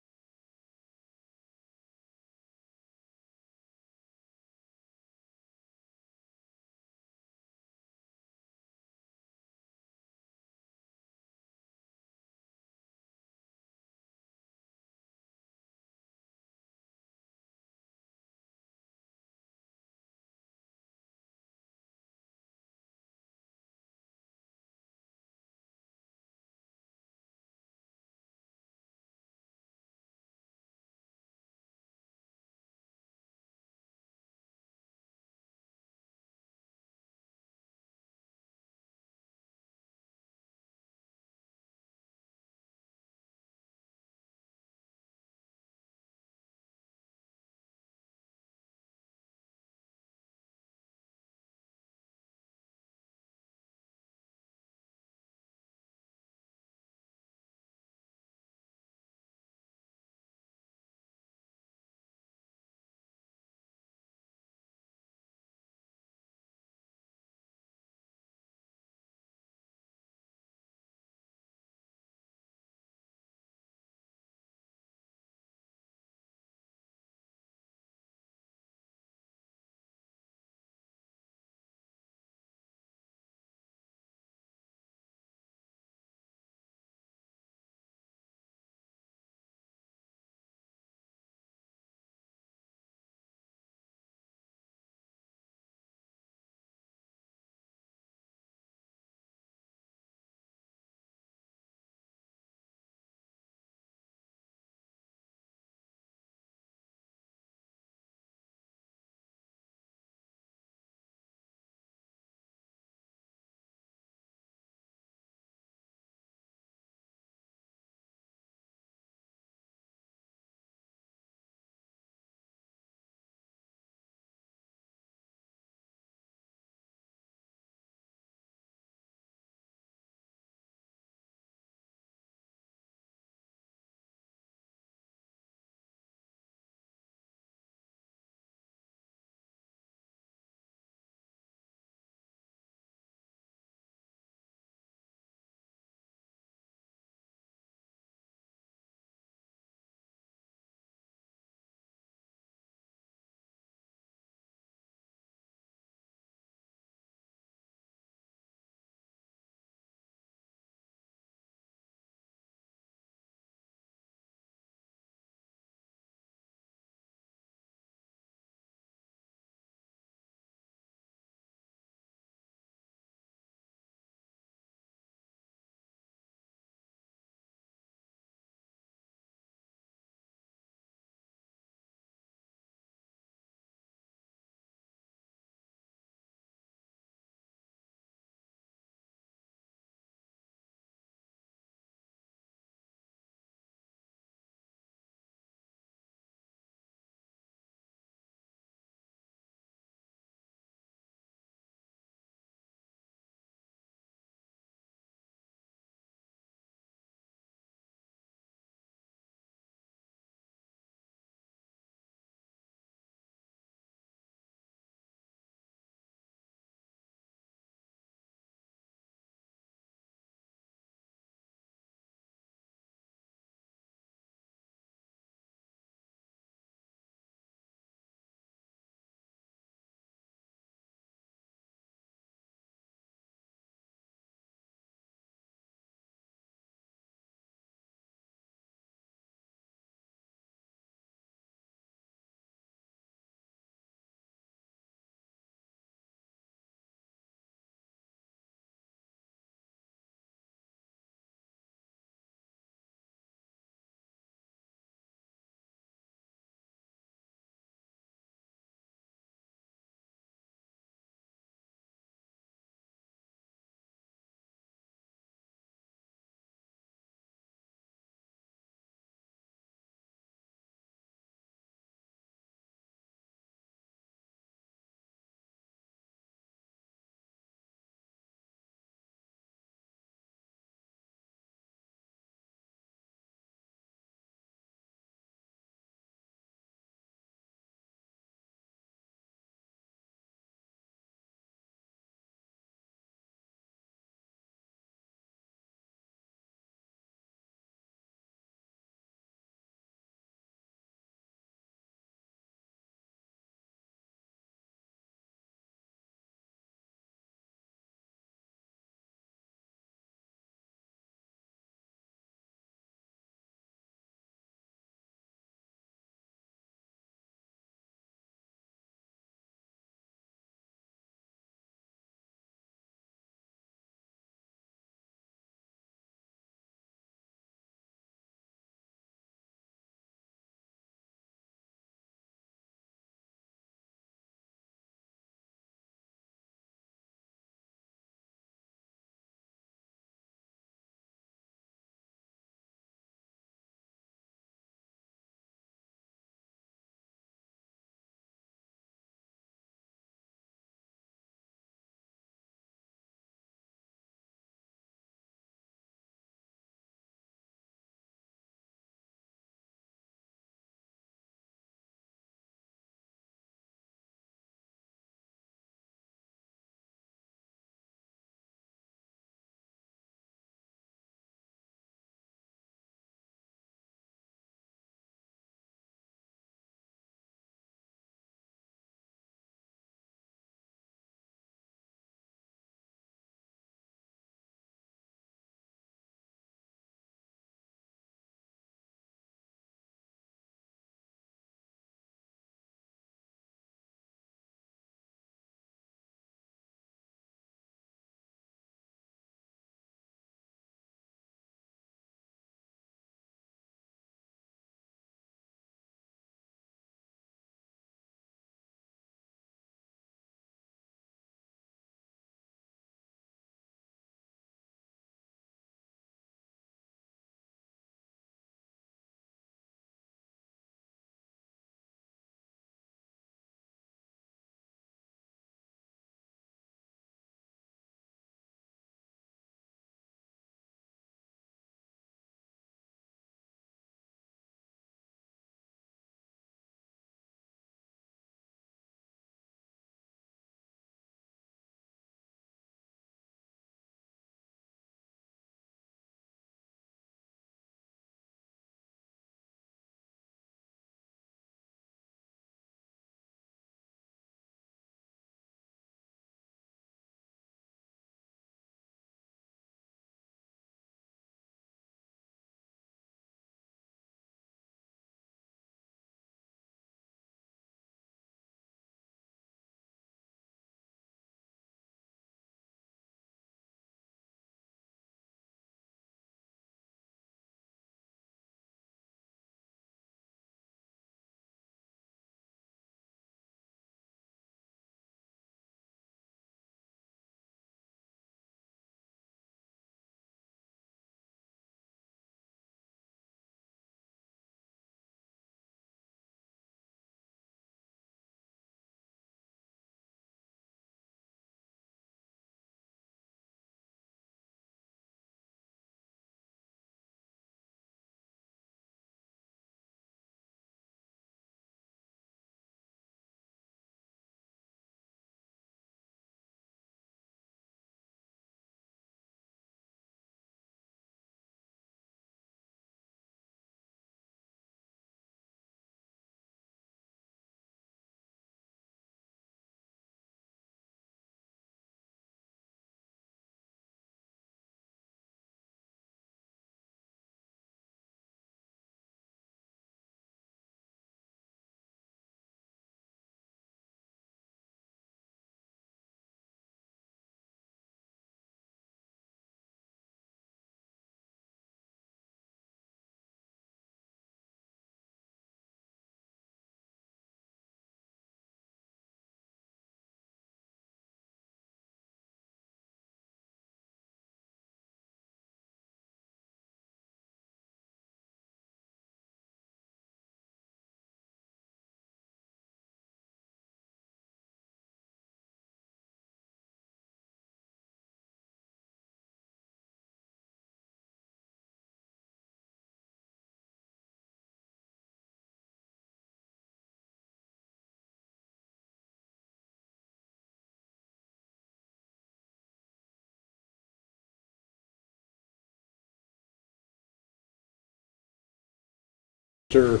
Mr.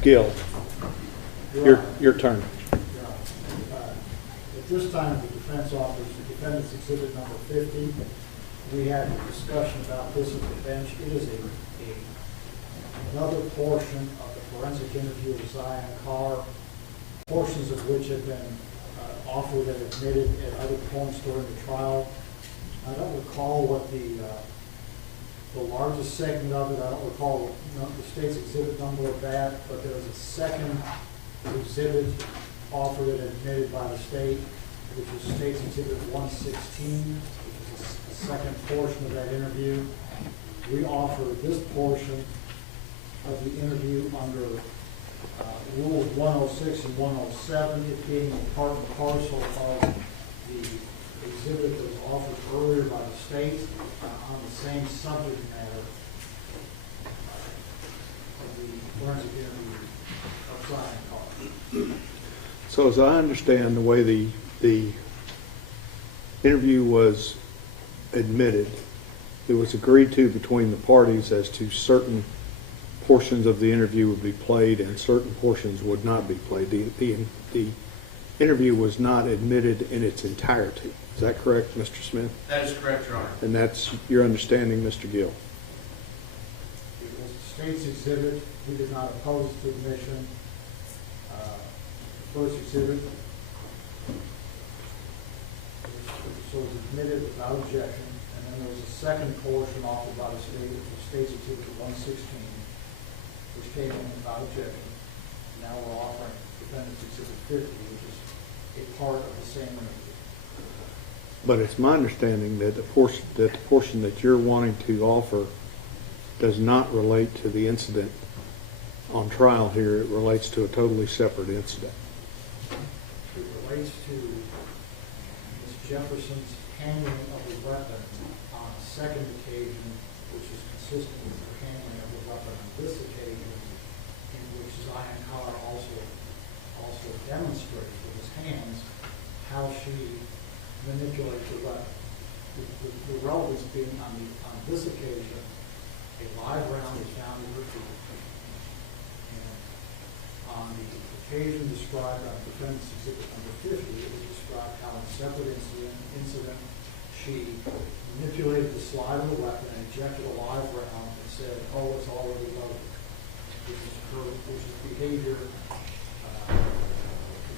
Gill, your turn. At this time, the defense offers the defendant's exhibit number 50. We had a discussion about this at the bench. It is another portion of the forensic interview of Zion Carr, portions of which have been offered and admitted at other points during the trial. I don't recall what the largest segment of it, I don't recall the state's exhibit number of that, but there was a second exhibit offered and admitted by the state, which is state's exhibit 116, which is the second portion of that interview. We offer this portion of the interview under Rules 106 and 107, it being part and parcel of the exhibit that was offered earlier by the state on the same subject matter of the forensic interview of Zion Carr. So as I understand the way the interview was admitted, it was agreed to between the parties as to certain portions of the interview would be played and certain portions would not be played. The interview was not admitted in its entirety. Is that correct, Mr. Smith? That is correct, Your Honor. And that's your understanding, Mr. Gill? It was the state's exhibit. We did not oppose its admission. The first exhibit was admitted without objection, and then there was a second portion offered by the state, which was state's exhibit 116, which came in without objection. Now we're offering defendant's exhibit 50, which is a part of the same interview. But it's my understanding that the portion that you're wanting to offer does not relate to the incident on trial here. It relates to a totally separate incident. It relates to Ms. Jefferson's handling of the weapon on a second occasion, which is consistent with her handling of the weapon on this occasion, in which Zion Carr also demonstrates with his hands how she manipulates the weapon. The relevance being on this occasion, a live round is found in her feet. And on the occasion described on defendant's exhibit number 50, it was described how in a separate incident she manipulated the slide of the weapon and ejected a live round and said, "Oh, it's already loaded," which is behavior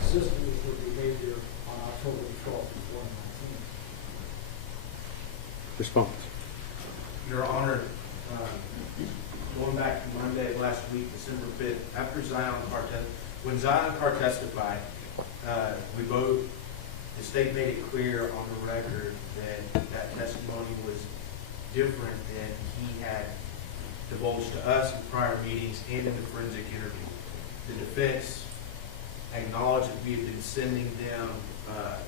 consistent with her behavior on October 12th, 2019. Response. Your Honor, going back to Monday of last week, December 5th, after when Zion Carr testified, the state made it clear on the record that testimony was different than he had divulged to us in prior meetings and in the forensic interview. The defense acknowledged that we had been sending them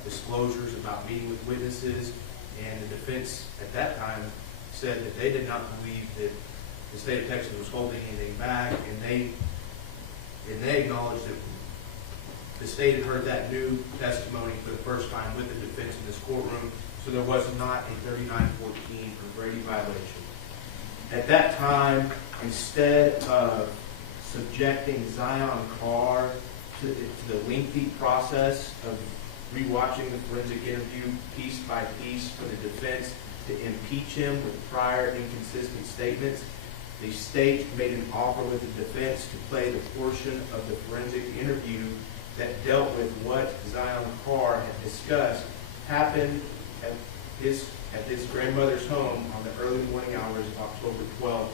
disclosures about meeting with witnesses, and the defense at that time said that they did not believe that the state of Texas was holding anything back, and they acknowledged that the state had heard that new testimony for the first time with the defense in this courtroom, so there was not a 3914 or Brady violation. At that time, instead of subjecting Zion Carr to the lengthy process of rewatching the forensic interview piece by piece for the defense to impeach him with prior inconsistent statements, the state made an offer with the defense to play the portion of the forensic interview that dealt with what Zion Carr had discussed happened at his grandmother's home on the early morning hours of October 12,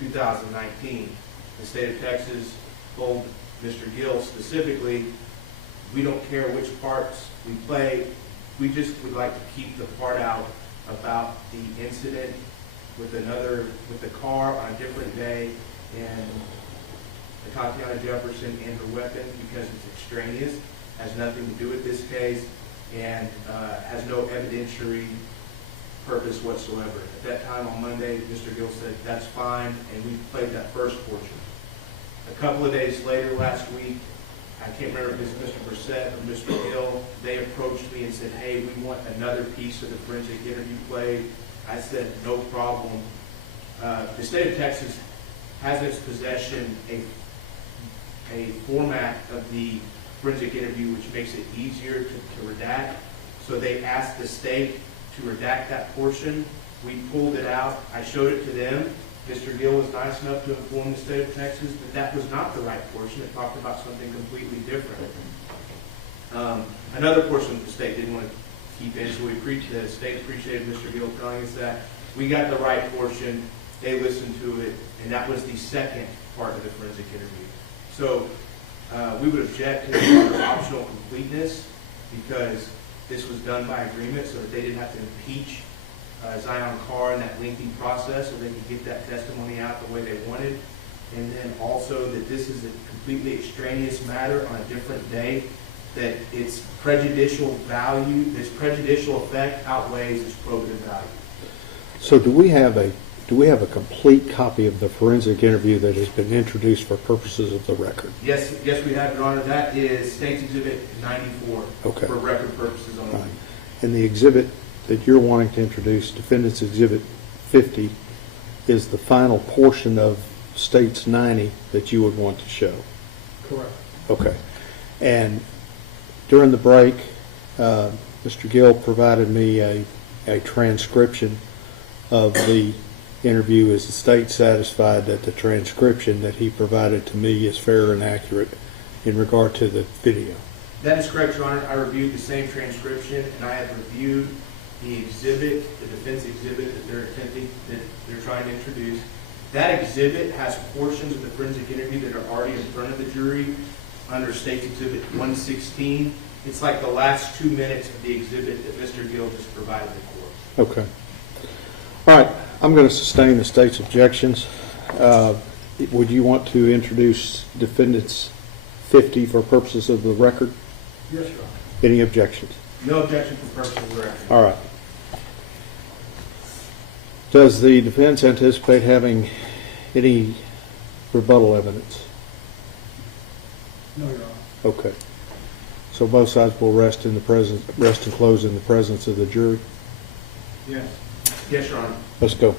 2019. The state of Texas told Mr. Gill specifically, we don't care which parts we play, we just would like to keep the part out about the incident with the car on a different day and Atatiana Jefferson and her weapon, because it's extraneous, has nothing to do with this case, and has no evidentiary purpose whatsoever. At that time on Monday, Mr. Gill said, that's fine, and we played that first portion. A couple of days later last week, I can't remember if it was Mr. Brissett or Mr. Gill, they approached me and said, hey, we want another piece of the forensic interview played. I said, no problem. The state of Texas has in its possession a format of the forensic interview which makes it easier to redact. So they asked the state to redact that portion. We pulled it out. I showed it to them. Mr. Gill was nice enough to inform the state of Texas that that was not the right portion. It talked about something completely different. Another portion the state didn't want to keep in, so the state appreciated Mr. Gill telling us that. We got the right portion. They listened to it, and that was the second part of the forensic interview. So we would object to the optional completeness because this was done by agreement so that they didn't have to impeach Zion Carr in that lengthy process so they could get that testimony out the way they wanted. And then also that this is a completely extraneous matter on a different day, that its prejudicial value, its prejudicial effect outweighs its probative value. So do we have a complete copy of the forensic interview that has been introduced for purposes of the record? Yes, we have, Your Honor. That is State's Exhibit 94 Okay. for record purposes only. Right. And the exhibit that you're wanting to introduce, Defendant's Exhibit 50, is the final portion of State's 90 that you would want to show? Correct. Okay. And during the break, Mr. Gill provided me a transcription of the interview. Is the state satisfied that the transcription that he provided to me is fair and accurate in regard to the video? That is correct, Your Honor. I reviewed the same transcription, and I have reviewed the exhibit, the defense exhibit that they're trying to introduce. That exhibit has portions of the forensic interview that are already in front of the jury under State's Exhibit 116. It's like the last 2 minutes of the exhibit that Mr. Gill just provided the court. Okay. All right. I'm going to sustain the state's objections. Would you want to introduce Defendant's 50 for purposes of the record? Yes, Your Honor. Any objections? No objection for purposes of the record. All right. Does the defense anticipate having any rebuttal evidence? No, Your Honor. Okay. So both sides will rest and close in the presence of the jury? Yes. Yes, Your Honor. Let's go.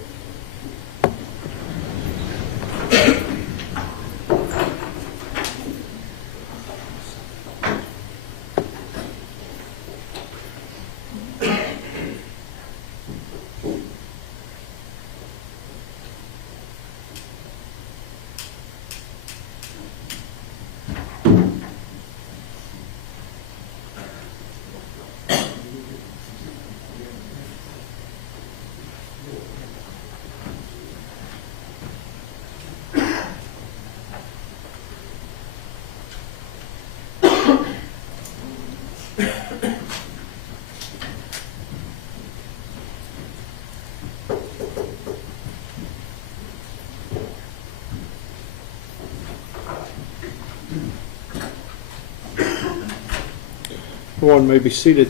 Everyone may be seated.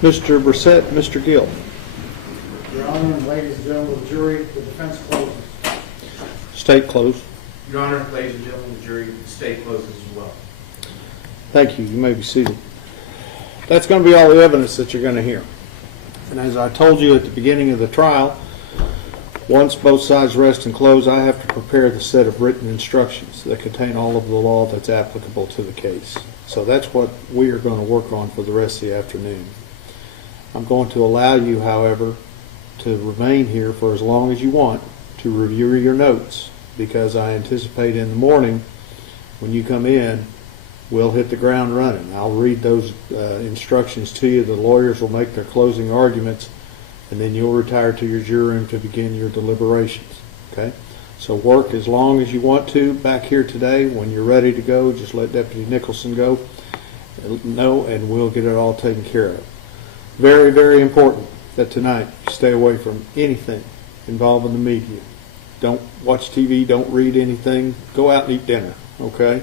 Mr. Brissett, Mr. Gill. Your Honor, and ladies and gentlemen of the jury, the defense closes. State closed. Your Honor, ladies and gentlemen of the jury, the state closes as well. Thank you. You may be seated. That's going to be all the evidence that you're going to hear. And as I told you at the beginning of the trial, once both sides rest and close, I have to prepare the set of written instructions that contain all of the law that's applicable to the case. So that's what we are going to work on for the rest of the afternoon. I'm going to allow you, however, to remain here for as long as you want to review your notes, because I anticipate in the morning when you come in, we'll hit the ground running. I'll read those instructions to you. The lawyers will make their closing arguments, and then you'll retire to your jury room to begin your deliberations. Okay? So work as long as you want to back here today. When you're ready to go, just let Deputy Nicholson know, and we'll get it all taken care of. Very, very important that tonight you stay away from anything involving the media. Don't watch TV, don't read anything. Go out and eat dinner, okay?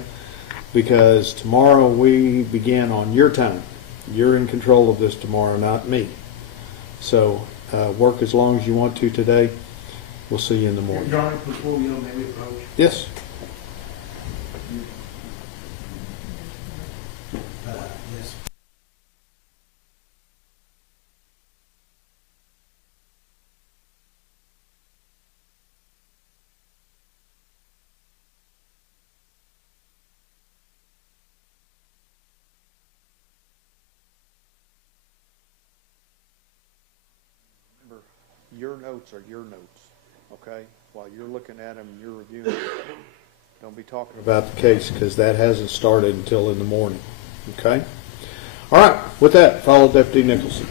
Because tomorrow we begin on your time. You're in control of this tomorrow, not me. So work as long as you want to today. We'll see you in the morning. Your Honor, before we maybe approach. Yes? Yes. your notes are your notes, okay? While you're looking at them and you're reviewing them, don't be talking about the case because that hasn't started until in the morning, okay? All right, with that, follow Deputy Nicholson.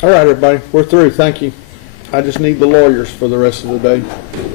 All right, everybody, we're through. Thank you. I just need the lawyers for the rest of the day.